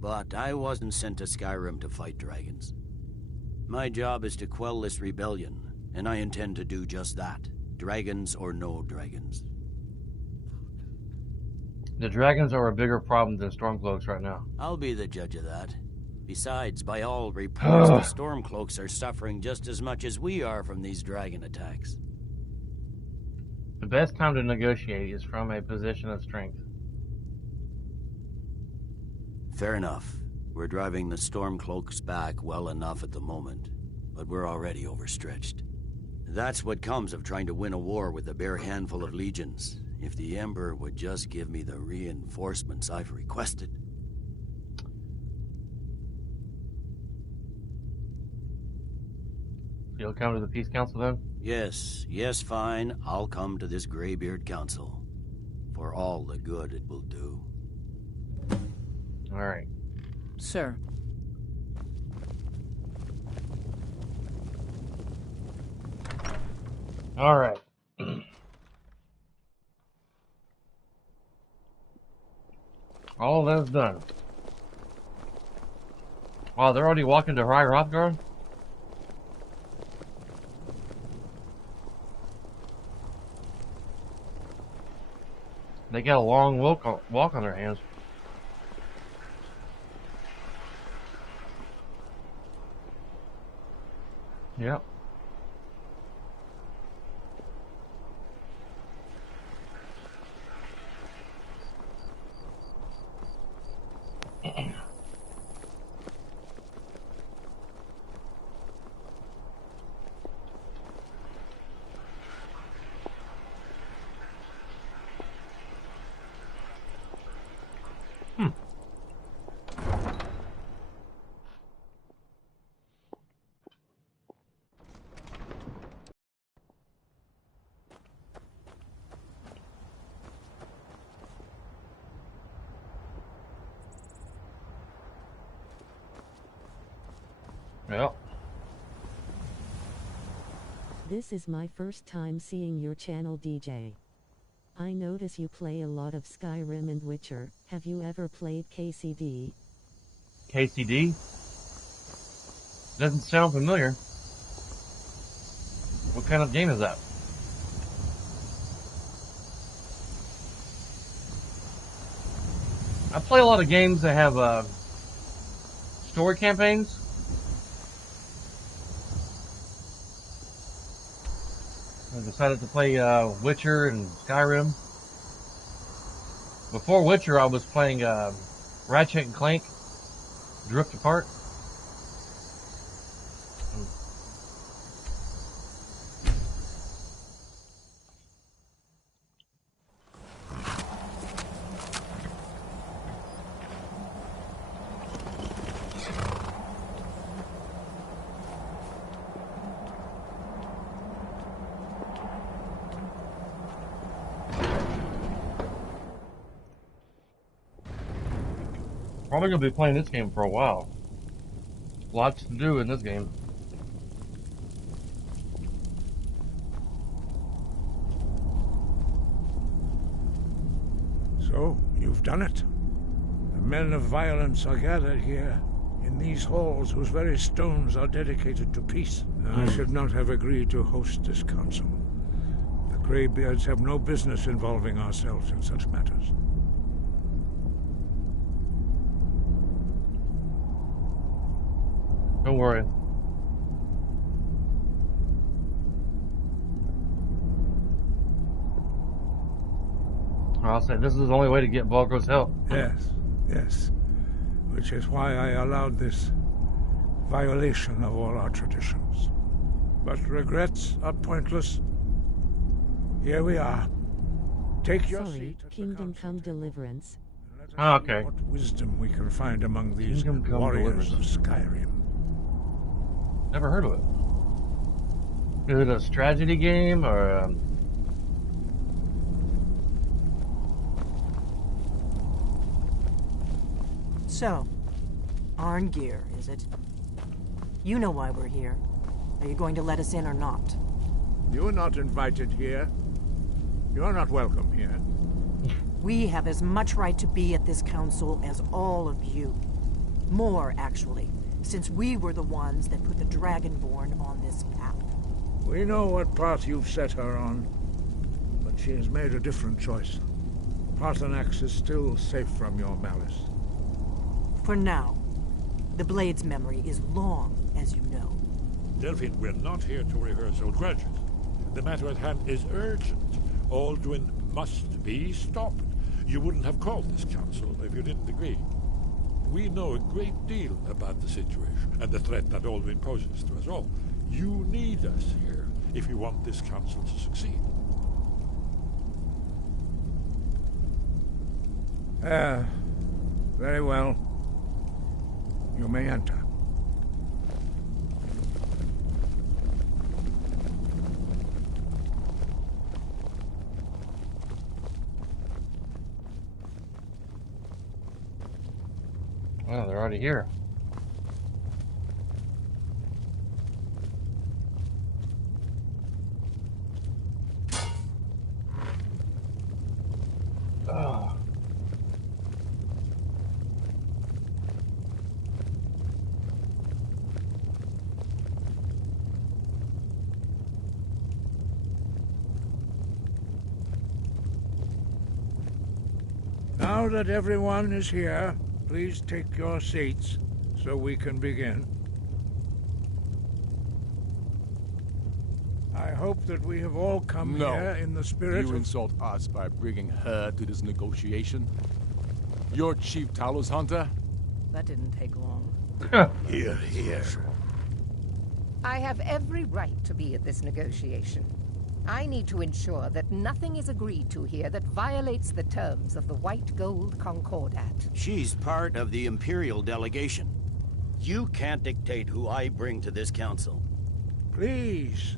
But I wasn't sent to Skyrim to fight dragons. My job is to quell this rebellion, and I intend to do just that. Dragons or no dragons. The dragons are a bigger problem than Stormcloaks right now. I'll be the judge of that. Besides, by all reports, the Stormcloaks are suffering just as much as we are from these dragon attacks. The best time to negotiate is from a position of strength. Fair enough. We're driving the Stormcloaks back well enough at the moment, but we're already overstretched. That's what comes of trying to win a war with a bare handful of legions. If the Emperor would just give me the reinforcements I've requested. You'll come to the Peace Council then? Yes, fine. I'll come to this Greybeard Council. For all the good it will do. Alright. Sir. Alright. All of that's done. Wow, they're already walking to High Hrothgar? They got a long walk on their hands. Yep. Well. This is my first time seeing your channel, DJ. I notice you play a lot of Skyrim and Witcher. Have you ever played KCD? KCD? Doesn't sound familiar. What kind of game is that? I play a lot of games that have story campaigns. I decided to play Witcher and Skyrim. Before Witcher, I was playing Ratchet and Clank, Drift Apart. Probably gonna be playing this game for a while. Lots to do in this game. So, you've done it. The men of violence are gathered here, in these halls whose very stones are dedicated to peace. I should not have agreed to host this council. The Greybeards have no business involving ourselves in such matters. Don't worry. I'll say this is the only way to get Volko's help. Yes, yes. Which is why I allowed this violation of all our traditions. But regrets are pointless. Here we are. Take your seat. Kingdom Come Deliverance. Okay. What wisdom we can find among these warriors of Skyrim. Never heard of it. Is it a strategy game or? So, Arngeir, is it? You know why we're here. Are you going to let us in or not? You're not invited here. You're not welcome here. We have as much right to be at this council as all of you. More, actually, since we were the ones that put the Dragonborn on this path. We know what path you've set her on, but she has made a different choice. Paarthurnax is still safe from your malice. For now. The Blade's memory is long, as you know. Delphine, we're not here to rehearse old grudges. The matter at hand is urgent. Alduin must be stopped. You wouldn't have called this council if you didn't agree. We know a great deal about the situation and the threat that Alduin poses to us all. You need us here if you want this council to succeed. Very well. You may enter. Well, they're already here. Oh. Now that everyone is here, please take your seats so we can begin. I hope that we have all come here in the spirit You insult us by bringing her to this negotiation? You're Chief Talos Hunter? That didn't take long. Here, here. I have every right to be at this negotiation. I need to ensure that nothing is agreed to here that violates the terms of the White Gold Concordat. She's part of the Imperial delegation. You can't dictate who I bring to this council. Please,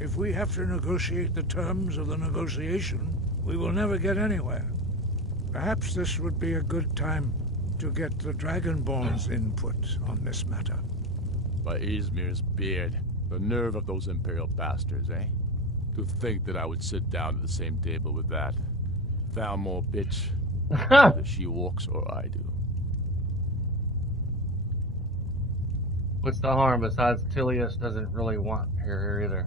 if we have to negotiate the terms of the negotiation, we will never get anywhere. Perhaps this would be a good time to get the Dragonborn's input on this matter. By Izmir's beard. The nerve of those Imperial bastards, eh? To think that I would sit down at the same table with that Thalmor bitch. Whether she walks or I do. What's the harm besides Tilius doesn't really want her here either?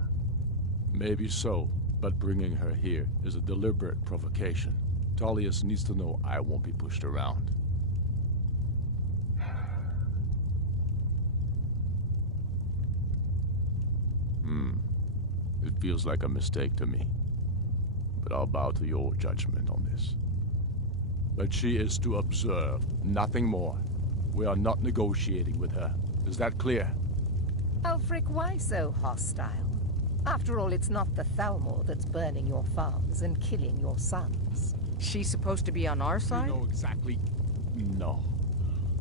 Maybe so, but bringing her here is a deliberate provocation. Tullius needs to know I won't be pushed around. It feels like a mistake to me. But I'll bow to your judgment on this. But she is to observe, nothing more. We are not negotiating with her. Is that clear? Ulfric, why so hostile? After all, it's not the Thalmor that's burning your farms and killing your sons. She's supposed to be on our side? You know exactly... No.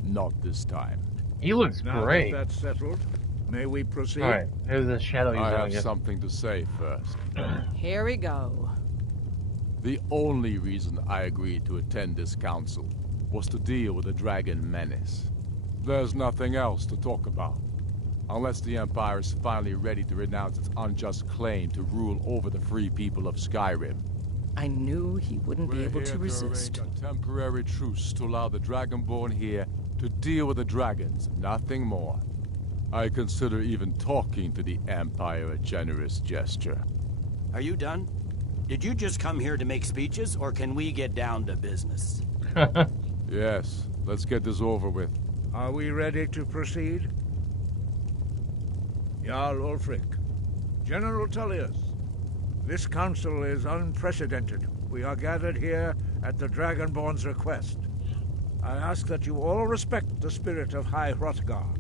Not this time. He looks now great. That that's settled, may we proceed? Alright, here's the shadow. I have something to say first. Here we go. The only reason I agreed to attend this council was to deal with the dragon menace. There's nothing else to talk about. Unless the Empire is finally ready to renounce its unjust claim to rule over the free people of Skyrim. I knew he wouldn't be able to We're here resist. to arrange a temporary truce to allow the Dragonborn here to deal with the dragons, nothing more. I consider even talking to the Empire a generous gesture. Are you done? Did you just come here to make speeches, or can we get down to business? Yes, let's get this over with. Are we ready to proceed? Jarl Ulfric, General Tullius, this council is unprecedented. We are gathered here at the Dragonborn's request. I ask that you all respect the spirit of High Hrothgar,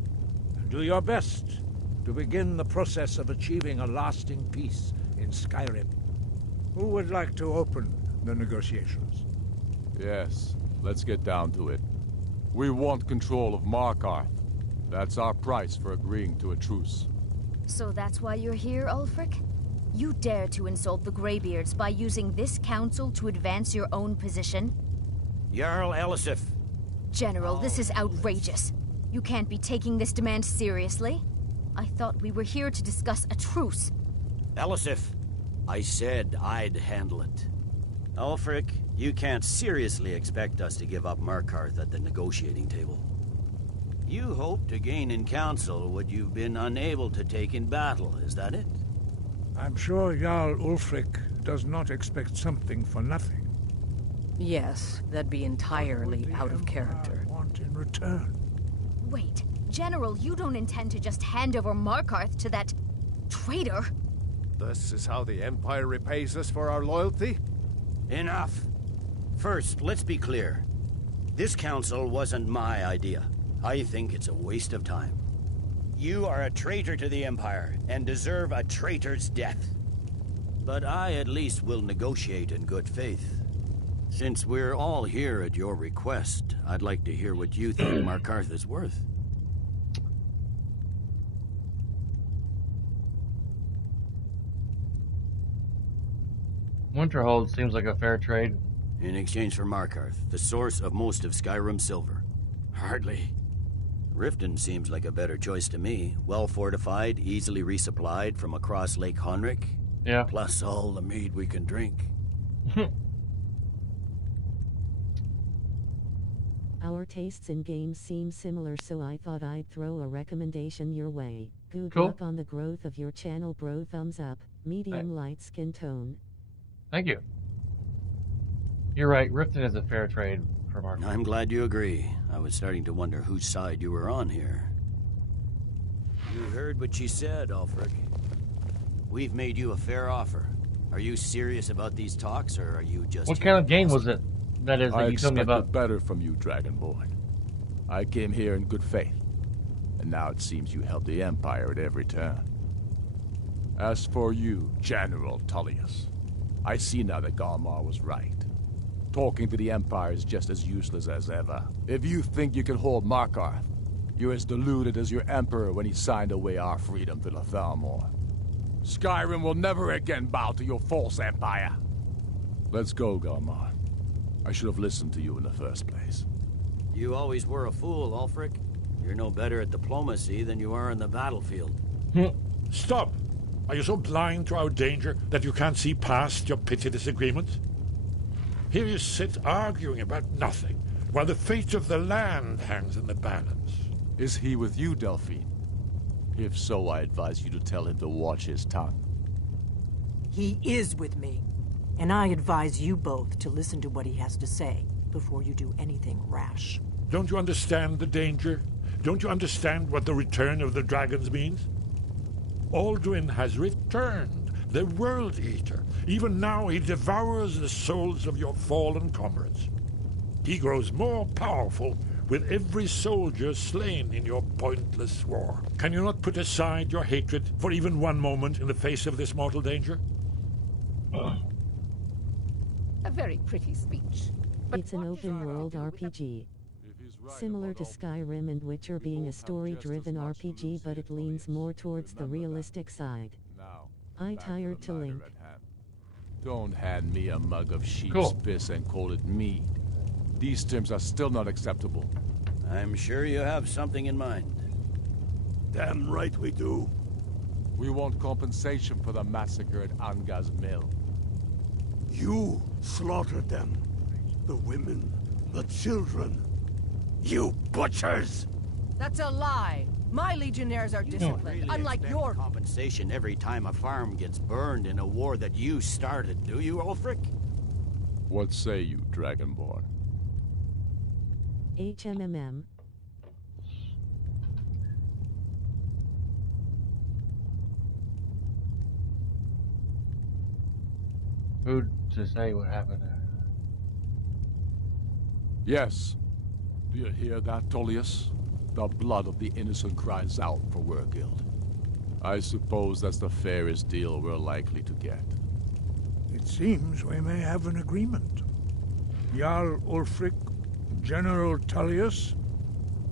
and do your best to begin the process of achieving a lasting peace in Skyrim. Who would like to open the negotiations? Yes, let's get down to it. We want control of Markarth. That's our price for agreeing to a truce. So that's why you're here, Ulfric? You dare to insult the Greybeards by using this council to advance your own position? Jarl Elisif. General, this is outrageous. You can't be taking this demand seriously. I thought we were here to discuss a truce. Elisif, I said I'd handle it. Ulfric, you can't seriously expect us to give up Markarth at the negotiating table. You hope to gain in council what you've been unable to take in battle, is that it? I'm sure Jarl Ulfric does not expect something for nothing. Yes, that'd be entirely out of character. Want in return? Wait, General, you don't intend to just hand over Markarth to that traitor? This is how the Empire repays us for our loyalty? Enough. First, let's be clear. This council wasn't my idea. I think it's a waste of time. You are a traitor to the Empire, and deserve a traitor's death. But I at least will negotiate in good faith. Since we're all here at your request, I'd like to hear what you think Markarth is worth. Winterhold seems like a fair trade. In exchange for Markarth, the source of most of Skyrim's silver. Hardly. Riften seems like a better choice to me. Well fortified, easily resupplied from across Lake Honric. Yeah. Plus all the mead we can drink. Our tastes in games seem similar, so I thought I'd throw a recommendation your way. Good Cool. luck on the growth of your channel, bro. Thumbs up. Medium light skin tone. Thank you. You're right, Riften is a fair trade for Mark. I'm glad you agree. I was starting to wonder whose side you were on here. You heard what she said, Ulfric. We've made you a fair offer. Are you serious about these talks, or are you just... What kind of game was it? That is, I that you told me expected about. better from you, Dragonborn. I came here in good faith, and now it seems you help the Empire at every turn. As for you, General Tullius, I see now that Galmar was right. Talking to the Empire is just as useless as ever. If you think you can hold Markarth, you're as deluded as your Emperor when he signed away our freedom to the Thalmor. Skyrim will never again bow to your false empire. Let's go, Galmar. I should have listened to you in the first place. You always were a fool, Ulfric. You're no better at diplomacy than you are in the battlefield. Stop! Are you so blind to our danger that you can't see past your petty disagreements? Here you sit arguing about nothing, while the fate of the land hangs in the balance. Is he with you, Delphine? If so, I advise you to tell him to watch his tongue. He is with me, and I advise you both to listen to what he has to say before you do anything rash. Don't you understand the danger? Don't you understand what the return of the dragons means? Alduin has returned, the World Eater. Even now he devours the souls of your fallen comrades. He grows more powerful with every soldier slain in your pointless war. Can you not put aside your hatred for even one moment in the face of this mortal danger? A very pretty speech. It's an open-world RPG. Similar to Skyrim and Witcher being a story-driven RPG, but it leans more towards the realistic side. I tired to link. Don't hand me a mug of sheep's piss and call it mead. These terms are still not acceptable. I'm sure you have something in mind. Damn right we do. We want compensation for the massacre at Anga's mill. You slaughtered them. The women, the children. You butchers! That's a lie. My legionnaires are disciplined, unlike your... compensation every time a farm gets burned in a war that you started, do you, Ulfric? What say you, Dragonborn? HMMM. Who'd to say what happened? Yes. Do you hear that, Tullius? The blood of the innocent cries out for Wergild. I suppose that's the fairest deal we're likely to get. It seems we may have an agreement. Jarl Ulfric, General Tullius,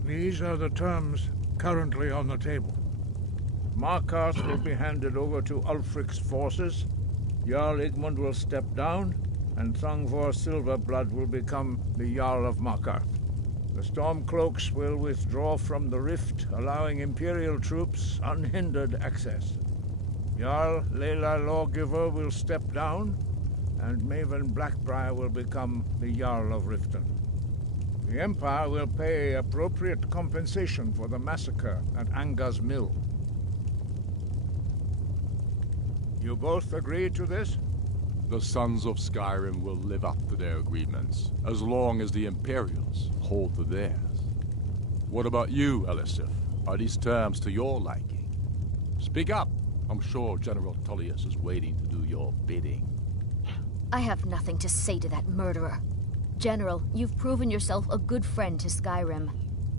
these are the terms currently on the table. Markarth will be handed over to Ulfric's forces, Jarl Igmund will step down, and Thangvor Silverblood will become the Jarl of Markarth. The Stormcloaks will withdraw from the rift, allowing Imperial troops unhindered access. Jarl Leila Lawgiver will step down, and Maven Blackbriar will become the Jarl of Riften. The Empire will pay appropriate compensation for the massacre at Anga's mill. You both agree to this? The Sons of Skyrim will live up to their agreements, as long as the Imperials hold to theirs. What about you, Elisif? Are these terms to your liking? Speak up! I'm sure General Tullius is waiting to do your bidding. I have nothing to say to that murderer. General, you've proven yourself a good friend to Skyrim.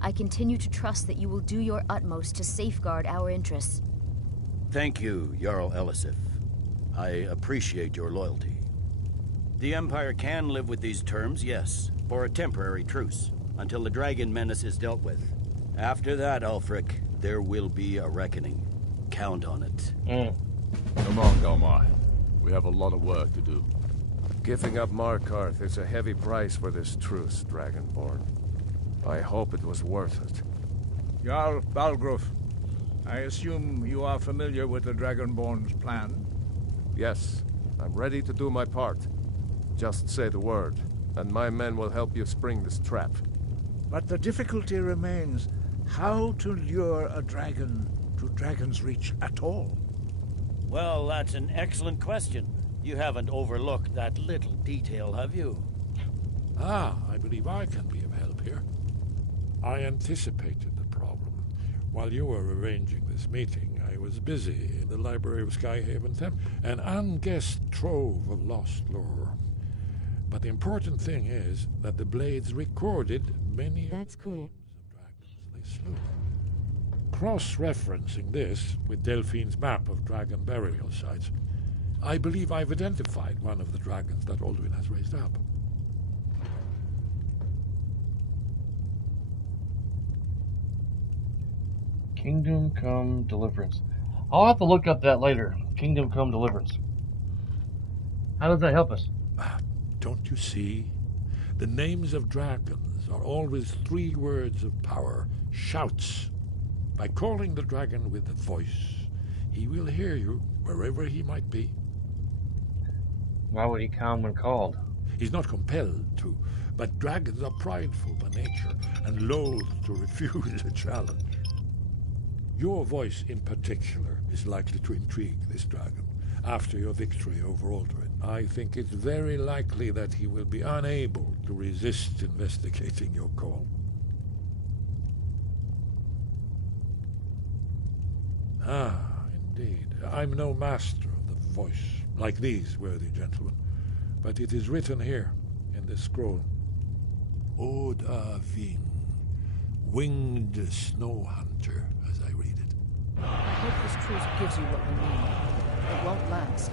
I continue to trust that you will do your utmost to safeguard our interests. Thank you, Jarl Elisif. I appreciate your loyalty. The Empire can live with these terms, yes, for a temporary truce, until the dragon menace is dealt with. After that, Ulfric, there will be a reckoning. Count on it. Come on, Galmar. We have a lot of work to do. Giving up Markarth is a heavy price for this truce, Dragonborn. I hope it was worth it. Jarl Balgruf, I assume you are familiar with the Dragonborn's plan? Yes, I'm ready to do my part. Just say the word, and my men will help you spring this trap. But the difficulty remains how to lure a dragon to Dragon's Reach at all. Well, that's an excellent question. You haven't overlooked that little detail, have you? Ah, I believe I can be of help here. I anticipated the problem. While you were arranging this meeting, I was busy in the library of Skyhaven Temple, an unguessed trove of lost lore. But the important thing is that the Blades recorded many That's cool. of dragons they slew. Cross-referencing this with Delphine's map of dragon burial sites, I believe I've identified one of the dragons that Alduin has raised up. Kingdom Come Deliverance. I'll have to look up that later. Kingdom Come Deliverance. How does that help us? Don't you see? The names of dragons are always 3 words of power, shouts. By calling the dragon with a voice, he will hear you wherever he might be. Why would he come when called? He's not compelled to, but dragons are prideful by nature and loath to refuse a challenge. Your voice in particular is likely to intrigue this dragon. After your victory over Alduin, I think it's very likely that he will be unable to resist investigating your call. Ah, indeed. I'm no master of the voice, like these worthy gentlemen, but it is written here in this scroll. Od Ving, winged snow hunter, as I read it. I hope this truce gives you what we need. It won't last.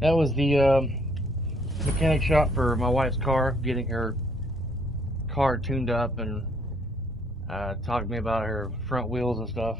That was the mechanic shop for my wife's car, getting her car tuned up and talking to me about her front wheels and stuff.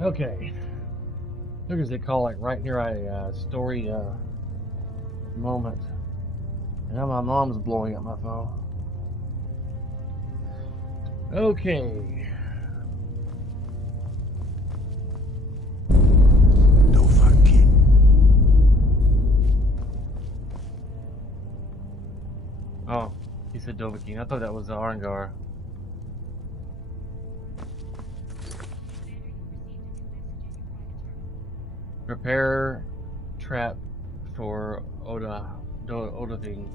Okay. Look, as they call it, right near a story moment. And now my mom's blowing up my phone. Okay. Oh, he said Dovahkiin. I thought that was the Arangar. Prepare trap for Odahing.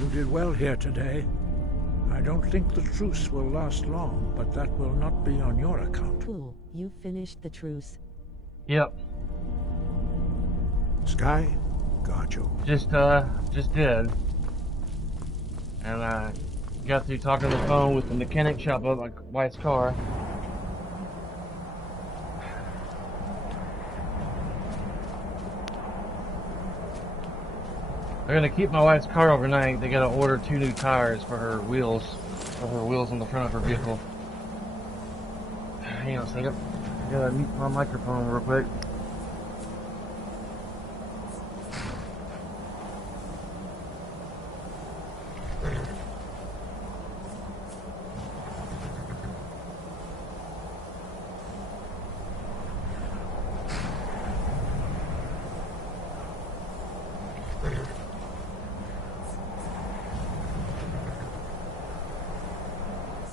You did well here today. I don't think the truce will last long, but that will not be on your account. Cool. You finished the truce. Yep. Sky, guard you. Just did. And I got through talking on the phone with the mechanic shop of my wife's car. They're gonna keep my wife's car overnight. They gotta order 2 new tires for her wheels on the front of her vehicle. Hang on a second. I gotta mute my microphone real quick.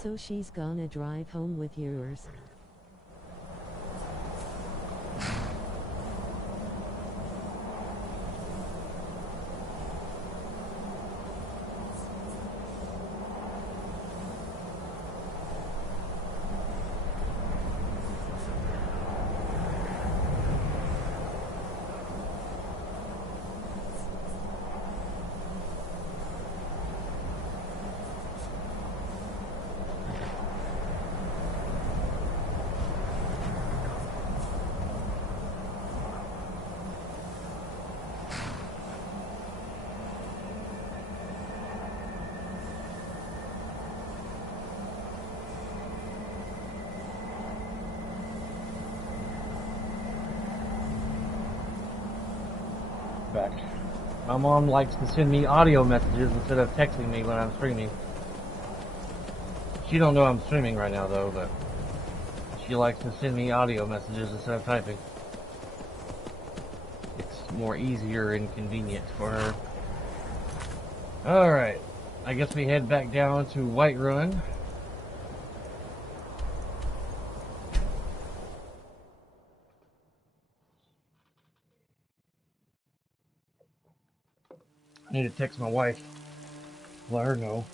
So she's gonna drive home with yours. Back. My mom likes to send me audio messages instead of texting me when I'm streaming. She don't know I'm streaming right now though, but she likes to send me audio messages instead of typing. It's more easier and convenient for her. Alright. I guess we head back down to Whiterun. I need to text my wife. Let her know.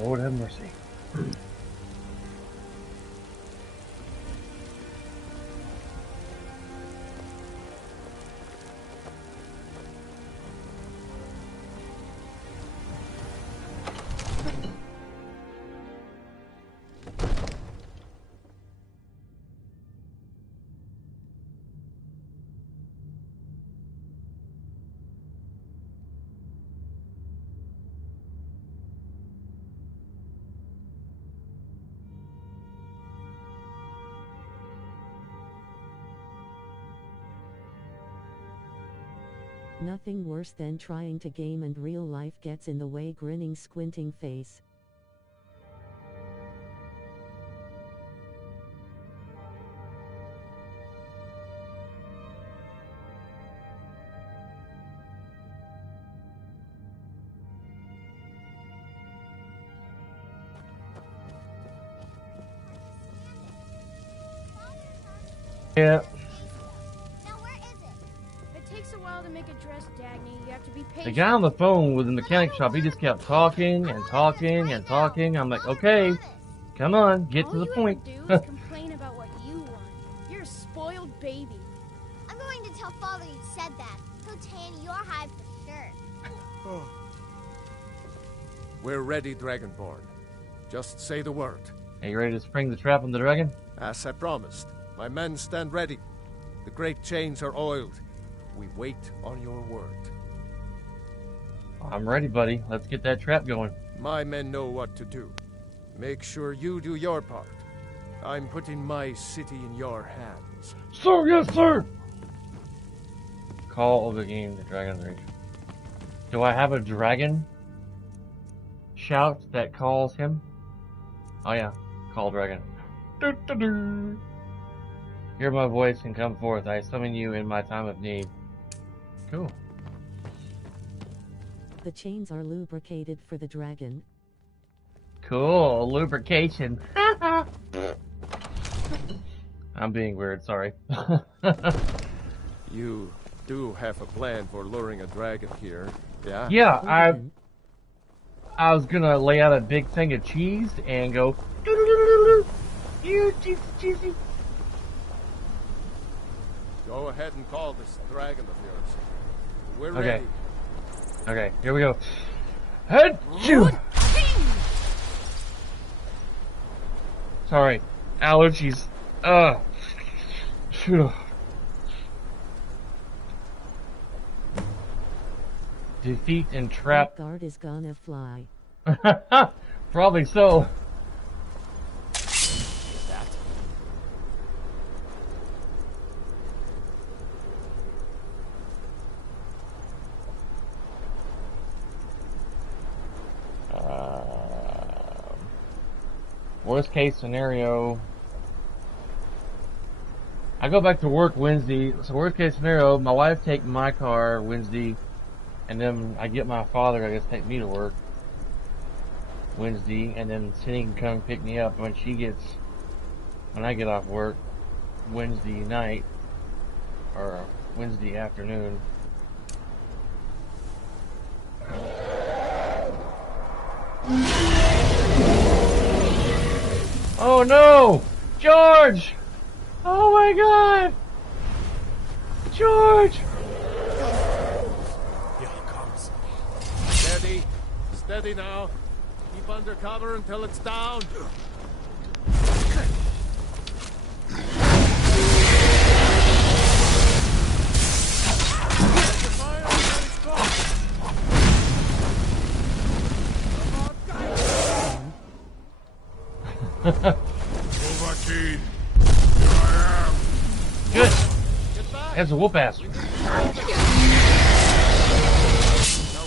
Lord have mercy. Nothing worse than trying to game and real life gets in the way. Grinning, squinting face. Yeah. Now where is it? It takes a while to make a dress, Dagny. You have to be patient. The guy on the phone with the mechanic shop, he just kept talking and talking and talking. I'm like, okay, come on, get to the point. All you ever do is complain about what you want. You're a spoiled baby. I'm going to tell Father you said that. He'll tan your hide for sure. We're ready, Dragonborn. Just say the word. Are you ready to spring the trap on the dragon? As I promised. My men stand ready. The great chains are oiled. We wait on your word. I'm ready, buddy. Let's get that trap going. My men know what to do. Make sure you do your part. I'm putting my city in your hands. Sir, yes, sir! Call of the game, the Dragon's Rage. Do I have a dragon shout that calls him? Oh yeah, call dragon. Do-do-do. Hear my voice and come forth. I summon you in my time of need. Cool. The chains are lubricated for the dragon. Cool. Lubrication. I'm being weird, sorry. You do have a plan for luring a dragon here, yeah? Yeah, I was gonna lay out a big thing of cheese and go, you cheesy. Go ahead and call this dragon of yours. We're Okay. ready. Okay, here we go. Head you. Sorry, allergies. Phew. Defeat and trap. That guard is gonna fly. Probably so. Worst case scenario, I go back to work Wednesday. So worst case scenario, my wife take my car Wednesday, and then I get my father, I guess, take me to work Wednesday, and then Cindy can come pick me up when I get off work Wednesday night or Wednesday afternoon. Oh no! George! Oh my god! George! Here he comes. Steady. Steady now. Keep under cover until it's down. Dovahkiin, here I am. Good. That's a whoop ass. Now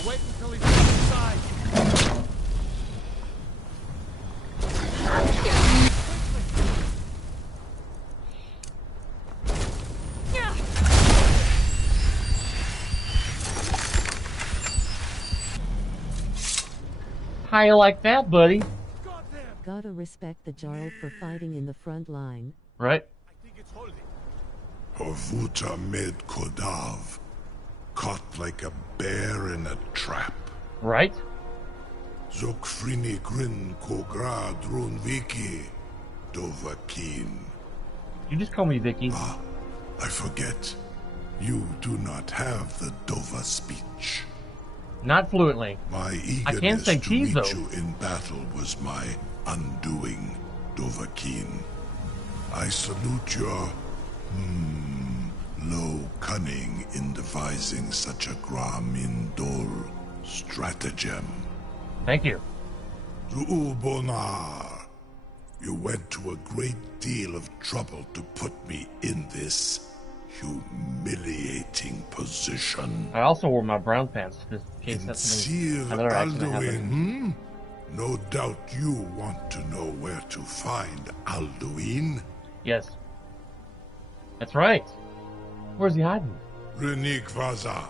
wait until he's inside. How you like that, buddy? Gotta respect the Jarl for fighting in the front line. Right? Horvuta med Kodav, caught like a bear in a trap. Right? Zokfrini Grin Kogra Drunviki, Dovahkiin. You just call me Vicky. Ah, I forget. You do not have the Dova speech. Not fluently. My I can say to cheese, meet though. you in battle was my undoing, Dovahkiin. I salute your, low cunning in devising such a Gramindol stratagem. Thank you. Zuulbonar, you went to a great deal of trouble to put me in this. humiliating position. I also wore my brown pants just in case that's something another accident happened. No doubt you want to know where to find Alduin. Yes. That's right. Where's he hiding? Renik Vaza.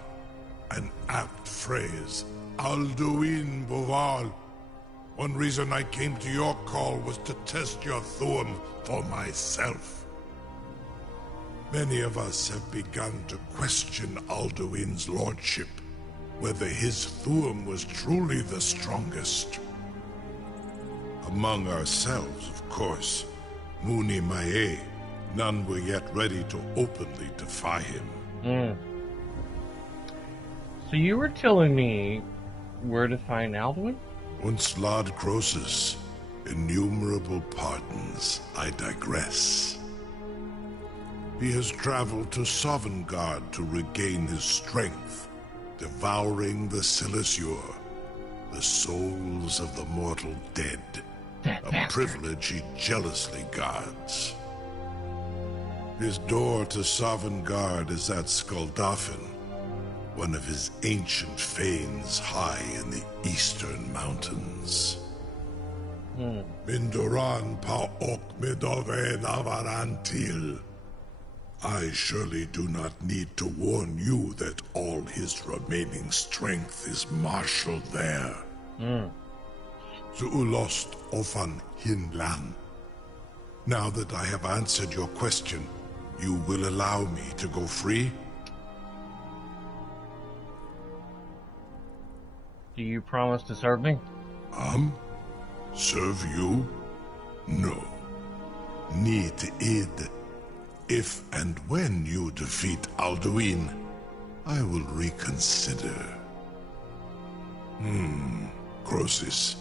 An apt phrase. Alduin Boval. One reason I came to your call was to test your Thuum for myself. Many of us have begun to question Alduin's lordship, whether his Thuum was truly the strongest. Among ourselves, of course, Muni Mae, none were yet ready to openly defy him. So you were telling me where to find Alduin? Once Lord Croesus, innumerable pardons, I digress. He has traveled to Sovngarde to regain his strength, devouring the Silesure, the souls of the mortal dead, a privilege he jealously guards. His door to Sovngarde is at Skuldafn, one of his ancient fanes high in the eastern mountains. Mindoran pa ok midove navarantil. I surely do not need to warn you that all his remaining strength is marshaled there. Zuulost ofan hinlan. Now that I have answered your question, you will allow me to go free? Do you promise to serve me? Serve you? No. Need id. If and when you defeat Alduin, I will reconsider. Croesus.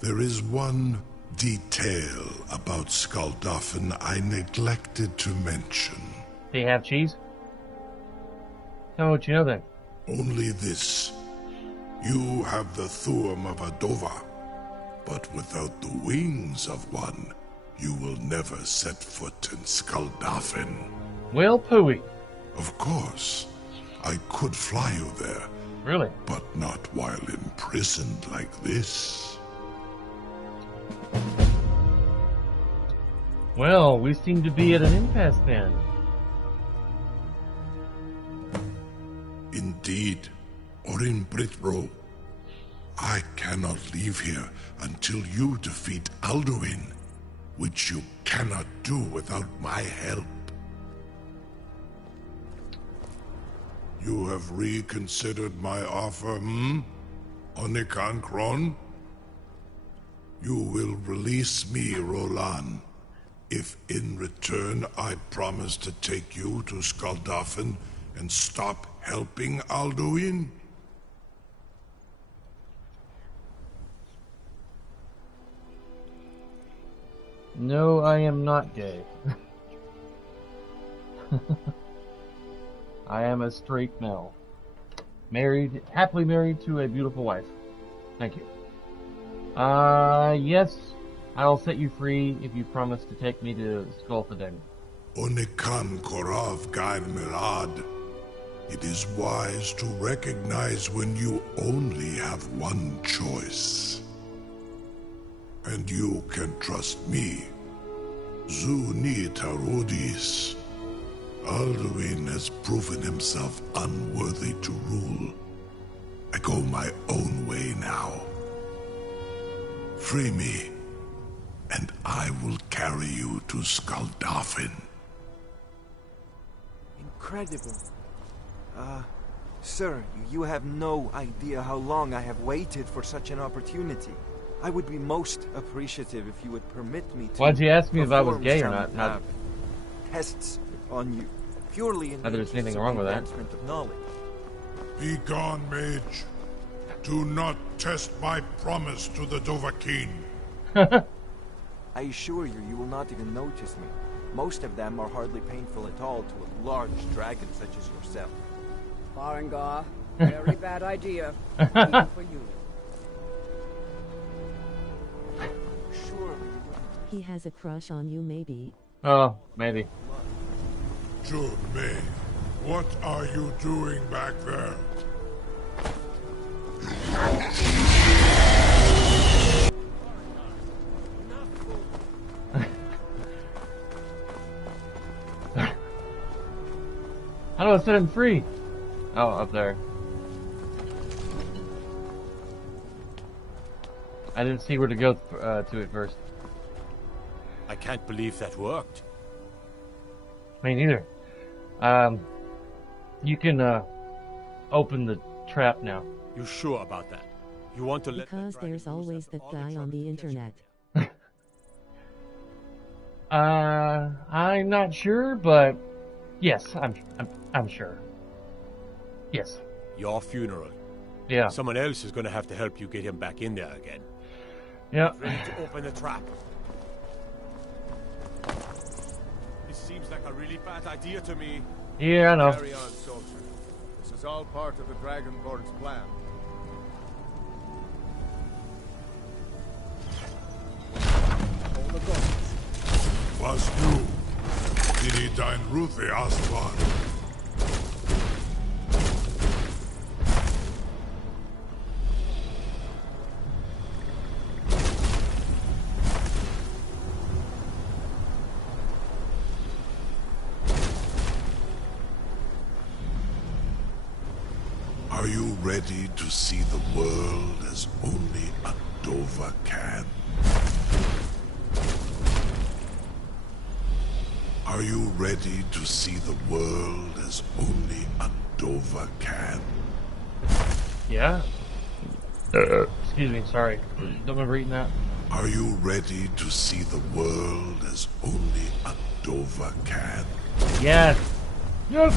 There is one detail about Skuldafn I neglected to mention. Do you have cheese? Tell me what you know then. Only this. You have the Thuum of a Dova, but without the wings of one, you will never set foot in Skuldafn. Well, pooey. Of course. I could fly you there. Really? But not while imprisoned like this. Well, we seem to be at an impasse then. Indeed. Orin Britbro. I cannot leave here until you defeat Alduin, which you cannot do without my help. You have reconsidered my offer, Onikan Kron? You will release me, Roland, if in return I promise to take you to Skuldafn and stop helping Alduin? No, I am not gay. I am a straight male. Married, happily married to a beautiful wife. Thank you. Yes, I'll set you free if you promise to take me to Skuldafn. Onikan Korav Gain Mirad. It is wise to recognize when you only have one choice. And you can trust me. Zuni Tarodis. Alduin has proven himself unworthy to rule. I go my own way now. Free me, and I will carry you to Skuldafn. Incredible. Sir, you have no idea how long I have waited for such an opportunity. I would be most appreciative if you would permit me to. Why'd you ask me if I was gay or not? Tests on you, purely in not that there's anything wrong with that. Of knowledge. Be gone, mage. Do not test my promise to the Dovahkiin. I assure you, you will not even notice me. Most of them are hardly painful at all to a large dragon such as yourself. Farengar, very bad idea. Even for you. He has a crush on you, maybe. Oh, maybe. Me, what are you doing back there? How do I set him free? Oh, up there. I didn't see where to go to it first. I can't believe that worked. Me neither. You can open the trap now. You sure about that? You want to let Because there's always that guy on the internet. I'm not sure, but yes, I'm sure. Yes. Your funeral. Yeah. Someone else is going to have to help you get him back in there again. Yeah. Ready to open the trap. This seems like a really bad idea to me. Yeah, I know. Carry on, soldier. This is all part of the Dragonborn's plan. Hold the guns. Was du? Dini dein Ruthi Astvan? Are you ready to see the world as only a Dova can? Are you ready to see the world as only a Dova can? Yeah. Excuse me, sorry. Don't remember reading that. Are you ready to see the world as only a Dova can? Yes. Yes.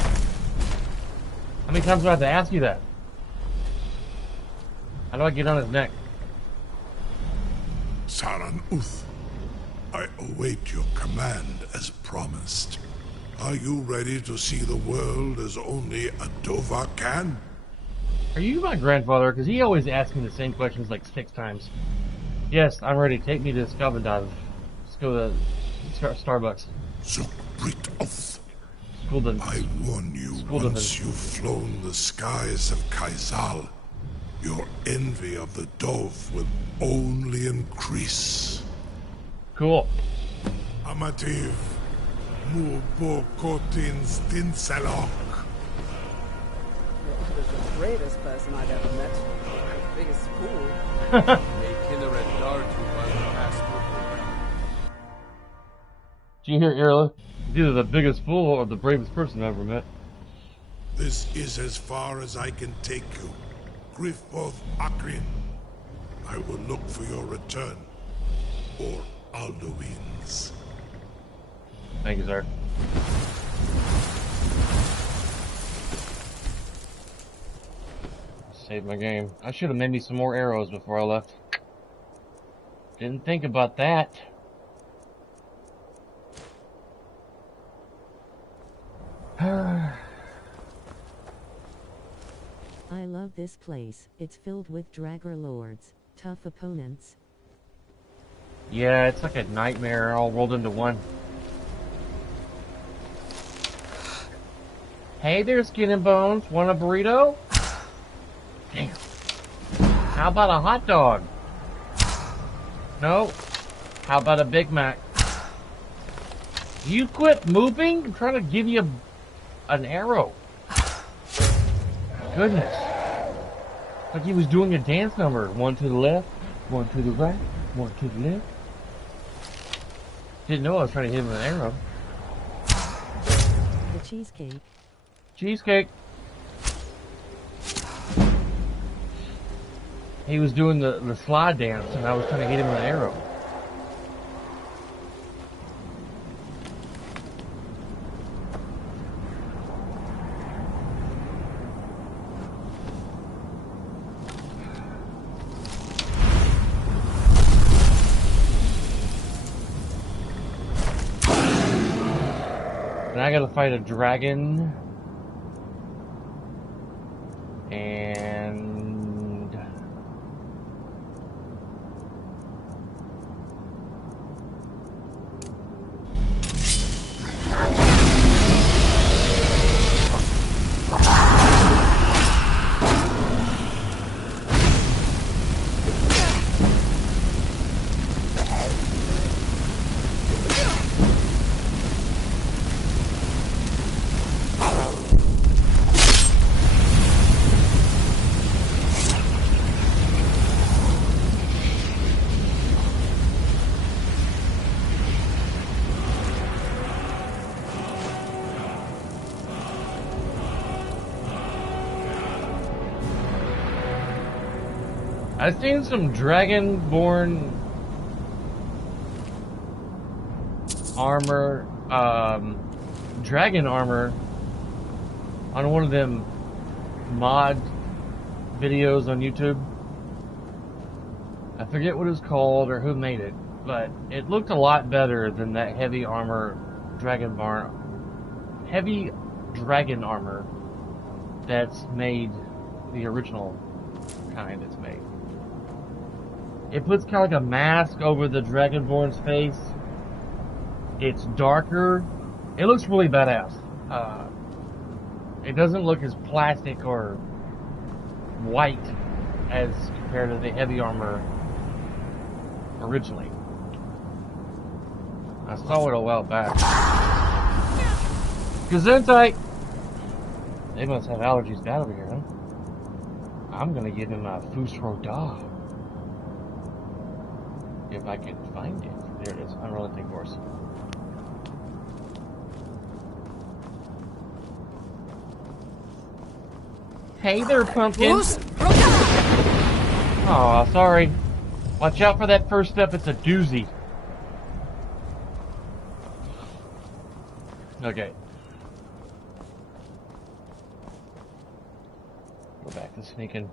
How many times do I have to ask you that? How do I get on his neck? Saran Uth, I await your command as promised. Are you ready to see the world as only a Dova can? Are you my grandfather? Because he always asks me the same questions like 6 times. Yes, I'm ready. Take me to Skavendal. Let's go to Starbucks. I warn you, once you've flown the skies of Kaisal, your envy of the Dove will only increase. Cool. Amativ, Mubo Kotin Stinselok. He was the greatest person I've ever met. The biggest fool. Did you hear Irla? He's either the biggest fool or the bravest person I've ever met. This is as far as I can take you. Grifoth Akrin. I will look for your return. Or Alduin's. Thank you, sir. Saved my game. I should have made me some more arrows before I left. Didn't think about that. I love this place. It's filled with Dragger lords, tough opponents. Yeah, it's like a nightmare all rolled into one. Hey there, Skin and Bones. Want a burrito? Damn. How about a hot dog? No? How about a Big Mac? You quit moving? I'm trying to give you an arrow. Goodness. Like he was doing a dance number. One to the left, one to the right, one to the left. Didn't know I was trying to hit him with an arrow. The cheesecake. Cheesecake. He was doing the slide dance and I was trying to hit him with an arrow. And I gotta fight a dragon. And I've seen some dragonborn armor, dragon armor on one of them mod videos on YouTube. I forget what it's called or who made it, but it looked a lot better than that heavy dragon armor that's made, the original kind that's made. It puts kind of like a mask over the dragonborn's face. It's darker. It looks really badass. It doesn't look as plastic or white as compared to the heavy armor originally. I saw it a while back. Gesundheit! They must have allergies bad over here, huh? I'm gonna give him a Fusro dog. If I can find it. There it is. Unrelenting horse. Hey there, pumpkin. Aw, sorry. Watch out for that first step. It's a doozy. Okay. Go back to sneaking.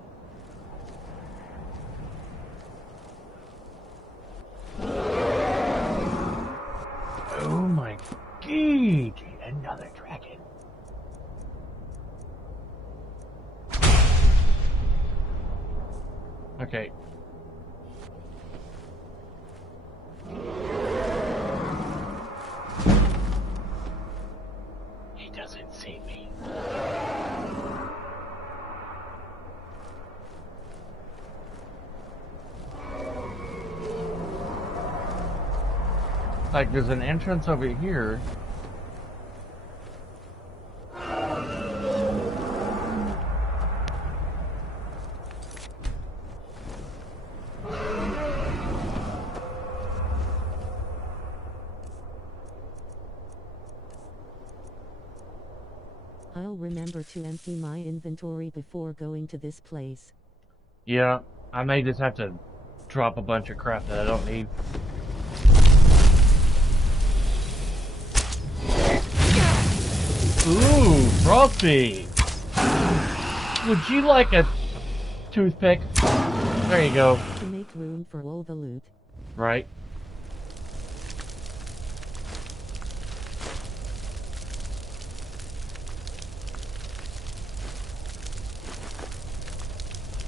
Oh my god! Another dragon. Okay. He doesn't see me. Like there's an entrance over here. I'll remember to empty my inventory before going to this place. Yeah, I may just have to drop a bunch of crap that I don't need. Ooh, Frosty! Would you like a toothpick? There you go. To make room for all the loot. Right.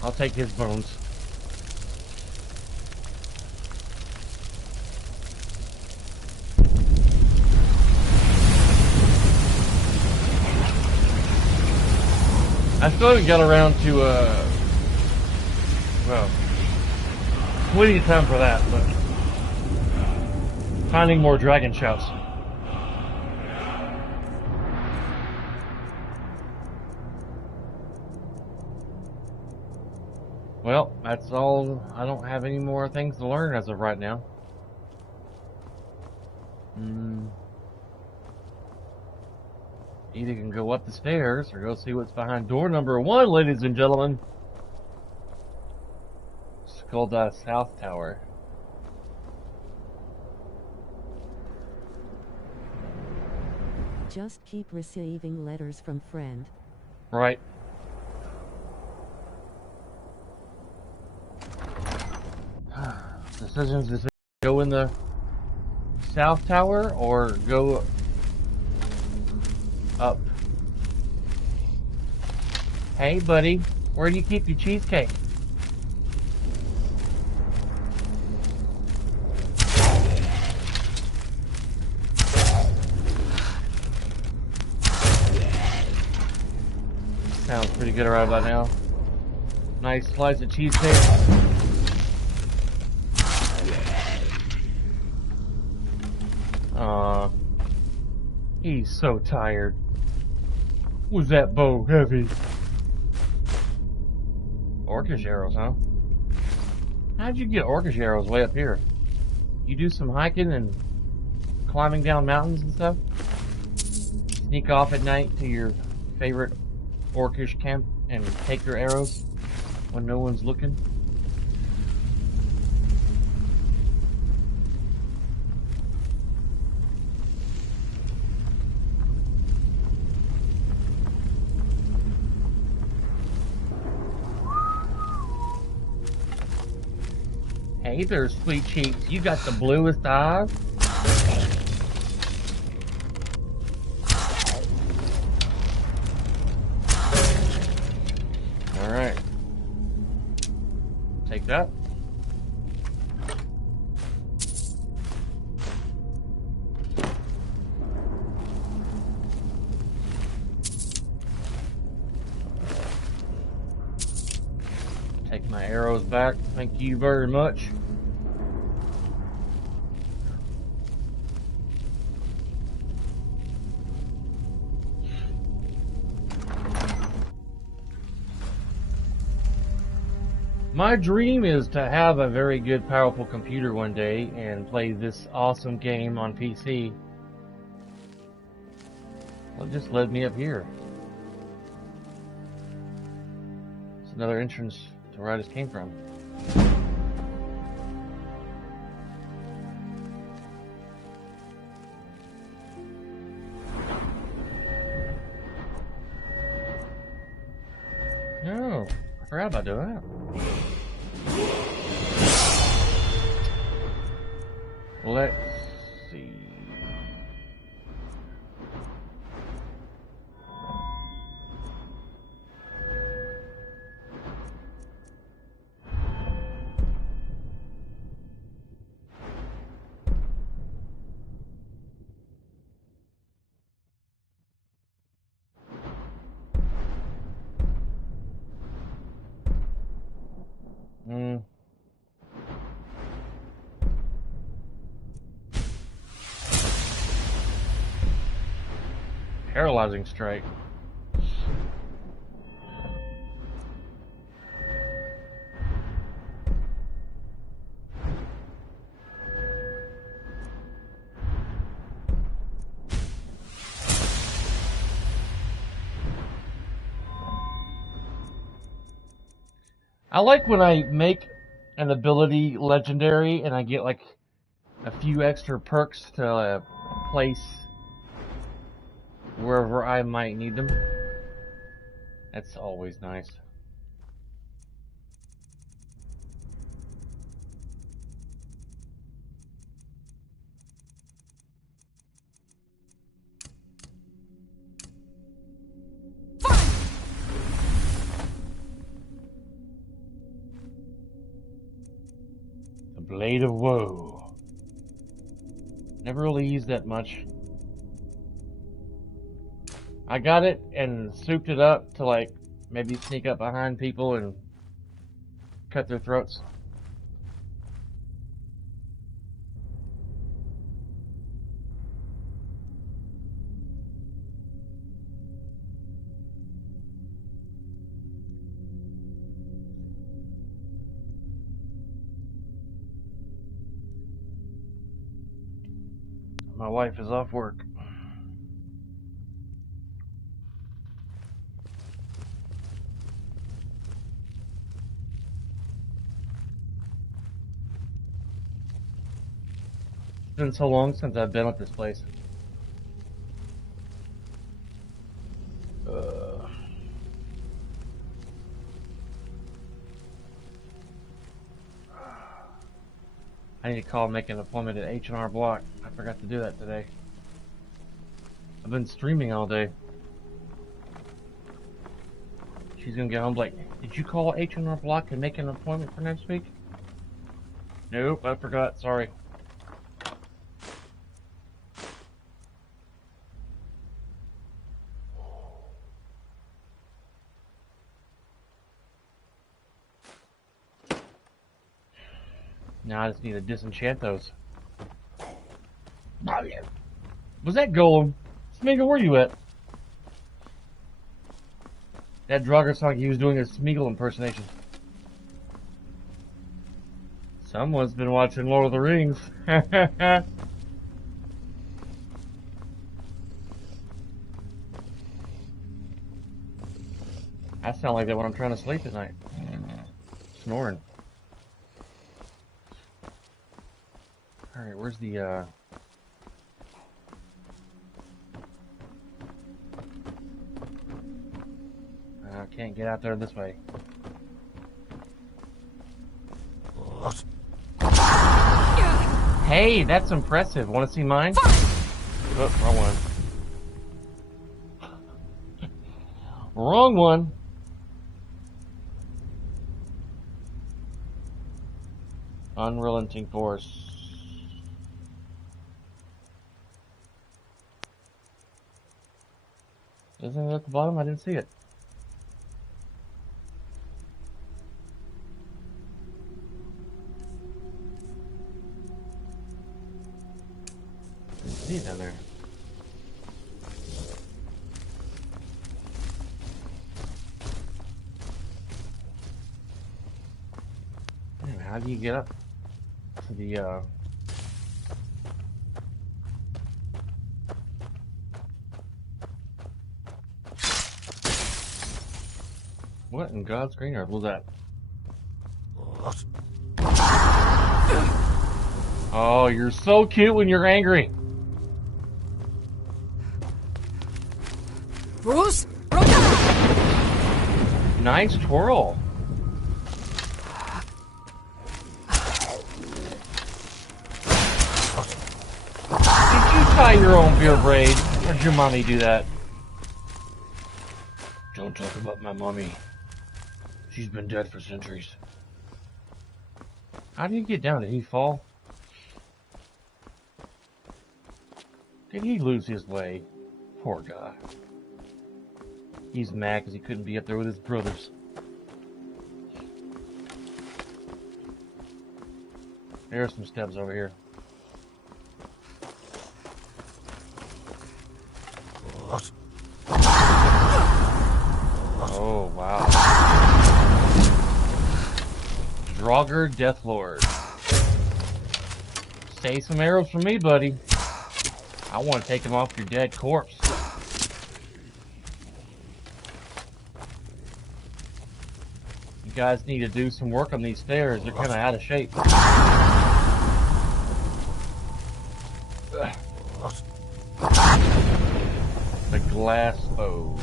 I'll take his bones. I still haven't got around to, well, plenty of time for that, but finding more dragon shouts. Well, that's all. I don't have any more things to learn as of right now. Either can go up the stairs or go see what's behind door number 1, ladies and gentlemen. It's called South Tower. Just keep receiving letters from friend. Right. Decisions. Go in the South Tower or go up. Hey, buddy, where do you keep your cheesecake? Sounds pretty good right about now. Nice slice of cheesecake. Aw, he's so tired. Was that bow heavy? Orcish arrows, huh? How'd you get orcish arrows way up here? You do some hiking and climbing down mountains and stuff? Sneak off at night to your favorite orcish camp and take your arrows when no one's looking? Hey there, sweet cheeks. You got the bluest eyes. Alright. Take that. Take my arrows back. Thank you very much. My dream is to have a very good, powerful computer one day and play this awesome game on PC. Well, it just led me up here. It's another entrance to where I just came from. No, I forgot about doing that. Let's see. Paralyzing strike. I like when I make an ability legendary and I get like a few extra perks to place wherever I might need them. That's always nice. The Blade of Woe. Never really used that much. I got it and souped it up to like maybe sneak up behind people and cut their throats. My wife is off work. It's been so long since I've been at this place. I need to call and make an appointment at H&R Block. I forgot to do that today. I've been streaming all day. She's gonna get home like, did you call H&R Block and make an appointment for next week? Nope, I forgot. Sorry. Now I just need to disenchant those. Was that Golem? Smeagol, where you at? That Draugr song, he was doing a Smeagol impersonation. Someone's been watching Lord of the Rings. I sound like that when I'm trying to sleep at night. Snoring. Alright, where's the, I can't get out there this way. I Hey, that's impressive. Want to see mine? Oh, wrong one. Wrong one. Unrelenting force. Isn't it at the bottom? I didn't see it. Didn't see it down there. Man, how do you get up to the What in God's green earth was that? Oh, you're so cute when you're angry. Bruce? Nice twirl. Did you tie your own beer braid? Or did your mommy do that? Don't talk about my mommy. She's been dead for centuries. How did he get down? Did he fall? Did he lose his way? Poor guy. He's mad because he couldn't be up there with his brothers. There are some steps over here. Oh, wow. Draugr Deathlord. Save some arrows for me, buddy. I want to take them off your dead corpse. You guys need to do some work on these stairs. They're kind of out of shape. The glass bow.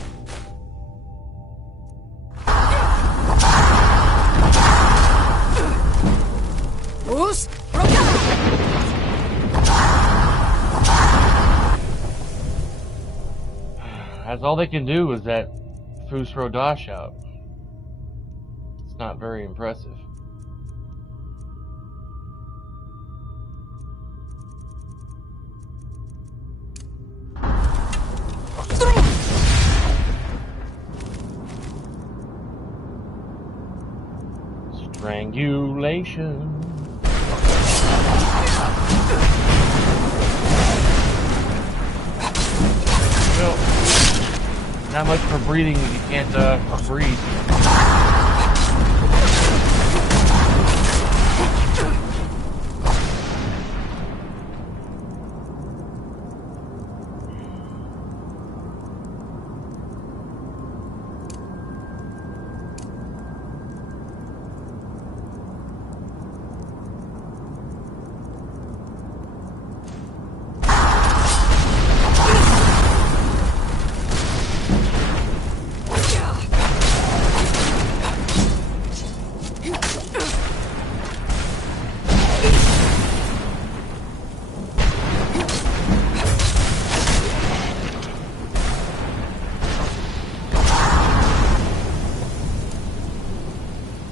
Bruce? That's all they can do is that Fusro dash out. It's not very impressive. Strangulation. Well, not much for breathing if you can't breathe.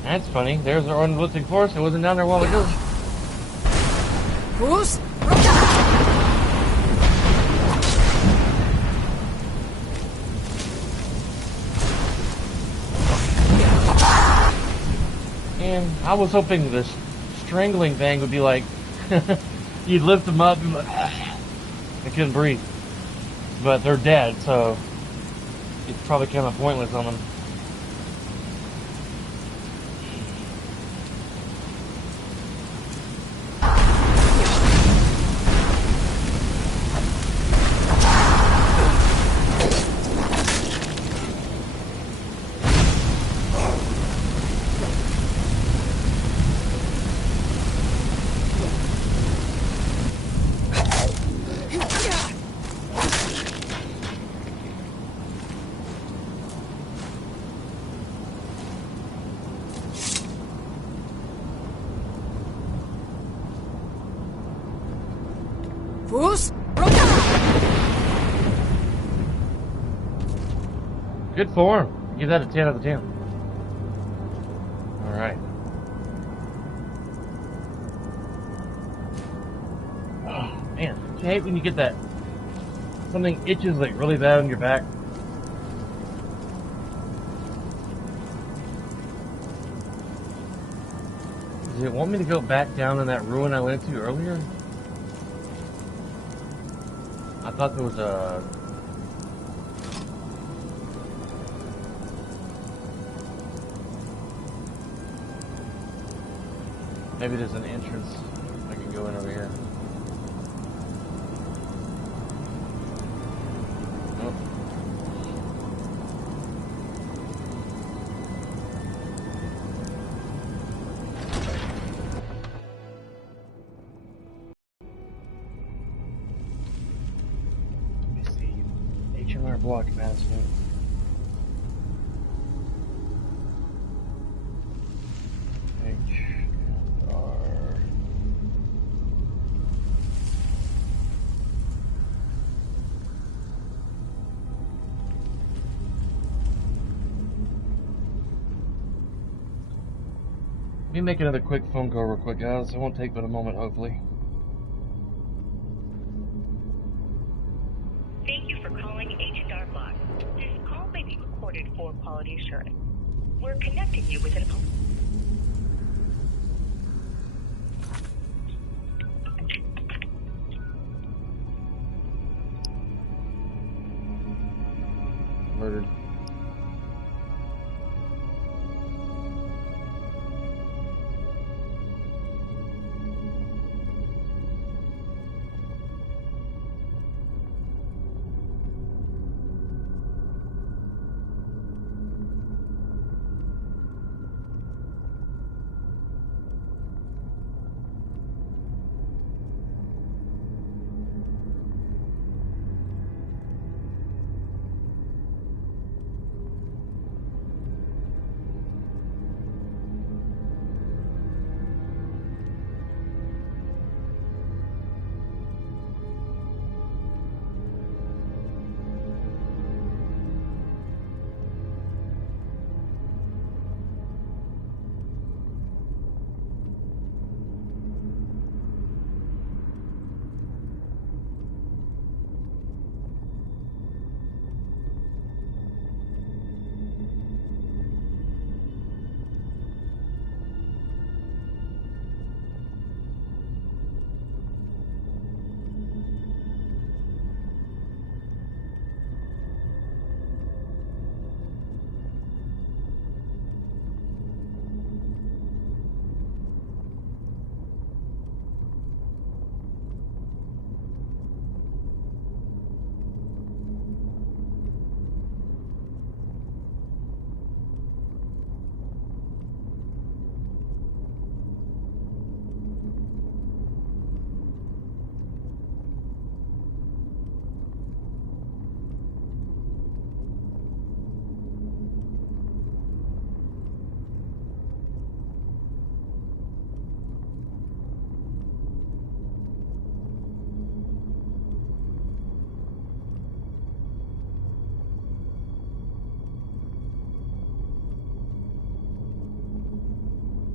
That's funny. There's our unrelenting force. It wasn't down there a while ago. Bruce? And I was hoping this strangling thing would be like, you'd lift them up and like, they couldn't breathe. But they're dead, so it's probably kind of pointless on them. Good form. Give that a 10 out of 10. Alright. Oh, man. Don't you hate when you get that? Something itches like really bad on your back. Does it want me to go back down in that ruin I went to earlier? I thought there was a... Maybe there's an entrance I can go in over here. Nope. Let me see. H&R Block, Madison. Let me make another quick phone call real quick, guys. It won't take but a moment, hopefully. Thank you for calling H&R Block. This call may be recorded for quality assurance. We're connecting you with an... Murdered.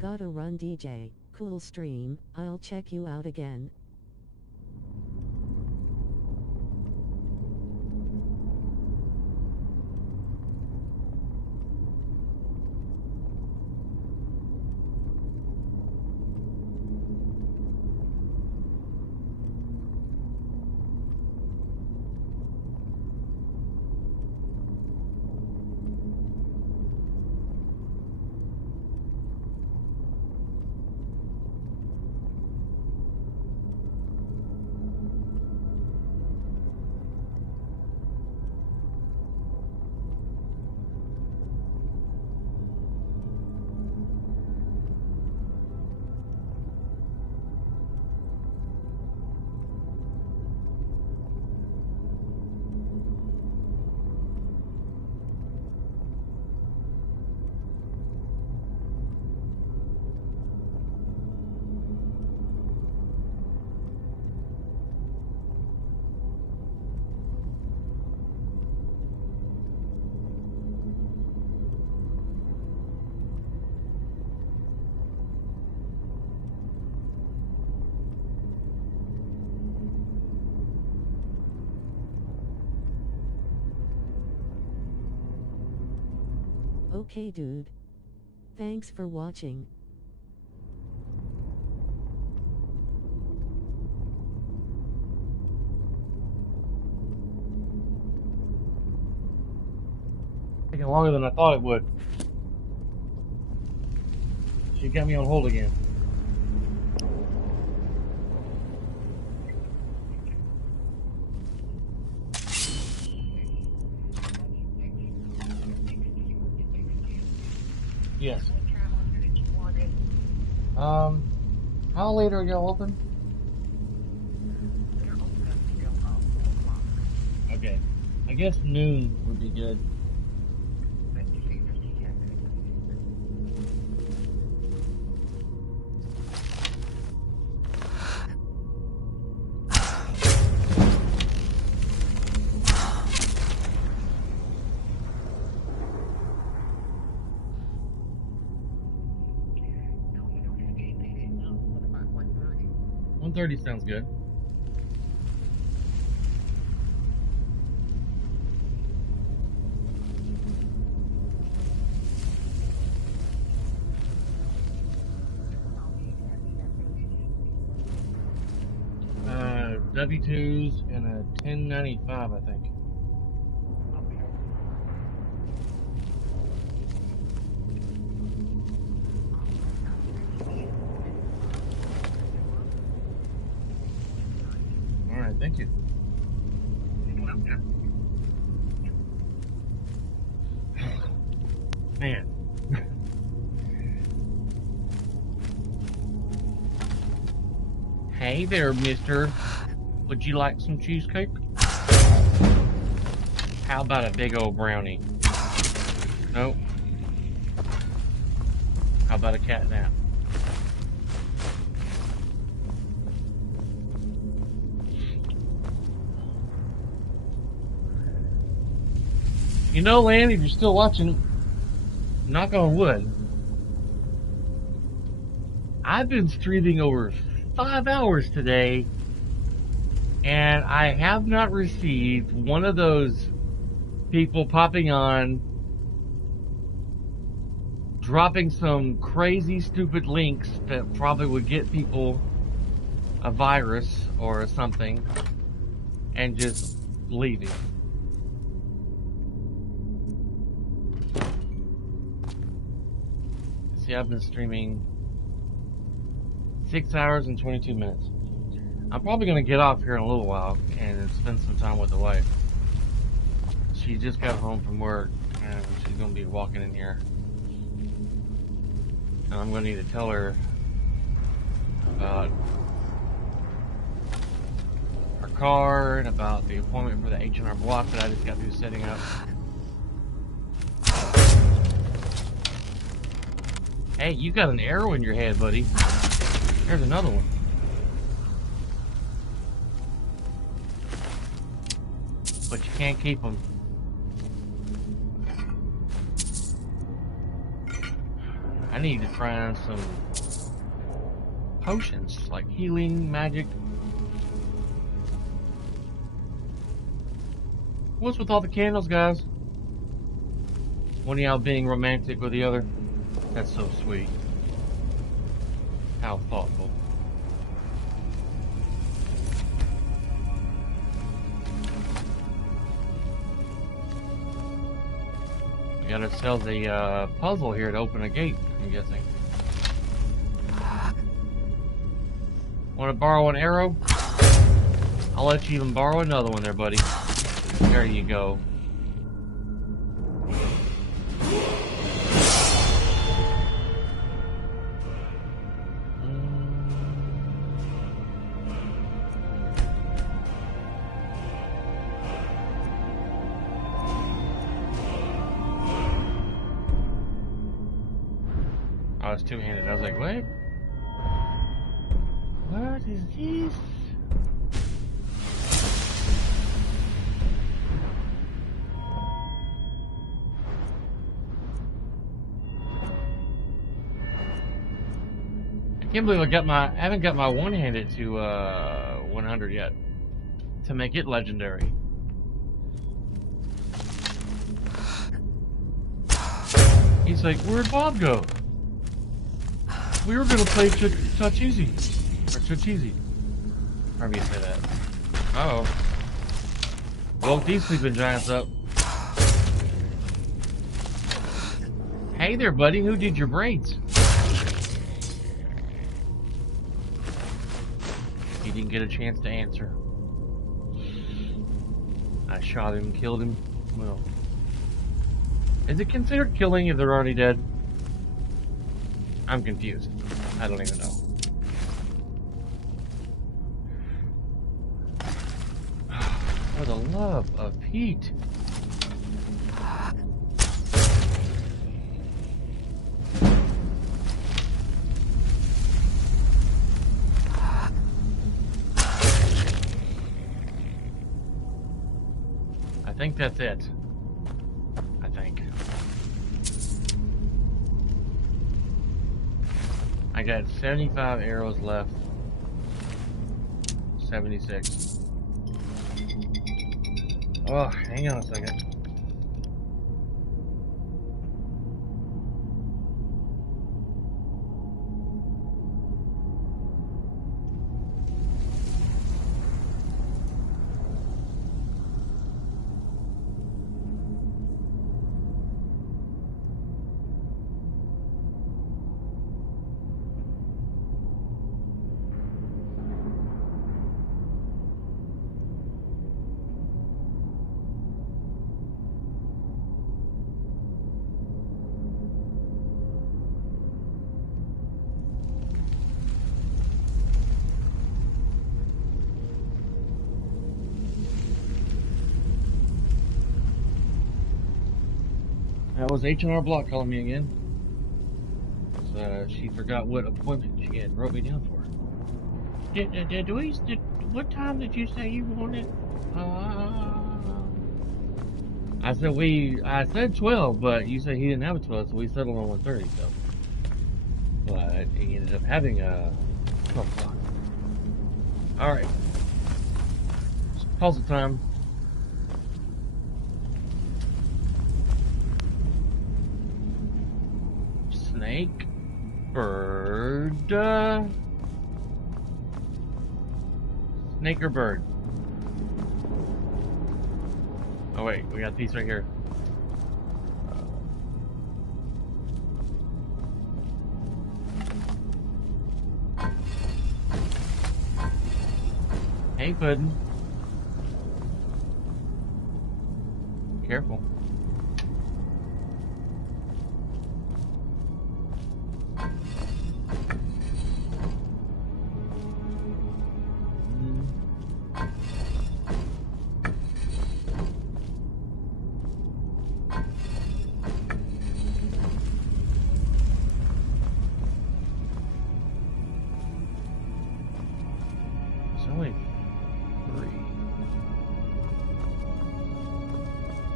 Gotta run, DJ. Cool stream. I'll check you out again. Okay, dude. Thanks for watching. Taking longer than I thought it would. She got me on hold again. Yes. How late are y'all open? Okay. I guess noon would be good. $1:30 sounds good. W-2s and a 1095, I think. Alright, thank you. Man. Hey there, mister. Would you like some cheesecake? How about a big old brownie? Nope. How about a cat nap? You know, Lan, if you're still watching, knock on wood, I've been streaming over 5 hours today, and I have not received one of those people popping on, dropping some crazy stupid links that probably would get people a virus or something, and just leaving. See, I've been streaming 6 hours and 22 minutes. I'm probably going to get off here in a little while and spend some time with the wife. She just got home from work and she's going to be walking in here. And I'm going to need to tell her about her car and about the appointment for the H&R Block that I just got through setting up. Hey, you got an arrow in your head, buddy. Here's another one. But you can't keep them. I need to find some potions, like healing, magic. What's with all the candles, guys? One of y'all being romantic with the other? That's so sweet. How thoughtful. We got ourselves a puzzle here to open a gate, I'm guessing. Want to borrow an arrow? I'll let you even borrow another one there, buddy. There you go. I was two-handed. I was like, what? What is this? I can't believe I haven't got my one-handed to 100 yet to make it legendary. He's like, where'd Bob go? We were gonna play Touch Easy. Or Touch Easy. However you say that. Uh-oh. Woke these sleeping giants up. Hey there, buddy. Who did your braids? He didn't get a chance to answer. I shot him, killed him. Well, is it considered killing if they're already dead? I'm confused. I don't even know. For the love of Pete. I think that's it. I think. I got 75 arrows left. 76. Oh, hang on a second. That was H&R Block calling me again. So she forgot what appointment she had wrote me down for. What time did you say you wanted? I said 12, but you said he didn't have a 12, so we settled on 1:30. So, but he ended up having a 12 o'clock. All right, puzzle time. Snake, bird, snake or bird? Oh wait, we got these right here. Hey, Puddin'. Careful.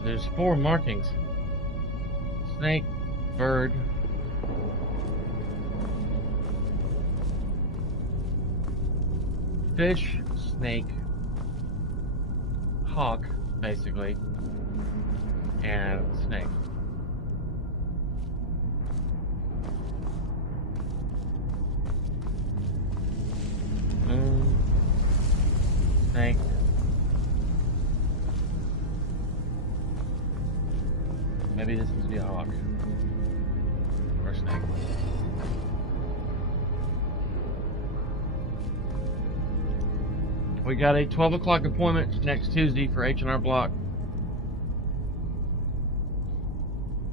There's 4 markings. Snake, bird, fish, snake, hawk, basically, and snake. Snake. Maybe this must be a hawk. Or a snake. We got a 12 o'clock appointment next Tuesday for H&R Block.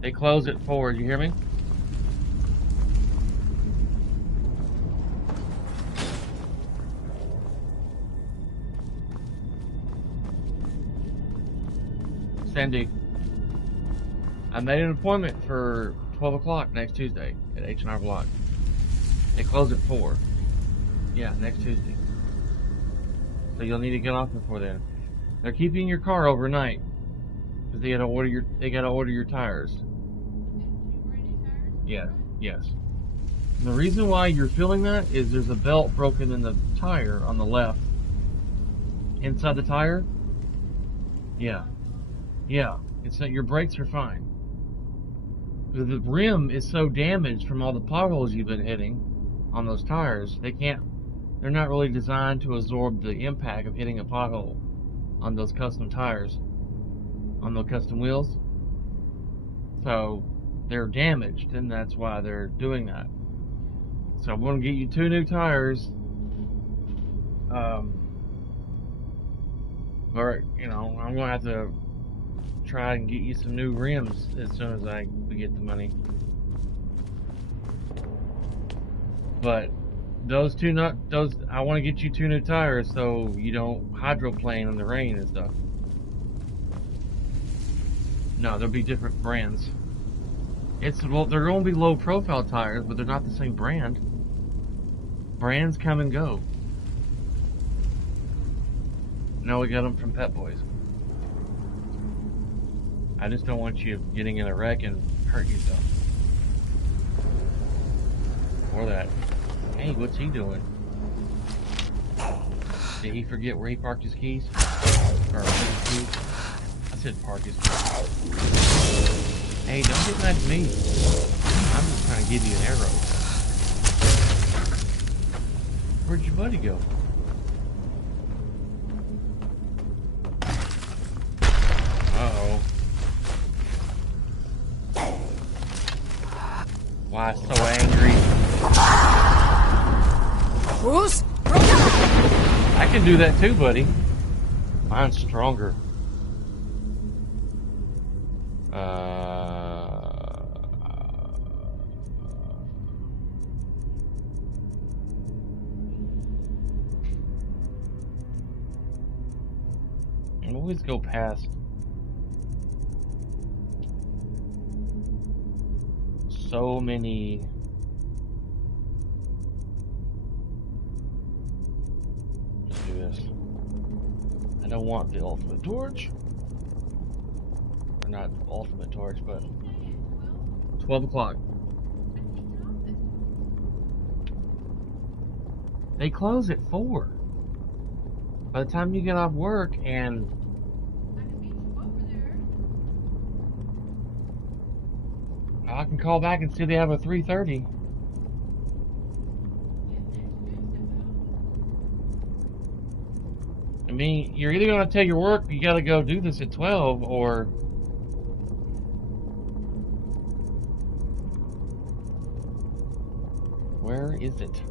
They close at 4, did you hear me? Sandy. I made an appointment for 12 o'clock next Tuesday at H&R Block. They close at 4. Yeah, next Tuesday. So you'll need to get off before then. They're keeping your car overnight because they gotta order your tires. Yeah, yes. And the reason why you're feeling that is there's a belt broken in the tire on the left. Inside the tire. Yeah. Yeah. It's not, your brakes are fine. The rim is so damaged from all the potholes you've been hitting on those tires. They're not really designed to absorb the impact of hitting a pothole on those custom tires, on the custom wheels. So they're damaged, and that's why they're doing that. So I'm going to get you 2 new tires. Or, you know, I'm going to have to try and get you some new rims as soon as we get the money. But those I want to get you 2 new tires so you don't hydroplane in the rain and stuff. No, there'll be different brands. Well, they're going to be low profile tires, but they're not the same brand. Brands come and go. No, we got them from Pet Boys. I just don't want you getting in a wreck and hurt yourself. Or that. Hey, what's he doing? Did he forget where he parked his keys? Or his keys? I said park his keys. Hey, don't get mad at me. I'm just trying to give you an arrow. Where'd your buddy go? Uh-oh. Why so angry? Bruce? I can do that too, buddy. Mine's stronger. I always go past so many. Let's do this. I don't want the ultimate torch. Or not ultimate torch, but 12 o'clock. They close at 4. By the time you get off work and I can call back and see they have a 3:30. I mean, you're either going to take your work, you got to go do this at 12, or where is it?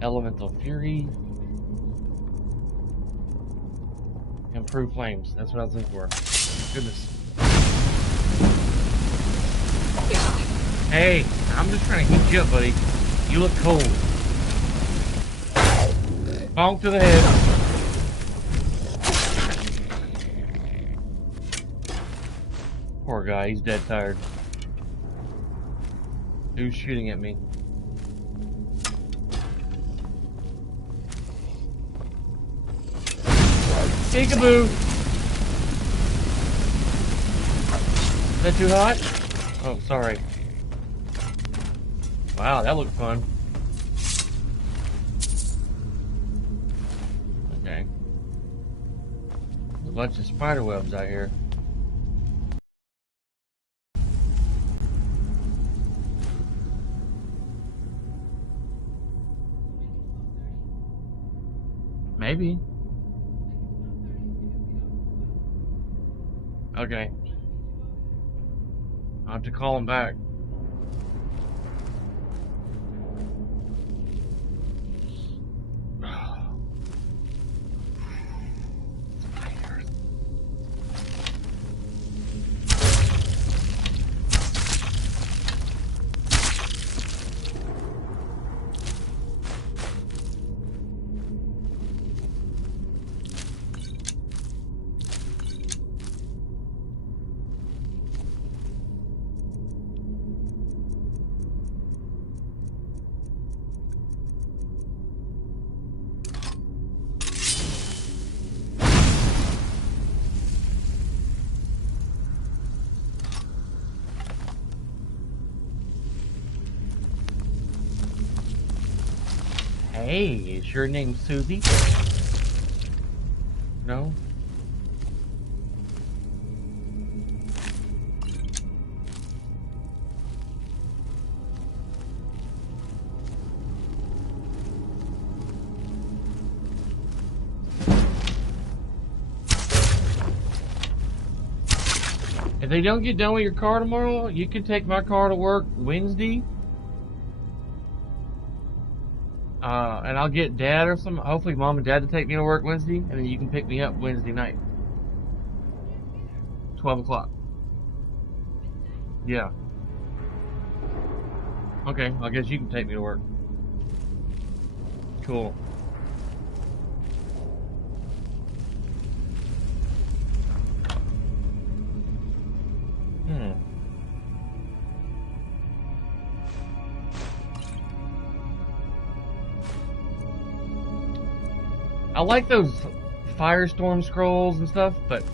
Elemental Fury. Improved flames. That's what I was looking for. Goodness. Hey, I'm just trying to heat you up, buddy. You look cold. Bonk to the head. Poor guy, he's dead tired. Who's shooting at me? Peekaboo! Is that too hot? Oh, sorry. Wow, that looked fun. Okay. A bunch of spider webs out here. Maybe. Okay. I'll have to call him back. Hey, is your name Susie? No? If they don't get done with your car tomorrow, you can take my car to work Wednesday. And I'll get Dad or some, hopefully Mom and Dad to take me to work Wednesday, and then you can pick me up Wednesday night. 12 o'clock. Yeah. Okay, I guess you can take me to work. Cool. I like those firestorm scrolls and stuff, but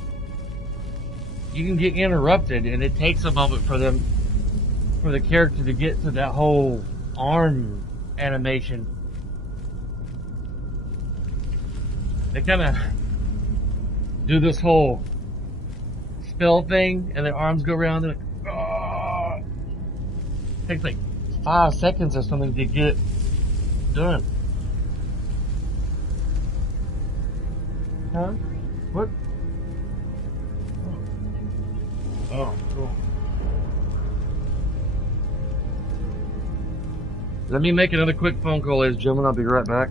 you can get interrupted, and it takes a moment for the character to get to that whole arm animation. They kind of do this whole spell thing, and their arms go around. They're like, oh! It takes like 5 seconds or something to get done. Huh? What? Oh, cool. Let me make another quick phone call, ladies and gentlemen. I'll be right back.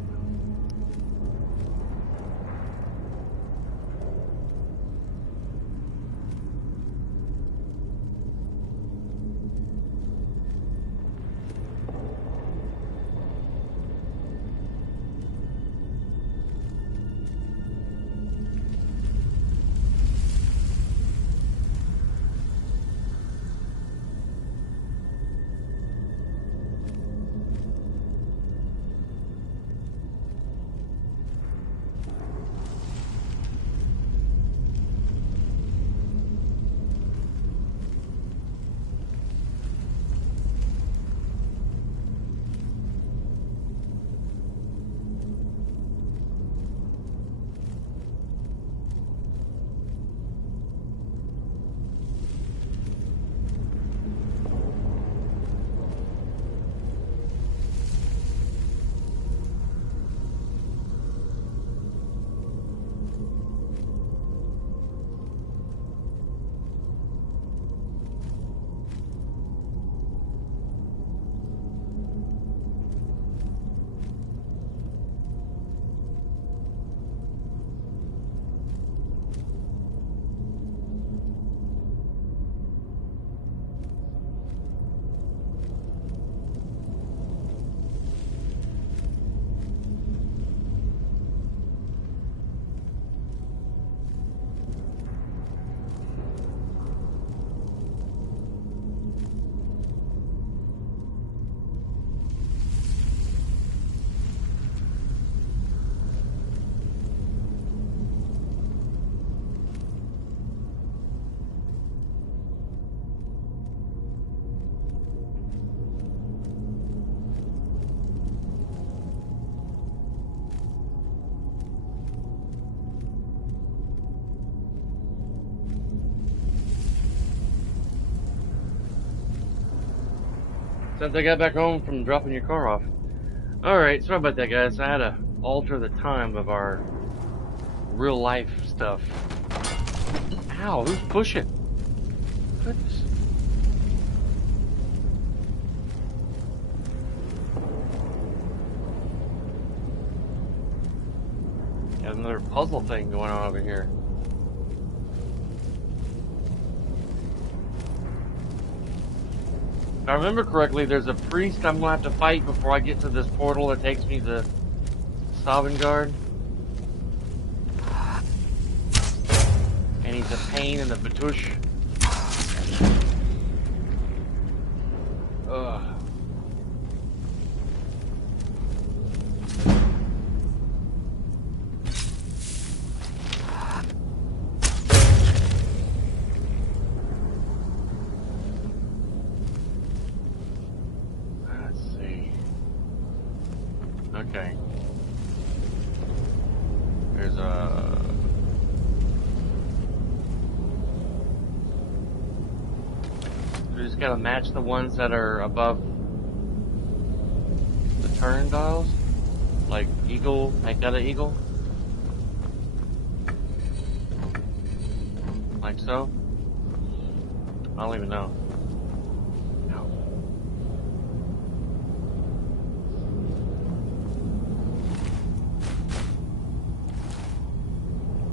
Since I got back home from dropping your car off. Alright, sorry about that, guys. I had to alter the time of our real life stuff. Ow, who's pushing? Goodness. Got another puzzle thing going on over here. If I remember correctly, there's a priest I'm going to have to fight before I get to this portal that takes me to Sovngarde. And he's a pain in the batush. Ugh. Okay. There's a... We just gotta match the ones that are above the turn dials. Like eagle, make that an eagle. Like so. I don't even know.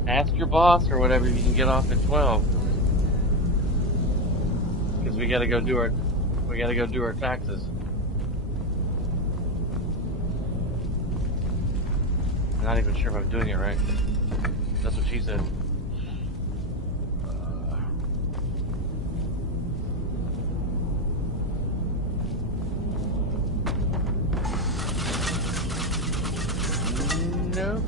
Ask your boss or whatever if you can get off at 12. Because we gotta go do our taxes. I'm not even sure if I'm doing it right. That's what she said. No.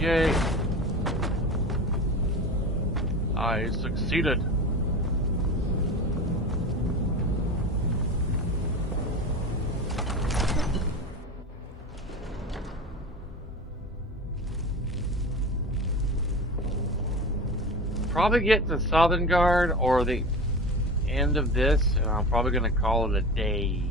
Yay! I succeeded. Probably get to Southern Guard or the end of this, and I'm probably gonna call it a day.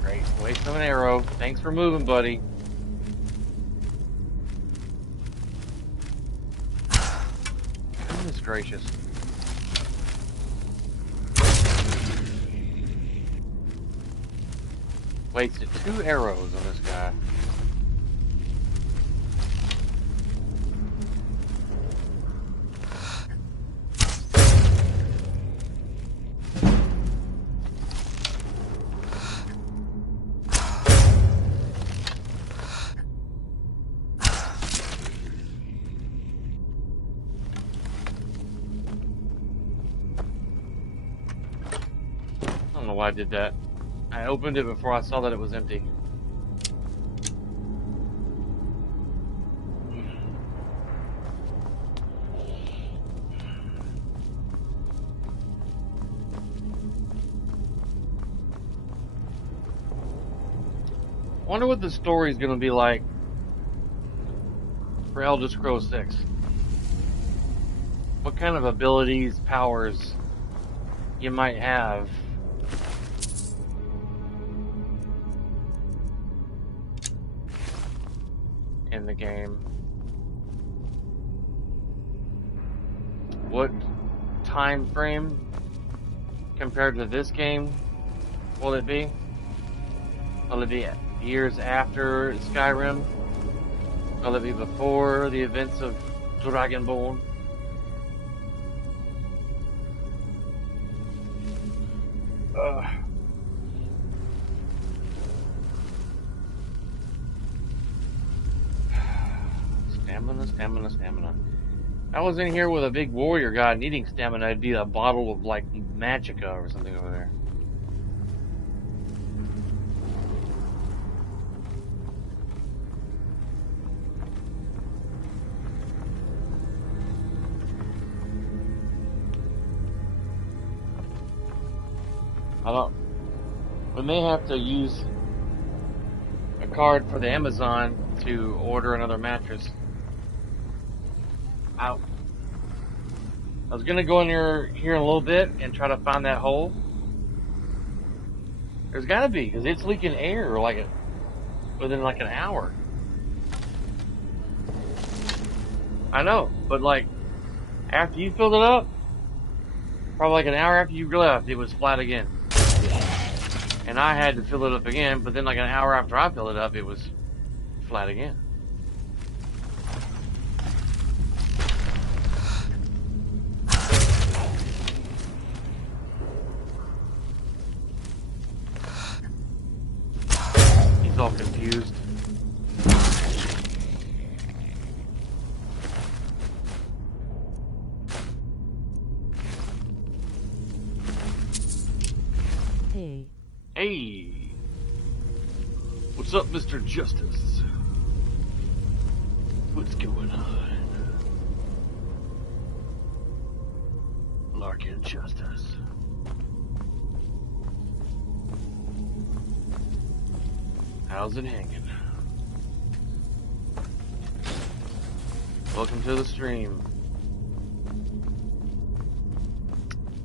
Great, waste of an arrow. Thanks for moving, buddy. Goodness gracious. Wasted 2 arrows on this guy. I don't know why I did that. I opened it before I saw that it was empty. I wonder what the story is going to be like for Elder Scrolls 6. What kind of abilities, powers you might have. In the game. What time frame compared to this game will it be? Will it be years after Skyrim? Will it be before the events of Dragonborn? Stamina. I was in here with a big warrior guy needing stamina. It'd be a bottle of like Magica or something over there. We may have to use a card for the Amazon to order another mattress. I was gonna go in here in a little bit and try to find that hole. There's gotta be, because it's leaking air like within like an hour. I know, but like after you filled it up, probably like an hour after you left, it was flat again. And I had to fill it up again, but then like an hour after I filled it up, it was flat again. He's all confused. Hey. Hey! What's up, Mr. Justice? What's going on? Larkin Justice. How's it hanging? Welcome to the stream.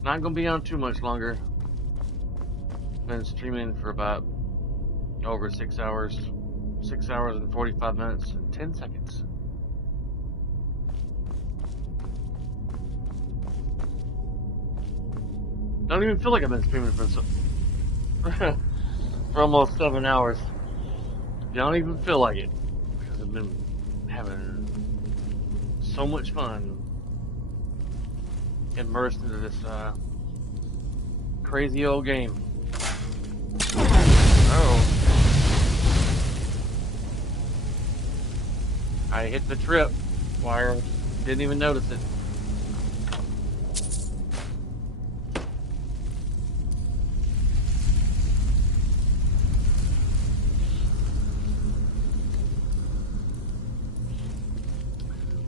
Not gonna be on too much longer. Been streaming for about over 6 hours. 6 hours and 45 minutes and 10 seconds. Don't even feel like I've been streaming for for almost 7 hours. Don't even feel like it, because I've been having so much fun immersed into this crazy old game. Oh, I hit the trip wire, didn't even notice it.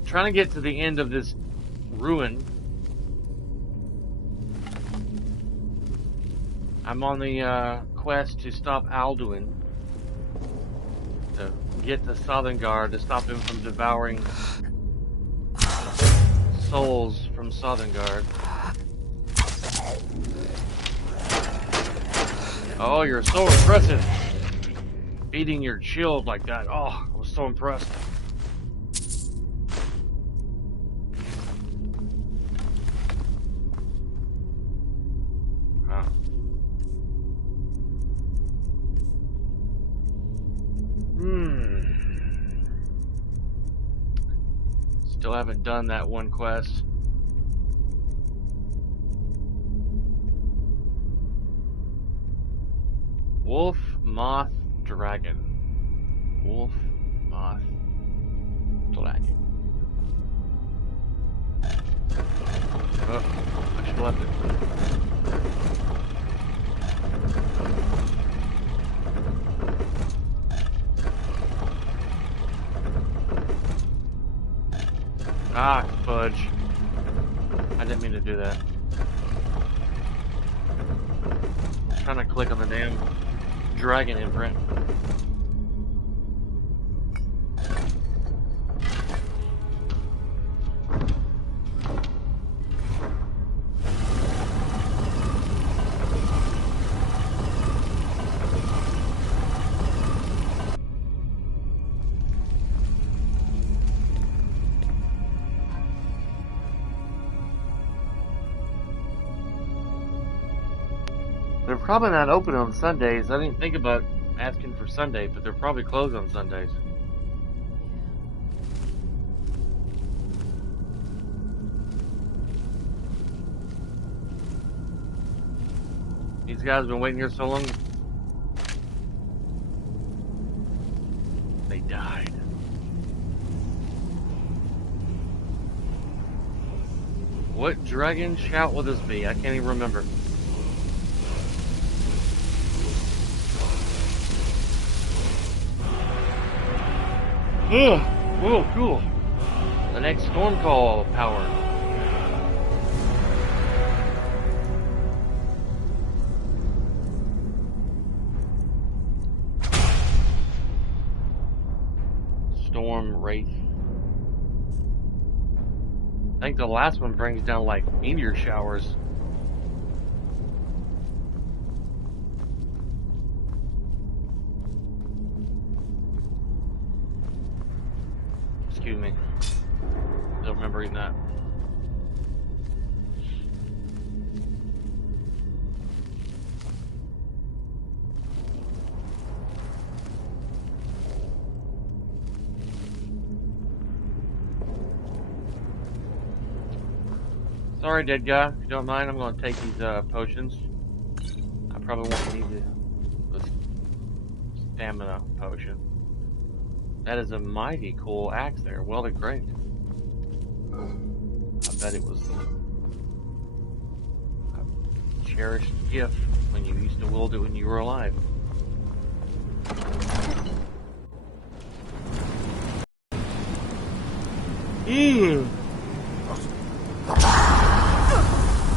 Trying to get to the end of this ruin. I'm on the quest to stop Alduin, to get the Sovngarde, to stop him from devouring souls from Sovngarde. Oh, you're so impressive. Beating your shield like that. Oh, I was so impressed. Still haven't done that one quest. Wolf, Moth, Dragon. Wolf, Moth, Dragon. Oh, I should have left it. Ah, fudge. I didn't mean to do that. I was trying to click on the damn dragon imprint. They're probably not open on Sundays. I didn't think about asking for Sunday, but they're probably closed on Sundays. These guys have been waiting here so long. They died. What dragon shout will this be? I can't even remember. Oh, cool. The next storm call power. Storm Wraith. I think the last one brings down like meteor showers. Excuse me. Don't remember reading that. Sorry, dead guy. If you don't mind, I'm going to take these potions. I probably won't need the stamina potion. That is a mighty cool axe there. Welded great. I bet it was a cherished gift when you used to wield it when you were alive.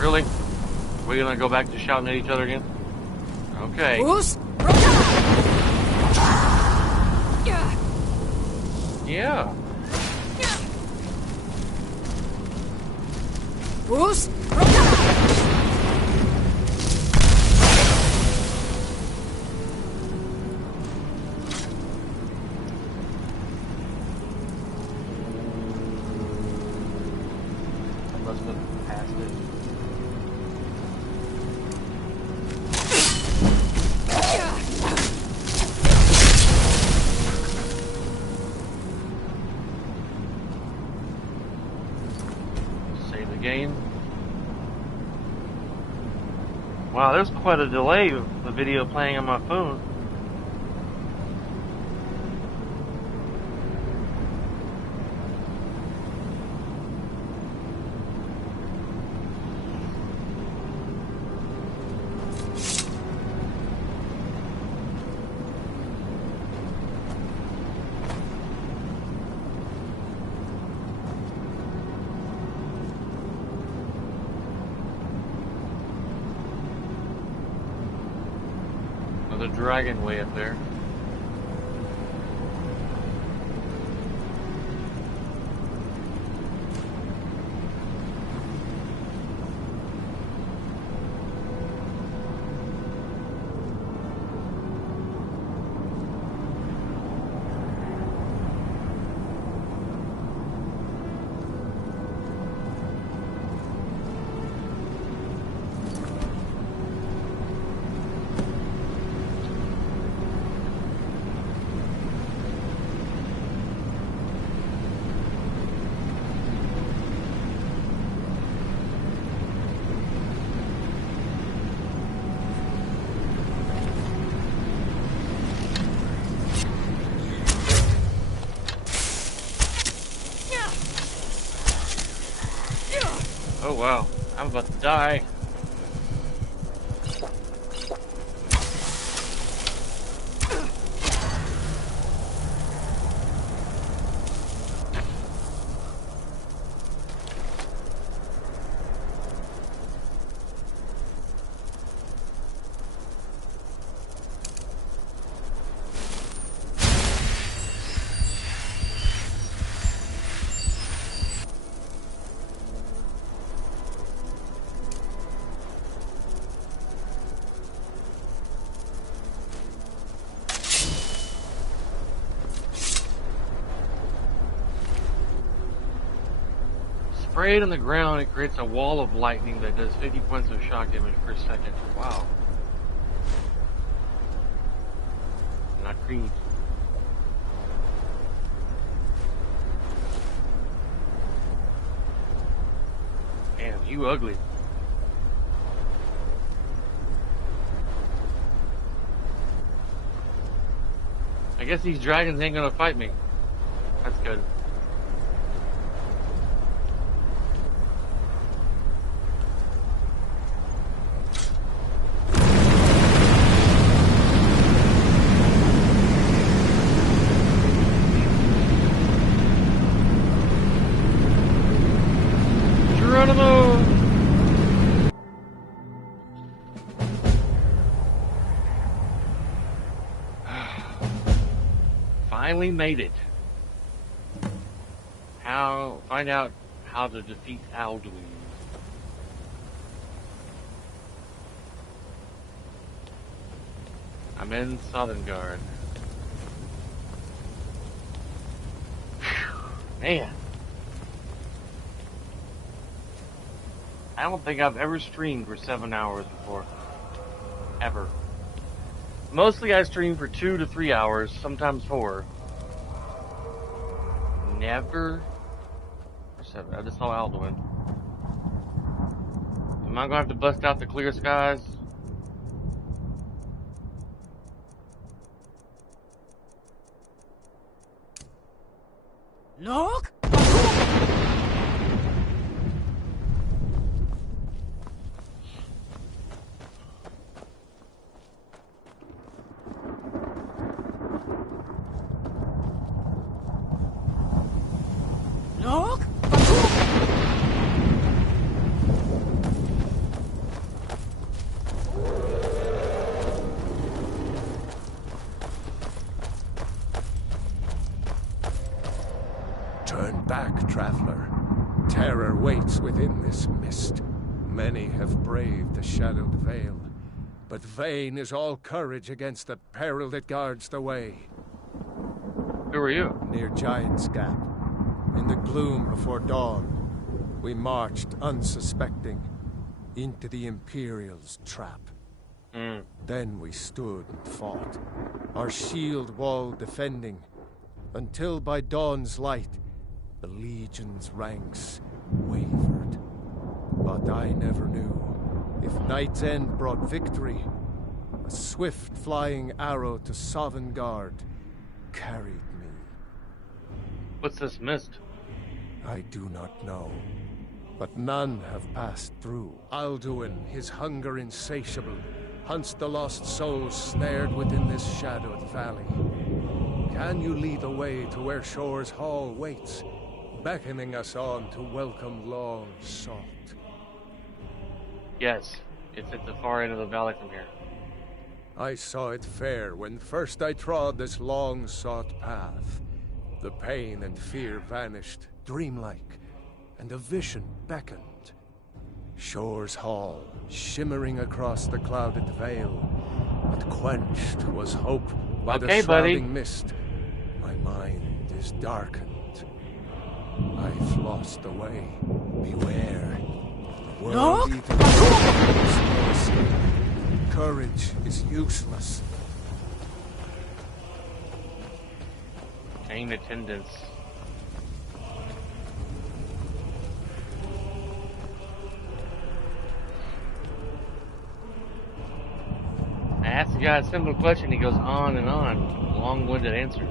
Really? We're gonna go back to shouting at each other again? Okay. Yeah. Bruce? I must have passed it. Save the game. Wow, there's quite a delay with the video playing on my phone. Another dragon way up there. Oh wow, I'm about to die. Sprayed on the ground, it creates a wall of lightning that does 50 points of shock damage per second. Wow. Not green. Damn, you ugly. I guess these dragons ain't gonna fight me. That's good. Finally made it. Find out how to defeat Alduin. I'm in Sovngarde. Man. I don't think I've ever streamed for 7 hours before. Ever. Mostly I stream for 2 to 3 hours, sometimes 4. Never. I just saw Alduin. Am I gonna have to bust out the clear skies? Look! Look! back, traveler. Terror waits within this mist. Many have braved the shadowed veil, but vain is all courage against the peril that guards the way. Who are you? Near Giant's Gap, in the gloom before dawn, we marched unsuspecting into the Imperial's trap. Then we stood and fought, our shield wall defending, until by dawn's light, the Legion's ranks wavered. But I never knew if Night's End brought victory, a swift flying arrow to Sovngarde carried me. What's this mist? I do not know, but none have passed through. Alduin, his hunger insatiable, hunts the lost souls snared within this shadowed valley. Can you lead the way to where Shore's Hall waits, beckoning us on to welcome long sought? Yes, it's at the far end of the valley from here. I saw it fair when first I trod this long sought path. The pain and fear vanished, dreamlike, and a vision beckoned. Shore's Hall, shimmering across the clouded veil, but quenched was hope by the shrouding mist. My mind is darkened. I've lost the way. Beware. World Eater. Courage is useless. Gain attendance. I asked the guy a simple question, he goes on and on. Long-winded answer.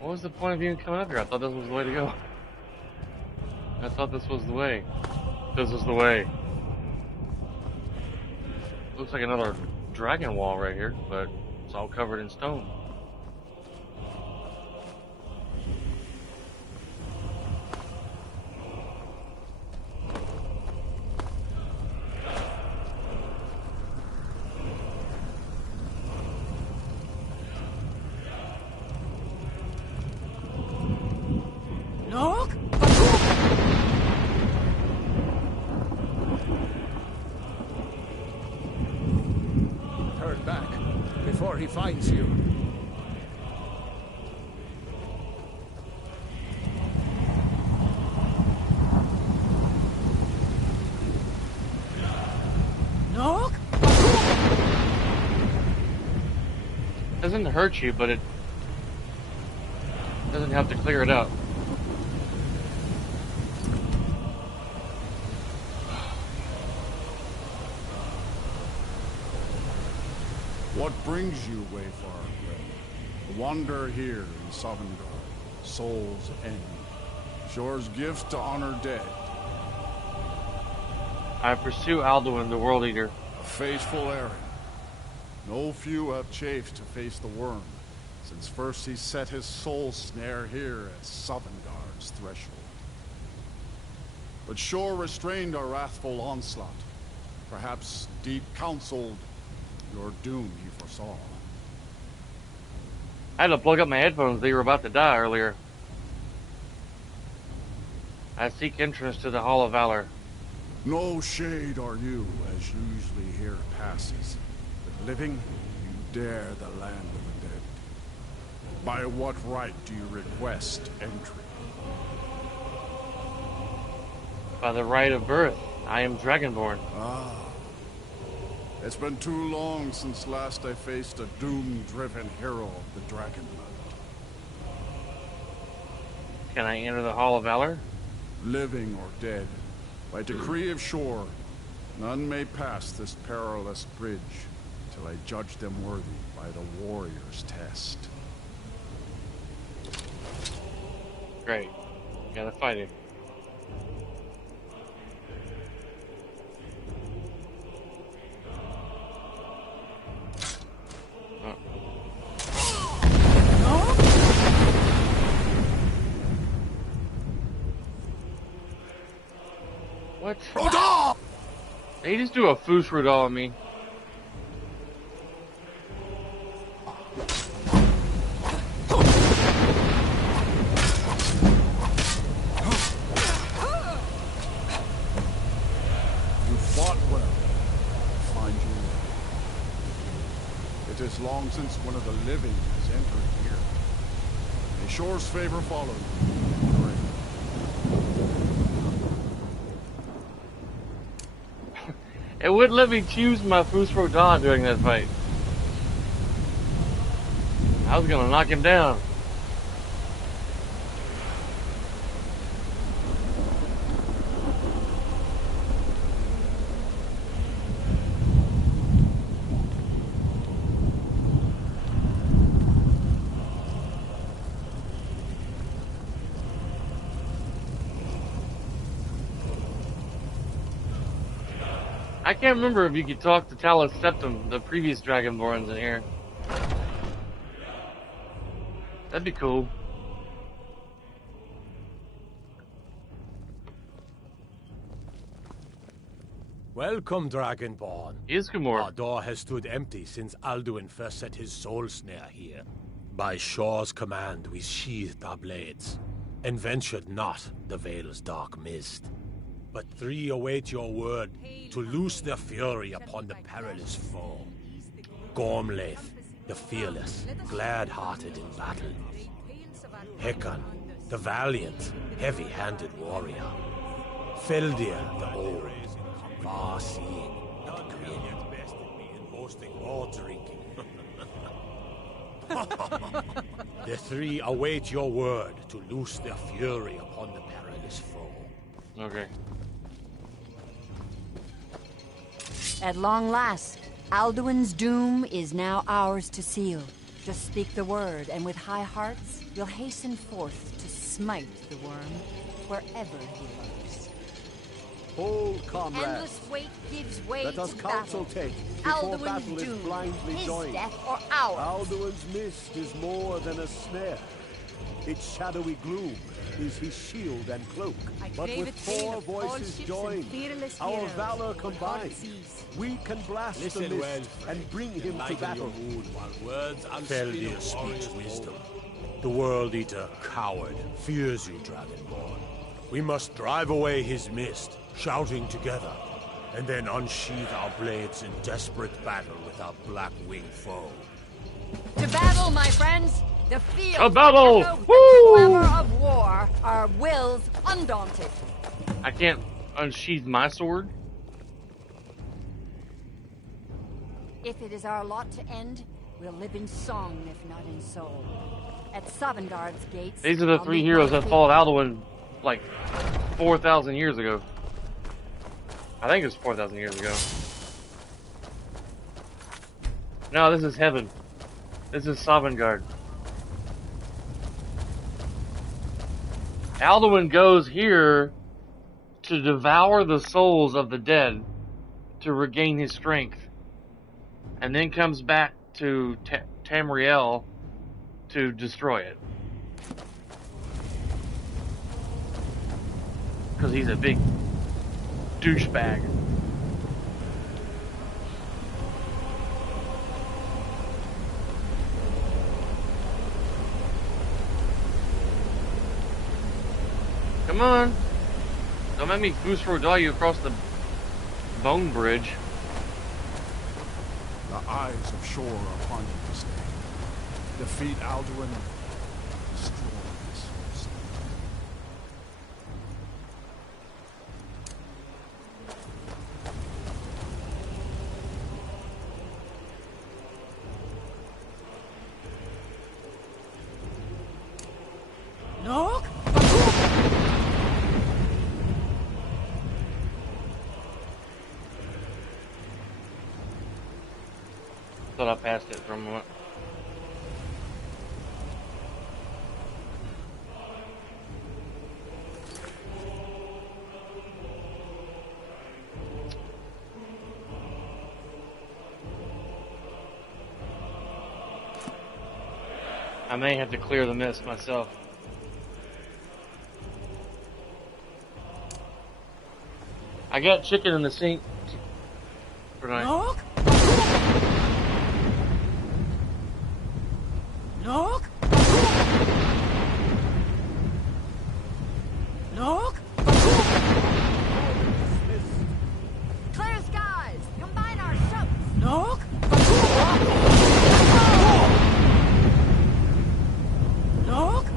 What was the point of even coming up here? I thought this was the way to go. I thought this was the way. This was the way. Looks like another dragon wall right here, but it's all covered in stone. Look! Turn back before he finds you. Look! Doesn't hurt you, but it doesn't have to clear it out. What brings you, Wayfarer Gray? A wanderer here in Sovngarde, Soul's End. Shore's gifts to honor dead. I pursue Alduin, the World Eater. A faithful errand. No few have chafed to face the worm, since first he set his soul snare here at Sovngarde's threshold. But Shore restrained our wrathful onslaught. Perhaps deep counseled your doom he foresaw. I had to plug up my headphones. They were about to die earlier. I seek entrance to the Hall of Valor. No shade are you, as usually here passes. But living, you dare the land of the dead. By what right do you request entry? By the right of birth, I am Dragonborn. Ah. It's been too long since last I faced a doom-driven hero of the Dragonland. Can I enter the Hall of Valor? Living or dead, by decree of Shore, none may pass this perilous bridge till I judge them worthy by the warrior's test. Great. Gotta fight him. What? They just do a Fushrodal on me. It is long since one of the living has entered here. May Shore's favor follow you. It wouldn't let me choose my Fushrodal during that fight. I was gonna knock him down. I can't remember if you could talk to Talus Septum, the previous Dragonborns in here. That'd be cool. Welcome, Dragonborn. Iskamor. Our door has stood empty since Alduin first set his soul snare here. By Shore's command, we sheathed our blades, and ventured not the Vale's dark mist. But three await your word to loose their fury upon the perilous foe. Gormlaith, the fearless, glad-hearted in battle. Hekon, the valiant, heavy-handed warrior. Feldir, the old, far-seeing, and green. Boasting or drinking. The three await your word to loose their fury upon the perilous foe. Okay. At long last, Alduin's doom is now ours to seal. Just speak the word, and with high hearts, we'll hasten forth to smite the worm wherever he lurks. Hold, comrades. Endless wait gives way Let us to counsel battle. take before Alduin's battle is doom, blindly his joined. death or ours. Alduin's mist is more than a snare. Its shadowy gloom is his shield and cloak. But with four voices joined, our valor combined, we can blast the mist and bring him to battle. Feldir speaks wisdom. The World Eater, coward, fears you, Dragonborn. We must drive away his mist, shouting together, and then unsheath our blades in desperate battle with our black-winged foe. To battle, my friends! The field to battle! The clamor of war, our wills undaunted. I can't unsheath my sword? If it is our lot to end, we'll live in song, if not in soul. At Sovngarde's gates... These are the three heroes that followed Alduin, like, 4,000 years ago. I think it was 4,000 years ago. No, this is heaven. This is Sovngarde. Alduin goes here to devour the souls of the dead to regain his strength, and then comes back to Tamriel to destroy it. Because he's a big douchebag. Come on. Don't make me Fushrodal you across the bone bridge. The eyes of Shore are upon you this day. Defeat Alduin. Destroy this host. No? Thought I passed it for a moment. I may have to clear the mist myself. I got chicken in the sink for tonight. Look! Look! Look! Clear skies! Combine our shots! Look! Look!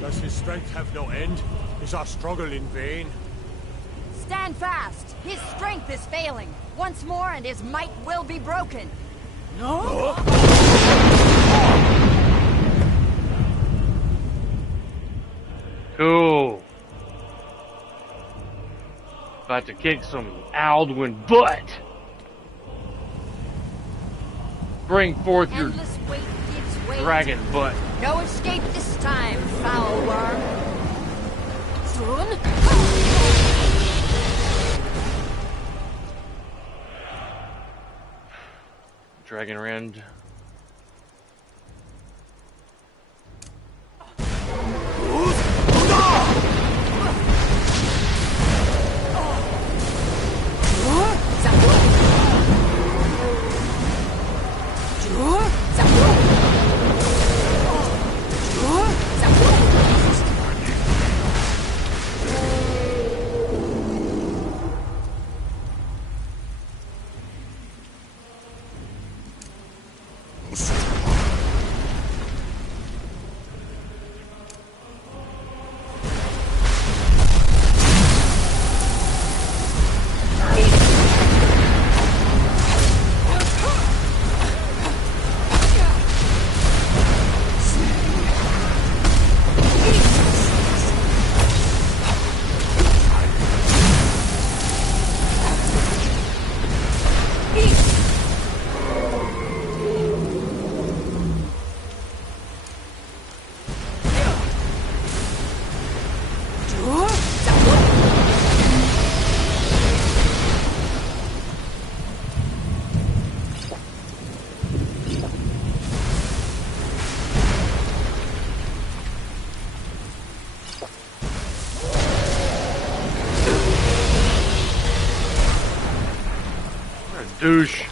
Does his strength have no end? Is our struggle in vain? Stand fast! His strength is failing. Once more and his might will be broken. No! Cool. About to kick some Alduin butt. Bring forth your Endless weight gives way. dragon butt. No escape this time, foul worm. Soon. Dragon Rend. Douche.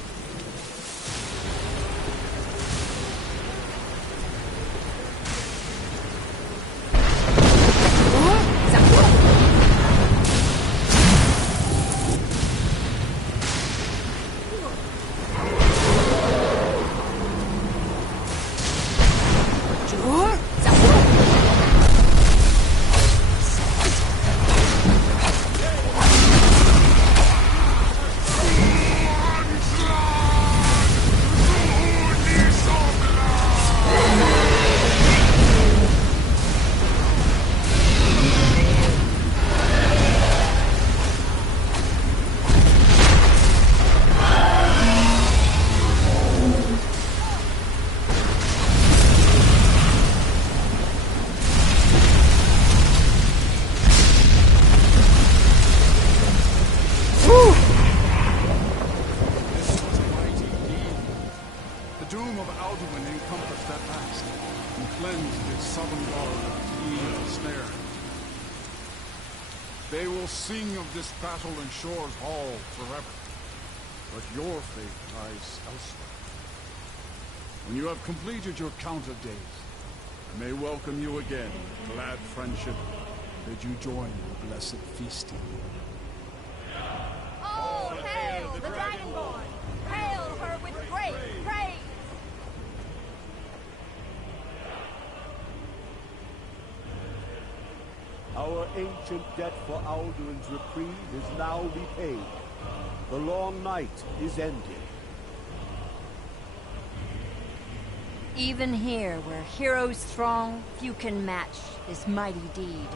They will sing of this battle in Shore's Hall forever. But your fate lies elsewhere. When you have completed your count of days, I may welcome you again with glad friendship, bid you join in blessed feasting. Oh, hail the Dragonborn! Hail her with great praise! Our ancient debt for Alduin's reprieve is now repaid. The long night is ended. Even here, where heroes throng, few can match this mighty deed.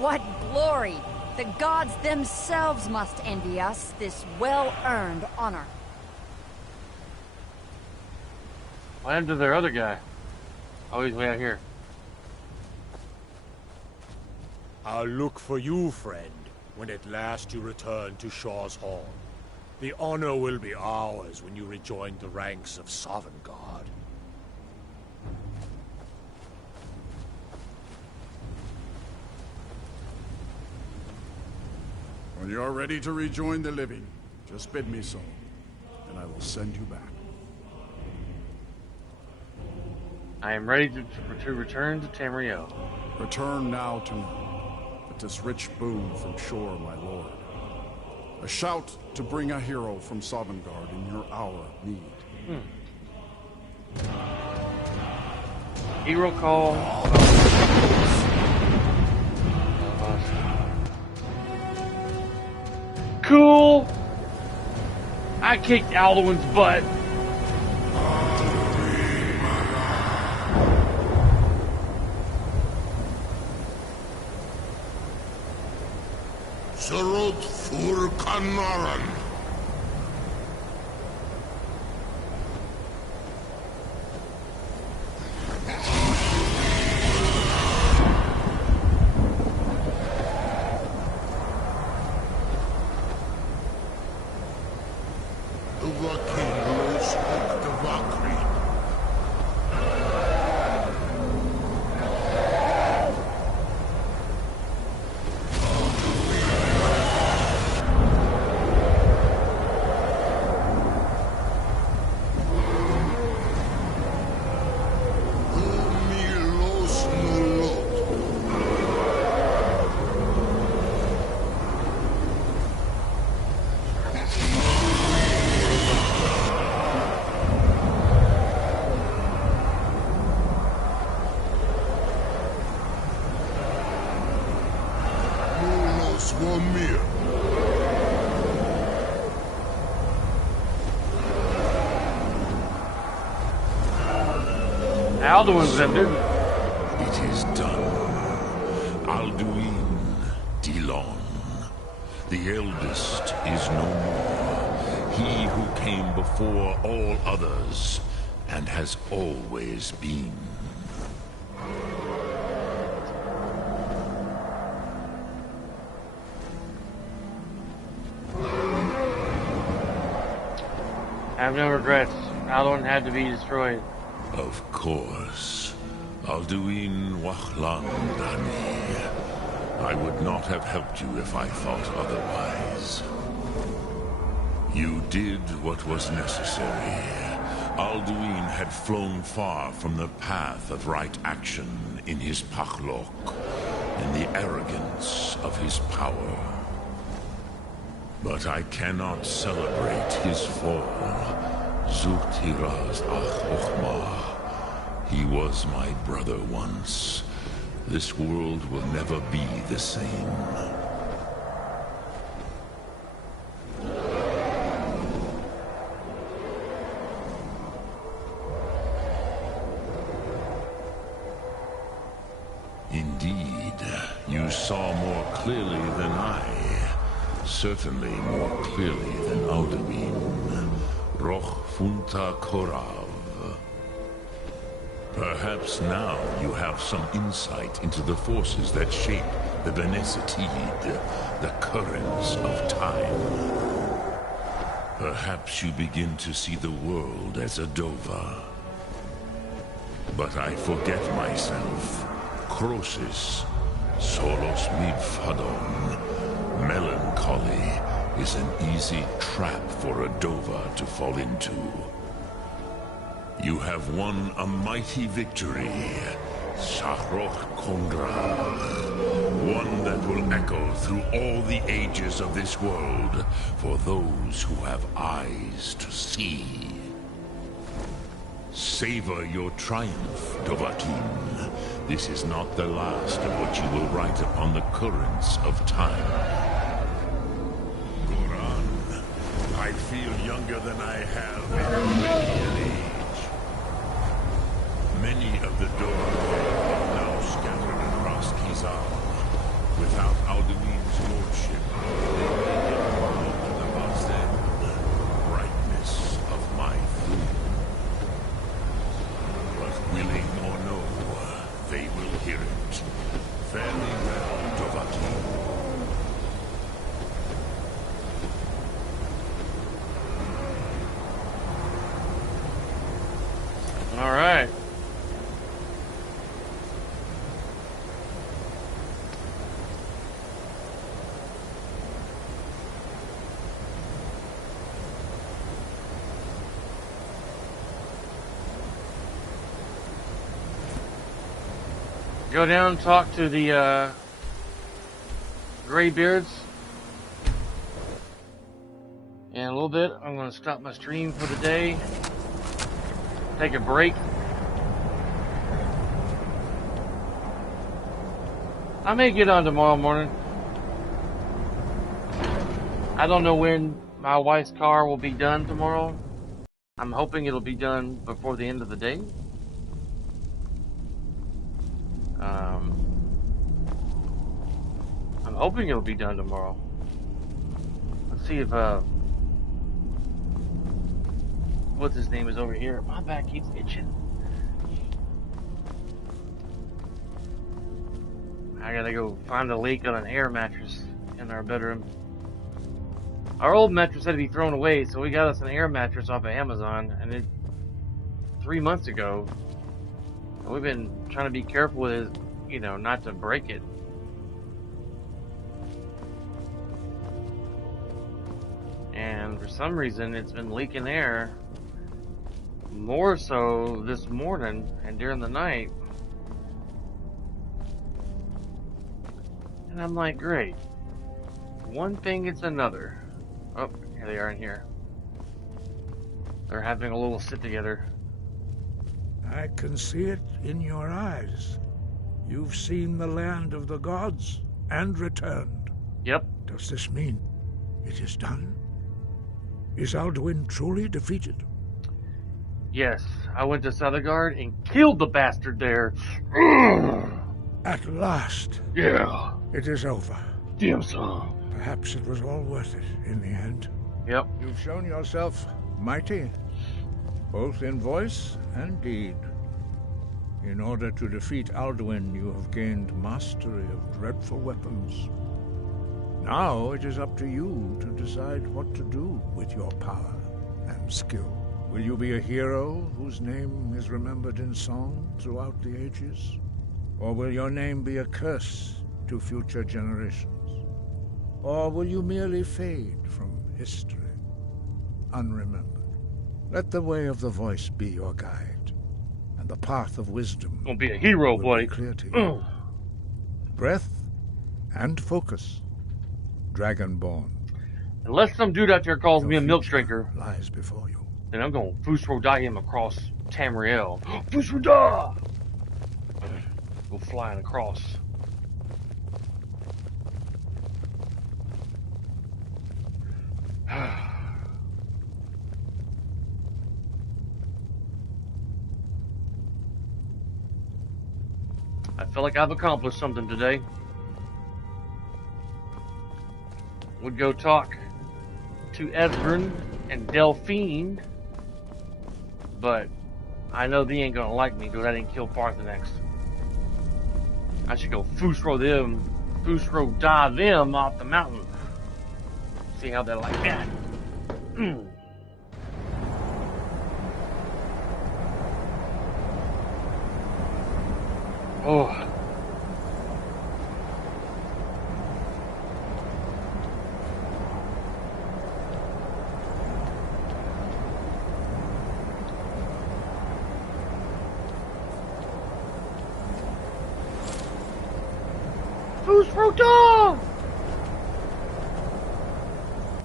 What glory! The gods themselves must envy us this well-earned honor. What happened to their other guy? Oh, he's way out here. I'll look for you, friend, when at last you return to Shaw's Hall. The honor will be ours when you rejoin the ranks of Sovngarde. When you're ready to rejoin the living, just bid me so, and I will send you back. I am ready to return to Tamriel. Return now to none, but this rich boon from shore, my lord. A shout to bring a hero from Sovngarde in your hour of need. Hero call. Cool. I kicked Alduin's butt. Sarot fur kanaran. Alduin's that dude. It is done. Alduin Dilon. The eldest is no more. He who came before all others and has always been. I have no regrets. Alduin had to be destroyed. Of course. Alduin Wachlan Dani. I would not have helped you if I thought otherwise. You did what was necessary. Alduin had flown far from the path of right action in his Pachlok, in the arrogance of his power. But I cannot celebrate his fall. Zutiraz Ach Ochma. He was my brother once. This world will never be the same. Indeed, you saw more clearly than I. Certainly more clearly than Alduin. Roch Funta Korav. Perhaps now you have some insight into the forces that shape the Benesitid, the currents of time. Perhaps you begin to see the world as a Dova. But I forget myself. Crosis, Solos Midfadon. Melancholy is an easy trap for a Dova to fall into. You have won a mighty victory, Shahroch Kondrach. One that will echo through all the ages of this world for those who have eyes to see. Savor your triumph, Dovahkiin. This is not the last of what you will write upon the currents of time. Goran, I feel younger than I have in a million age. go down and talk to the Greybeards. In a little bit, I'm going to stop my stream for the day. Take a break. I may get on tomorrow morning. I don't know when my wife's car will be done tomorrow. I'm hoping it'll be done before the end of the day. I'm hoping it'll be done tomorrow. Let's see if what's his name is over here. My back keeps itching. I gotta go find a leak on an air mattress in our bedroom. Our old mattress had to be thrown away, so we got us an air mattress off of Amazon, and it 3 months ago. And we've been trying to be careful with it, you know, not to break it. And for some reason, it's been leaking air. More so this morning and during the night. And I'm like, great. One thing it's another. Oh, here they are in here. They're having a little sit together. I can see it in your eyes. You've seen the land of the gods and returned. Yep. Does this mean it is done? Is Alduin truly defeated? Yes, I went to Suthergard and killed the bastard there. At last. Yeah. It is over. Damn son. Perhaps it was all worth it in the end. Yep. You've shown yourself mighty, both in voice and deed. In order to defeat Alduin, you have gained mastery of dreadful weapons. Now it is up to you to decide what to do with your power and skill. Will you be a hero whose name is remembered in song throughout the ages? Or will your name be a curse to future generations? Or will you merely fade from history, unremembered? Let the way of the voice be your guide, and the path of wisdom gonna be a hero, will buddy. be clear to you. Breath and focus, Dragonborn. Unless some dude out there calls me a milk drinker, lies before you. Then I'm gonna Fusro die him across Tamriel. Fusro die! Go flying across. I feel like I've accomplished something today. Would go talk to Esbern and Delphine, but I know they ain't gonna like me because I didn't kill Parthenax. I should go Fusro die them off the mountain. See how they like that. Oh.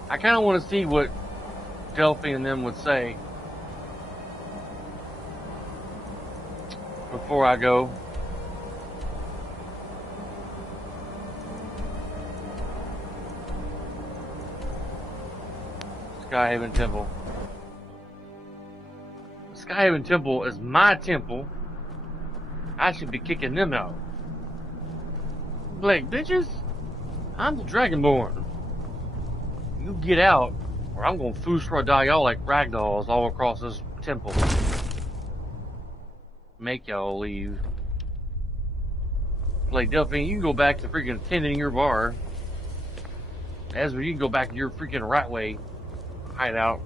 I kind of want to see what Delphine and them would say before I go. Skyhaven Temple. Skyhaven Temple is my temple. I should be kicking them out. Like, bitches, I'm the Dragonborn. You get out, or I'm gonna Fusro die y'all like ragdolls all across this temple. Make y'all leave. Like, Delphine, you can go back to freaking tending your bar. Ezra, you can go back to your freaking right way hideout.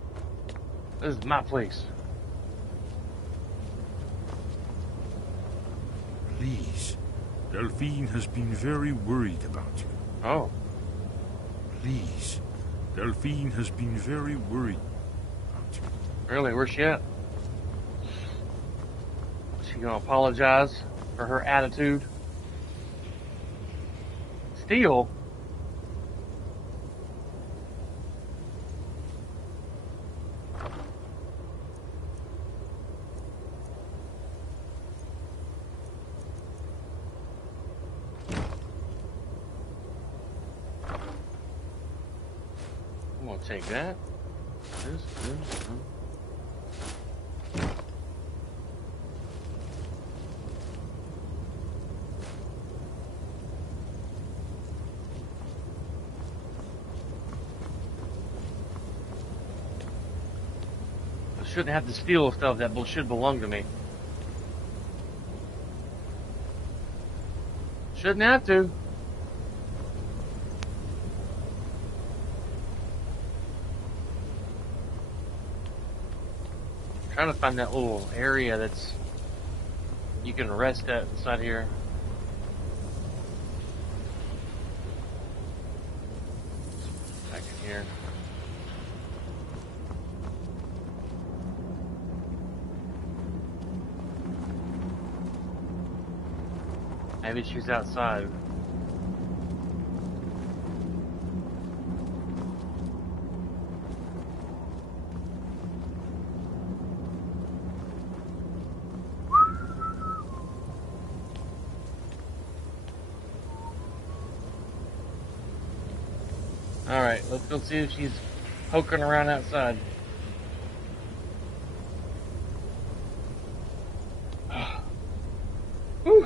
This is my place. Please. Delphine has been very worried about you. Oh. Please. Delphine has been very worried about you. Really? Where's she at? Is she gonna apologize for her attitude? steel. I'm gonna take that. This. Shouldn't have to steal stuff that should belong to me. Shouldn't have to. I'm trying to find that little area that's you can rest at inside here. Back in here. Maybe she's outside. Alright, let's go see if she's poking around outside. Whew.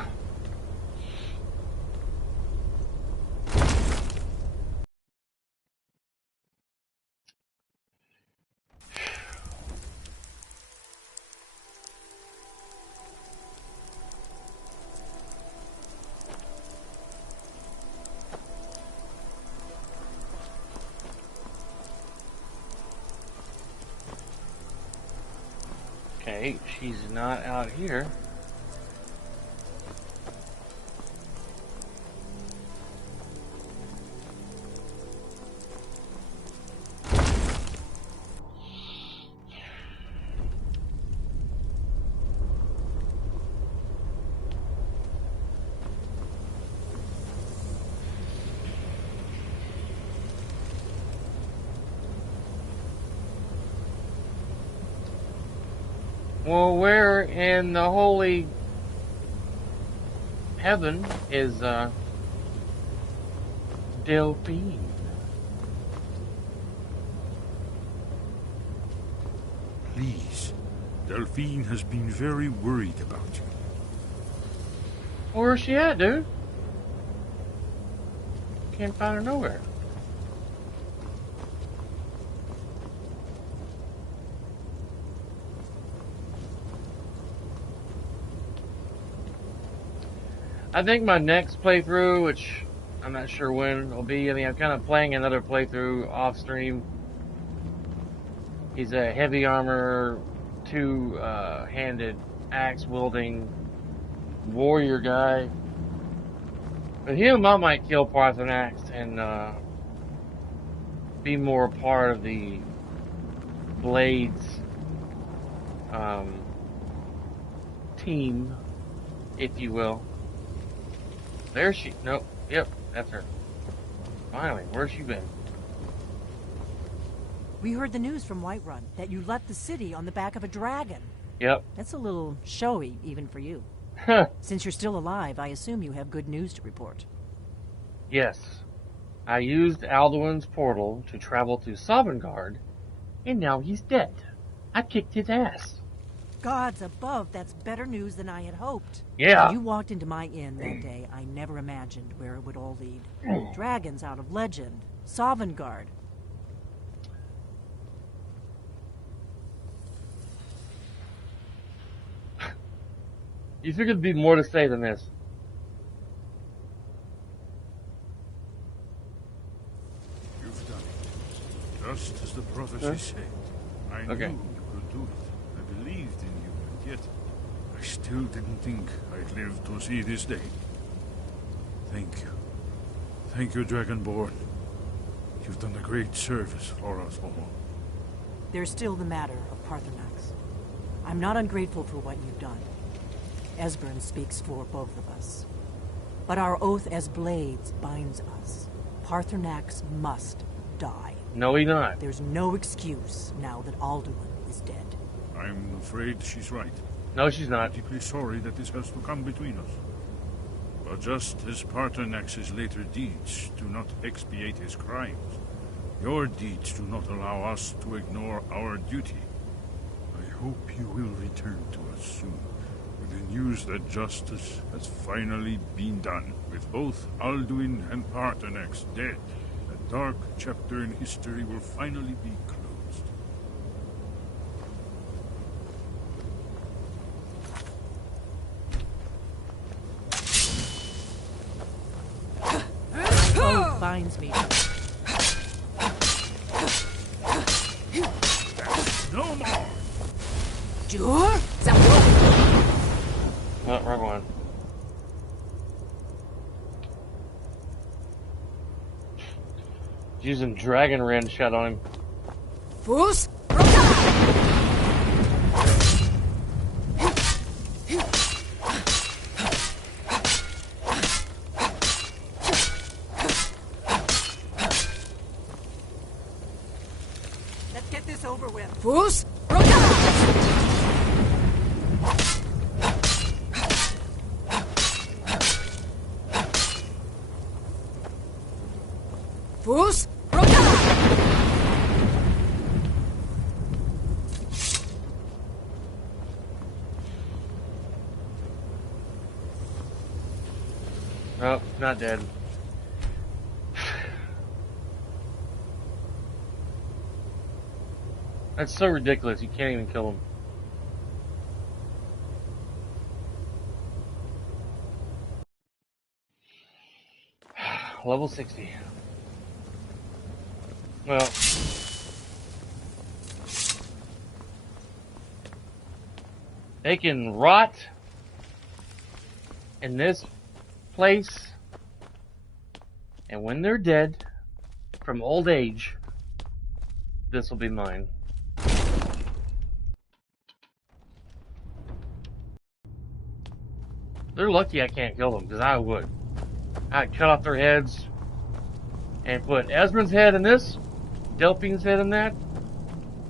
Okay, she's not out here. Well, where in the holy heaven is Delphine? Please. Delphine has been very worried about you. Where's she at, dude? Can't find her nowhere. I think my next playthrough, which I'm not sure when it'll be, I mean, I'm kind of playing another playthrough off stream. He's a heavy armor, two-handed axe-wielding warrior guy. But him, I might kill Parthenax and be more a part of the Blades team, if you will. There she... Nope. Yep, that's her. Finally, where's she been? We heard the news from Whiterun that you left the city on the back of a dragon. Yep. That's a little showy, even for you. Since you're still alive, I assume you have good news to report. Yes. I used Alduin's portal to travel to Sovngarde, and now he's dead. I kicked his ass. Gods above, that's better news than I had hoped. Yeah. When you walked into my inn that day, I never imagined where it would all lead. Dragons out of legend. Sovngarde. You figured there'd be more to say than this. You've done it. Just as the prophecy said. I knew you could do it. I believed in you, and yet I still didn't think I'd live to see this day. Thank you. Thank you, Dragonborn. You've done a great service for us all. There's still the matter of Parthenax. I'm not ungrateful for what you've done. Esbern speaks for both of us. But our oath as blades binds us. Paarthurnax must die. No, he's not. There's no excuse now that Alduin is dead. I'm afraid she's right. No, she's not. I'm deeply sorry that this has to come between us. But just as Paarthurnax's later deeds do not expiate his crimes, your deeds do not allow us to ignore our duty. I hope you will return to us soon, with the news that justice has finally been done. With both Alduin and Paarthurnax dead, a dark chapter in history will finally be closed. Oath binds me. No more! Oh, wrong one. Using Dragon Rend shot on him. Fus? Let's get this over with. Fus? Fus? Oh, not dead. That's so ridiculous, you can't even kill him. Level 60. Well, they can rot in this place, and when they're dead from old age, this will be mine. They're lucky I can't kill them, because I would. I'd cut off their heads and put Esmond's head in this, Delphine's head in that,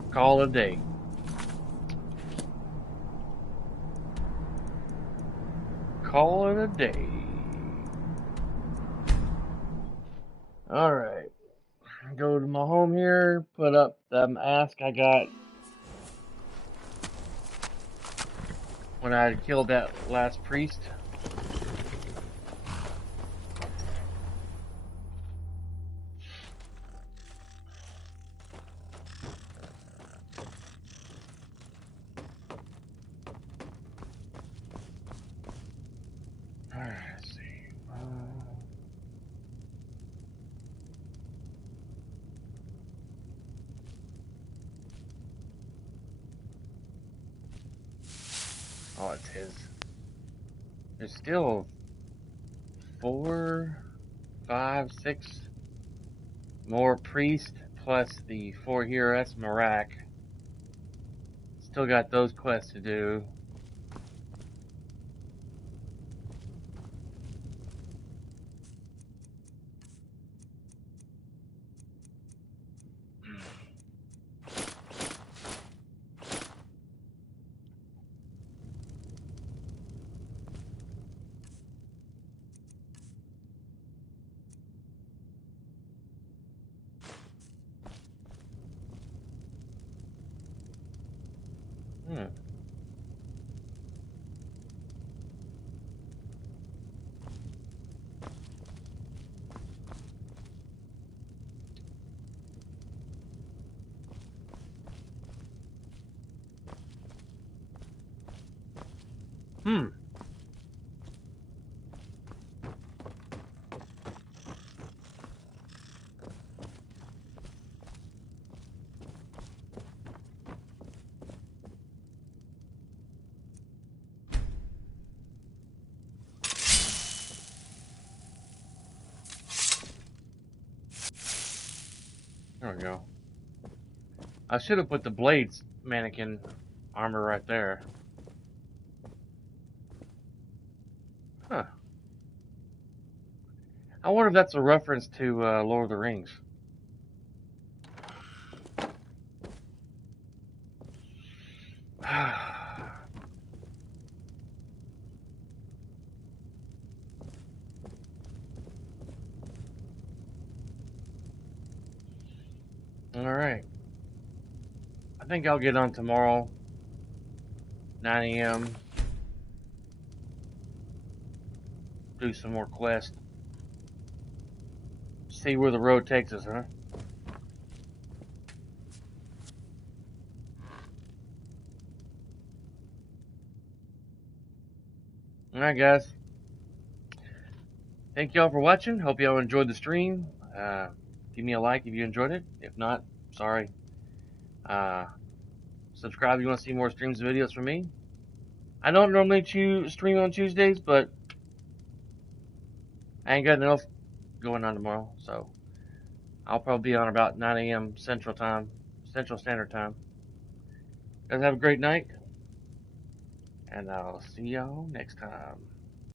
call it a day. Call it a day. Alright. Go to my home here, put up the ask I got when I killed that last priest. Alright, let's see. Oh, it's his. There's still 4, 5, 6 more priests plus the 4 here. That's Marak. Still got those quests to do. There we go. I should have put the blades mannequin armor right there. Huh. I wonder if that's a reference to Lord of the Rings. Alright. I think I'll get on tomorrow, 9 a.m. Do some more quests. See where the road takes us, huh? Alright, guys. Thank y'all for watching. Hope y'all enjoyed the stream. Give me a like if you enjoyed it. If not, sorry. Subscribe if you want to see more streams and videos from me. I don't normally stream on Tuesdays, but I ain't got nothing else going on tomorrow, so I'll probably be on about 9 a.m. Central Standard Time. Guys, have a great night, and I'll see y'all next time.